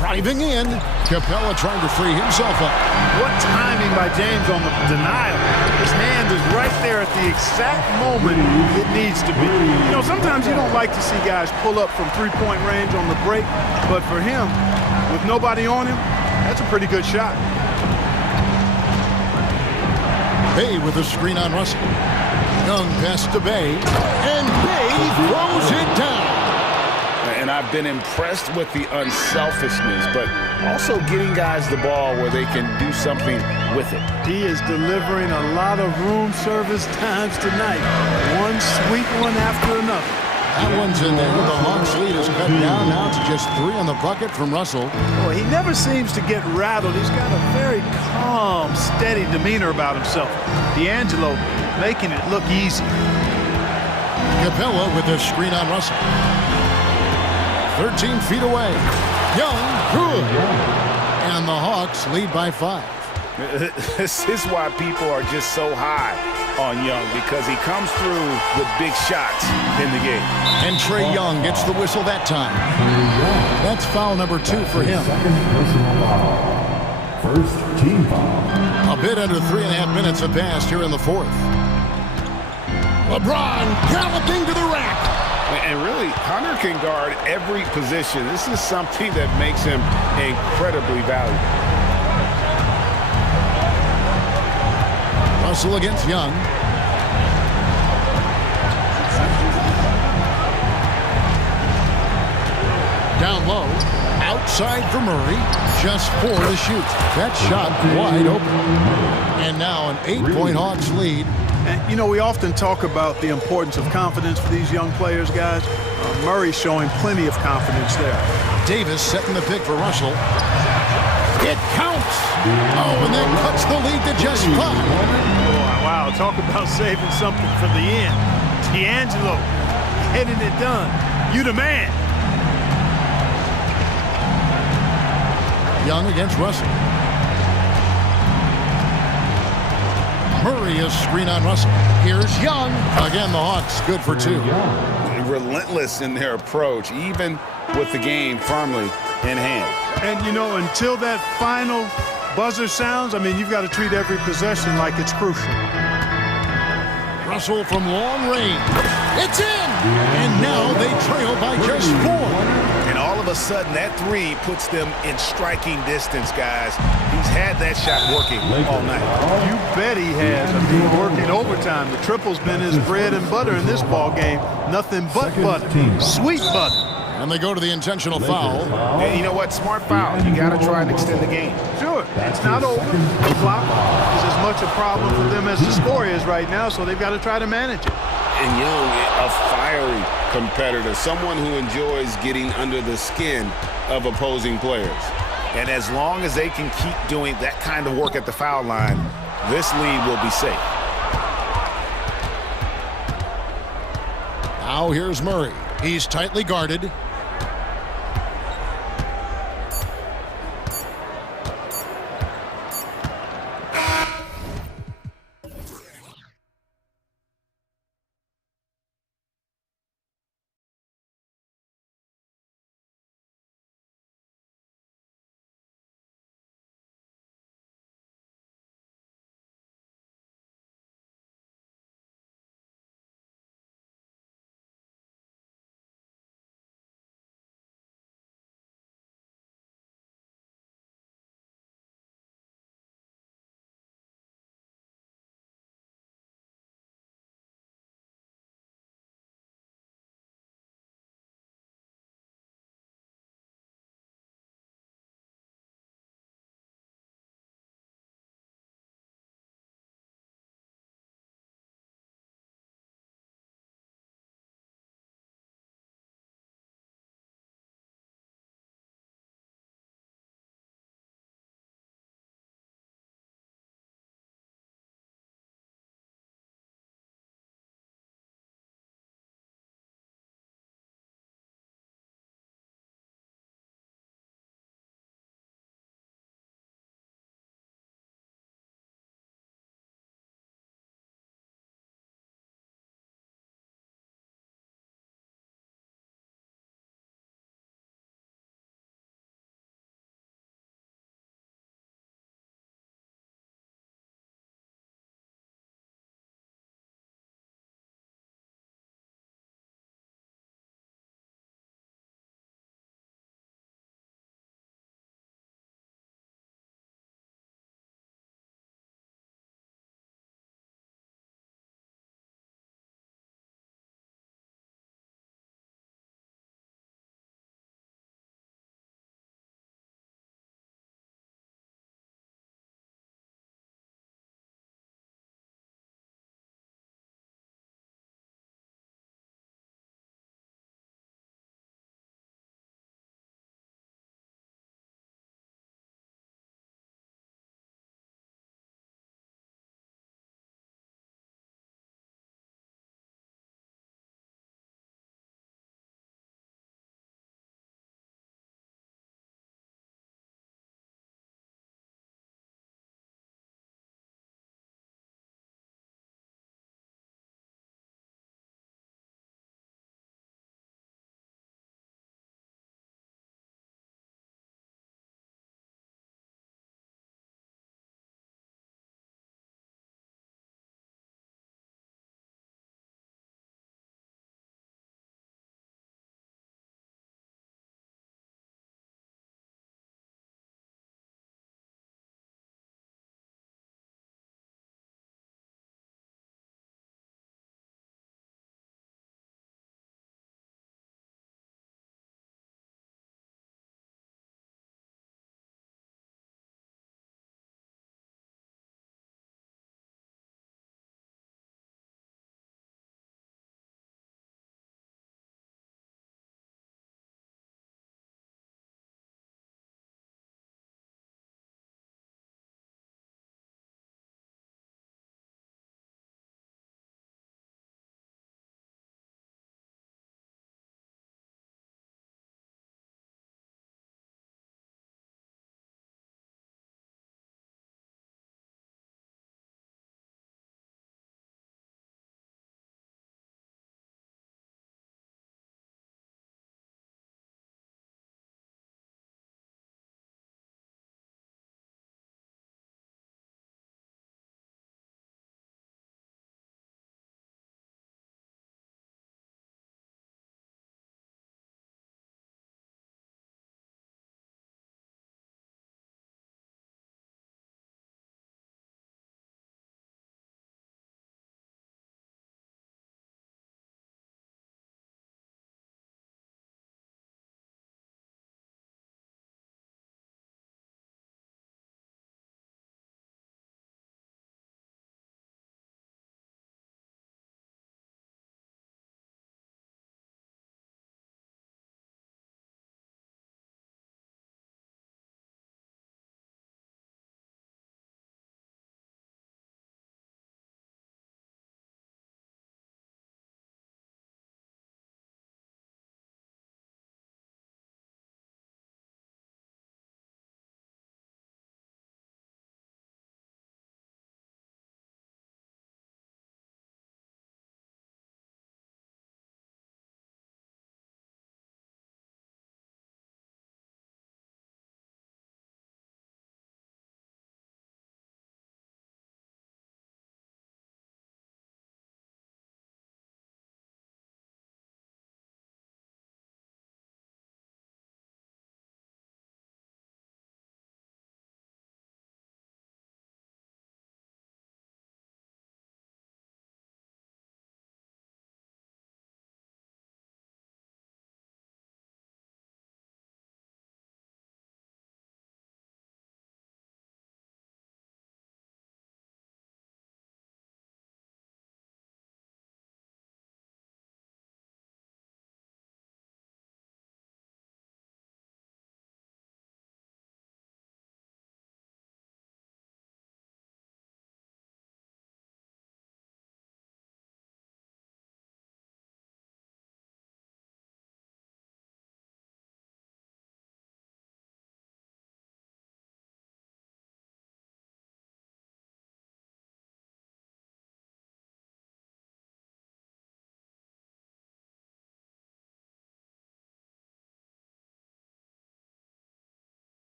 Driving in. Capella trying to free himself up. What timing by James on the denial. His hand is right there at the exact moment it needs to be. You know, sometimes you don't like to see guys pull up from three-point range on the break, but for him, with nobody on him, that's a pretty good shot. Bay with a screen on Russell. Young pass to Bay, and Bay throws it down. And I've been impressed with the unselfishness, but also getting guys the ball where they can do something with it. He is delivering a lot of room service times tonight. One sweet one after another. That one's in there. The Hawks lead is cut down now to just 3 on the bucket from Russell. Boy, he never seems to get rattled. He's got a very calm, steady demeanor about himself. D'Angelo making it look easy. Capella with a screen on Russell. 13 feet away. Young, good. And the Hawks lead by 5. This is why people are just so high on Young, because he comes through with big shots in the game. And Trae Young gets the whistle that time. That's foul number 2 for him. First team foul. A bit under 3.5 minutes have passed here in the 4th. LeBron galloping to the rack. And really, Hunter can guard every position. This is something that makes him incredibly valuable. Russell against Young. Down low. Outside for Murray. Just 4 to shoot. That shot wide open. And now an 8-point Hawks lead. And, you know, we often talk about the importance of confidence for these young players, guys. Murray's showing plenty of confidence there. Davis setting the pick for Russell. It counts. Oh, and that cuts the lead to just 5. Oh, wow, talk about saving something for the end. D'Angelo getting it done. You the man. Young against Russell. Murray is screen on Russell. Here's Young. Again, the Hawks good for 2. Relentless in their approach, even with the game firmly in hand. And, you know, until that final buzzer sounds, I mean, you've got to treat every possession like it's crucial. Russell from long range. It's in! And now they trail by just 4. And all of a sudden, that 3 puts them in striking distance, guys. He's had that shot working all night. You bet he has. I mean, working overtime. The triple's been his bread and butter in this ball game. Nothing but butter. Sweet butter. And they go to the intentional foul. And you know what? Smart foul. You got to try and extend the game. Sure. It's not over. The clock is as much a problem for them as the score is right now, so they've got to try to manage it. And Young, a fiery competitor, someone who enjoys getting under the skin of opposing players. And as long as they can keep doing that kind of work at the foul line, this lead will be safe. Now here's Murray. He's tightly guarded.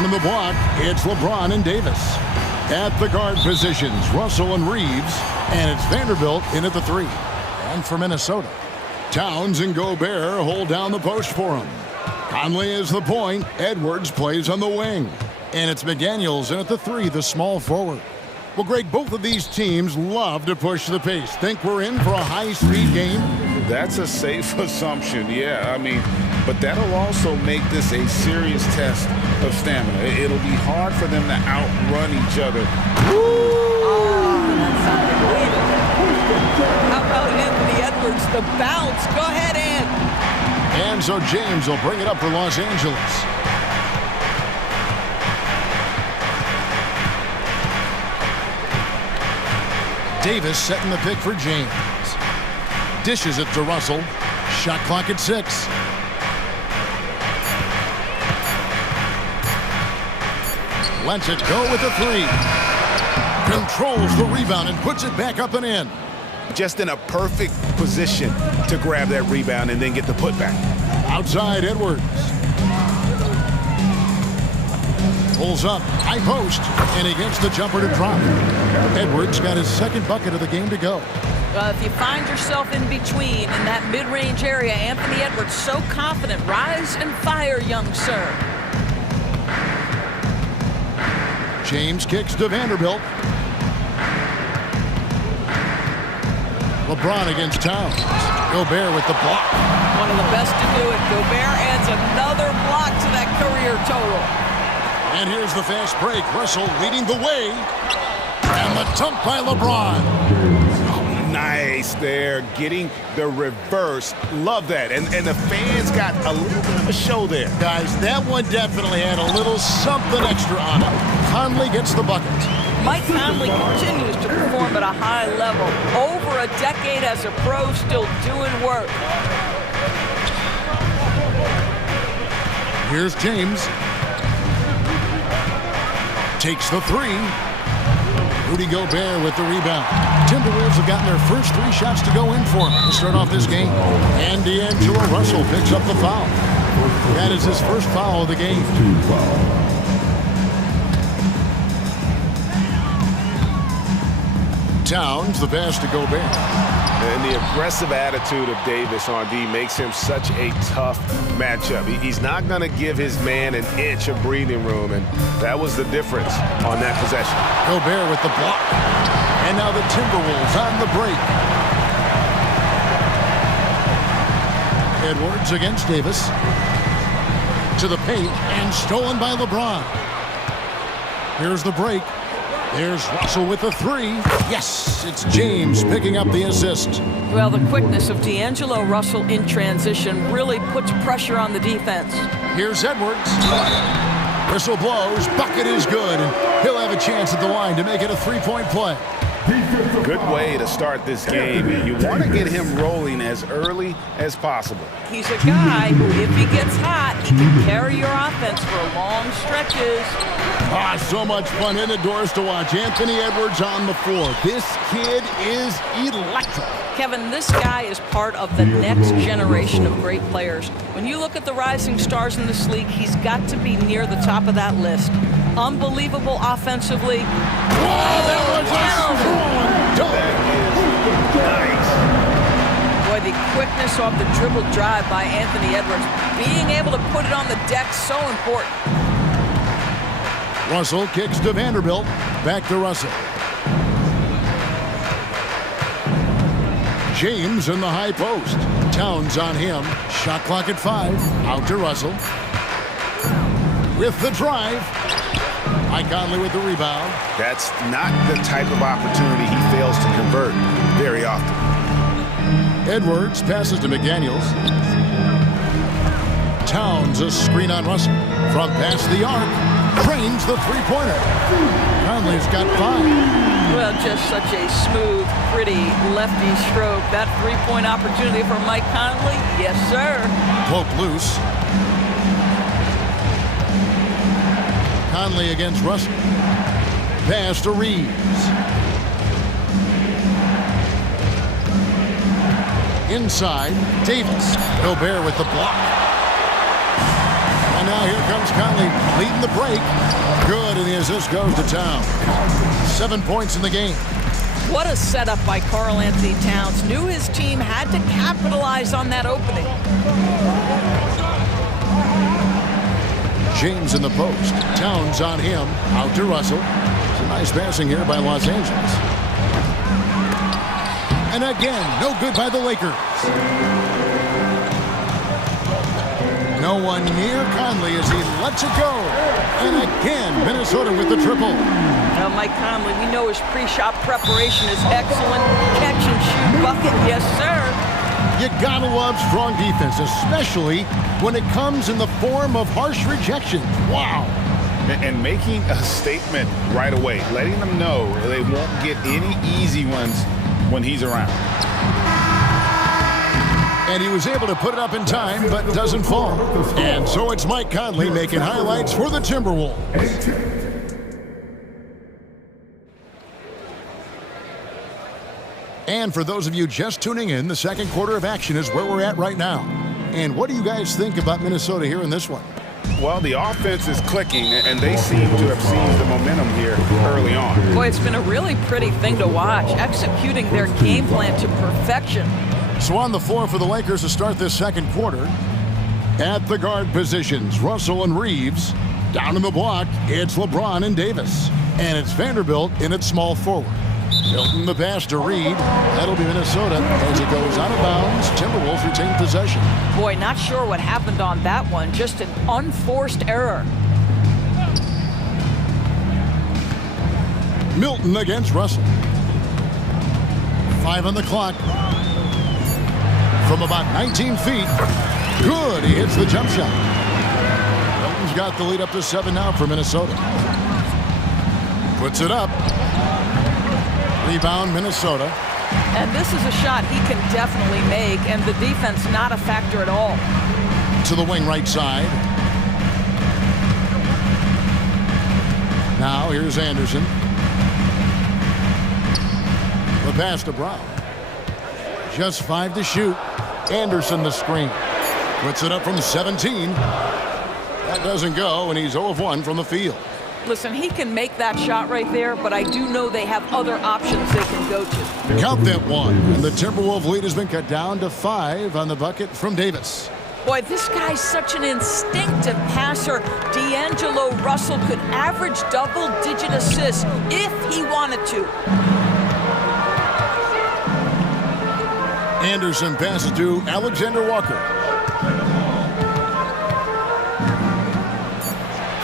On the block, it's LeBron and Davis. At the guard positions, Russell and Reeves. And it's Vanderbilt in at the 3. And for Minnesota, Towns and Gobert hold down the post for him. Conley is the point. Edwards plays on the wing. And it's McDaniels in at the 3, the small forward. Well, Greg, both of these teams love to push the pace. Think we're in for a high-speed game? That's a safe assumption, yeah. I mean, but that'll also make this a serious test of stamina. It'll be hard for them to outrun each other. How about Anthony Edwards, the bounce? Go ahead, Ant. And so James will bring it up for Los Angeles. Davis setting the pick for James. Dishes it to Russell. Shot clock at 6. Lets it go with the 3. Controls the rebound and puts it back up and in. Just in a perfect position to grab that rebound and then get the putback. Outside Edwards. Pulls up, high post, and he gets the jumper to drop. Edwards got his second bucket of the game to go. Well, if you find yourself in between in that mid-range area, Anthony Edwards so confident. Rise and fire, young sir. James kicks to Vanderbilt. LeBron against Towns. Gobert with the block. One of the best to do it. Gobert adds another block to that career total. And here's the fast break. Russell leading the way. And the dunk by LeBron. Nice there, getting the reverse. Love that. And the fans got a little bit of a show there. Guys, that one definitely had a little something extra on it. Conley gets the bucket. Mike Conley continues to perform at a high level. Over a decade as a pro, still doing work. Here's James. Takes the 3. Rudy Gobert with the rebound. Timberwolves have gotten their first 3 shots to go in for him to start off this game. And D'Angelo Russell picks up the foul. That is his first foul of the game. Towns, the pass to Gobert. And the aggressive attitude of Davis on D makes him such a tough matchup. He's not going to give his man an inch of breathing room, and that was the difference on that possession. Gobert with the block. And now the Timberwolves on the break. Edwards against Davis. To the paint, and stolen by LeBron. Here's the break. There's Russell with the 3. Yes, it's James picking up the assist. Well, the quickness of D'Angelo Russell in transition really puts pressure on the defense. Here's Edwards. Whistle blows, bucket is good, and he'll have a chance at the line to make it a 3-point play. Good way to start this game. You want to get him rolling as early as possible. He's a guy, if he gets hot, he can carry your offense for long stretches. So much fun indoors to watch. Anthony Edwards on the floor. This kid is electric. Kevin, this guy is part of the next generation of great players. When you look at the rising stars in this league, he's got to be near the top of that list. Unbelievable offensively. Whoa, that was Nice. Boy, the quickness off the dribble drive by Anthony Edwards. Being able to put it on the deck, so important. Russell kicks to Vanderbilt. Back to Russell. James in the high post. Towns on him. Shot clock at 5. Out to Russell. With the drive. Mike Conley with the rebound. That's not the type of opportunity he fails to convert very often. Edwards passes to McDaniels. Towns a screen on Russell. From past the arc. Trains the three-pointer. Conley's got 5. Well, just such a smooth, pretty lefty stroke. That three-point opportunity for Mike Conley. Yes, sir. Poke loose. Conley against Russell. Pass to Reeves. Inside, Davis. Gobert with the block. And now here comes Conley leading the break. Good, and the assist goes to Towns. 7 points in the game. What a setup by Karl Anthony Towns. Knew his team had to capitalize on that opening. James in the post. Towns on him. Out to Russell. It's a nice passing here by Los Angeles. And again, no good by the Lakers. No one near Conley as he lets it go. And again, Minnesota with the triple. Now, Mike Conley, we know his pre-shot preparation is excellent. Catch and shoot bucket, yes, sir. You gotta love strong defense, especially when it comes in the form of harsh rejection. Wow. And making a statement right away, letting them know they won't get any easy ones when he's around. And he was able to put it up in time, but doesn't fall. And so it's Mike Conley making highlights for the Timberwolves. And for those of you just tuning in, the second quarter of action is where we're at right now. And what do you guys think about Minnesota here in this one? Well, the offense is clicking, and they seem to have seized the momentum here early on. Boy, it's been a really pretty thing to watch, executing their game plan to perfection. So on the floor for the Lakers to start this second quarter. At the guard positions, Russell and Reeves. Down in the block, it's LeBron and Davis. And it's Vanderbilt in its small forward. Milton the pass to Reed. That'll be Minnesota as it goes out of bounds. Timberwolves retain possession. Boy, not sure what happened on that one. Just an unforced error. Milton against Russell. 5 on the clock. From about 19 feet. Good. He hits the jump shot. Milton's got the lead up to 7 now for Minnesota. Puts it up. Rebound, Minnesota. And this is a shot he can definitely make, and the defense not a factor at all. To the wing right side. Now here's Anderson. The pass to Brown. Just 5 to shoot. Anderson the screen. Puts it up from 17. That doesn't go, and he's 0 of 1 from the field. Listen, he can make that shot right there, but I do know they have other options they can go to. Count that one. And the Timberwolves lead has been cut down to 5 on the bucket from Davis. Boy, this guy's such an instinctive passer. D'Angelo Russell could average double-digit assists if he wanted to. Anderson passes to Alexander Walker.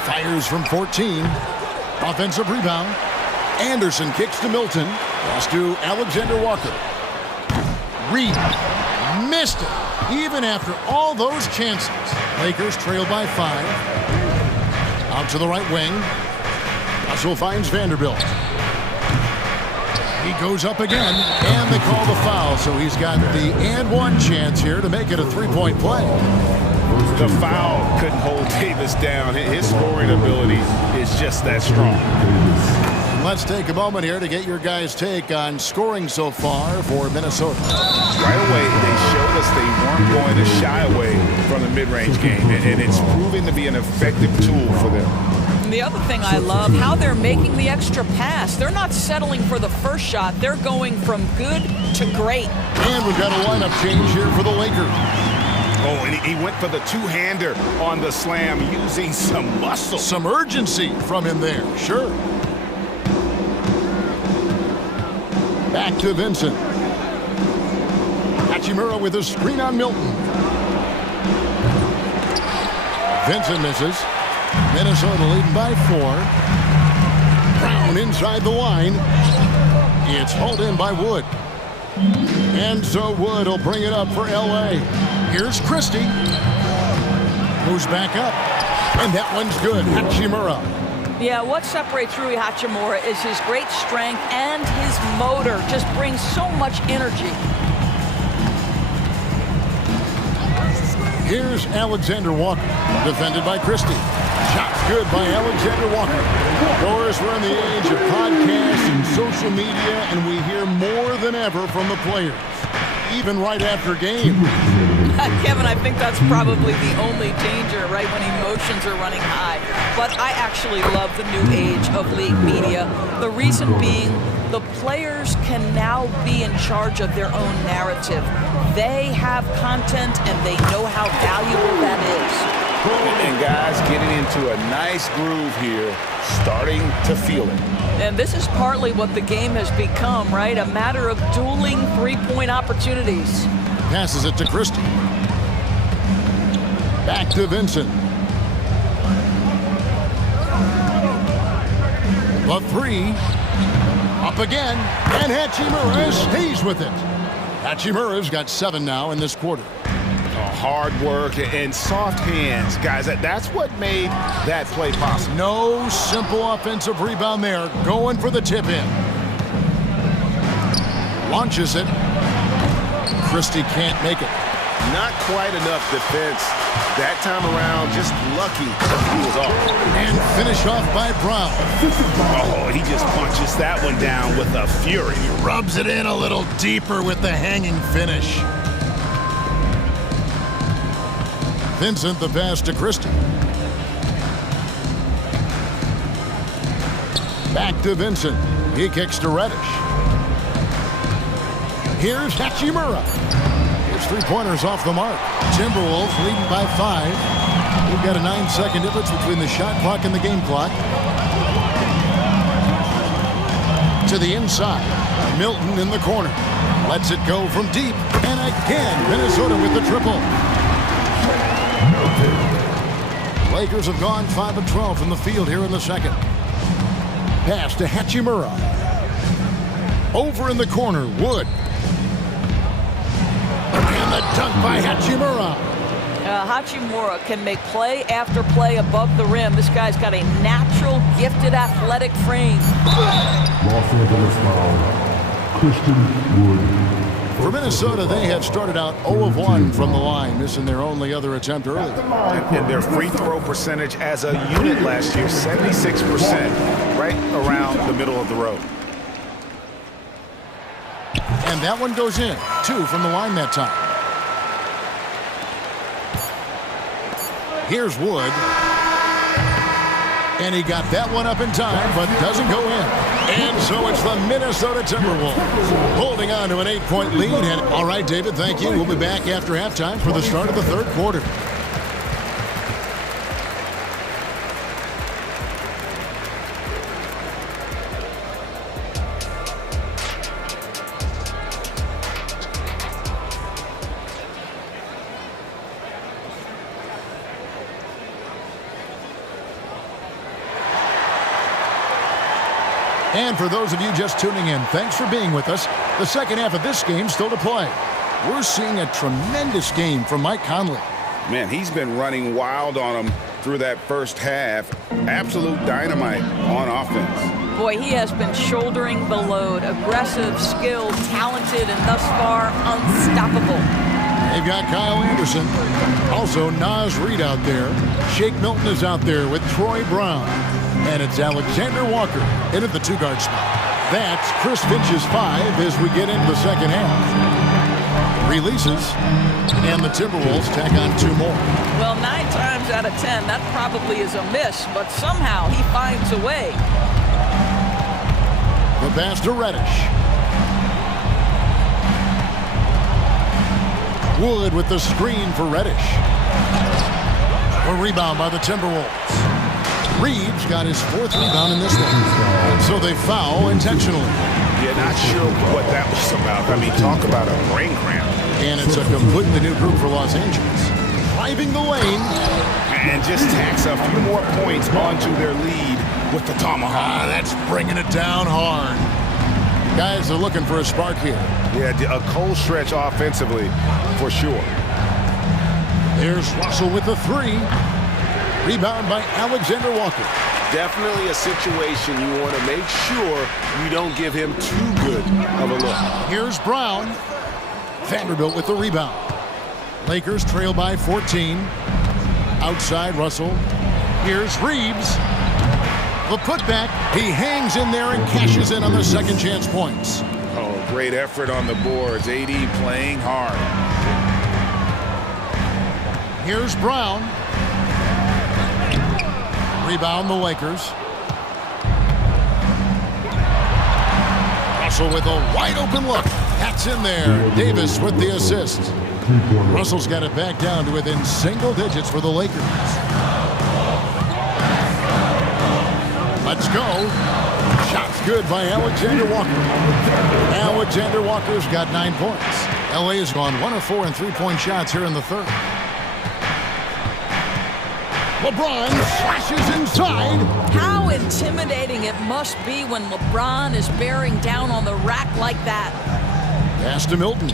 Fires from 14. Offensive rebound. Anderson kicks to Milton. Pass to Alexander Walker. Reed missed it. Even after all those chances. Lakers trail by 5. Out to the right wing. Russell finds Vanderbilt. He goes up again, and they call the foul, so he's got the and one chance here to make it a 3-point play. The foul couldn't hold Davis down. His scoring ability is just that strong. Let's take a moment here to get your guys' take on scoring so far for Minnesota. Right away, they showed us they weren't going to shy away from the mid-range game, and it's proven to be an effective tool for them. And the other thing I love, how they're making the extra pass. They're not settling for the first shot. They're going from good to great. And we've got a lineup change here for the Lakers. Oh, and he went for the two-hander on the slam using some muscle. Some urgency from him there, sure. Back to Vincent. Hachimura with a screen on Milton. Vincent misses. Minnesota leading by 4. Brown inside the line. It's hauled in by Wood. And so Wood will bring it up for L.A. Here's Christie. Moves back up. And that one's good. Hachimura. Yeah, what separates Rui Hachimura is his great strength and his motor. Just brings so much energy. Here's Alexander Walker. Defended by Christie. Shot's good by Alexander Walker. Of course, we're in the age of podcasts and social media, and we hear more than ever from the players. even right after game. Kevin, I think that's probably the only danger, right, when emotions are running high. But I actually love the new age of league media. The reason being, the players can now be in charge of their own narrative. They have content and they know how valuable that is. And guys getting into a nice groove here, starting to feel it. And this is partly what the game has become, right? A matter of dueling three-point opportunities. Passes it to Christie. Back to Vincent. The three. Up again. And Hachimura stays with it. Hachimura's got 7 now in this quarter. Hard work and soft hands, guys. That's what made that play possible. No simple offensive rebound there. Going for the tip-in. Launches it. Christie can't make it. Not quite enough defense that time around. Just lucky he was off. And finish off by Brown. Oh, he just punches that one down with a fury. He rubs it in a little deeper with the hanging finish. Vincent the pass to Christie. Back to Vincent. He kicks to Reddish. Here's Hachimura. His three-pointers off the mark. Timberwolves leading by 5. We've got a 9-second difference between the shot clock and the game clock. To the inside. Milton in the corner. Lets it go from deep. And again, Minnesota with the triple. Lakers have gone 5 of 12 from the field here in the second. Pass to Hachimura. Over in the corner, Wood. And the dunk by Hachimura. Hachimura can make play after play above the rim. This guy's got a natural, gifted, athletic frame. Los Angeles foul. Christian Wood. For Minnesota, they have started out 0 of 1 from the line, missing their only other attempt early. And their free throw percentage as a unit last year, 76%, right around the middle of the road. And that one goes in. 2 from the line that time. Here's Wood. And he got that one up in time, but doesn't go in. And so it's the Minnesota Timberwolves holding on to an 8-point lead. And all right, David, thank you. We'll be back after halftime for the start of the third quarter. And for those of you just tuning in, thanks for being with us. The second half of this game still to play. We're seeing a tremendous game from Mike Conley. Man, he's been running wild on him through that first half. Absolute dynamite on offense. Boy, he has been shouldering the load. Aggressive, skilled, talented, and thus far unstoppable. They've got Kyle Anderson. Also, Naz Reid out there. Shake Milton is out there with Troy Brown. And it's Alexander Walker in at the 2-guard spot. That's Chris Finch's 5 as we get into the second half. Releases, and the Timberwolves tack on 2 more. Well, 9 times out of 10, that probably is a miss, but somehow he finds a way. The pass to Reddish. Wood with the screen for Reddish. A rebound by the Timberwolves. Reeves got his 4th rebound in this one. And so they foul intentionally. Yeah, not sure what that was about. I mean, talk about a brain cramp. And it's a completely new group for Los Angeles. Driving the lane. And just tacks a few more points onto their lead with the tomahawk. That's bringing it down hard. Guys are looking for a spark here. Yeah, a cold stretch offensively, for sure. There's Russell with the 3. Rebound by Alexander Walker. Definitely a situation you want to make sure you don't give him too good of a look. Here's Brown. Vanderbilt with the rebound. Lakers trail by 14. Outside Russell. Here's Reeves. The putback. He hangs in there and cashes in on the second chance points. Oh, Great effort on the boards. AD playing hard. Here's Brown. Rebound the Lakers. Russell with a wide open look. That's in there. Davis with the assist. Russell's got it back down to within single digits for the Lakers. Let's go. Shot's good by Alexander Walker. Alexander Walker's got 9 points. LA has gone 1 of 4 in three-point shots here in the third. LeBron slashes inside. How intimidating it must be when LeBron is bearing down on the rack like that. Pass to Milton.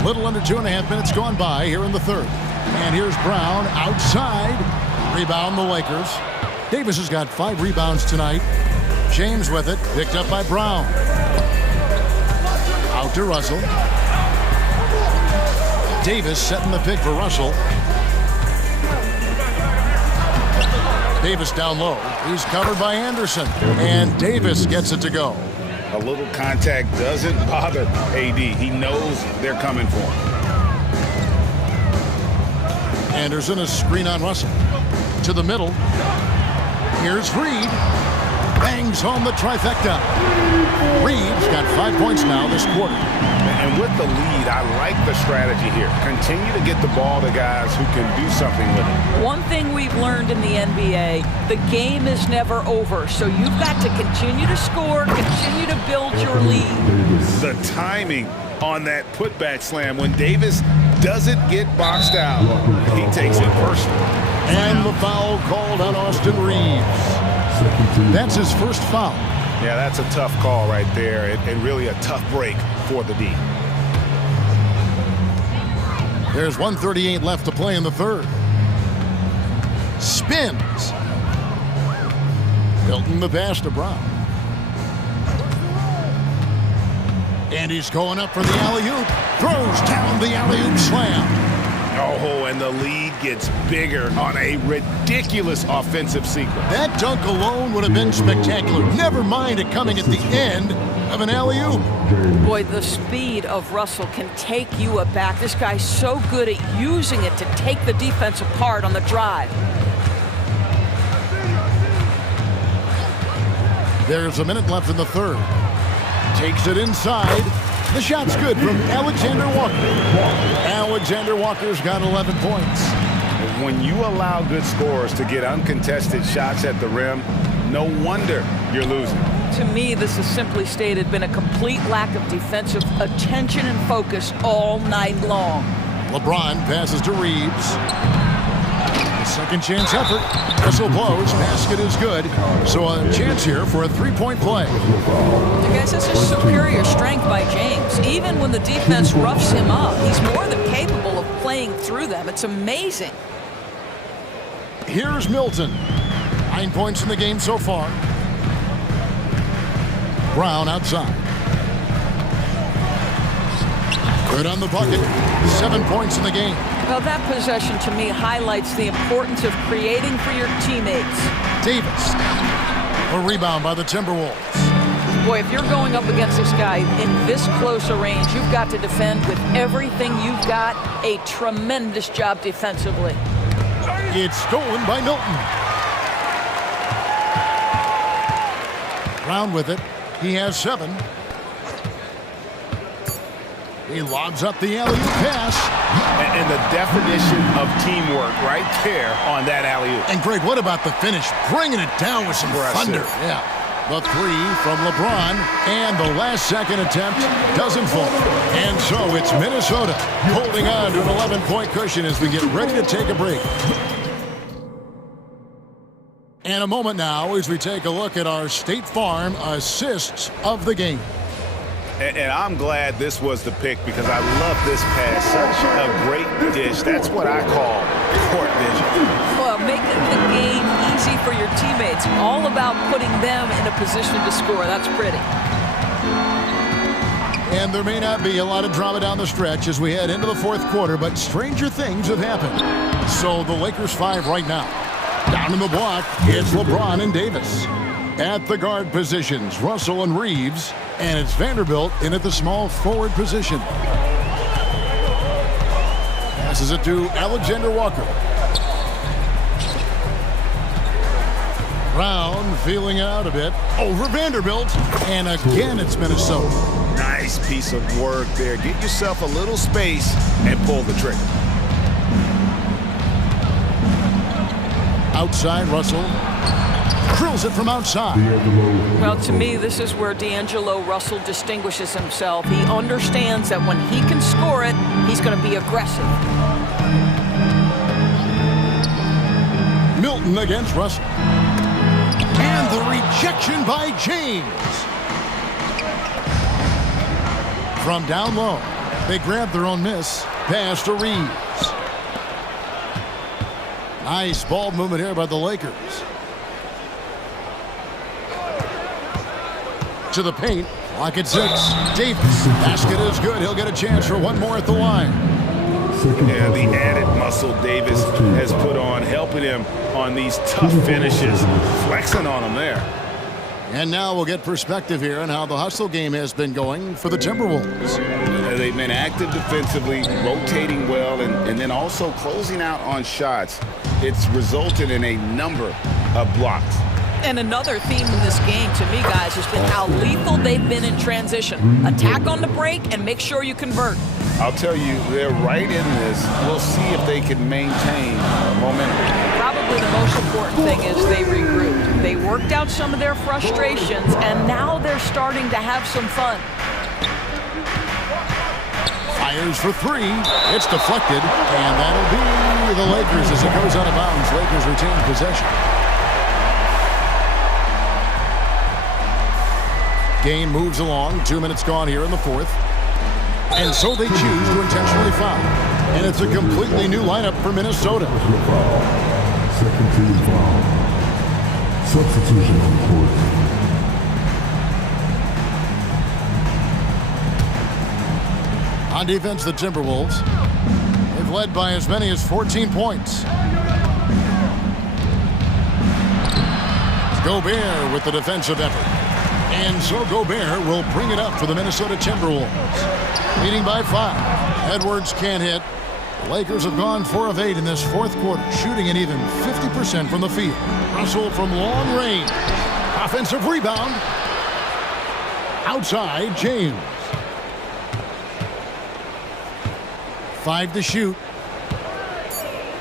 A little under 2.5 minutes gone by here in the third. And here's Brown outside. Rebound the Lakers. Davis has got 5 rebounds tonight. James with it, picked up by Brown. Out to Russell. Davis setting the pick for Russell. Davis down low. He's covered by Anderson. And Davis gets it to go. A little contact doesn't bother AD. He knows they're coming for him. Anderson, a screen on Russell. To the middle. Here's Reed. Bangs home the trifecta. Reed's got 5 points now this quarter. And with the lead, I like the strategy here. Continue to get the ball to guys who can do something with it. One thing we've learned in the NBA, the game is never over. So you've got to continue to score, continue to build your lead. The timing on that putback slam when Davis doesn't get boxed out, he takes it personally. And the foul called on Austin Reeves. That's his first foul. Yeah, that's a tough call right there, and really a tough break for the D. There's 1:38 left to play in the third. Spins. Milton the pass to Brown. And he's going up for the alley-oop. Throws down the alley-oop slam. Oh, and the lead gets bigger on a ridiculous offensive sequence. That dunk alone would have been spectacular. Never mind it coming at the end of an alley-oop. Boy, the speed of Russell can take you aback. This guy's so good at using it to take the defense apart on the drive. There's a minute left in the third. Takes it inside. The shot's good from Alexander Walker. Alexander Walker's got 11 points. When you allow good scorers to get uncontested shots at the rim, no wonder you're losing. To me, this has simply stated been a complete lack of defensive attention and focus all night long. LeBron passes to Reeves. Second chance effort. Whistle blows. Basket is good. So a chance here for a three-point play. Guys, this is superior strength by James. Even when the defense roughs him up, he's more than capable of playing through them. It's amazing. Here's Milton. 9 points in the game so far. Brown outside. Good on the bucket. 7 points in the game. Well, that possession to me highlights the importance of creating for your teammates. Davis. A rebound by the Timberwolves. Boy, if you're going up against this guy in this close a range, you've got to defend with everything you've got. A tremendous job defensively. It's stolen by Milton. Brown with it. He has 7. He lobs up the alley-oop pass. And the definition of teamwork right there on that alley-oop. And Greg, what about the finish? Bringing it down with some thunder. Yeah. The three from LeBron, and the last second attempt doesn't fall. And so it's Minnesota holding on to an 11-point cushion as we get ready to take a break. And a moment now as we take a look at our State Farm assists of the game. And I'm glad this was the pick because I love this pass. Such a great dish. That's what I call court vision. Well, making the game easy for your teammates. All about putting them in a position to score. That's pretty. And there may not be a lot of drama down the stretch as we head into the fourth quarter, but stranger things have happened. So the Lakers 5 right now. Down in the block, it's LeBron and Davis. At the guard positions, Russell and Reeves. And it's Vanderbilt in at the small forward position. Passes it to Alexander Walker. Brown feeling out a bit over Vanderbilt. And again, it's Minnesota. Nice piece of work there. Get yourself a little space and pull the trigger. Outside, Russell drills it from outside. Well, to me, this is where D'Angelo Russell distinguishes himself. He understands that when he can score it, he's going to be aggressive. Milton against Russell. And the rejection by James. From down low, they grab their own miss. Pass to Reeves. Nice ball movement here by the Lakers. To the paint. Clock at 6. Davis. Basket is good. He'll get a chance for one more at the line. Yeah, the added muscle Davis has put on, helping him on these tough finishes. Flexing on him there. And now we'll get perspective here on how the hustle game has been going for the Timberwolves. They've been active defensively, rotating well, and then also closing out on shots. It's resulted in a number of blocks. And another theme in this game, to me, guys, has been how lethal they've been in transition. Attack on the break and make sure you convert. I'll tell you, they're right in this. We'll see if they can maintain momentum. Probably the most important thing is they regrouped. They worked out some of their frustrations, and now they're starting to have some fun. Fires for 3. It's deflected, and that'll be the Lakers as it goes out of bounds. Lakers retain possession. Game moves along. 2 minutes gone here in the fourth. And so they choose to intentionally foul. And it's a completely new lineup for Minnesota. Second team foul. Substitution on the court. On defense, the Timberwolves. They've led by as many as 14 points. Gobert with the defensive effort. And so Gobert will bring it up for the Minnesota Timberwolves. Leading by 5. Edwards can't hit. The Lakers have gone 4 of 8 in this fourth quarter, shooting an even 50% from the field. Russell from long range. Offensive rebound. Outside, James. 5 to shoot.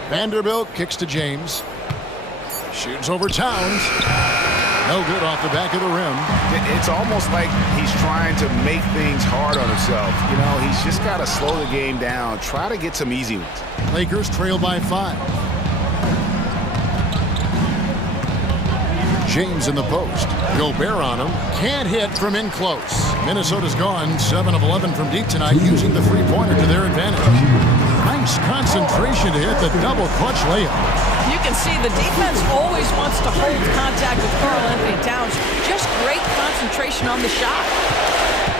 Vanderbilt kicks to James. Shoots over Towns. No good off the back of the rim. It's almost like he's trying to make things hard on himself. You know, he's just got to slow the game down. Try to get some easy ones. Lakers trail by 5. James in the post. Gobert on him. Can't hit from in close. Minnesota's gone 7 of 11 from deep tonight, using the three-pointer to their advantage. Nice concentration to hit the double clutch layup. You can see the defense always wants to hold contact with Karl-Anthony Towns. Just great concentration on the shot.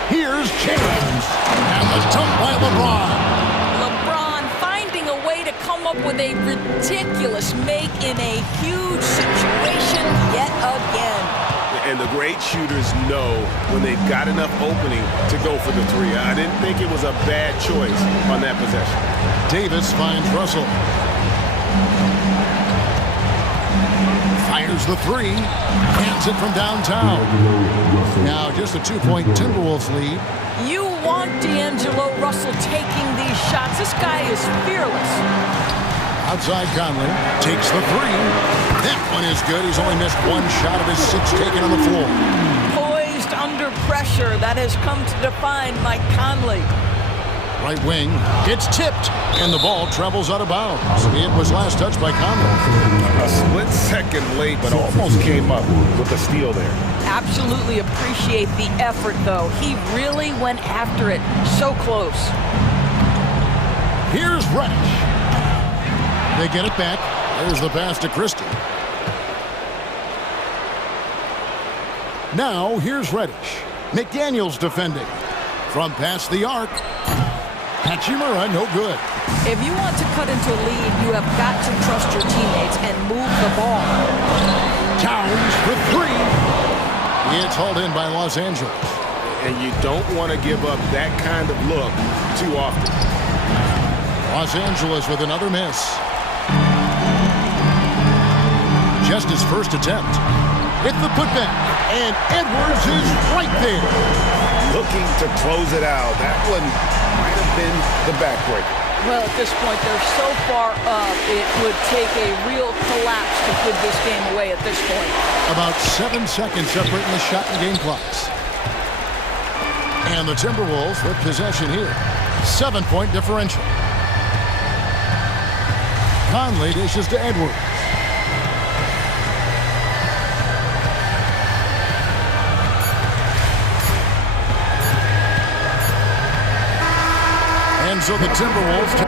Here's James. And the dunk by LeBron. LeBron finding a way to come up with a ridiculous make in a huge situation yet again. And the great shooters know when they've got enough opening to go for the 3. I didn't think it was a bad choice on that possession. Davis finds Russell. Fires the 3. Cans it from downtown. Now just a 2-point Timberwolves lead. You want D'Angelo Russell taking these shots. This guy is fearless. Outside Conley. Takes the 3. That one is good. He's only missed 1 shot of his 6 taken on the floor. Poised under pressure. That has come to define Mike Conley. Right wing. It's tipped. And the ball travels out of bounds. It was last touched by Conley. A split second late, but almost came up with a steal there. Absolutely appreciate the effort, though. He really went after it. So close. Here's Reddish. They get it back. There's the pass to Christie. Now here's Reddish. McDaniels defending. From past the arc. Hachimura, no good. If you want to cut into a lead, you have got to trust your teammates and move the ball. Towns for 3. It's hauled in by Los Angeles. And you don't want to give up that kind of look too often. Los Angeles with another miss. Just his first attempt. Hit the putback, and Edwards is right there. Looking to close it out. That one might have been the backbreaker. Well, at this point, they're so far up, it would take a real collapse to put this game away at this point. About 7 seconds separating the shot and game clocks. And the Timberwolves with possession here. 7-point differential. Conley dishes to Edwards. And so the Timberwolves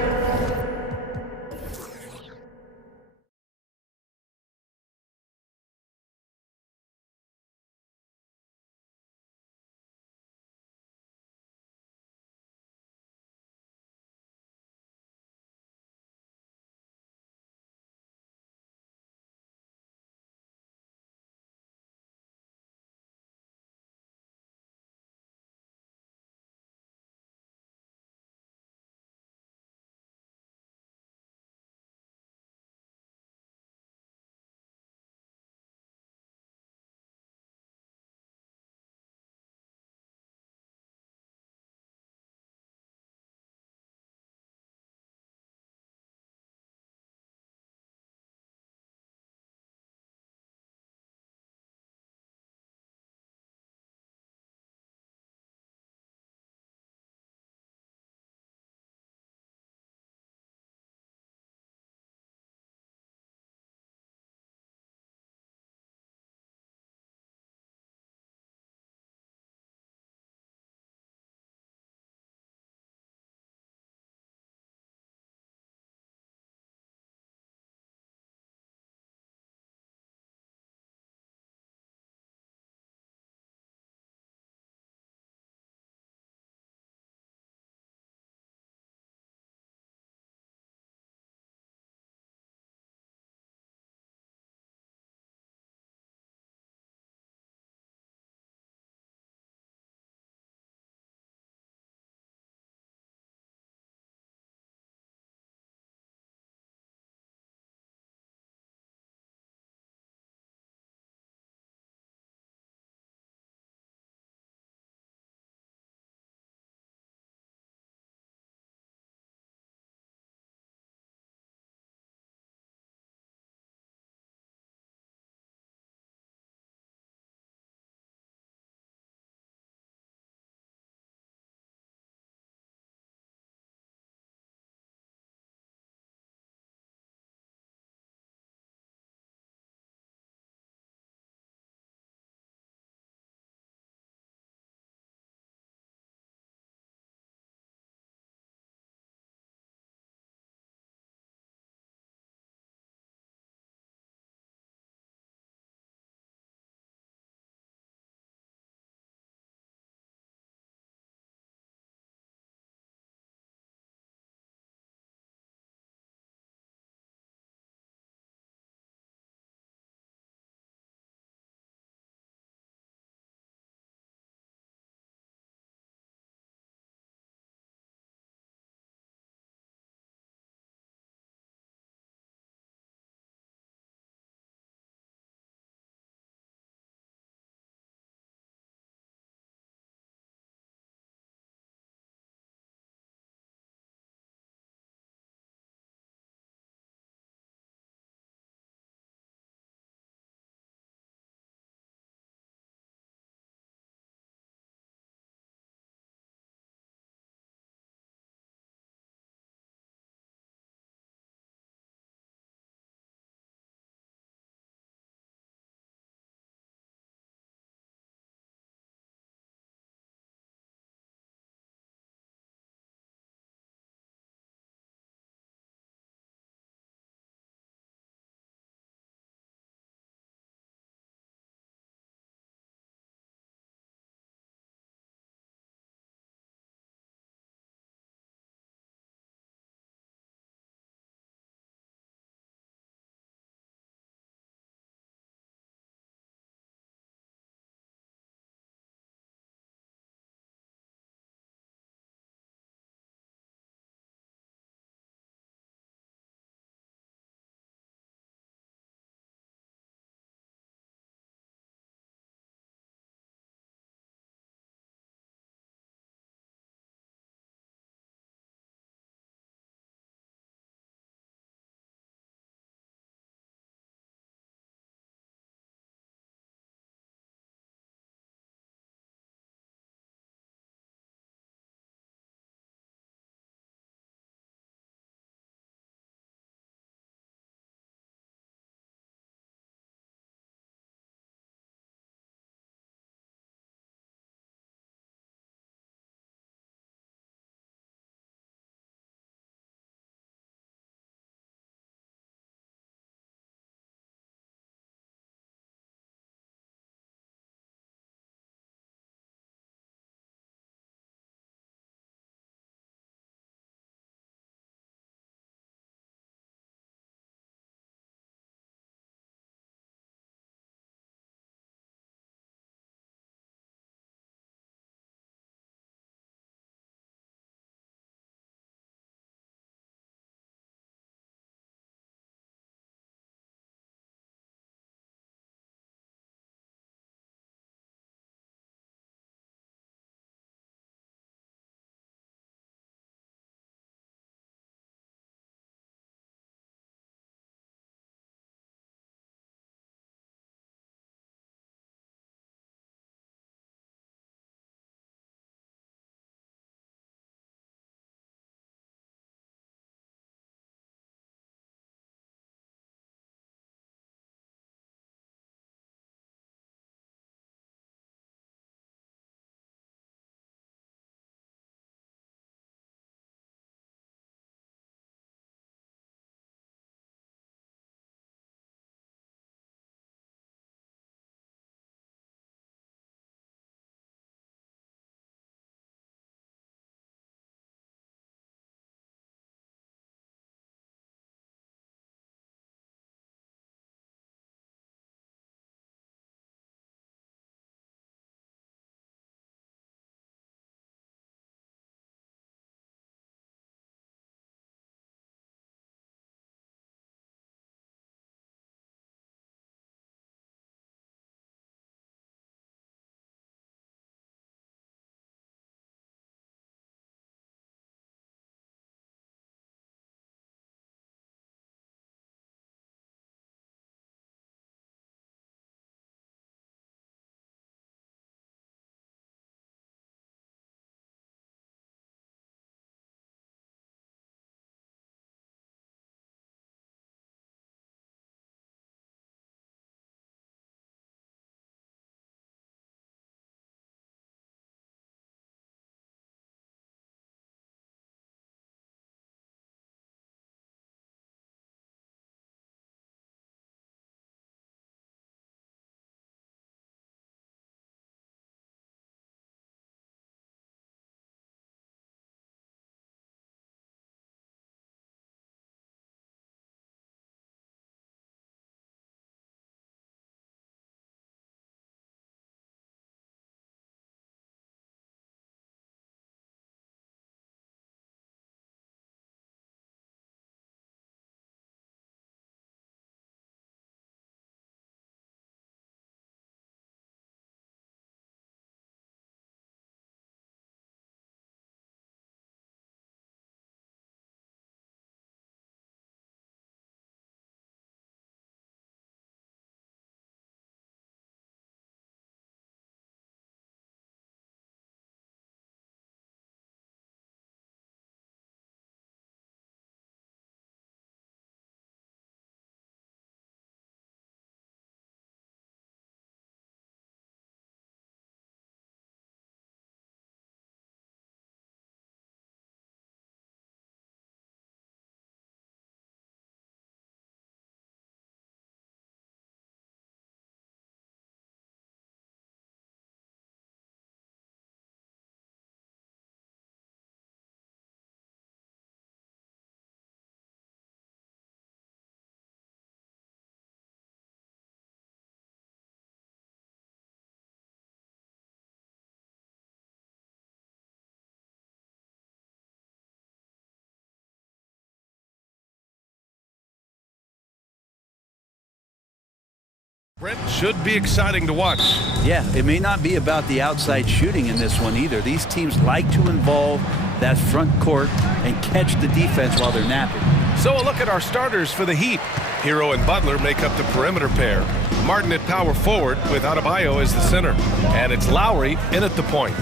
Brent, should be exciting to watch. Yeah, it may not be about the outside shooting in this one either. These teams like to involve that front court and catch the defense while they're napping. So a look at our starters for the Heat. Hero and Butler make up the perimeter pair. Martin at power forward with Adebayo as the center. And it's Lowry in at the point.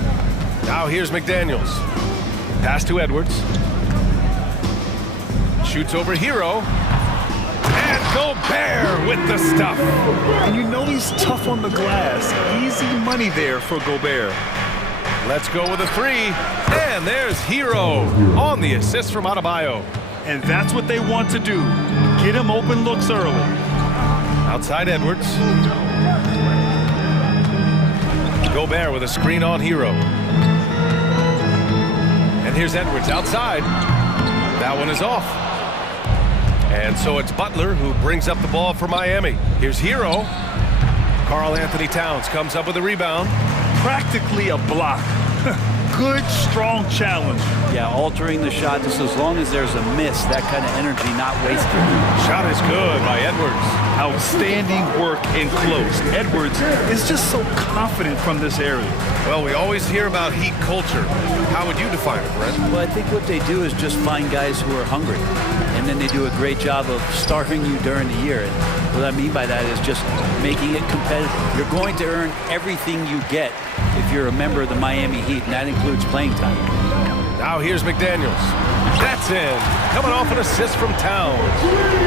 Now here's McDaniels. Pass to Edwards. Shoots over Hero. And Gobert with the stuff. And you know he's tough on the glass. Easy money there for Gobert. Let's go with a three. And there's Hero on the assist from Adebayo. And that's what they want to do. Get him open looks early. Outside Edwards. Gobert with a screen on Hero. And here's Edwards outside. That one is off. And so it's Butler who brings up the ball for Miami. Here's Hero. Karl Anthony Towns comes up with a rebound. Practically a block. Good, strong challenge. Yeah, altering the shot just as long as there's a miss, that kind of energy not wasted. Shot is good by Edwards. Outstanding work in close. Edwards is just so confident from this area. Well, we always hear about Heat culture. How would you define it, Brent? Well, I think what they do is just find guys who are hungry. And then they do a great job of starving you during the year. And what I mean by that is just making it competitive. You're going to earn everything you get if you're a member of the Miami Heat, and that includes playing time. Now here's McDaniels. That's in. Coming off an assist from Towns.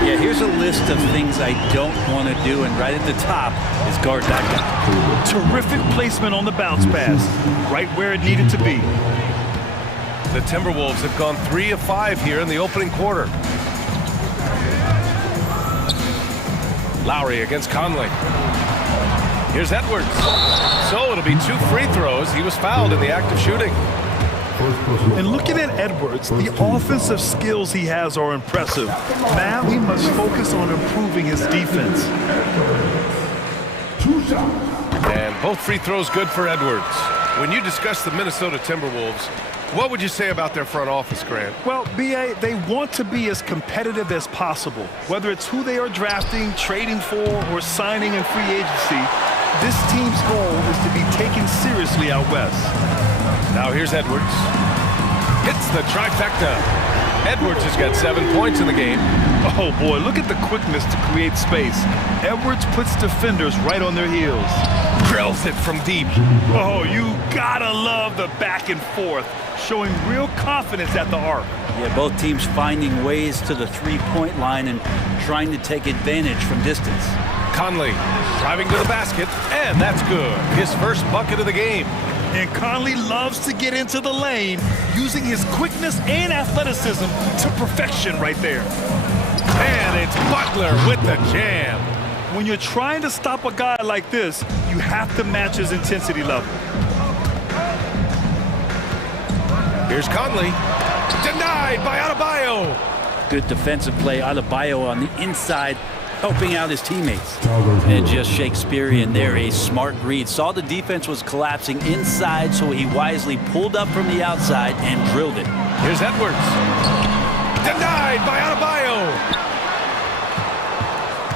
Yeah, here's a list of things I don't want to do, and right at the top is guard that guy. Terrific placement on the bounce pass. Right where it needed to be. The Timberwolves have gone 3 of 5 here in the opening quarter. Lowry against Conley. Here's Edwards. So it'll be 2 free throws. He was fouled in the act of shooting. And looking at Edwards, the offensive skills he has are impressive. Now he must focus on improving his defense. And both free throws good for Edwards. When you discuss the Minnesota Timberwolves, what would you say about their front office, Grant? Well, B.A., they want to be as competitive as possible. Whether it's who they are drafting, trading for, or signing in free agency, this team's goal is to be taken seriously out west. Now here's Edwards. Hits the trifecta. Edwards has got 7 points in the game. Oh, boy, look at the quickness to create space. Edwards puts defenders right on their heels. Drills it from deep. Oh, you gotta love the back and forth, showing real confidence at the arc. Yeah, both teams finding ways to the three-point line and trying to take advantage from distance. Conley driving to the basket, and that's good. His first bucket of the game. And Conley loves to get into the lane, using his quickness and athleticism to perfection right there. And it's Butler with the jam. When you're trying to stop a guy like this, you have to match his intensity level. Here's Conley. Denied by Adebayo. Good defensive play. Adebayo on the inside, helping out his teammates. And just Shakespearean there, a smart read. Saw the defense was collapsing inside, so he wisely pulled up from the outside and drilled it. Here's Edwards. Denied by Adebayo.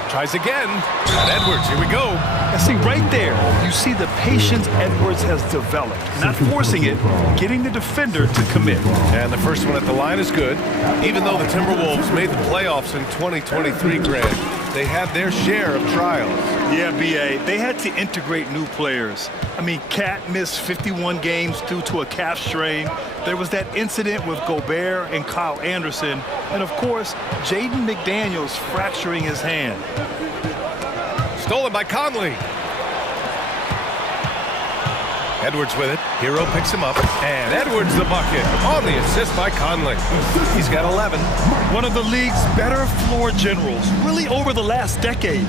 Tries again. And Edwards, here we go. And see, right there, you see the patience Edwards has developed. Not forcing it, getting the defender to commit. And the first one at the line is good. Even though the Timberwolves made the playoffs in 2023, Grant, they had their share of trials. Yeah, B.A., they had to integrate new players. I mean, Cat missed 51 games due to a calf strain. There was that incident with Gobert and Kyle Anderson. And, of course, Jaden McDaniels fracturing his hand. Stolen by Conley. Edwards with it. Hero picks him up. And Edwards the bucket on the assist by Conley. He's got 11. One of the league's better floor generals, really over the last decade.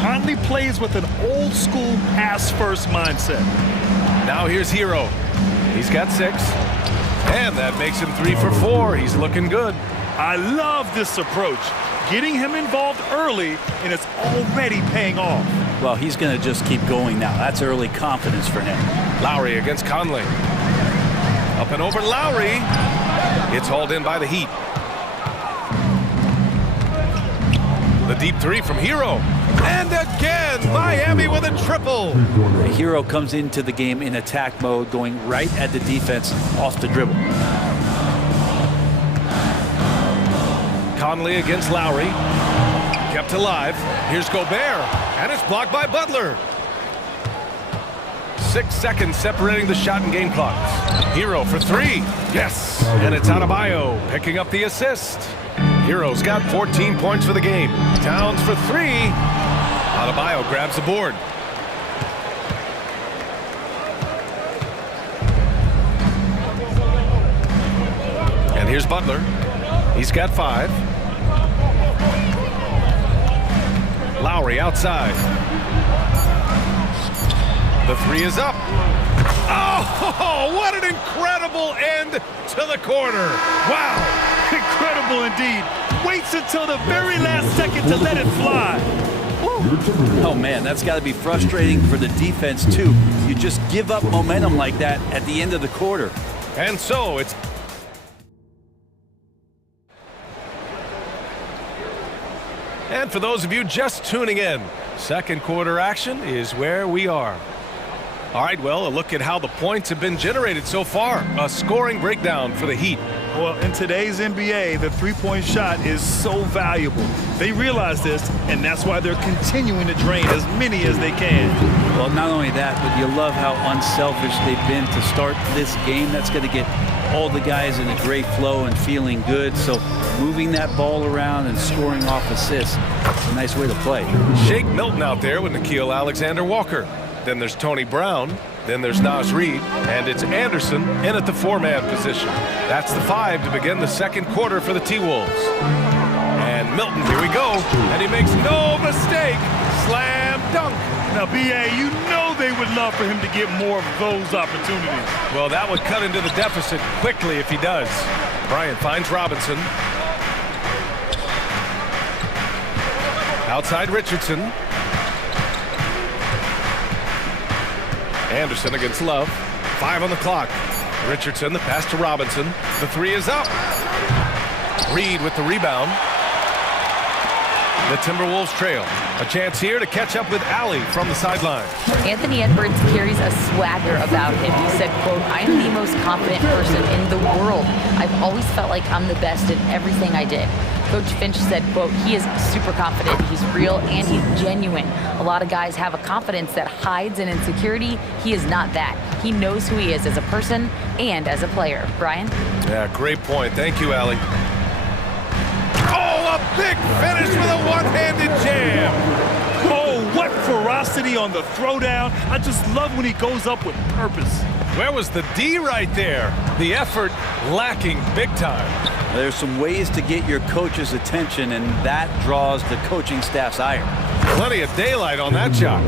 Conley plays with an old-school pass-first mindset. Now here's Hero. He's got 6. And that makes him 3 for 4. He's looking good. I love this approach. Getting him involved early, and it's already paying off. Well, he's going to just keep going now. That's early confidence for him. Lowry against Conley. Up and over Lowry. It's hauled in by the Heat. The deep three from Hero. And again, Miami with a triple. Hero comes into the game in attack mode, going right at the defense off the dribble. Conley against Lowry. Kept alive. Here's Gobert. And it's blocked by Butler. 6 seconds separating the shot and game clocks. Hero for three. Yes. And it's Adebayo picking up the assist. Hero's got 14 points for the game. Towns for three. Adebayo grabs the board. And here's Butler. He's got 5. Lowry outside. The three is up. Oh, what an incredible end to the quarter. Wow, incredible indeed. Waits until the very last second to let it fly. Oh man, that's got to be frustrating for the defense too. You just give up momentum like that at the end of the quarter. And so it's... And for those of you just tuning in, second quarter action is where we are. All right, well, a look at how the points have been generated so far. A scoring breakdown for the Heat. Well, in today's NBA, the three-point shot is so valuable. They realize this, and that's why they're continuing to drain as many as they can. Well, not only that, but you love how unselfish they've been to start this game. That's going to get all the guys in a great flow and feeling good. So moving that ball around and scoring off assists, it's a nice way to play. Shake Milton out there with Nickeil Alexander-Walker. Then there's Tony Brown. Then there's Naz Reid. And it's Anderson in at the 4-man position. That's the 5 to begin the second quarter for the T-Wolves. And Milton, here we go. And he makes no mistake. Slam dunk. Now, B.A., you know they would love for him to get more of those opportunities. Well, that would cut into the deficit quickly if he does. Bryant finds Robinson. Outside Richardson. Anderson against Love. 5 on the clock. Richardson, the pass to Robinson. The 3 is up. Reid with the rebound. The Timberwolves trail. A chance here to catch up with Allie from the sideline. Anthony Edwards carries a swagger about him. He said, quote, "I am the most confident person in the world. I've always felt like I'm the best in everything I did." Coach Finch said, quote, "He is super confident, he's real, and he's genuine. A lot of guys have a confidence that hides an insecurity. He is not that. He knows who he is as a person and as a player." Brian? Yeah, great point. Thank you, Allie. Oh, a big finish with a one-handed jam. Oh, what ferocity on the throwdown. I just love when he goes up with purpose. Where was the D right there? The effort lacking big time. There's some ways to get your coach's attention, and that draws the coaching staff's ire. Plenty of daylight on that shot.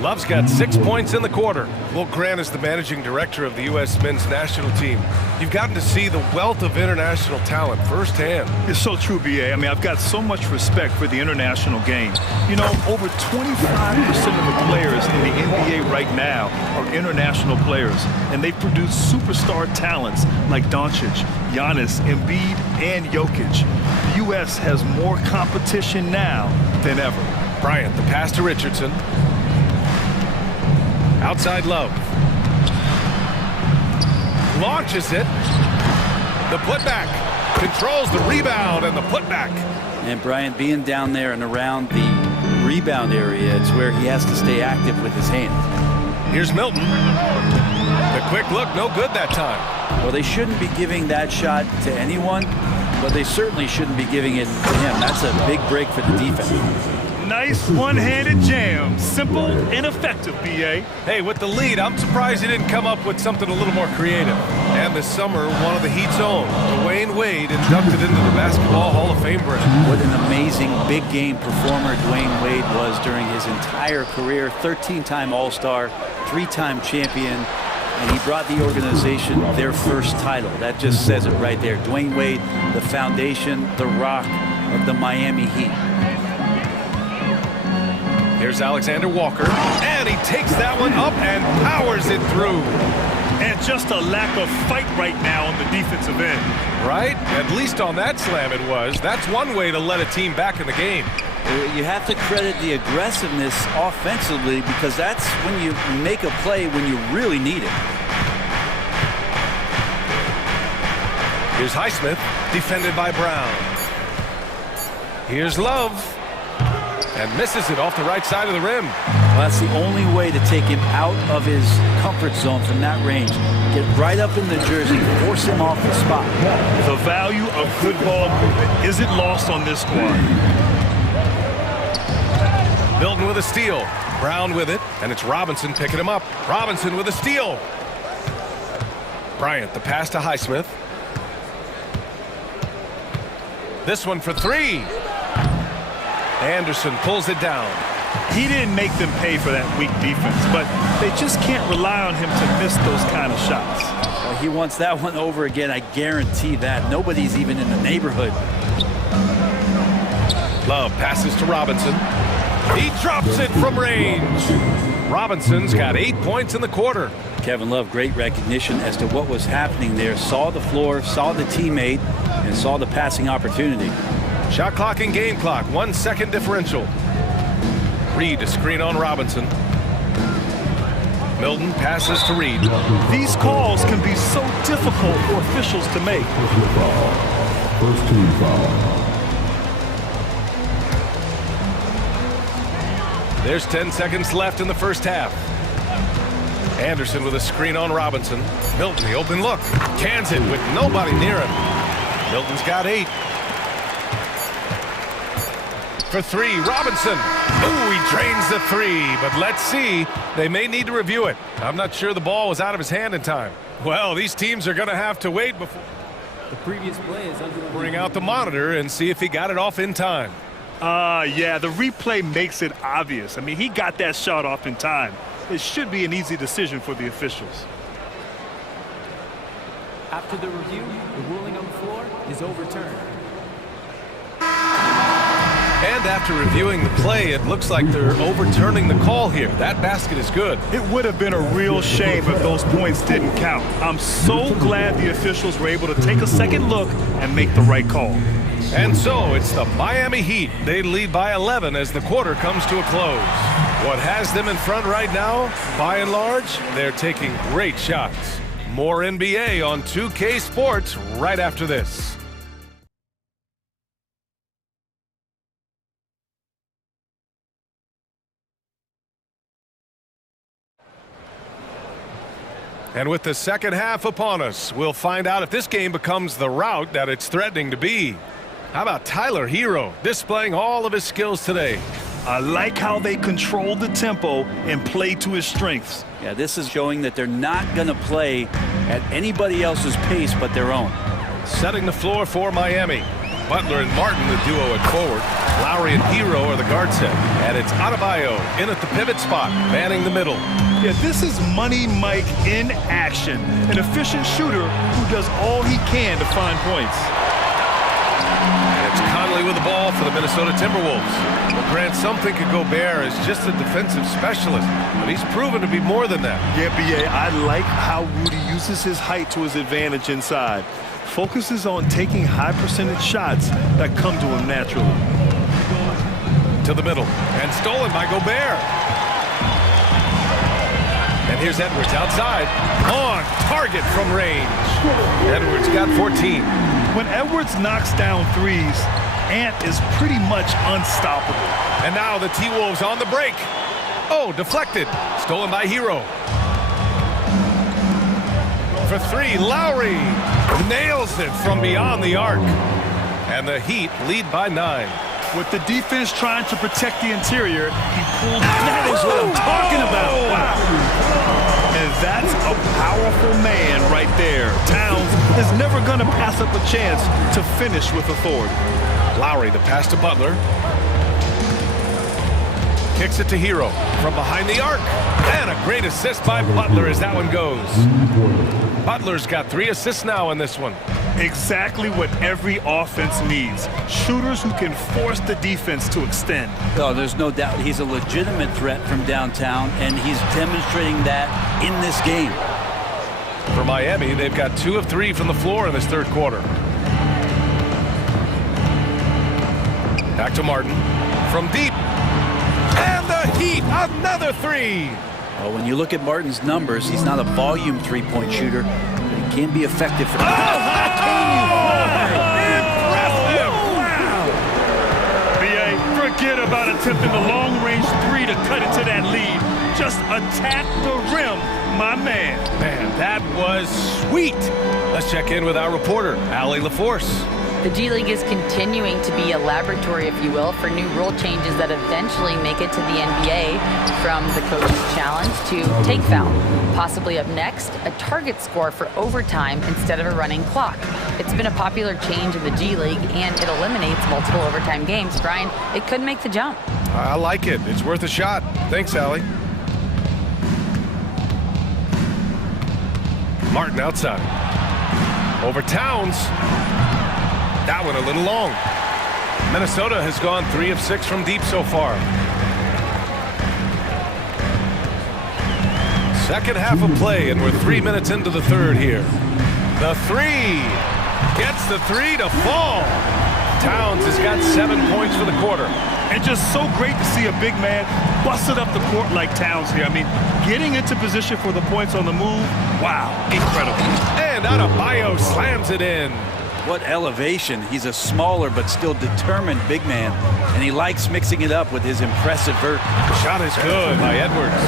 Love's got 6 points in the quarter. Well, Grant is the managing director of the U.S. men's national team. You've gotten to see the wealth of international talent firsthand. It's so true, B.A. I mean, I've got so much respect for the international game. You know, over 25% of the players in the NBA right now are international players, and they produce superstar talents like Doncic, Giannis, Embiid, and Jokic. The U.S. has more competition now than ever. Bryant, the pass to Richardson. Outside Love. Launches it. The putback. Controls the rebound and the putback. And Bryant being down there and around the rebound area, it's where he has to stay active with his hands. Here's Milton. The quick look, no good that time. Well, they shouldn't be giving that shot to anyone, but they certainly shouldn't be giving it to him. That's a big break for the defense. Nice one-handed jam. Simple and effective, B.A. Hey, with the lead, I'm surprised he didn't come up with something a little more creative. And this summer, one of the Heat's own, Dwayne Wade, inducted into the Basketball Hall of Fame break. What an amazing big game performer Dwayne Wade was during his entire career. 13-time All-Star, 3-time champion, and he brought the organization their first title. That just says it right there. Dwayne Wade, the foundation, the rock of the Miami Heat. Here's Alexander Walker, and he takes that one up and powers it through. And just a lack of fight right now on the defensive end. Right? At least on that slam it was. That's one way to let a team back in the game. You have to credit the aggressiveness offensively because that's when you make a play when you really need it. Here's Highsmith, defended by Brown. Here's Love, and misses it off the right side of the rim. Well, that's the only way to take him out of his comfort zone from that range. Get right up in the jersey, force him off the spot. The value of good ball movement isn't lost on this squad. Milton with a steal. Brown with it, and it's Robinson picking him up. Robinson with a steal. Bryant, the pass to Highsmith. This one for three. Anderson pulls it down. He didn't make them pay for that weak defense, but they just can't rely on him to miss those kind of shots. Well, he wants that one over again, I guarantee that. Nobody's even in the neighborhood. Love passes to Robinson. He drops it from range. Robinson's got 8 points in the quarter. Kevin Love, great recognition as to what was happening there. Saw the floor, saw the teammate, and saw the passing opportunity. Shot clock and game clock, 1 second differential. Reed, a screen on Robinson. Milton passes to Reed. These calls can be so difficult for officials to make. First team foul. There's 10 seconds left in the first half. Anderson with a screen on Robinson. Milton, the open look. Cans it with nobody near him. Milton's got 8. For three, Robinson. Ooh, he drains the three, but let's see. They may need to review it. I'm not sure the ball was out of his hand in time. Well, these teams are going to have to wait before the previous play is under bring out the monitor and see if he got it off in time. Yeah, the replay makes it obvious. I mean, he got that shot off in time. It should be an easy decision for the officials. After the review, the ruling on the floor is overturned. And after reviewing the play, it looks like they're overturning the call here. That basket is good. It would have been a real shame if those points didn't count. I'm so glad the officials were able to take a second look and make the right call. And so it's the Miami Heat. They lead by 11 as the quarter comes to a close. What has them in front right now? By and large, they're taking great shots. More NBA on 2K Sports right after this. And with the second half upon us, we'll find out if this game becomes the rout that it's threatening to be. How about Tyler Hero displaying all of his skills today? I like how they control the tempo and play to his strengths. Yeah, this is showing that they're not going to play at anybody else's pace but their own. Setting the floor for Miami. Butler and Martin, the duo at forward. Lowry and Hero are the guard set. And it's Adebayo in at the pivot spot, manning the middle. Yeah, this is Money Mike in action. An efficient shooter who does all he can to find points. And it's Conley with the ball for the Minnesota Timberwolves. Well, Grant, some think Gobert is just a defensive specialist, but he's proven to be more than that. Yeah, B.A., I like how Rudy uses his height to his advantage inside. Focuses on taking high percentage shots that come to him naturally. To the middle, and stolen by Gobert. And here's Edwards outside. On target from range. Edwards got 14. When Edwards knocks down threes, Ant is pretty much unstoppable. And now the T-Wolves on the break. Oh, deflected. Stolen by Hero. For three, Lowry nails it from beyond the arc. And the Heat lead by 9. With the defense trying to protect the interior, he pulled. That is what I'm talking about. Wow. And that's a powerful man right there. Towns is never going to pass up a chance to finish with authority. Lowry, the pass to Butler. Kicks it to Hero from behind the arc. And a great assist by Butler as that one goes. Butler's got 3 assists now in this one. Exactly what every offense needs. Shooters who can force the defense to extend. Oh, there's no doubt he's a legitimate threat from downtown, and he's demonstrating that in this game. For Miami, they've got 2 of 3 from the floor in this third quarter. Back to Martin. from deep. And the Heat, another three. Well, when you look at Martin's numbers, he's not a volume three-point shooter, but he can be effective for Forget about attempting the long-range three to cut into that lead. Just attack the rim, my man. Man, that was sweet. Let's check in with our reporter, Allie LaForce. The G League is continuing to be a laboratory, if you will, for new rule changes that eventually make it to the NBA, from the coach's challenge to take foul. Possibly up next, a target score for overtime instead of a running clock. It's been a popular change in the G League, and it eliminates multiple overtime games. Brian, it could make the jump. I like it. It's worth a shot. Thanks, Allie. Martin outside. Over Towns. That one a little long. Minnesota has gone 3 of 6 from deep so far. Second half of play, and we're 3 minutes into the third here. The three. Gets the three to fall. Towns has got 7 points for the quarter. And just so great to see a big man busted up the court like Towns here. I mean, getting into position for the points on the move, wow, incredible. And Adebayo slams it in. What elevation. He's a smaller but still determined big man, and he likes mixing it up with his impressive vert. The shot is good by Edwards.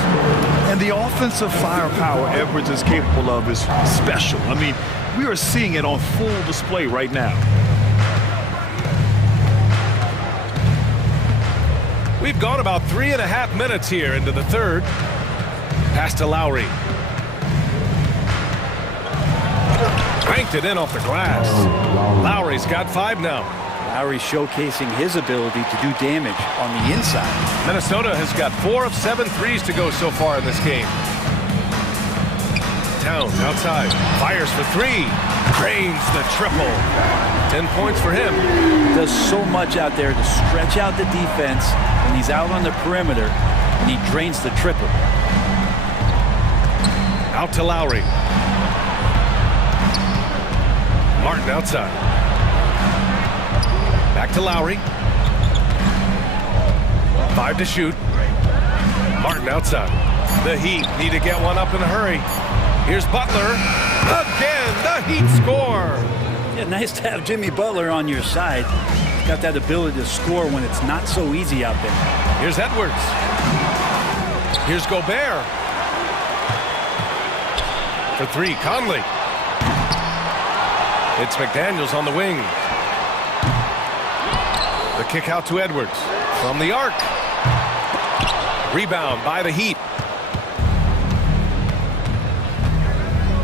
And the offensive firepower Edwards is capable of is special. I mean, we are seeing it on full display right now. We've gone about 3.5 minutes here into the third. Pass to Lowry. Banked it in off the glass. Lowry's got 5 now. Lowry showcasing his ability to do damage on the inside. Minnesota has got 4 of 7 threes to go so far in this game. Towns outside. Fires for 3. Drains the triple. 10 points for him. Does so much out there to stretch out the defense when he's out on the perimeter, and he drains the triple. Out to Lowry. Martin outside. Back to Lowry. 5 to shoot. Martin outside. The Heat need to get one up in a hurry. Here's Butler. Again, the Heat score. Yeah, nice to have Jimmy Butler on your side. He's got that ability to score when it's not so easy out there. Here's Edwards. Here's Gobert. For 3, Conley. It's McDaniels on the wing. The kick out to Edwards from the arc. Rebound by the Heat.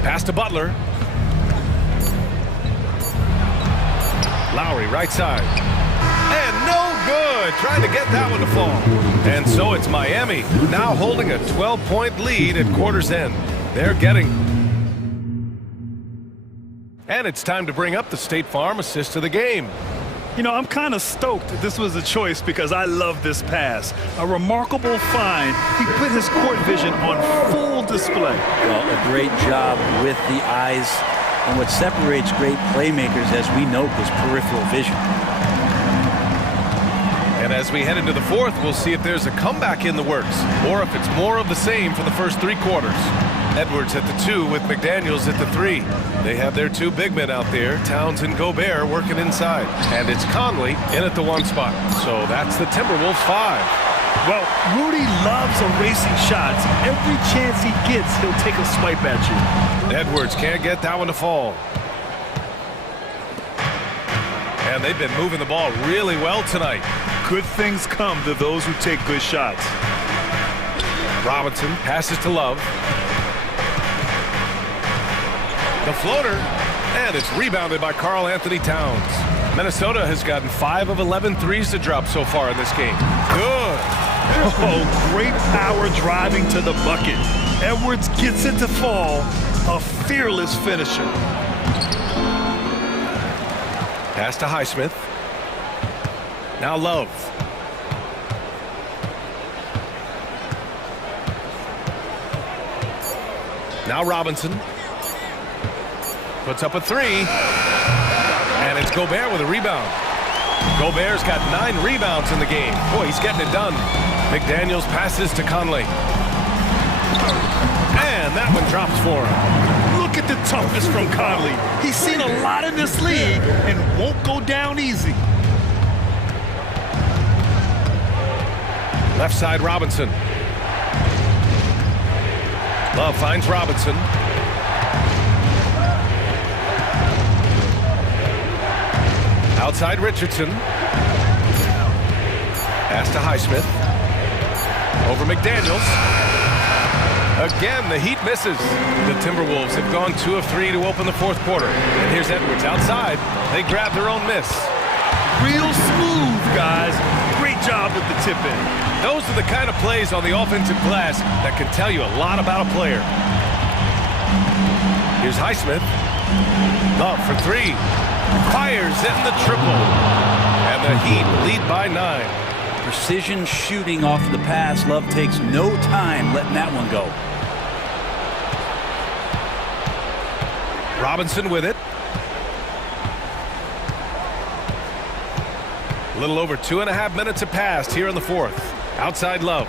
Pass to Butler. Lowry right side. And no good. Trying to get that one to fall. And so it's Miami now holding a 12-point lead at quarter's end. They're getting. And it's time to bring up the State Farm assist of the game. You know, I'm kind of stoked this was a choice because I love this pass. A remarkable find. He put his court vision on full display. Well, a great job with the eyes. And what separates great playmakers, as we note, is peripheral vision. And as we head into the fourth, we'll see if there's a comeback in the works or if it's more of the same for the first 3 quarters. Edwards at the 2 with McDaniels at the 3. They have their 2 big men out there, Towns and Gobert, working inside. And it's Conley in at the 1 spot. So that's the Timberwolves 5. Well, Rudy loves erasing shots. Every chance he gets, he'll take a swipe at you. Edwards can't get that one to fall. And they've been moving the ball really well tonight. Good things come to those who take good shots. Robinson passes to Love. The floater, and it's rebounded by Karl Anthony Towns. Minnesota has gotten 5 of 11 threes to drop so far in this game. Good. Oh, great power driving to the bucket. Edwards gets it to fall. A fearless finisher. Pass to Highsmith. Now Love. Now Robinson. Puts up a 3. And it's Gobert with a rebound. Gobert's got 9 rebounds in the game. Boy, he's getting it done. McDaniels passes to Conley. And that one drops for him. Look at the toughness from Conley. He's seen a lot in this league and won't go down easy. Left side, Robinson. Love finds Robinson. Outside Richardson. Pass to Highsmith. Over McDaniels. Again, the Heat misses. The Timberwolves have gone 2 of 3 to open the fourth quarter. And here's Edwards outside. They grab their own miss. Real smooth, guys. Great job with the tip-in. Those are the kind of plays on the offensive glass that can tell you a lot about a player. Here's Highsmith. Love for 3. Fires in the triple. And the Heat lead by 9. Precision shooting off the pass. Love takes no time letting that one go. Robinson with it. A little over 2.5 minutes have passed here in the fourth. Outside Love.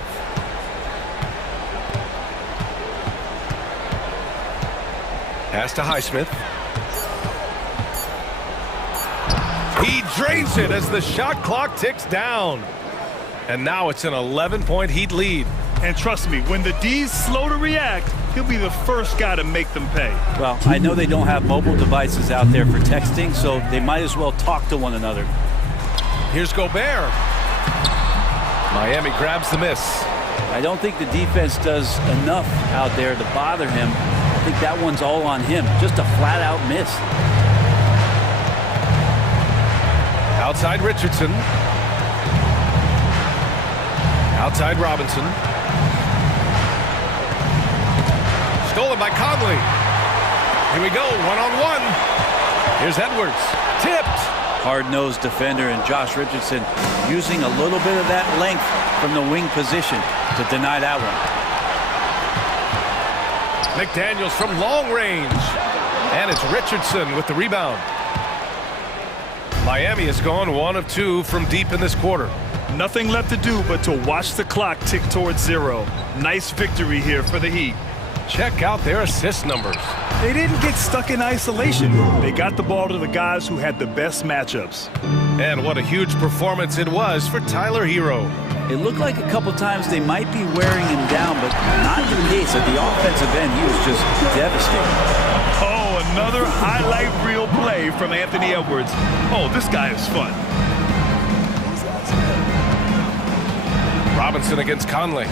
Pass to Highsmith. He drains it as the shot clock ticks down. And now it's an 11-point Heat lead. And trust me, when the D's slow to react, he'll be the first guy to make them pay. Well, I know they don't have mobile devices out there for texting, so they might as well talk to one another. Here's Gobert. Miami grabs the miss. I don't think the defense does enough out there to bother him. I think that one's all on him. Just a flat-out miss. Outside Richardson. Outside Robinson. Stolen by Conley. Here we go, one-on-one. Here's Edwards. Tipped. Hard-nosed defender, and Josh Richardson using a little bit of that length from the wing position to deny that one. McDaniels from long range. And it's Richardson with the rebound. Miami has gone 1 of 2 from deep in this quarter. Nothing left to do but to watch the clock tick towards 0. Nice victory here for the Heat. Check out their assist numbers. They didn't get stuck in isolation. They got the ball to the guys who had the best matchups. And what a huge performance it was for Tyler Hero. It looked like a couple times they might be wearing him down, but not the case. At the offensive end, he was just devastating. Oh, another highlight reel play from Anthony Edwards. Oh, this guy is fun. Robinson against Conley.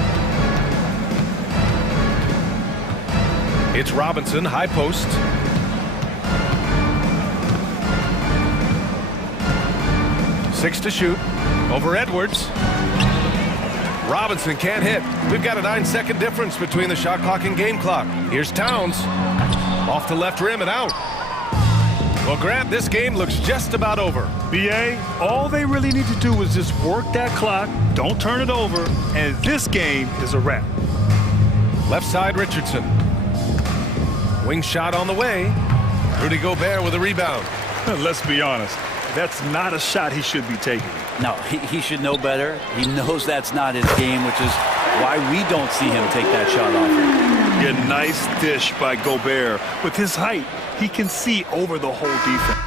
It's Robinson, high post. Six to shoot. Over Edwards. Robinson can't hit. We've got a 9-second difference between the shot clock and game clock. Here's Towns. Off the left rim and out. Well, Grant, this game looks just about over. BA, all they really need to do is just work that clock, don't turn it over, and this game is a wrap. Left side, Richardson. Wing shot on the way. Rudy Gobert with a rebound. Let's be honest. That's not a shot he should be taking. No, he should know better. He knows that's not his game, which is why we don't see him take that shot off. A nice dish by Gobert. With his height, he can see over the whole defense.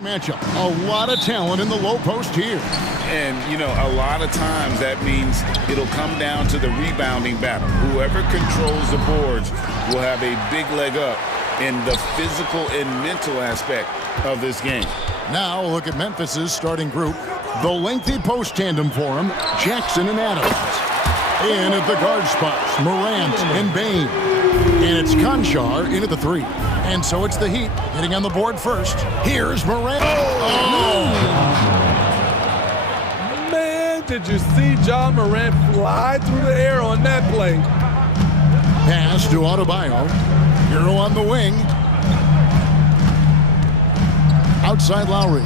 Matchup. A lot of talent in the low post here. And, you know, a lot of times that means it'll come down to the rebounding battle. Whoever controls the boards will have a big leg up in the physical and mental aspect of this game. Now look at Memphis's starting group. The lengthy post tandem for him, Jackson and Adams. In at the guard spots, Morant and Bain. And it's Conchar in at the 3. And so it's the Heat getting on the board first. Here's Morant. Man, did you see John Morant fly through the air on that play? Pass to Adebayo. Hero on the wing. Outside Lowry.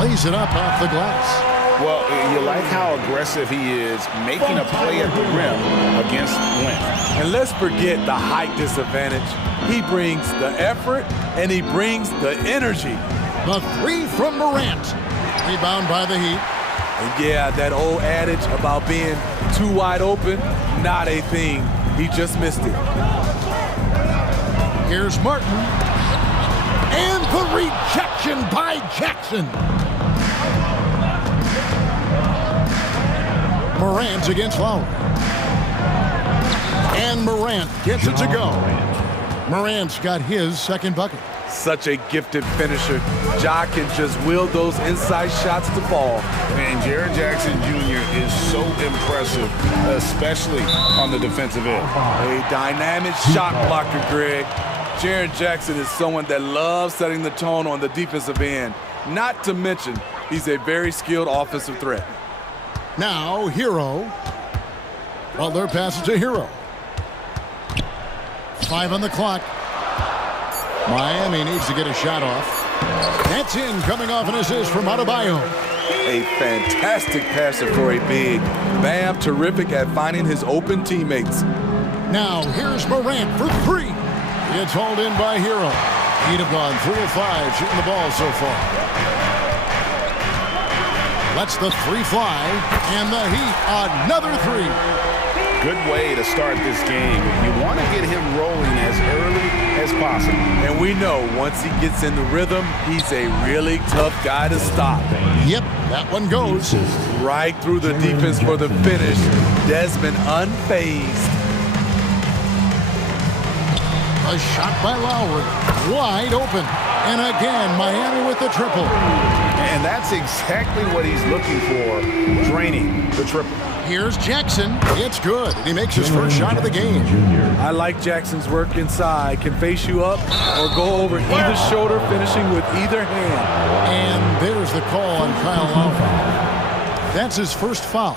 Lays it up off the glass. Well, you like how aggressive he is making a play at the rim against length. And let's forget the height disadvantage. He brings the effort and he brings the energy. The 3 from Morant. Rebound by the Heat. And yeah, that old adage about being too wide open, not a thing. He just missed it. Here's Martin. And the rejection by Jackson. Morant against Lowry. And Morant gets it to go. Morant's got his second bucket. Such a gifted finisher. Ja can just will those inside shots to fall. And Jaren Jackson Jr. is so impressive, especially on the defensive end. A dynamic shot blocker, Greg. Jaren Jackson is someone that loves setting the tone on the defensive end. Not to mention, he's a very skilled offensive threat. Now, Hero. Butler passes to Hero. 5 on the clock. Miami needs to get a shot off. That's in, coming off an assist from Adebayo. A fantastic passer for a big. Bam, terrific at finding his open teammates. Now, here's Morant for 3. It's hauled in by Hero. He'd have gone 3 of 5 shooting the ball so far. Lets the 3 fly, and the Heat another 3. Good way to start this game. You want to get him rolling as early as possible. And we know once he gets in the rhythm, he's a really tough guy to stop. Yep, that one goes. Right through the defense for the finish. Desmond unfazed. A shot by Lowry. Wide open. And again, Miami with the triple. And that's exactly what he's looking for, draining the triple. Here's Jackson. It's good. And he makes his first shot of the game. I like Jackson's work inside. Can face you up or go over either shoulder, finishing with either hand. And there's the call on Kyle Lowry. That's his first foul.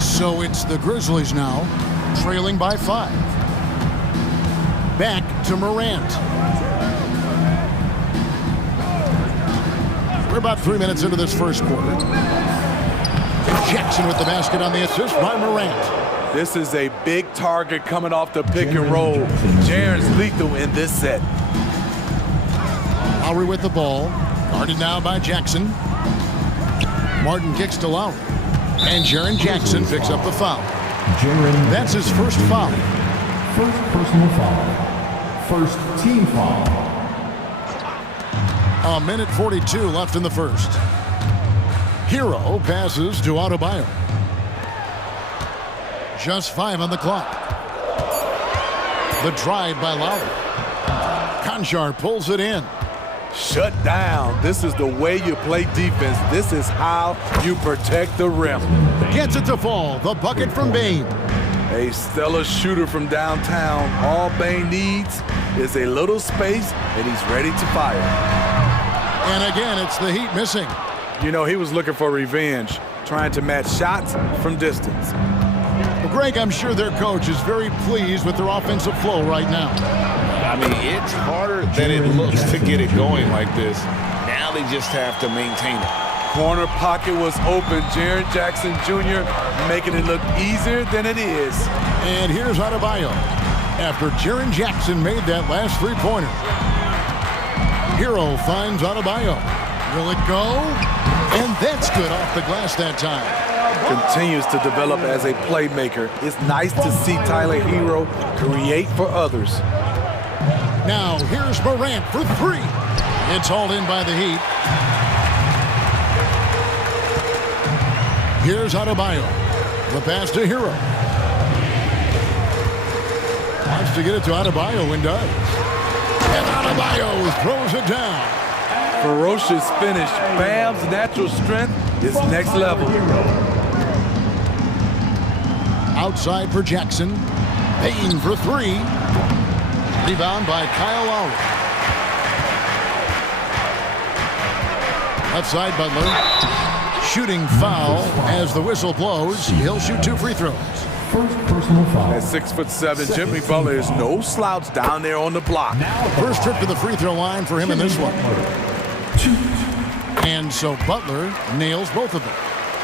So it's the Grizzlies now, trailing by 5. Back to Morant. We're about 3 minutes into this first quarter. Jackson with the basket on the assist by Morant. This is a big target coming off the pick and roll. Jaren's lethal in this set. Lowry with the ball. Guarded now by Jackson. Martin kicks to Lowry. And Jaren Jackson picks up the foul. That's his first foul. First personal foul. First team foul. A minute 42 left in the first. Hero passes to Adebayo. Just 5 on the clock. The drive by Lowry. Conchar pulls it in. Shut down. This is the way you play defense. This is how you protect the rim. Gets it to fall. The bucket from Bain. A stellar shooter from downtown. All Bain needs is a little space, and he's ready to fire. And again, it's the Heat missing. You know, he was looking for revenge, trying to match shots from distance. Well, Greg, I'm sure their coach is very pleased with their offensive flow right now. I mean, it's harder than it looks to get it going like this. Now they just have to maintain it. Corner pocket was open. Jaren Jackson Jr. making it look easier than it is. And here's Adebayo after Jaren Jackson made that last three-pointer. Hero finds Adebayo. Will it go? And that's good off the glass that time. Continues to develop as a playmaker. It's nice to see Tyler Hero create for others. Now here's Morant for three. It's hauled in by the Heat. Here's Adebayo. The pass to Hero. Wants to get it to Adebayo and does. And Adebayo throws it down. Ferocious finish. Bam's natural strength is next level. Outside for Jackson. Payne for three. Rebound by Kyle Lowry. Left side, Butler. Shooting foul as the whistle blows. He'll shoot 2 free throws. First personal foul. At 6'7", Jimmy Butler is no slouch down there on the block. First trip to the free throw line for him in this one. And so Butler nails both of them.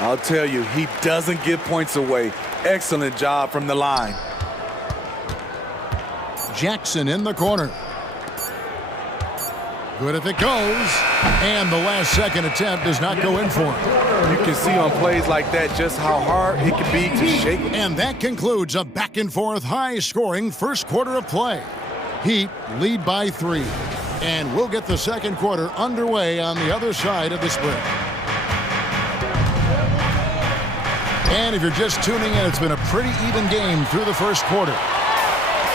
I'll tell you, he doesn't give points away. Excellent job from the line. Jackson in the corner. Good if it goes. And the last second attempt does not go in for him. You can see on plays like that just how hard it can be to shake. And that concludes a back and forth high-scoring first quarter of play. Heat lead by 3. And we'll get the second quarter underway on the other side of this break. And if you're just tuning in, it's been a pretty even game through the first quarter.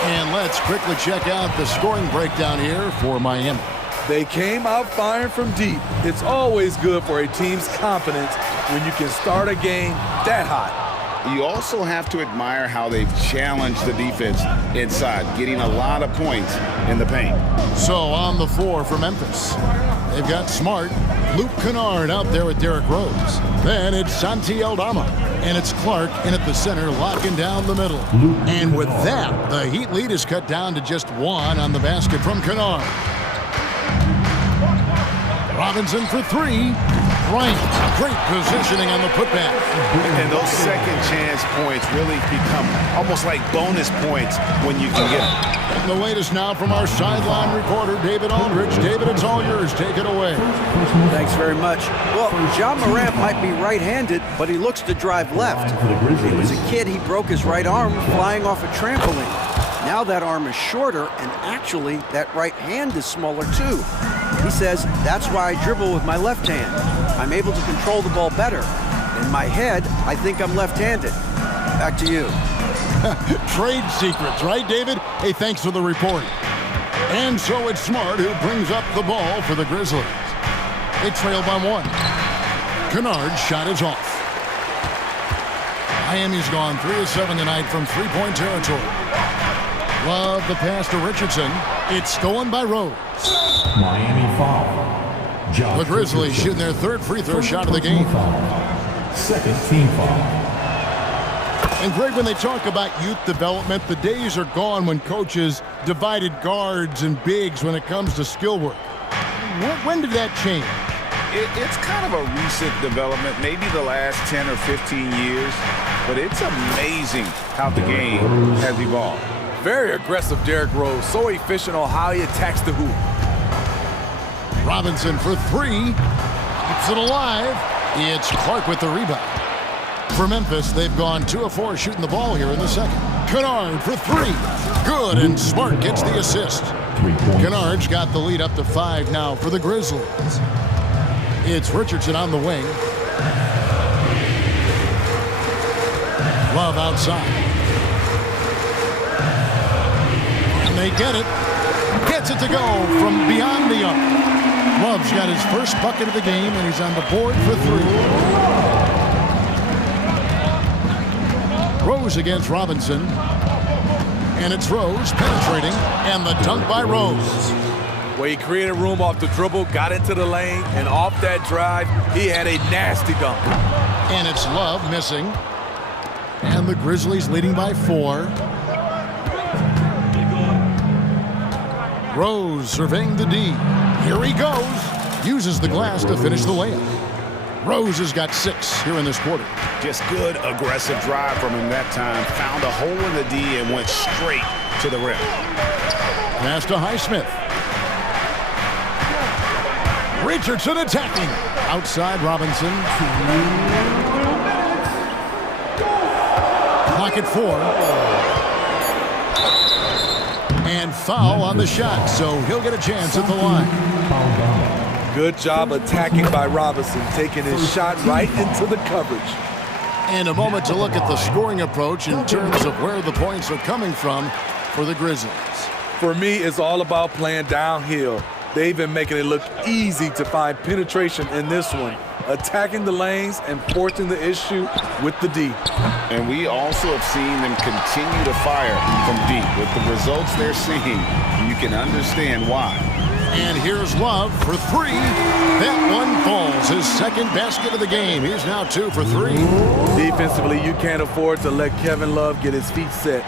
And let's quickly check out the scoring breakdown here for Miami. They came out firing from deep. It's always good for a team's confidence when you can start a game that hot. You also have to admire how they've challenged the defense inside, getting a lot of points in the paint. So on the floor for Memphis, they've got Smart, Luke Kennard out there with Derrick Rose. Then it's Santi Aldama, and it's Clark in at the center, locking down the middle. And with that, the Heat lead is cut down to just 1 on the basket from Kennard. Robinson for 3. Bryant, great positioning on the putback. And those second chance points really become almost like bonus points when you can get them. And the latest now from our sideline reporter, David Aldridge. David, it's all yours. Take it away. Thanks very much. Well, John Morant might be right-handed, but he looks to drive left. When he was a kid, he broke his right arm flying off a trampoline. Now that arm is shorter, and actually, that right hand is smaller too. He says, that's why I dribble with my left hand. I'm able to control the ball better. In my head, I think I'm left-handed. Back to you. Trade secrets, right, David? Hey, thanks for the report. And so it's Smart who brings up the ball for the Grizzlies. They trail by 1. Kennard's shot is off. Miami's gone 3 of 7 tonight from three-point territory. Love the pass to Richardson. It's stolen by Rose. Miami foul. The Grizzlies shooting their 3rd free throw shot of the game. Second team foul. And Greg, when they talk about youth development, the days are gone when coaches divided guards and bigs when it comes to skill work. When did that change? It's kind of a recent development, maybe the last 10 or 15 years, but it's amazing how the game has evolved. Very aggressive Derrick Rose, so efficient on how he attacks the hoop. Robinson for 3. Keeps it alive. It's Clark with the rebound. For Memphis, they've gone 2 of 4 shooting the ball here in the second. Kennard for 3. Good, and Smart gets the assist. Kennard's got the lead up to 5 now for the Grizzlies. It's Richardson on the wing. Love outside. And they get it. Gets it to go from beyond the arc. Love's got his first bucket of the game, and he's on the board for 3. Rose against Robinson. And it's Rose penetrating, and the dunk by Rose. Where he created room off the dribble, got into the lane, and off that drive, he had a nasty dunk. And it's Love missing. And the Grizzlies leading by 4. Rose surveying the D. Here he goes. Uses the glass to finish the layup. Rose has got 6 here in this quarter. Just good, aggressive drive from him that time. Found a hole in the D and went straight to the rim. Pass to Highsmith. Richardson attacking. Outside Robinson. Clock at 4. And foul on the shot, so he'll get a chance at the line. Good job attacking by Robinson, taking his shot right into the coverage. And a moment to look at the scoring approach in terms of where the points are coming from for the Grizzlies. For me, it's all about playing downhill. They've been making it look easy to find penetration in this one, attacking the lanes and forcing the issue with the D. And we also have seen them continue to fire from deep. With the results they're seeing, you can understand why. And here's Love for 3. That one falls. His second basket of the game. He's now 2 for 3. Defensively, you can't afford to let Kevin Love get his feet set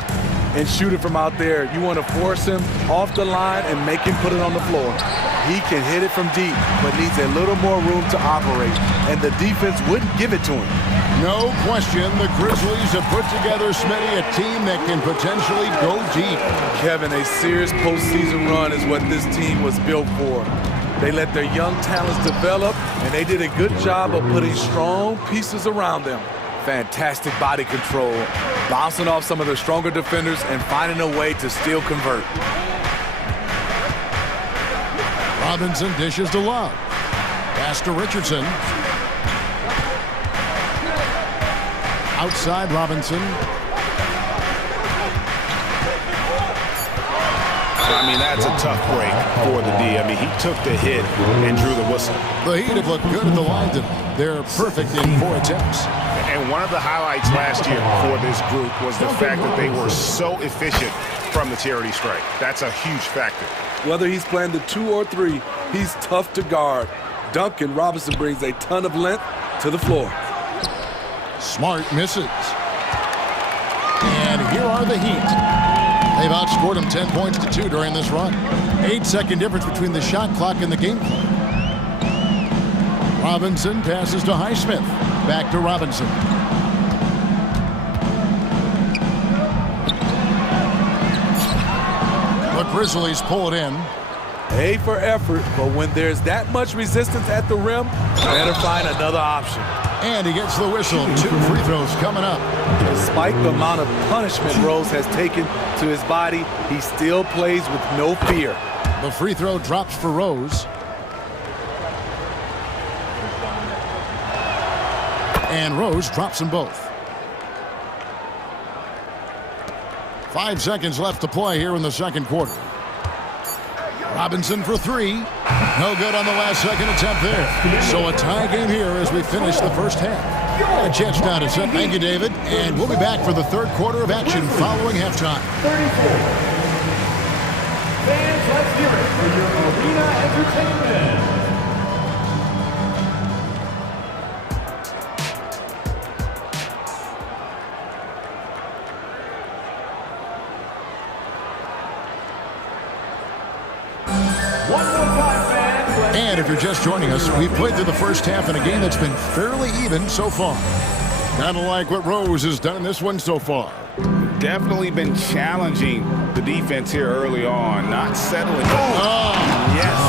and shoot it from out there. You want to force him off the line and make him put it on the floor. He can hit it from deep, but needs a little more room to operate, and the defense wouldn't give it to him. No question, the Grizzlies have put together, Smitty, a team that can potentially go deep. Kevin, a serious postseason run is what this team was built for. They let their young talents develop, and they did a good job of putting strong pieces around them. Fantastic body control, bouncing off some of their stronger defenders and finding a way to still convert. Robinson dishes to Love. Pass to Richardson. Outside Robinson. I mean, that's a tough break for the D. I mean, he took the hit and drew the whistle. The Heat have looked good at the line tonight. They're perfect in 4 attempts. And one of the highlights last year for this group was the fact that they were so efficient from the charity strike. That's a huge factor. Whether he's playing the 2 or 3, he's tough to guard. Duncan Robinson brings a ton of length to the floor. Smart misses. And here are the Heat. They've outscored them 10 points to 2 during this run. 8-second difference between the shot clock and the game clock. Robinson passes to Highsmith. Back to Robinson. The Grizzlies pull it in. A for effort, but when there's that much resistance at the rim, better find another option. And he gets the whistle. 2 free throws coming up. Despite the amount of punishment Rose has taken to his body, he still plays with no fear. The free throw drops for Rose. And Rose drops them both. 5 seconds left to play here in the second quarter. Robinson for 3. No good on the last second attempt there. So a tie game here as we finish the first half. A chance now to set. Thank you, David. And we'll be back for the third quarter of action following halftime. 34. Fans, let's hear it for your arena entertainment. And if you're just joining us, we've played through the first half in a game that's been fairly even so far. Kind of like what Rose has done in this one so far. Definitely been challenging the defense here early on, not settling. Oh, yes.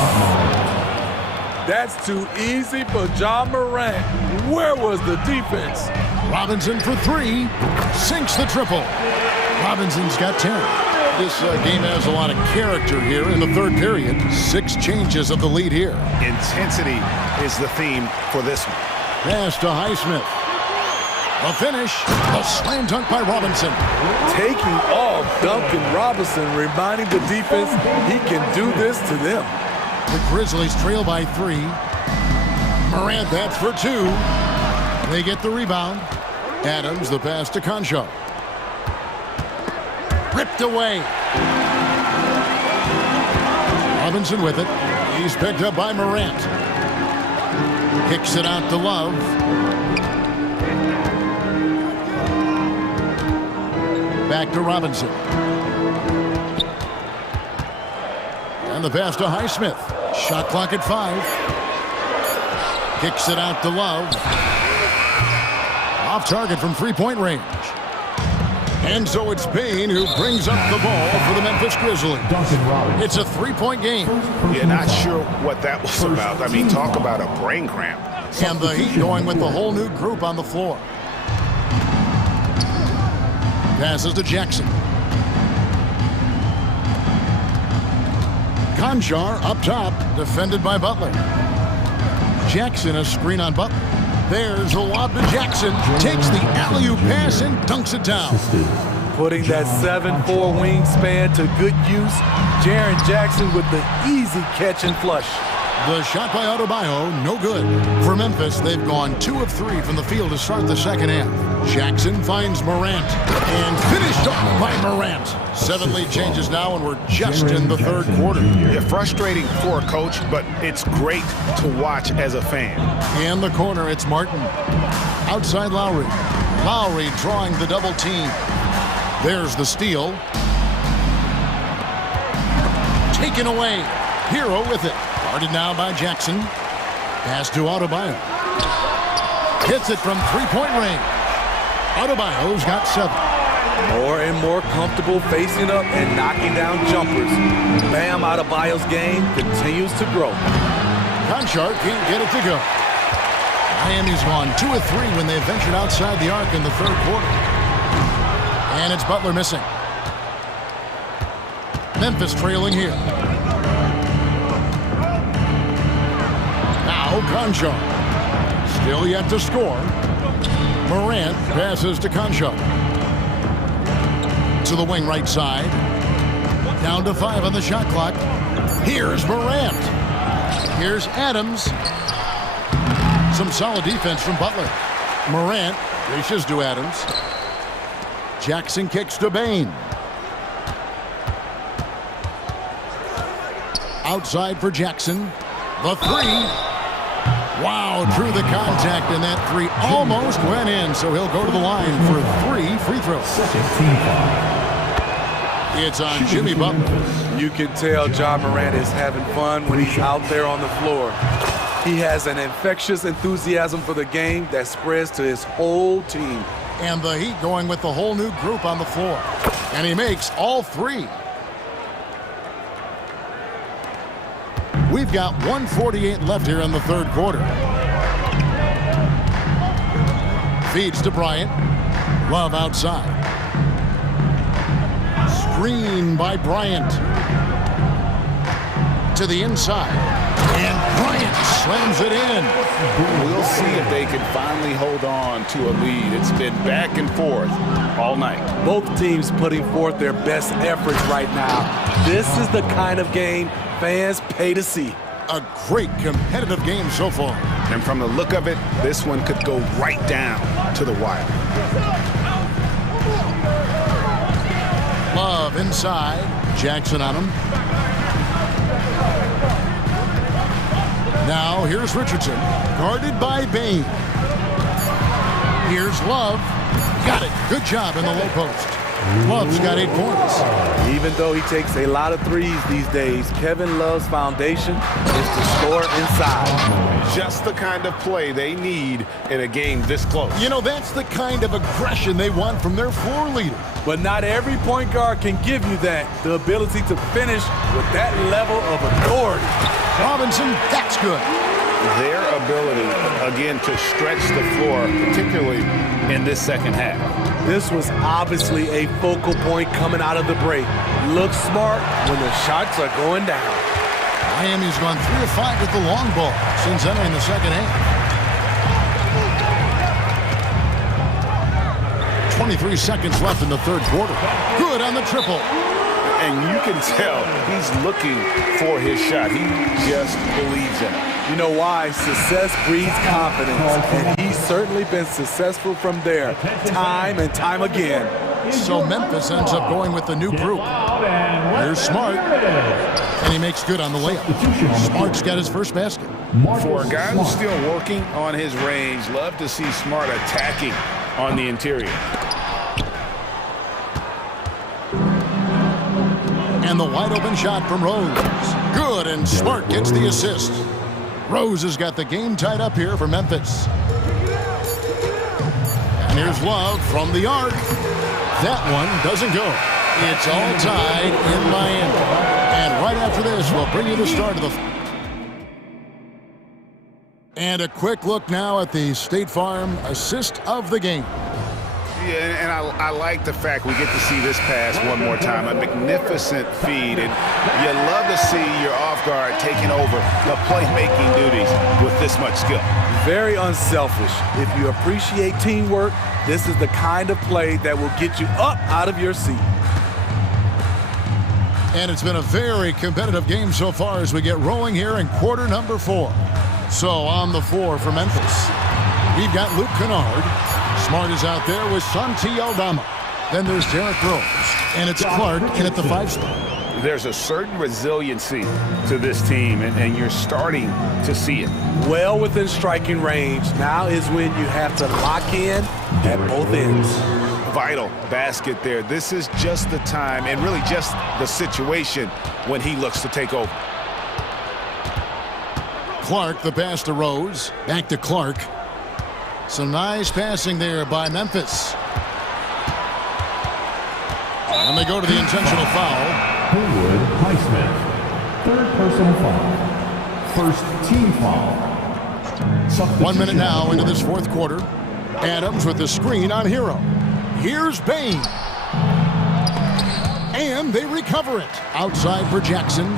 That's too easy for Ja Morant. Where was the defense? Robinson for 3. Sinks the triple. Robinson's got 10. This game has a lot of character here in the third period. 6 changes of the lead here. Intensity is the theme for this one. Pass to Highsmith. The finish. The slam dunk by Robinson. Taking off Duncan Robinson, reminding the defense he can do this to them. The Grizzlies trail by 3. Morant bats for 2. They get the rebound. Adams the pass to Concho. Ripped away. Robinson with it. He's picked up by Morant. Kicks it out to Love. Back to Robinson. And the pass to Highsmith. Shot clock at 5. Kicks it out to Love. Off target from 3-point range. And so it's Payne who brings up the ball for the Memphis Grizzlies. It's a three-point game. Yeah, not sure what that was about. I mean, talk about a brain cramp. And the Heat going with the whole new group on the floor. Passes to Jackson. Conjar up top, defended by Butler. Jackson a screen on Butler. There's a lob to Jackson. Takes the alley-oop pass and dunks it down. Putting that 7'4" wingspan to good use. Jaren Jackson with the easy catch and flush. The shot by Adebayo, no good. For Memphis, they've gone 2 of 3 from the field to start the second half. Jackson finds Morant and finished off by Morant. 7 lead changes now, and we're just in the third quarter. Yeah, frustrating for a coach, but it's great to watch as a fan. In the corner, it's Martin. Outside Lowry. Lowry drawing the double team. There's the steal. Taken away. Hero with it. Guarded now by Jackson. Pass to Adebayo. Hits it from three-point range. Adebayo's got 7. More and more comfortable facing up and knocking down jumpers. Bam Adebayo's game continues to grow. Conchar can't get it to go. Miami's gone 2 of 3 when they ventured outside the arc in the third quarter. And it's Butler missing. Memphis trailing here. Now Conchar. Still yet to score. Morant passes to Conchar. To the wing right side. Down to 5 on the shot clock. Here's Morant. Here's Adams. Some solid defense from Butler. Morant dishes to Adams. Jackson kicks to Bain. Outside for Jackson. The 3. Wow, drew the contact, and that 3 almost went in, so he'll go to the line for 3 free throws. It's on Jimmy Butler. You can tell John Morant is having fun when he's out there on the floor. He has an infectious enthusiasm for the game that spreads to his whole team. And the Heat going with the whole new group on the floor. And he makes all 3. We've got 1:48 left here in the third quarter. Feeds to Bryant. Love outside. Screen by Bryant. To the inside. And Bryant slams it in. We'll see if they can finally hold on to a lead. It's been back and forth all night. Both teams putting forth their best efforts right now. This is the kind of game fans pay to see. A great competitive game so far. And from the look of it, this one could go right down to the wire. Love inside. Jackson on him. Now here's Richardson. Guarded by Bain. Here's Love. Got it. Good job in the low post. Love's got 8 points. Even though he takes a lot of threes these days, Kevin Love's foundation is to score inside. Just the kind of play they need in a game this close. You know, that's the kind of aggression they want from their floor leader. But not every point guard can give you that. The ability to finish with that level of authority. Robinson, that's good. Their ability, again, to stretch the floor, particularly in this second half. This was obviously a focal point coming out of the break. Looks smart when the shots are going down. Miami's gone 3 of 5 with the long ball since entering the second half. 23 seconds left in the third quarter. Good on the triple. And you can tell he's looking for his shot. He just believes in it. You know why? Success breeds confidence, and he's certainly been successful from there, time and time again. So Memphis ends up going with the new group. Here's Smart, and he makes good on the layup. Smart's got his first basket. For a guy who's still working on his range, love to see Smart attacking on the interior. And the wide open shot from Rose. Good, and Smart gets the assist. Rose has got the game tied up here for Memphis. And here's Love from the arc. That one doesn't go. It's all tied in Miami. And right after this, we'll bring you the start of the... And a quick look now at the State Farm assist of the game. Yeah, and I like the fact we get to see this pass one more time. A magnificent feed, and you love to see your off guard taking over the playmaking duties with this much skill. Very unselfish. If you appreciate teamwork, this is the kind of play that will get you up out of your seat. And it's been a very competitive game so far as we get rolling here in quarter number 4. So on the floor for Memphis, we've got Luke Kennard. Smart is out there with Santi Aldama. Then there's Derrick Rose. And it's Clark in at the 5 spot. There's a certain resiliency to this team, and you're starting to see it. Well within striking range. Now is when you have to lock in at both ends. Vital basket there. This is just the time, and really just the situation, when he looks to take over. Clark, the pass to Rose. Back to Clark. Some nice passing there by Memphis. And they go to the intentional foul. Haywood Highsmith. 3rd personal foul. 1st team foul. 1 minute now into this 4th quarter. Adams with the screen on Hero. Here's Bain. And they recover it. Outside for Jackson.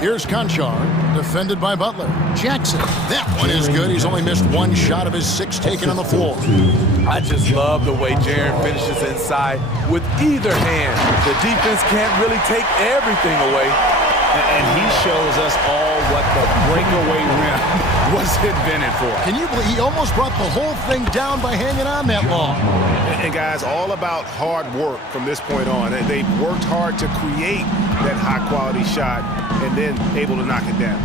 Here's Conchar, defended by Butler. Jackson, that one is good. He's only missed 1 shot of his 6 taken on the floor. I just love the way Jaren finishes inside with either hand. The defense can't really take everything away. And he shows us all what the breakaway rim was invented for. Can you believe he almost brought the whole thing down by hanging on that long? And guys, all about hard work from this point on. They've worked hard to create that high-quality shot and then able to knock it down.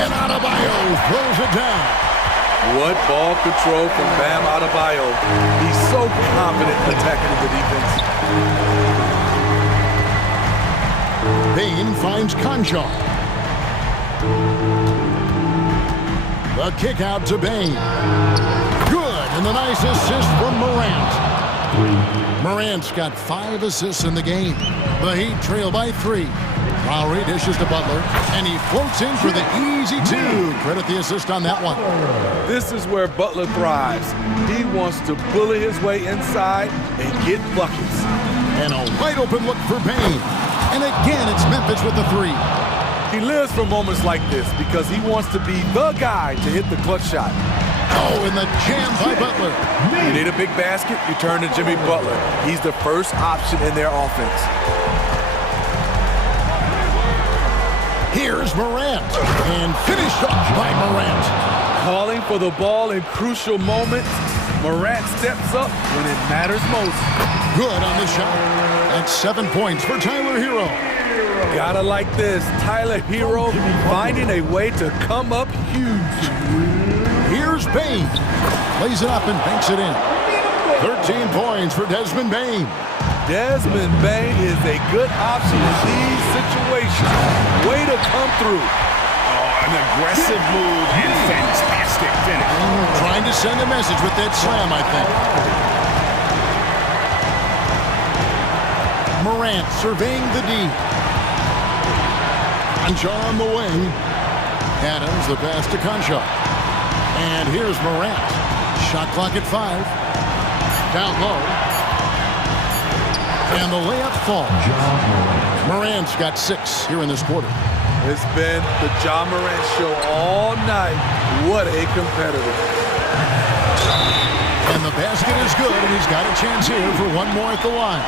And Adebayo throws it down. What ball control from Bam Adebayo. He's so confident attacking the defense. Bain finds Conchar. The kick out to Bain. Good, and the nice assist from Morant. Morant's got 5 assists in the game. The Heat trail by 3. Lowry dishes to Butler, and he floats in for the easy 2. Credit the assist on that one. This is where Butler thrives. He wants to bully his way inside and get buckets. And a wide open look for Bain. And again, it's Memphis with the 3. He lives for moments like this because he wants to be the guy to hit the clutch shot. Oh, and the jam by Butler. You need a big basket, you turn to Jimmy Butler. He's the first option in their offense. Here's Morant. And finished off by Morant. Calling for the ball in crucial moments. Morant steps up when it matters most. Good on the shot. That's 7 points for Tyler Hero. Gotta like this. Tyler Hero finding a way to come up huge. Here's Bain. Lays it up and banks it in. 13 points for Desmond Bain. Desmond Bain is a good option in these situations. Way to come through. Oh, an aggressive move and fantastic finish. Trying to send a message with that slam, I think. Morant surveying the D. Conchar on the wing. Adams, the pass to Conchar. And here's Morant. Shot clock at 5. Down low. And the layup falls. Morant's got 6 here in this quarter. It's been the Ja Morant show all night. What a competitor. And the basket is good, and he's got a chance here for one more at the line.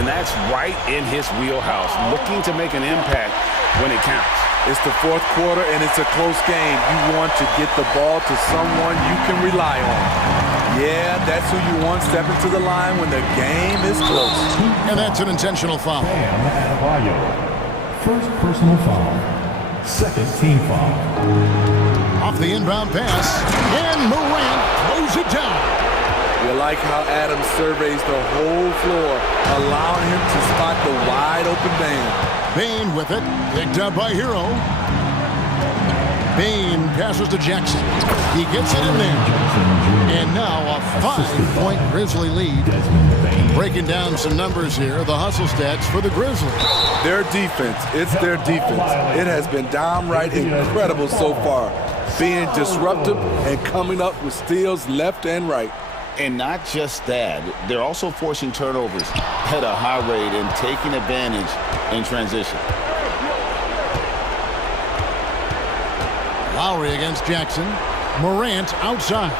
And that's right in his wheelhouse, looking to make an impact when it counts. It's the 4th quarter, and it's a close game. You want to get the ball to someone you can rely on. Yeah, that's who you want stepping to the line when the game is close. And that's an intentional foul. First personal foul. 2nd team foul. Off the inbound pass, and Morant throws it down. You like how Adams surveys the whole floor, allowing him to spot the wide open man. Bain with it, picked up by Hero. Bain passes to Jackson. He gets it in there. And now a 5-point Grizzly lead. Breaking down some numbers here, the hustle stats for the Grizzlies. Their defense, it's their defense. It has been downright incredible so far, being disruptive and coming up with steals left and right. And not just that, they're also forcing turnovers at a high rate and taking advantage in transition. Lowry against Jackson. Morant outside.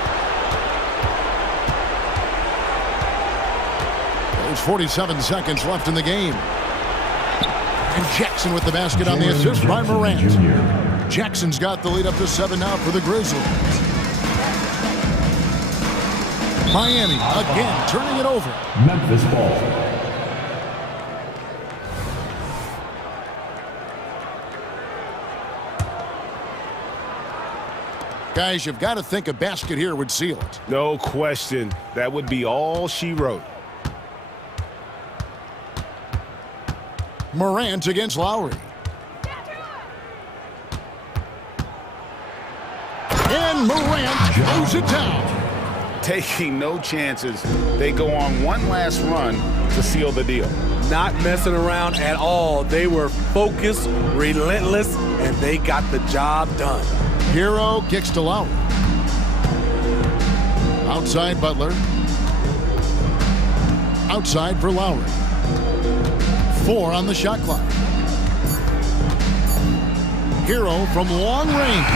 There's 47 seconds left in the game. And Jackson with the basket on the assist by Morant. Jackson's got the lead up to 7 now for the Grizzlies. Miami again turning it over. Memphis ball. Guys, you've got to think a basket here would seal it. No question. That would be all she wrote. Morant against Lowry. And Morant throws it down. Taking no chances. They go on one last run to seal the deal. Not messing around at all. They were focused, relentless, and they got the job done. Hero kicks to Lowry. Outside Butler. Outside for Lowry. 4 on the shot clock. Hero from long range.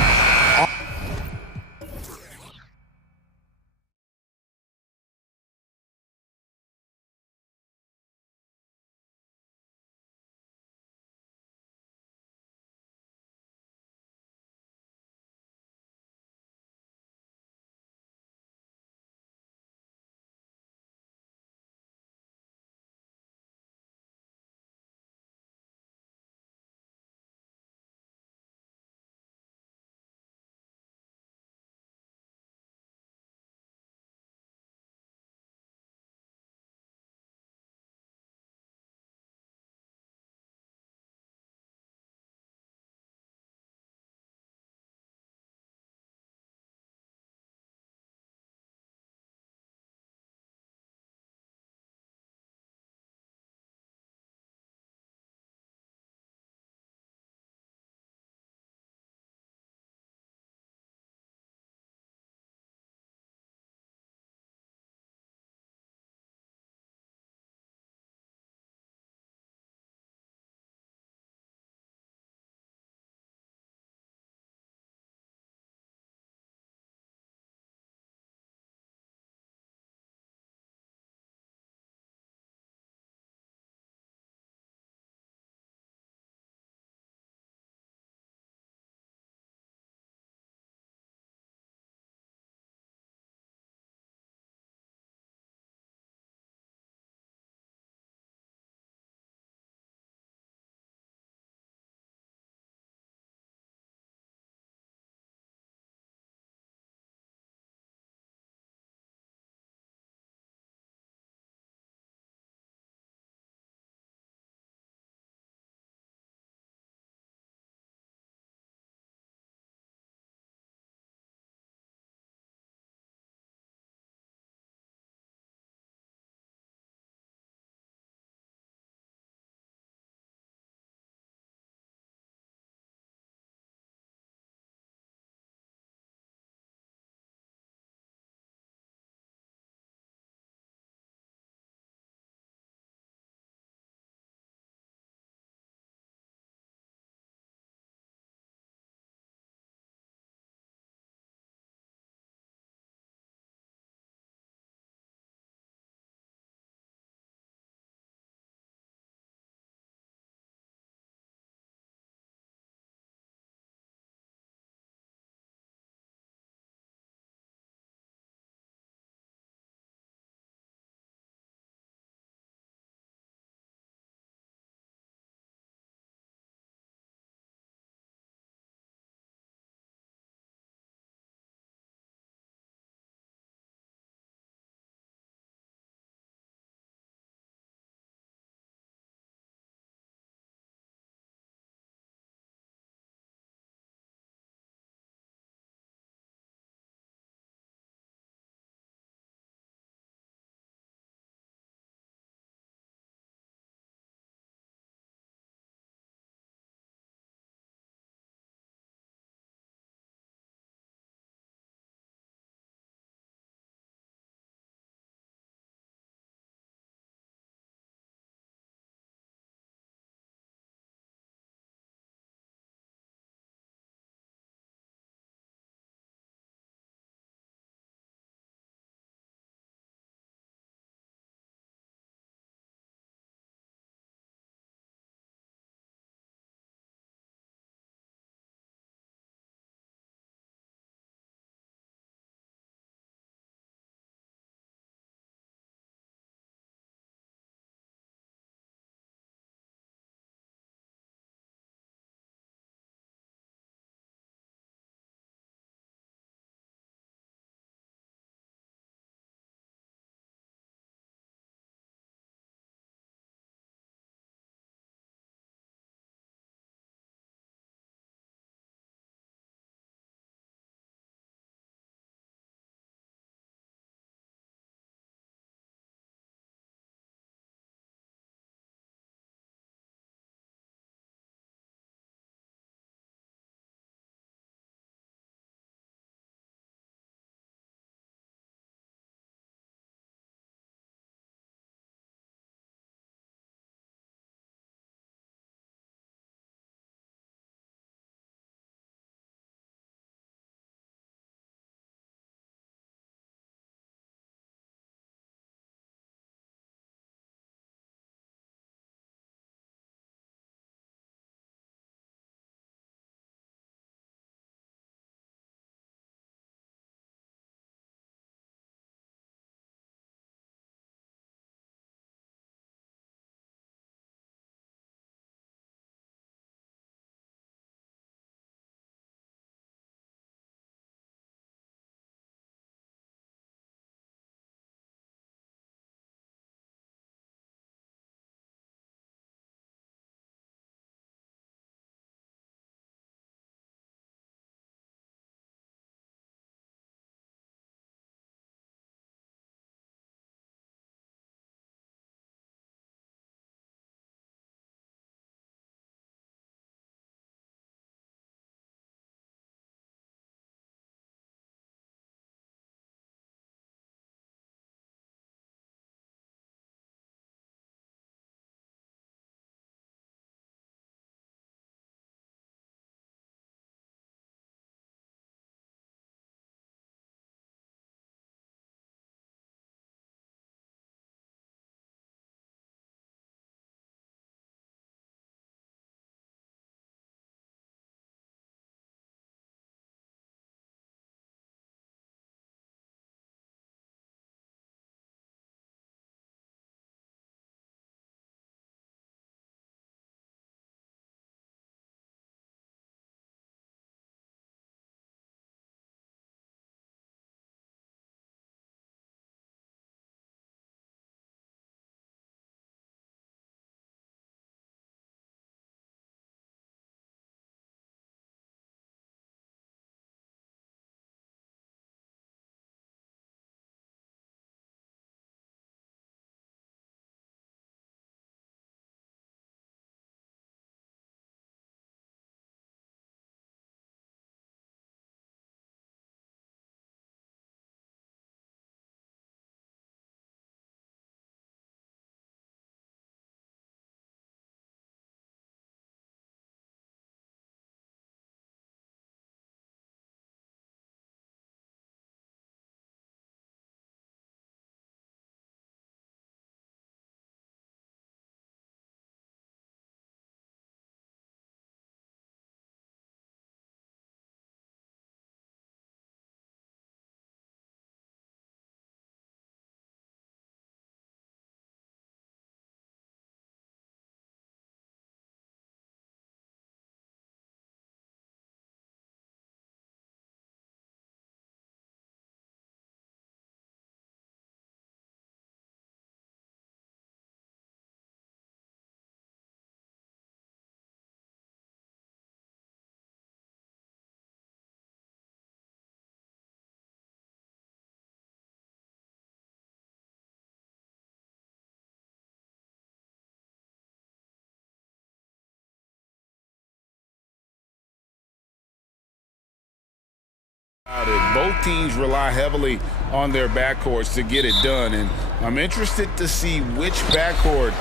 Both teams rely heavily on their backcourts to get it done, and I'm interested to see which backcourt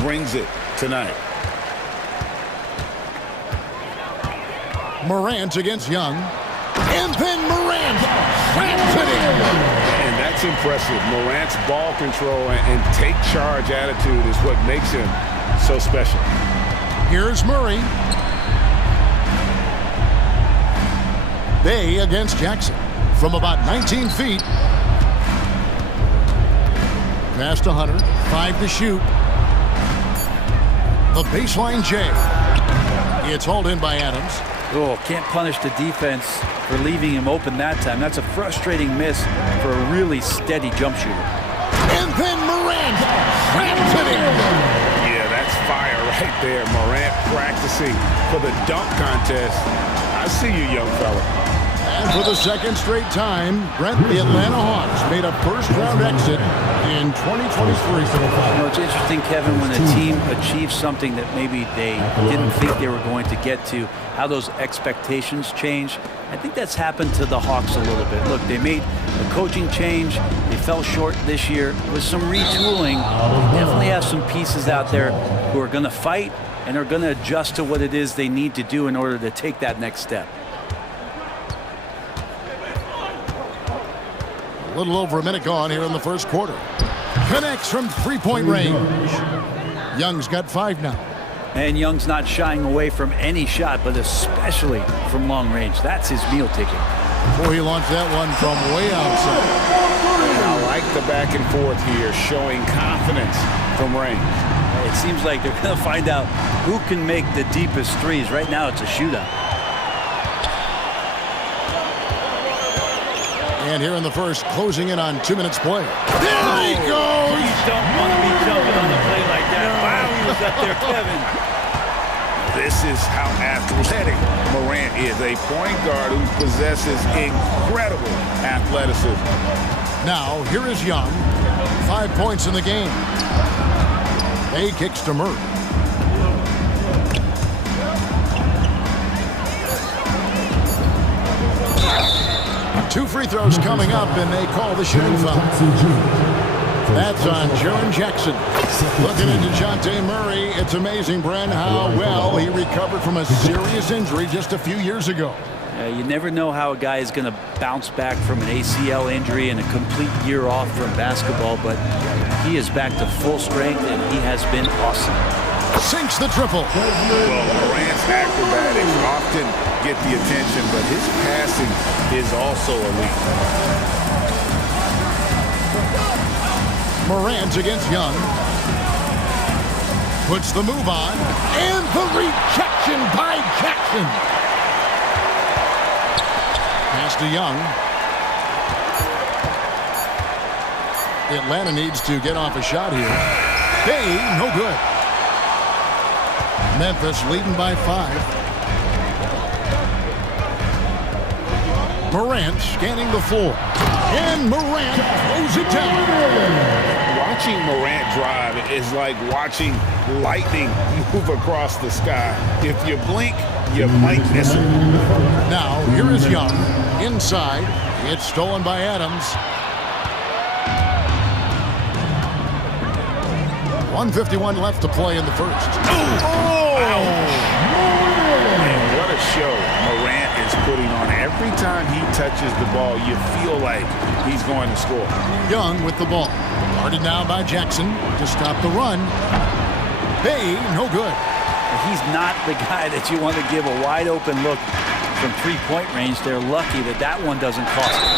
brings it tonight. Morant against Young. And then Morant slams it in. And that's impressive. Morant's ball control and take charge attitude is what makes him so special. Here's Murray. Bay against Jackson from about 19 feet. Pass to Hunter. 5 to shoot. The baseline J. It's hauled in by Adams. Oh, can't punish the defense for leaving him open that time. That's a frustrating miss for a really steady jump shooter. And then Morant slams it in. Yeah, that's fire right there. Morant practicing for the dunk contest. I see you, young fella. And for the second straight time, Brent, the Atlanta Hawks made a first-round exit in 2023. You know, it's interesting, Kevin, when a team achieves something that maybe they didn't think they were going to get to, how those expectations change. I think that's happened to the Hawks a little bit. Look, they made a coaching change. They fell short this year. With some retooling, they definitely have some pieces out there who are going to fight and are going to adjust to what it is they need to do in order to take that next step. A little over a minute gone here in the first quarter. Connects from three-point range. Young's got 5 now. And Young's not shying away from any shot, but especially from long range. That's his meal ticket. Boy, he launched that one from way outside. And I like the back and forth here, showing confidence from range. It seems like they're going to find out who can make the deepest threes. Right now, it's a shootout. And here in the first, closing in on 2 minutes play. There he goes! You don't want to be jumping on a play like that. Wow, he was up there, Kevin. This is how athletic Morant is, a point guard who possesses incredible athleticism. Now, here is Young. 5 points in the game. A kicks to Murray. Two free throws coming up, and they call the shooting foul. That's on Jaren Jackson. Looking at DeJounte Murray, it's amazing, Brent, how well he recovered from a serious injury just a few years ago. You never know how a guy is going to bounce back from an ACL injury and a complete year off from basketball, but he is back to full strength, and he has been awesome. Sinks the triple. Well, Morant's acrobatics often get the attention, but his passing is also elite. Morant against Young. Puts the move on. And the rejection by Jackson. Pass to Young. Atlanta needs to get off a shot here. Hey, no good. Memphis leading by 5. Morant scanning the floor. And Morant throws it down. Watching Morant drive is like watching lightning move across the sky. If you blink, you might miss it. Now, here is Young. Inside. It's stolen by Adams. 1:51 left to play in the first. Oh! Man, what a show Morant is putting on. Every time he touches the ball, you feel like he's going to score. Young with the ball. Guarded now by Jackson to stop the run. Bay, no good. He's not the guy that you want to give a wide open look from three-point range. They're lucky that that one doesn't cost them.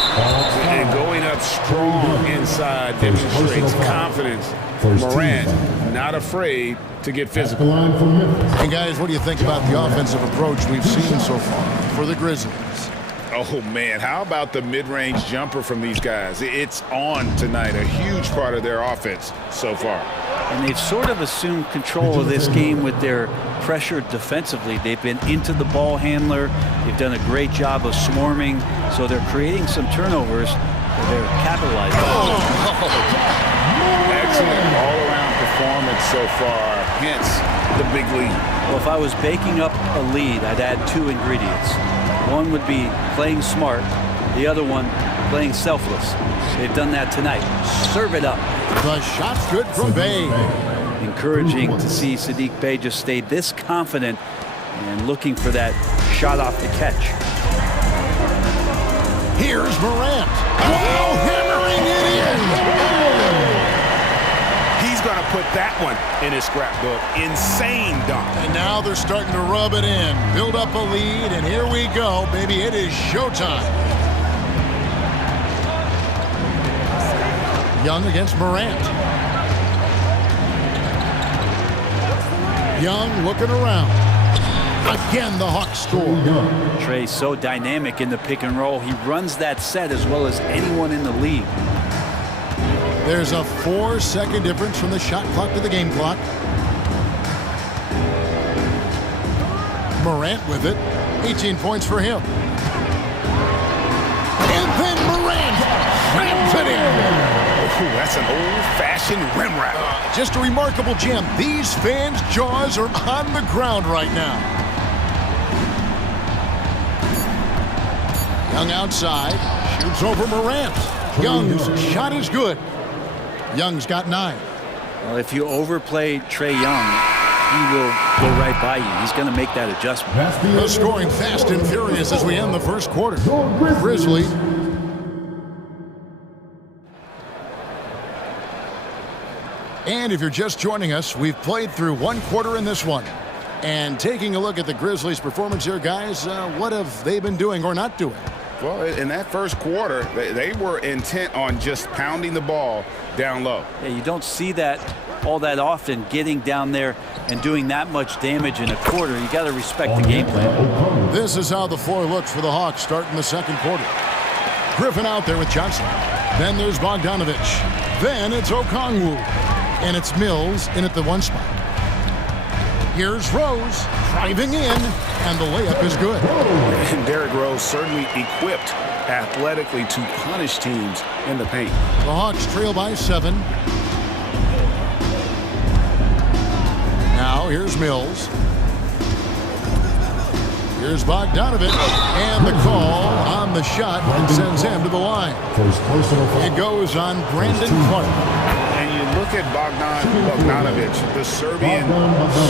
And going up strong inside demonstrates confidence. Morant not afraid to get physical. Hey guys, what do you think about the offensive approach we've seen so far for the Grizzlies? Oh man, how about the mid-range jumper from these guys? It's on tonight, a huge part of their offense so far. And they've sort of assumed control of this game with their pressure defensively. They've been into the ball handler. They've done a great job of swarming, so they're creating some turnovers. They're capitalizing. Excellent all-around performance so far, hence the big lead. Well, if I was baking up a lead, I'd add 2 ingredients. One would be playing smart, The other one playing selfless. They've done that tonight. Serve it up. The shot's good from Bay. Encouraging to see Sadiq Bey just stay this confident and looking for that shot off the catch. Here's Morant. Wow, hammering it in. He's going to put that one in his scrapbook. Insane dunk. And now they're starting to rub it in. Build up a lead, and here we go, baby. It is showtime. Young against Morant. Young looking around. Again, the Hawks score. Trey's so dynamic in the pick and roll. He runs that set as well as anyone in the league. There's a 4-second difference from the shot clock to the game clock. Morant with it. 18 points for him. And then Morant rams it in. Ooh, that's an old-fashioned rim wrap. Just a remarkable gem. These fans' jaws are on the ground right now. Young outside. Shoots over Morant. Young's shot is good. Young's got 9. Well, if you overplay Trae Young, he will go right by you. He's going to make that adjustment. The scoring fast and furious as we end the first quarter. Grizzly. And if you're just joining us, we've played through one quarter in this one. And taking a look at the Grizzlies' performance here, guys, what have they been doing or not doing? Well, in that first quarter, they were intent on just pounding the ball down low. Yeah, you don't see that all that often, getting down there and doing that much damage in a quarter. You got to respect the game plan. This is how the floor looks for the Hawks starting the second quarter. Griffin out there with Johnson. Then there's Bogdanovich. Then it's Okongwu. And it's Mills in at the 1 spot. Here's Rose driving in, and the layup is good. And Derrick Rose certainly equipped athletically to punish teams in the paint. The Hawks trail by 7. Now here's Mills. Here's Bogdanovich, and the call on the shot sends him to the line. It goes on Brandon Clark. Look at Bogdanovich, the Serbian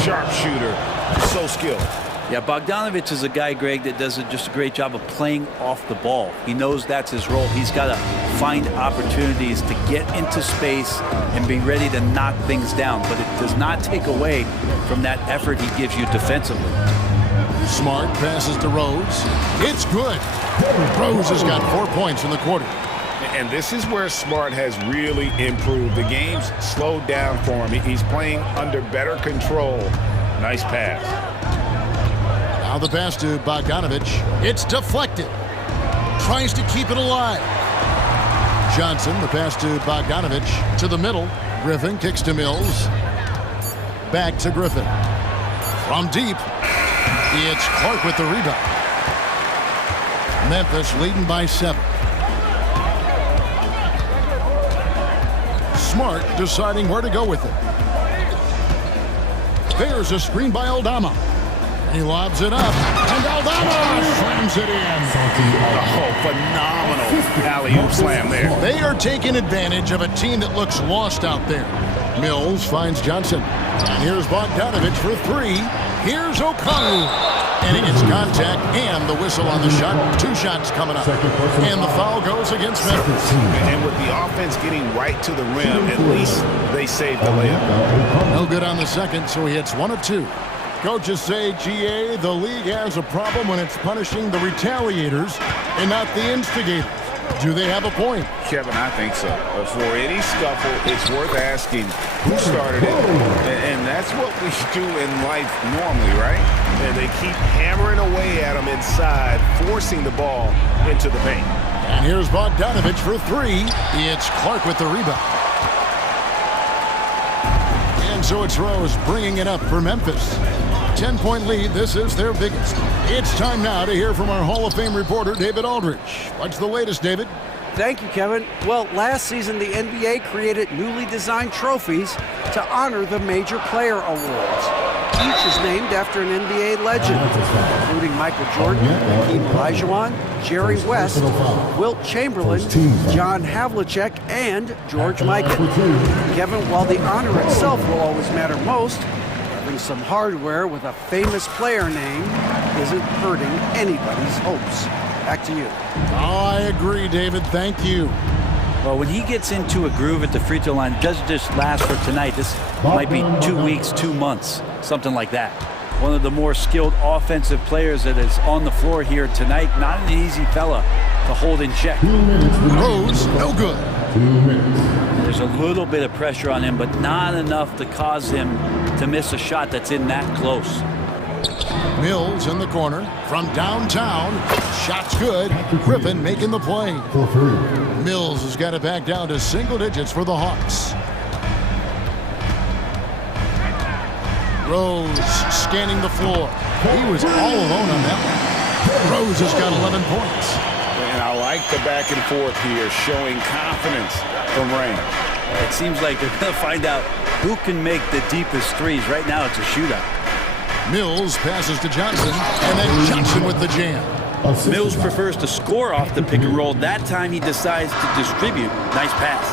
sharpshooter, so skilled. Yeah, Bogdanovich is a guy, Greg, that does just a great job of playing off the ball. He knows that's his role. He's got to find opportunities to get into space and be ready to knock things down. But it does not take away from that effort he gives you defensively. Smart passes to Rose. It's good. Rose has got 4 points in the quarter. And this is where Smart has really improved. The game's slowed down for him. He's playing under better control. Nice pass. Now the pass to Bogdanovich. It's deflected. Tries to keep it alive. Johnson, the pass to Bogdanovich to the middle. Griffin kicks to Mills. Back to Griffin. From deep, it's Clark with the rebound. Memphis leading by 7. Smart deciding where to go with it. There's a screen by Aldama. He lobs it up, and Aldama slams it in. Oh, phenomenal alley-oop slam there. They are taking advantage of a team that looks lost out there. Mills finds Johnson. And here's Bogdanovich for 3. Here's Okongwu. And he gets contact and the whistle on the shot. 2 shots coming up. And the foul goes against Memphis. And with the offense getting right to the rim, at least they saved the layup. No good on the second, so he hits 1 of 2. Coaches say, GA, the league has a problem when it's punishing the retaliators and not the instigators. Do they have a point? Kevin, I think so. For any scuffle, it's worth asking who started it. And that's what we do in life normally, right? And they keep hammering away at him inside, forcing the ball into the paint. And here's Bogdanovich for 3. It's Clark with the rebound. And so it's Rose bringing it up for Memphis. 10-point lead. This is their biggest. It's time now to hear from our Hall of Fame reporter, David Aldridge. What's the latest, David? Thank you, Kevin. Well, last season, the NBA created newly designed trophies to honor the major player awards. Each is named after an NBA legend, including Michael Jordan, Hakeem Olajuwon, Jerry West, Wilt Chamberlain, John Havlicek, and George Mikan. Kevin, while the honor itself will always matter most, having some hardware with a famous player name isn't hurting anybody's hopes. Back to you. Oh, I agree, David. Thank you. Well, when he gets into a groove at the free throw line, it doesn't just last for tonight. This might be 2 weeks, 2 months, something like that. One of the more skilled offensive players that is on the floor here tonight. Not an easy fella to hold in check. Rose, no good. There's a little bit of pressure on him, but not enough to cause him to miss a shot that's in that close. Mills in the corner from downtown. Shot's good. Griffin making the play. Mills has got it back down to single digits for the Hawks. Rose scanning the floor. He was all alone on that one. Rose has got 11 points. And I like the back and forth here, showing confidence from Rain. It seems like they're going to find out who can make the deepest threes. Right now it's a shootout. Mills passes to Johnson, and then Johnson with the jam. Mills prefers to score off the pick and roll. That time he decides to distribute. Nice pass.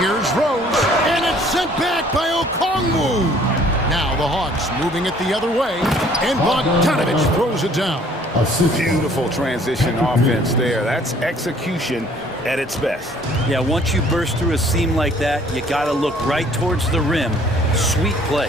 Here's Rose, and it's sent back by Okongwu. Now the Hawks moving it the other way, and Bogdanovich throws it down. Beautiful transition offense there. That's execution at its best. Yeah, once you burst through a seam like that, you got to look right towards the rim. Sweet play.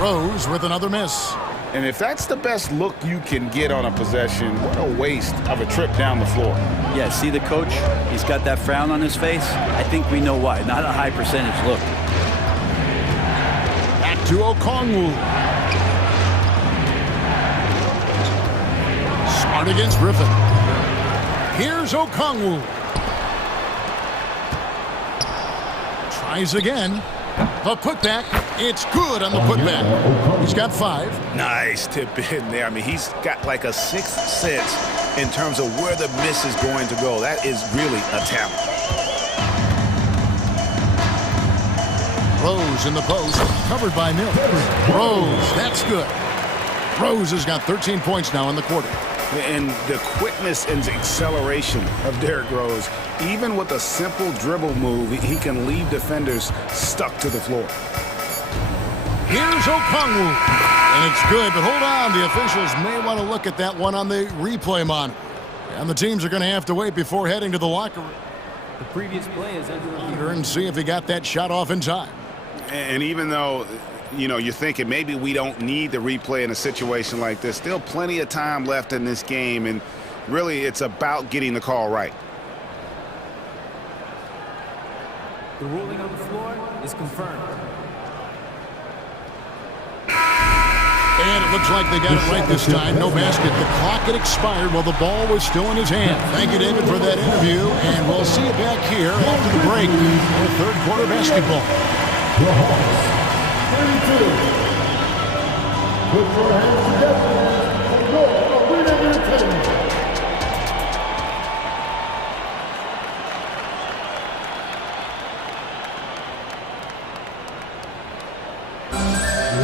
Rose with another miss. And if that's the best look you can get on a possession, what a waste of a trip down the floor. Yeah, see the coach? He's got that frown on his face. I think we know why. Not a high percentage look. Back to Okongwu. Smart against Griffin. Here's Okongwu. Tries again. The putback. It's good on the putback. He's got 5. Nice tip in there. I mean, he's got like a sixth sense in terms of where the miss is going to go. That is really a talent. Rose in the post, covered by Mills. Rose, that's good. Rose has got 13 points now in the quarter. And the quickness and acceleration of Derrick Rose, even with a simple dribble move, he can leave defenders stuck to the floor. Here's Okongwu, and it's good, but hold on. The officials may want to look at that one on the replay monitor. And the teams are going to have to wait before heading to the locker room. The previous play is under review. And see if he got that shot off in time. And even though, you know, you're thinking maybe we don't need the replay in a situation like this, still plenty of time left in this game, and really it's about getting the call right. The ruling on the floor is confirmed. And it looks like they got it right this time. No basket. The clock had expired while the ball was still in his hand. Thank you, David, for that interview. And we'll see you back here after the break for third quarter basketball. The Hawks, 32. Put your hands together and go Arena Entertainment.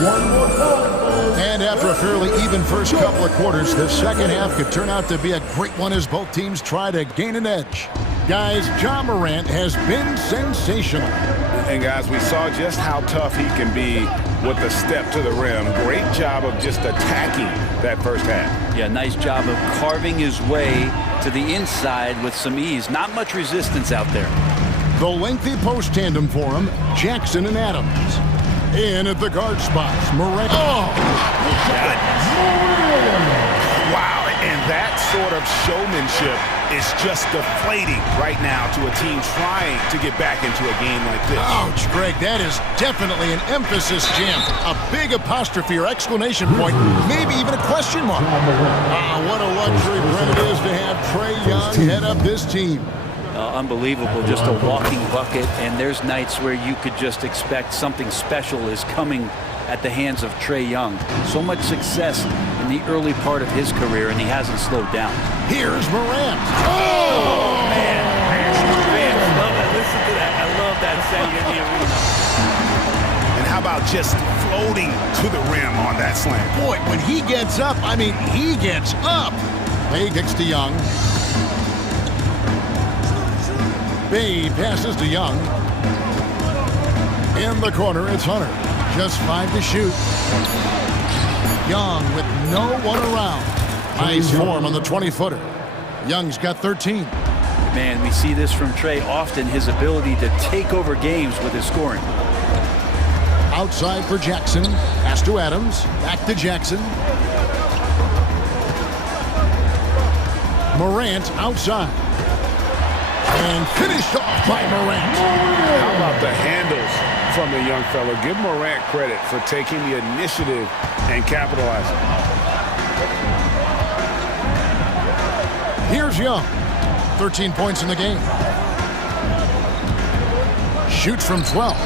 One more time. And after a fairly even first couple of quarters, the second half could turn out to be a great one as both teams try to gain an edge. Guys, Ja Morant has been sensational. And guys, we saw just how tough he can be with the step to the rim. Great job of just attacking that first half. Yeah, nice job of carving his way to the inside with some ease. Not much resistance out there. The lengthy post tandem for him, Jackson and Adams. In at the guard spots, Morant. Oh! Wow, and that sort of showmanship is just deflating right now to a team trying to get back into a game like this. Ouch, Greg, that is definitely an emphasis jam. A big apostrophe or exclamation point, maybe even a question mark. What a luxury, Brent, it is to have Trae Young head up this team. Unbelievable, just a walking bucket, and there's nights where you could just expect something special is coming at the hands of Trae Young. So much success in the early part of his career, and he hasn't slowed down. Here's Morant. Oh, man. Love that. Listen to that. I love that sound in the arena. And how about just floating to the rim on that slam? Boy, when he gets up, I mean, he gets up. Bay kicks to Young. Bay passes to Young. In the corner, it's Hunter. Just 5 to shoot. Young with no one around. Nice form on the 20-footer. Young's got 13. Man, we see this from Trey often, his ability to take over games with his scoring. Outside for Jackson. Pass to Adams. Back to Jackson. Morant outside. And finished off by Morant. How about the handles from the young fella? Give Morant credit for taking the initiative and capitalizing. Here's Young. 13 points in the game. Shoots from 12.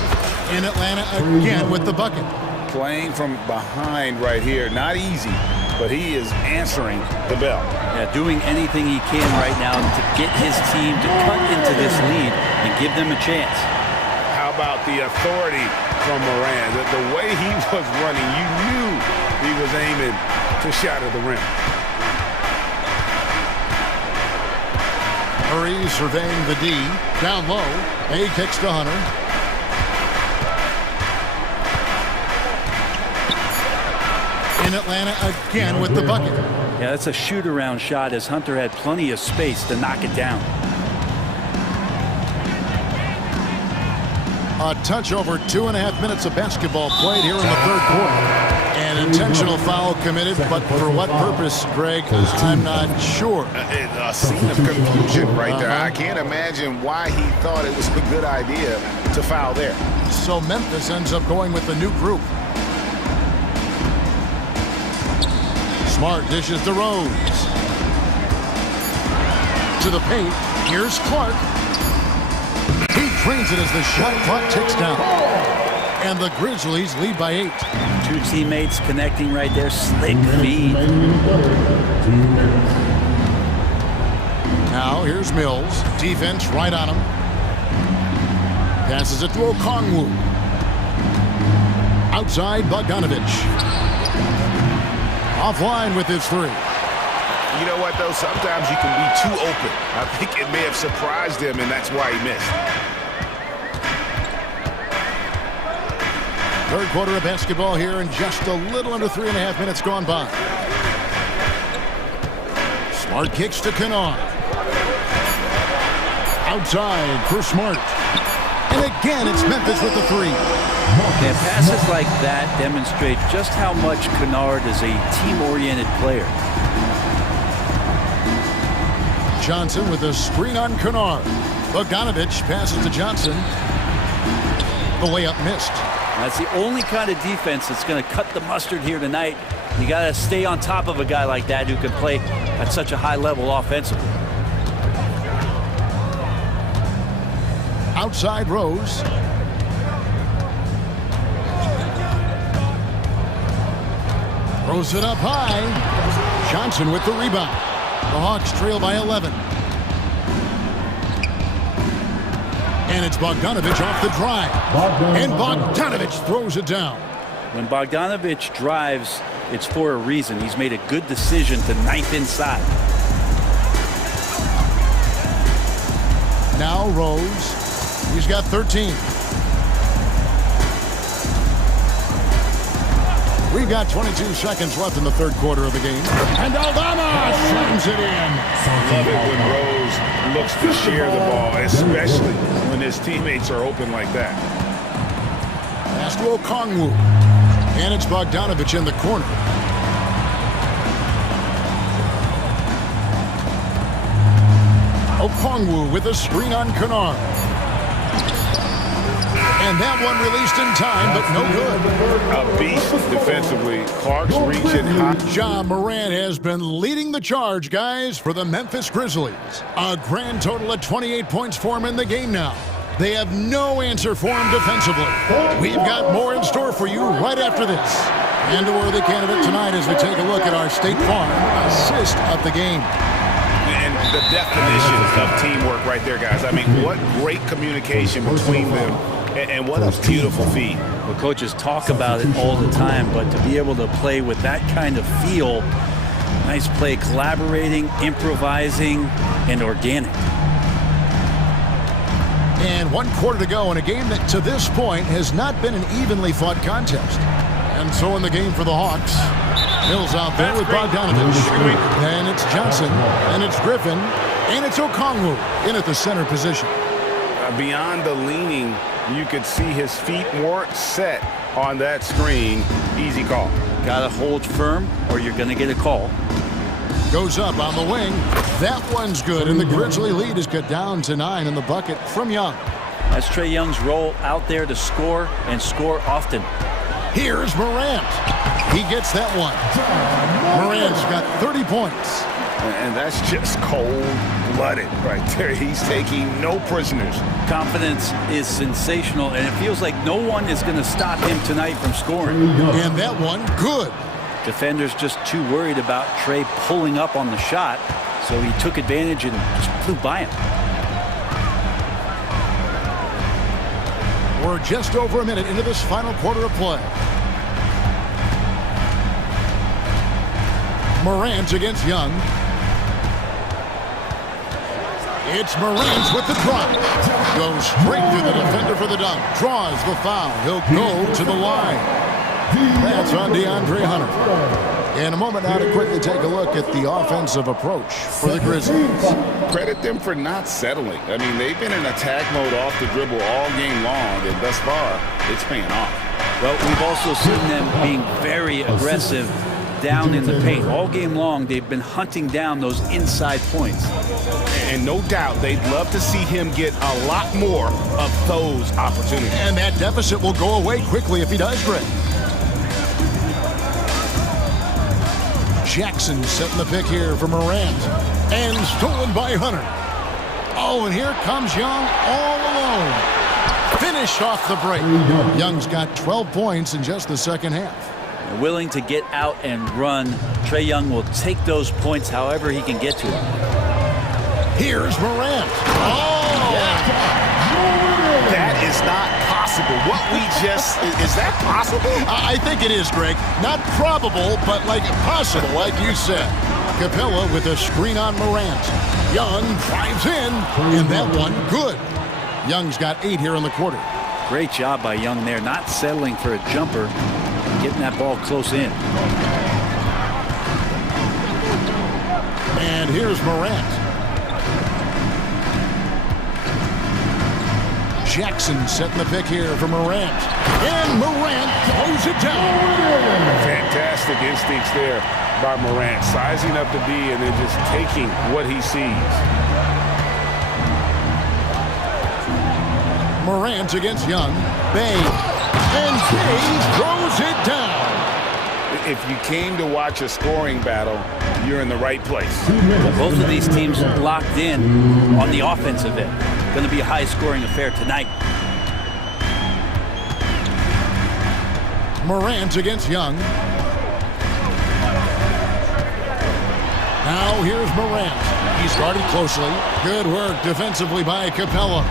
In Atlanta again with the bucket. Playing from behind right here. Not easy, but he is answering the bell. Yeah, doing anything he can right now to get his team to cut into this lead and give them a chance. How about the authority from Moran? The way he was running, you knew he was aiming to shatter the rim. Murray surveying the D. Down low. A kicks to Hunter. In Atlanta again with the bucket. Yeah, that's a shoot-around shot as Hunter had plenty of space to knock it down. A touch over 2.5 minutes of basketball played here in the third quarter. An intentional foul committed, but for what purpose, Greg, I'm not sure. A scene of confusion right there. I can't imagine why he thought it was a good idea to foul there. So Memphis ends up going with the new group. Smart dishes to Rose. To the paint. Here's Clark. He drains it as the shot clock ticks down. And the Grizzlies lead by 8. Two teammates connecting right there. Slick feed. Now here's Mills. Defense right on him. Passes it to Okongwu. Outside Bogdanovich. Offline with his 3. You know what, though? Sometimes you can be too open. I think it may have surprised him, and that's why he missed. Third quarter of basketball here, and just a little under 3.5 minutes gone by. Smart kicks to Kennard. Outside for Smart. And again, it's Memphis with the 3. And passes like that demonstrate just how much Kennard is a team-oriented player. Johnson with a screen on Kennard. Bogdanovich passes to Johnson. The layup missed. That's the only kind of defense that's going to cut the mustard here tonight. You got to stay on top of a guy like that who can play at such a high level offensively. Outside Rose. Throws it up high. Johnson with the rebound. The Hawks trail by 11. And it's Bogdanovich off the drive. And Bogdanovich throws it down. When Bogdanovich drives, it's for a reason. He's made a good decision to knife inside. Now Rose. He's got 13. We've got 22 seconds left in the third quarter of the game. And Aldama slams it in. Love it when Rose looks to share the ball, especially when his teammates are open like that. Pass to Okongwu. And it's Bogdanovich in the corner. Okongwu with a screen on Kennard. And that one released in time, but no good. A beast defensively. Clark's reaching high. Ja Morant has been leading the charge, guys, for the Memphis Grizzlies. A grand total of 28 points for him in the game now. They have no answer for him defensively. We've got more in store for you right after this. And a worthy candidate tonight as we take a look at our State Farm assist of the game. And the definition of teamwork right there, guys. I mean, what great communication between them And what a beautiful feat. Well, coaches talk about it all the time, but to be able to play with that kind of feel, nice play, collaborating, improvising, and organic. And 1 quarter to go in a game that to this point has not been an evenly fought contest. And so in the game for the Hawks, Mills out there with Bogdanovich. And it's Johnson, and it's Griffin, and it's Okongwu in at the center position. Beyond the leaning, you could see his feet weren't set on that screen. Easy call. Got to hold firm or you're going to get a call. Goes up on the wing. That one's good, and the Grizzly lead is cut down to 9 in the bucket from Young. That's Trae Young's role out there to score and score often. Here's Morant. He gets that one. Morant's got 30 points. And that's just cold-blooded right there. He's taking no prisoners. Confidence is sensational, and it feels like no one is going to stop him tonight from scoring. And that one, good. Defenders just too worried about Trae pulling up on the shot, so he took advantage and just flew by him. We're just over a minute into this final quarter of play. Morant against Young. It's Morant with the drop. Goes straight through the defender for the dunk. Draws the foul. He'll go to the line. That's on DeAndre Hunter. In a moment now to quickly take a look at the offensive approach for the Grizzlies. Credit them for not settling. I mean, they've been in attack mode off the dribble all game long, and thus far, it's paying off. Well, we've also seen them being very aggressive down in the paint. All game long, they've been hunting down those inside points. And no doubt, they'd love to see him get a lot more of those opportunities. And that deficit will go away quickly if he does, Greg. Jackson setting the pick here for Morant. And stolen by Hunter. Oh, and here comes Young all alone. Finished off the break. Young's got 12 points in just the second half. Willing to get out and run. Trae Young will take those points however he can get to them. Here's Morant. Oh! Yeah. That is not possible. What we just, is that possible? I think it is, Greg. Not probable, but like possible, like you said. Capella with a screen on Morant. Young drives in, and that one good. Young's got 8 here in the quarter. Great job by Young there, not settling for a jumper, getting that ball close in. And here's Morant. Jackson setting the pick here for Morant. And Morant throws it down. Fantastic instincts there by Morant. Sizing up the D and then just taking what he sees. Morant against Young. Bay. And Bay throws it down. If you came to watch a scoring battle, you're in the right place. Both of these teams locked in on the offensive end. Going to be a high-scoring affair tonight. Morant against Young. Now here's Morant. He's guarded closely. Good work defensively by Capella.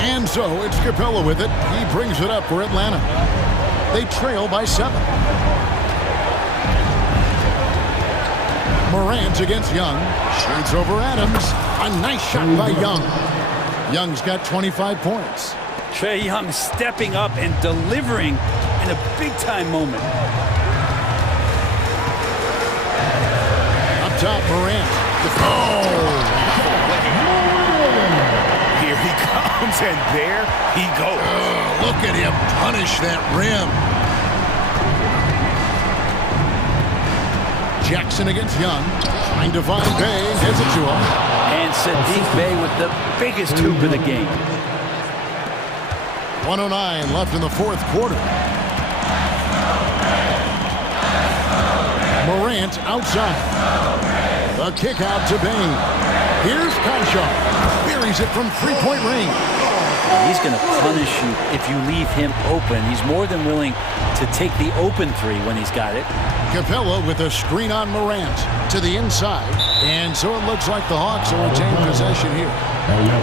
And so it's Capella with it. He brings it up for Atlanta. They trail by 7. Morant against Young. Shoots over Adams. A nice shot by Young. Young's got 25 points. Trae Young stepping up and delivering in a big-time moment. Up top, Morant. Oh! Here he comes, and there he goes. Look at him punish that rim. Jackson against Young. Trying to find Bay. Gives it to him. And Sadiq Bey with the biggest hoop of the game. 1:09 left in the fourth quarter. Morant outside. The kick out to Bain. Here's Conchar. Buries it from three-point range. He's going to punish you if you leave him open. He's more than willing to take the open three when he's got it. Capella with a screen on Morant to the inside. And so it looks like the Hawks will retain possession here.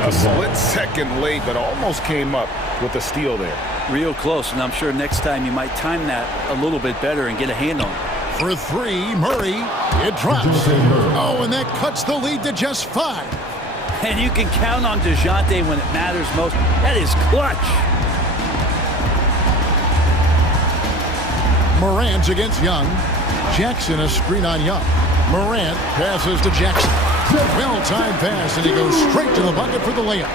A split second late, but almost came up with a steal there. Real close, and I'm sure next time you might time that a little bit better and get a hand on it. For three, Murray. It drops. Oh, and that cuts the lead to just 5. And you can count on DeJounte when it matters most. That is clutch. Morant against Young. Jackson a screen on Young. Morant passes to Jackson. Well-timed pass, and he goes straight to the bucket for the layup.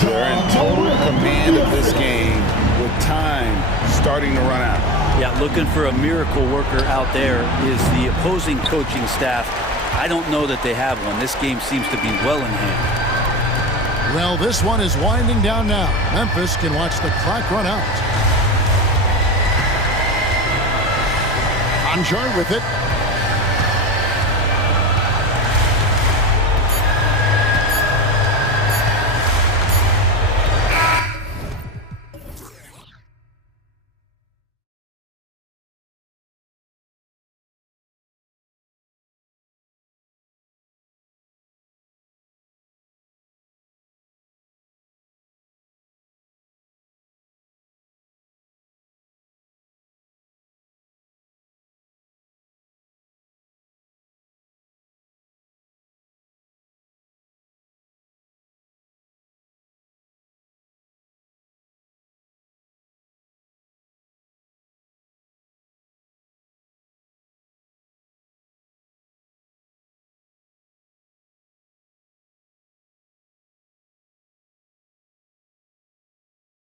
They're in total command of this game with time starting to run out. Yeah, looking for a miracle worker out there is the opposing coaching staff. I don't know that they have one. This game seems to be well in hand. Well, this one is winding down now. Memphis can watch the clock run out. Conjar with it.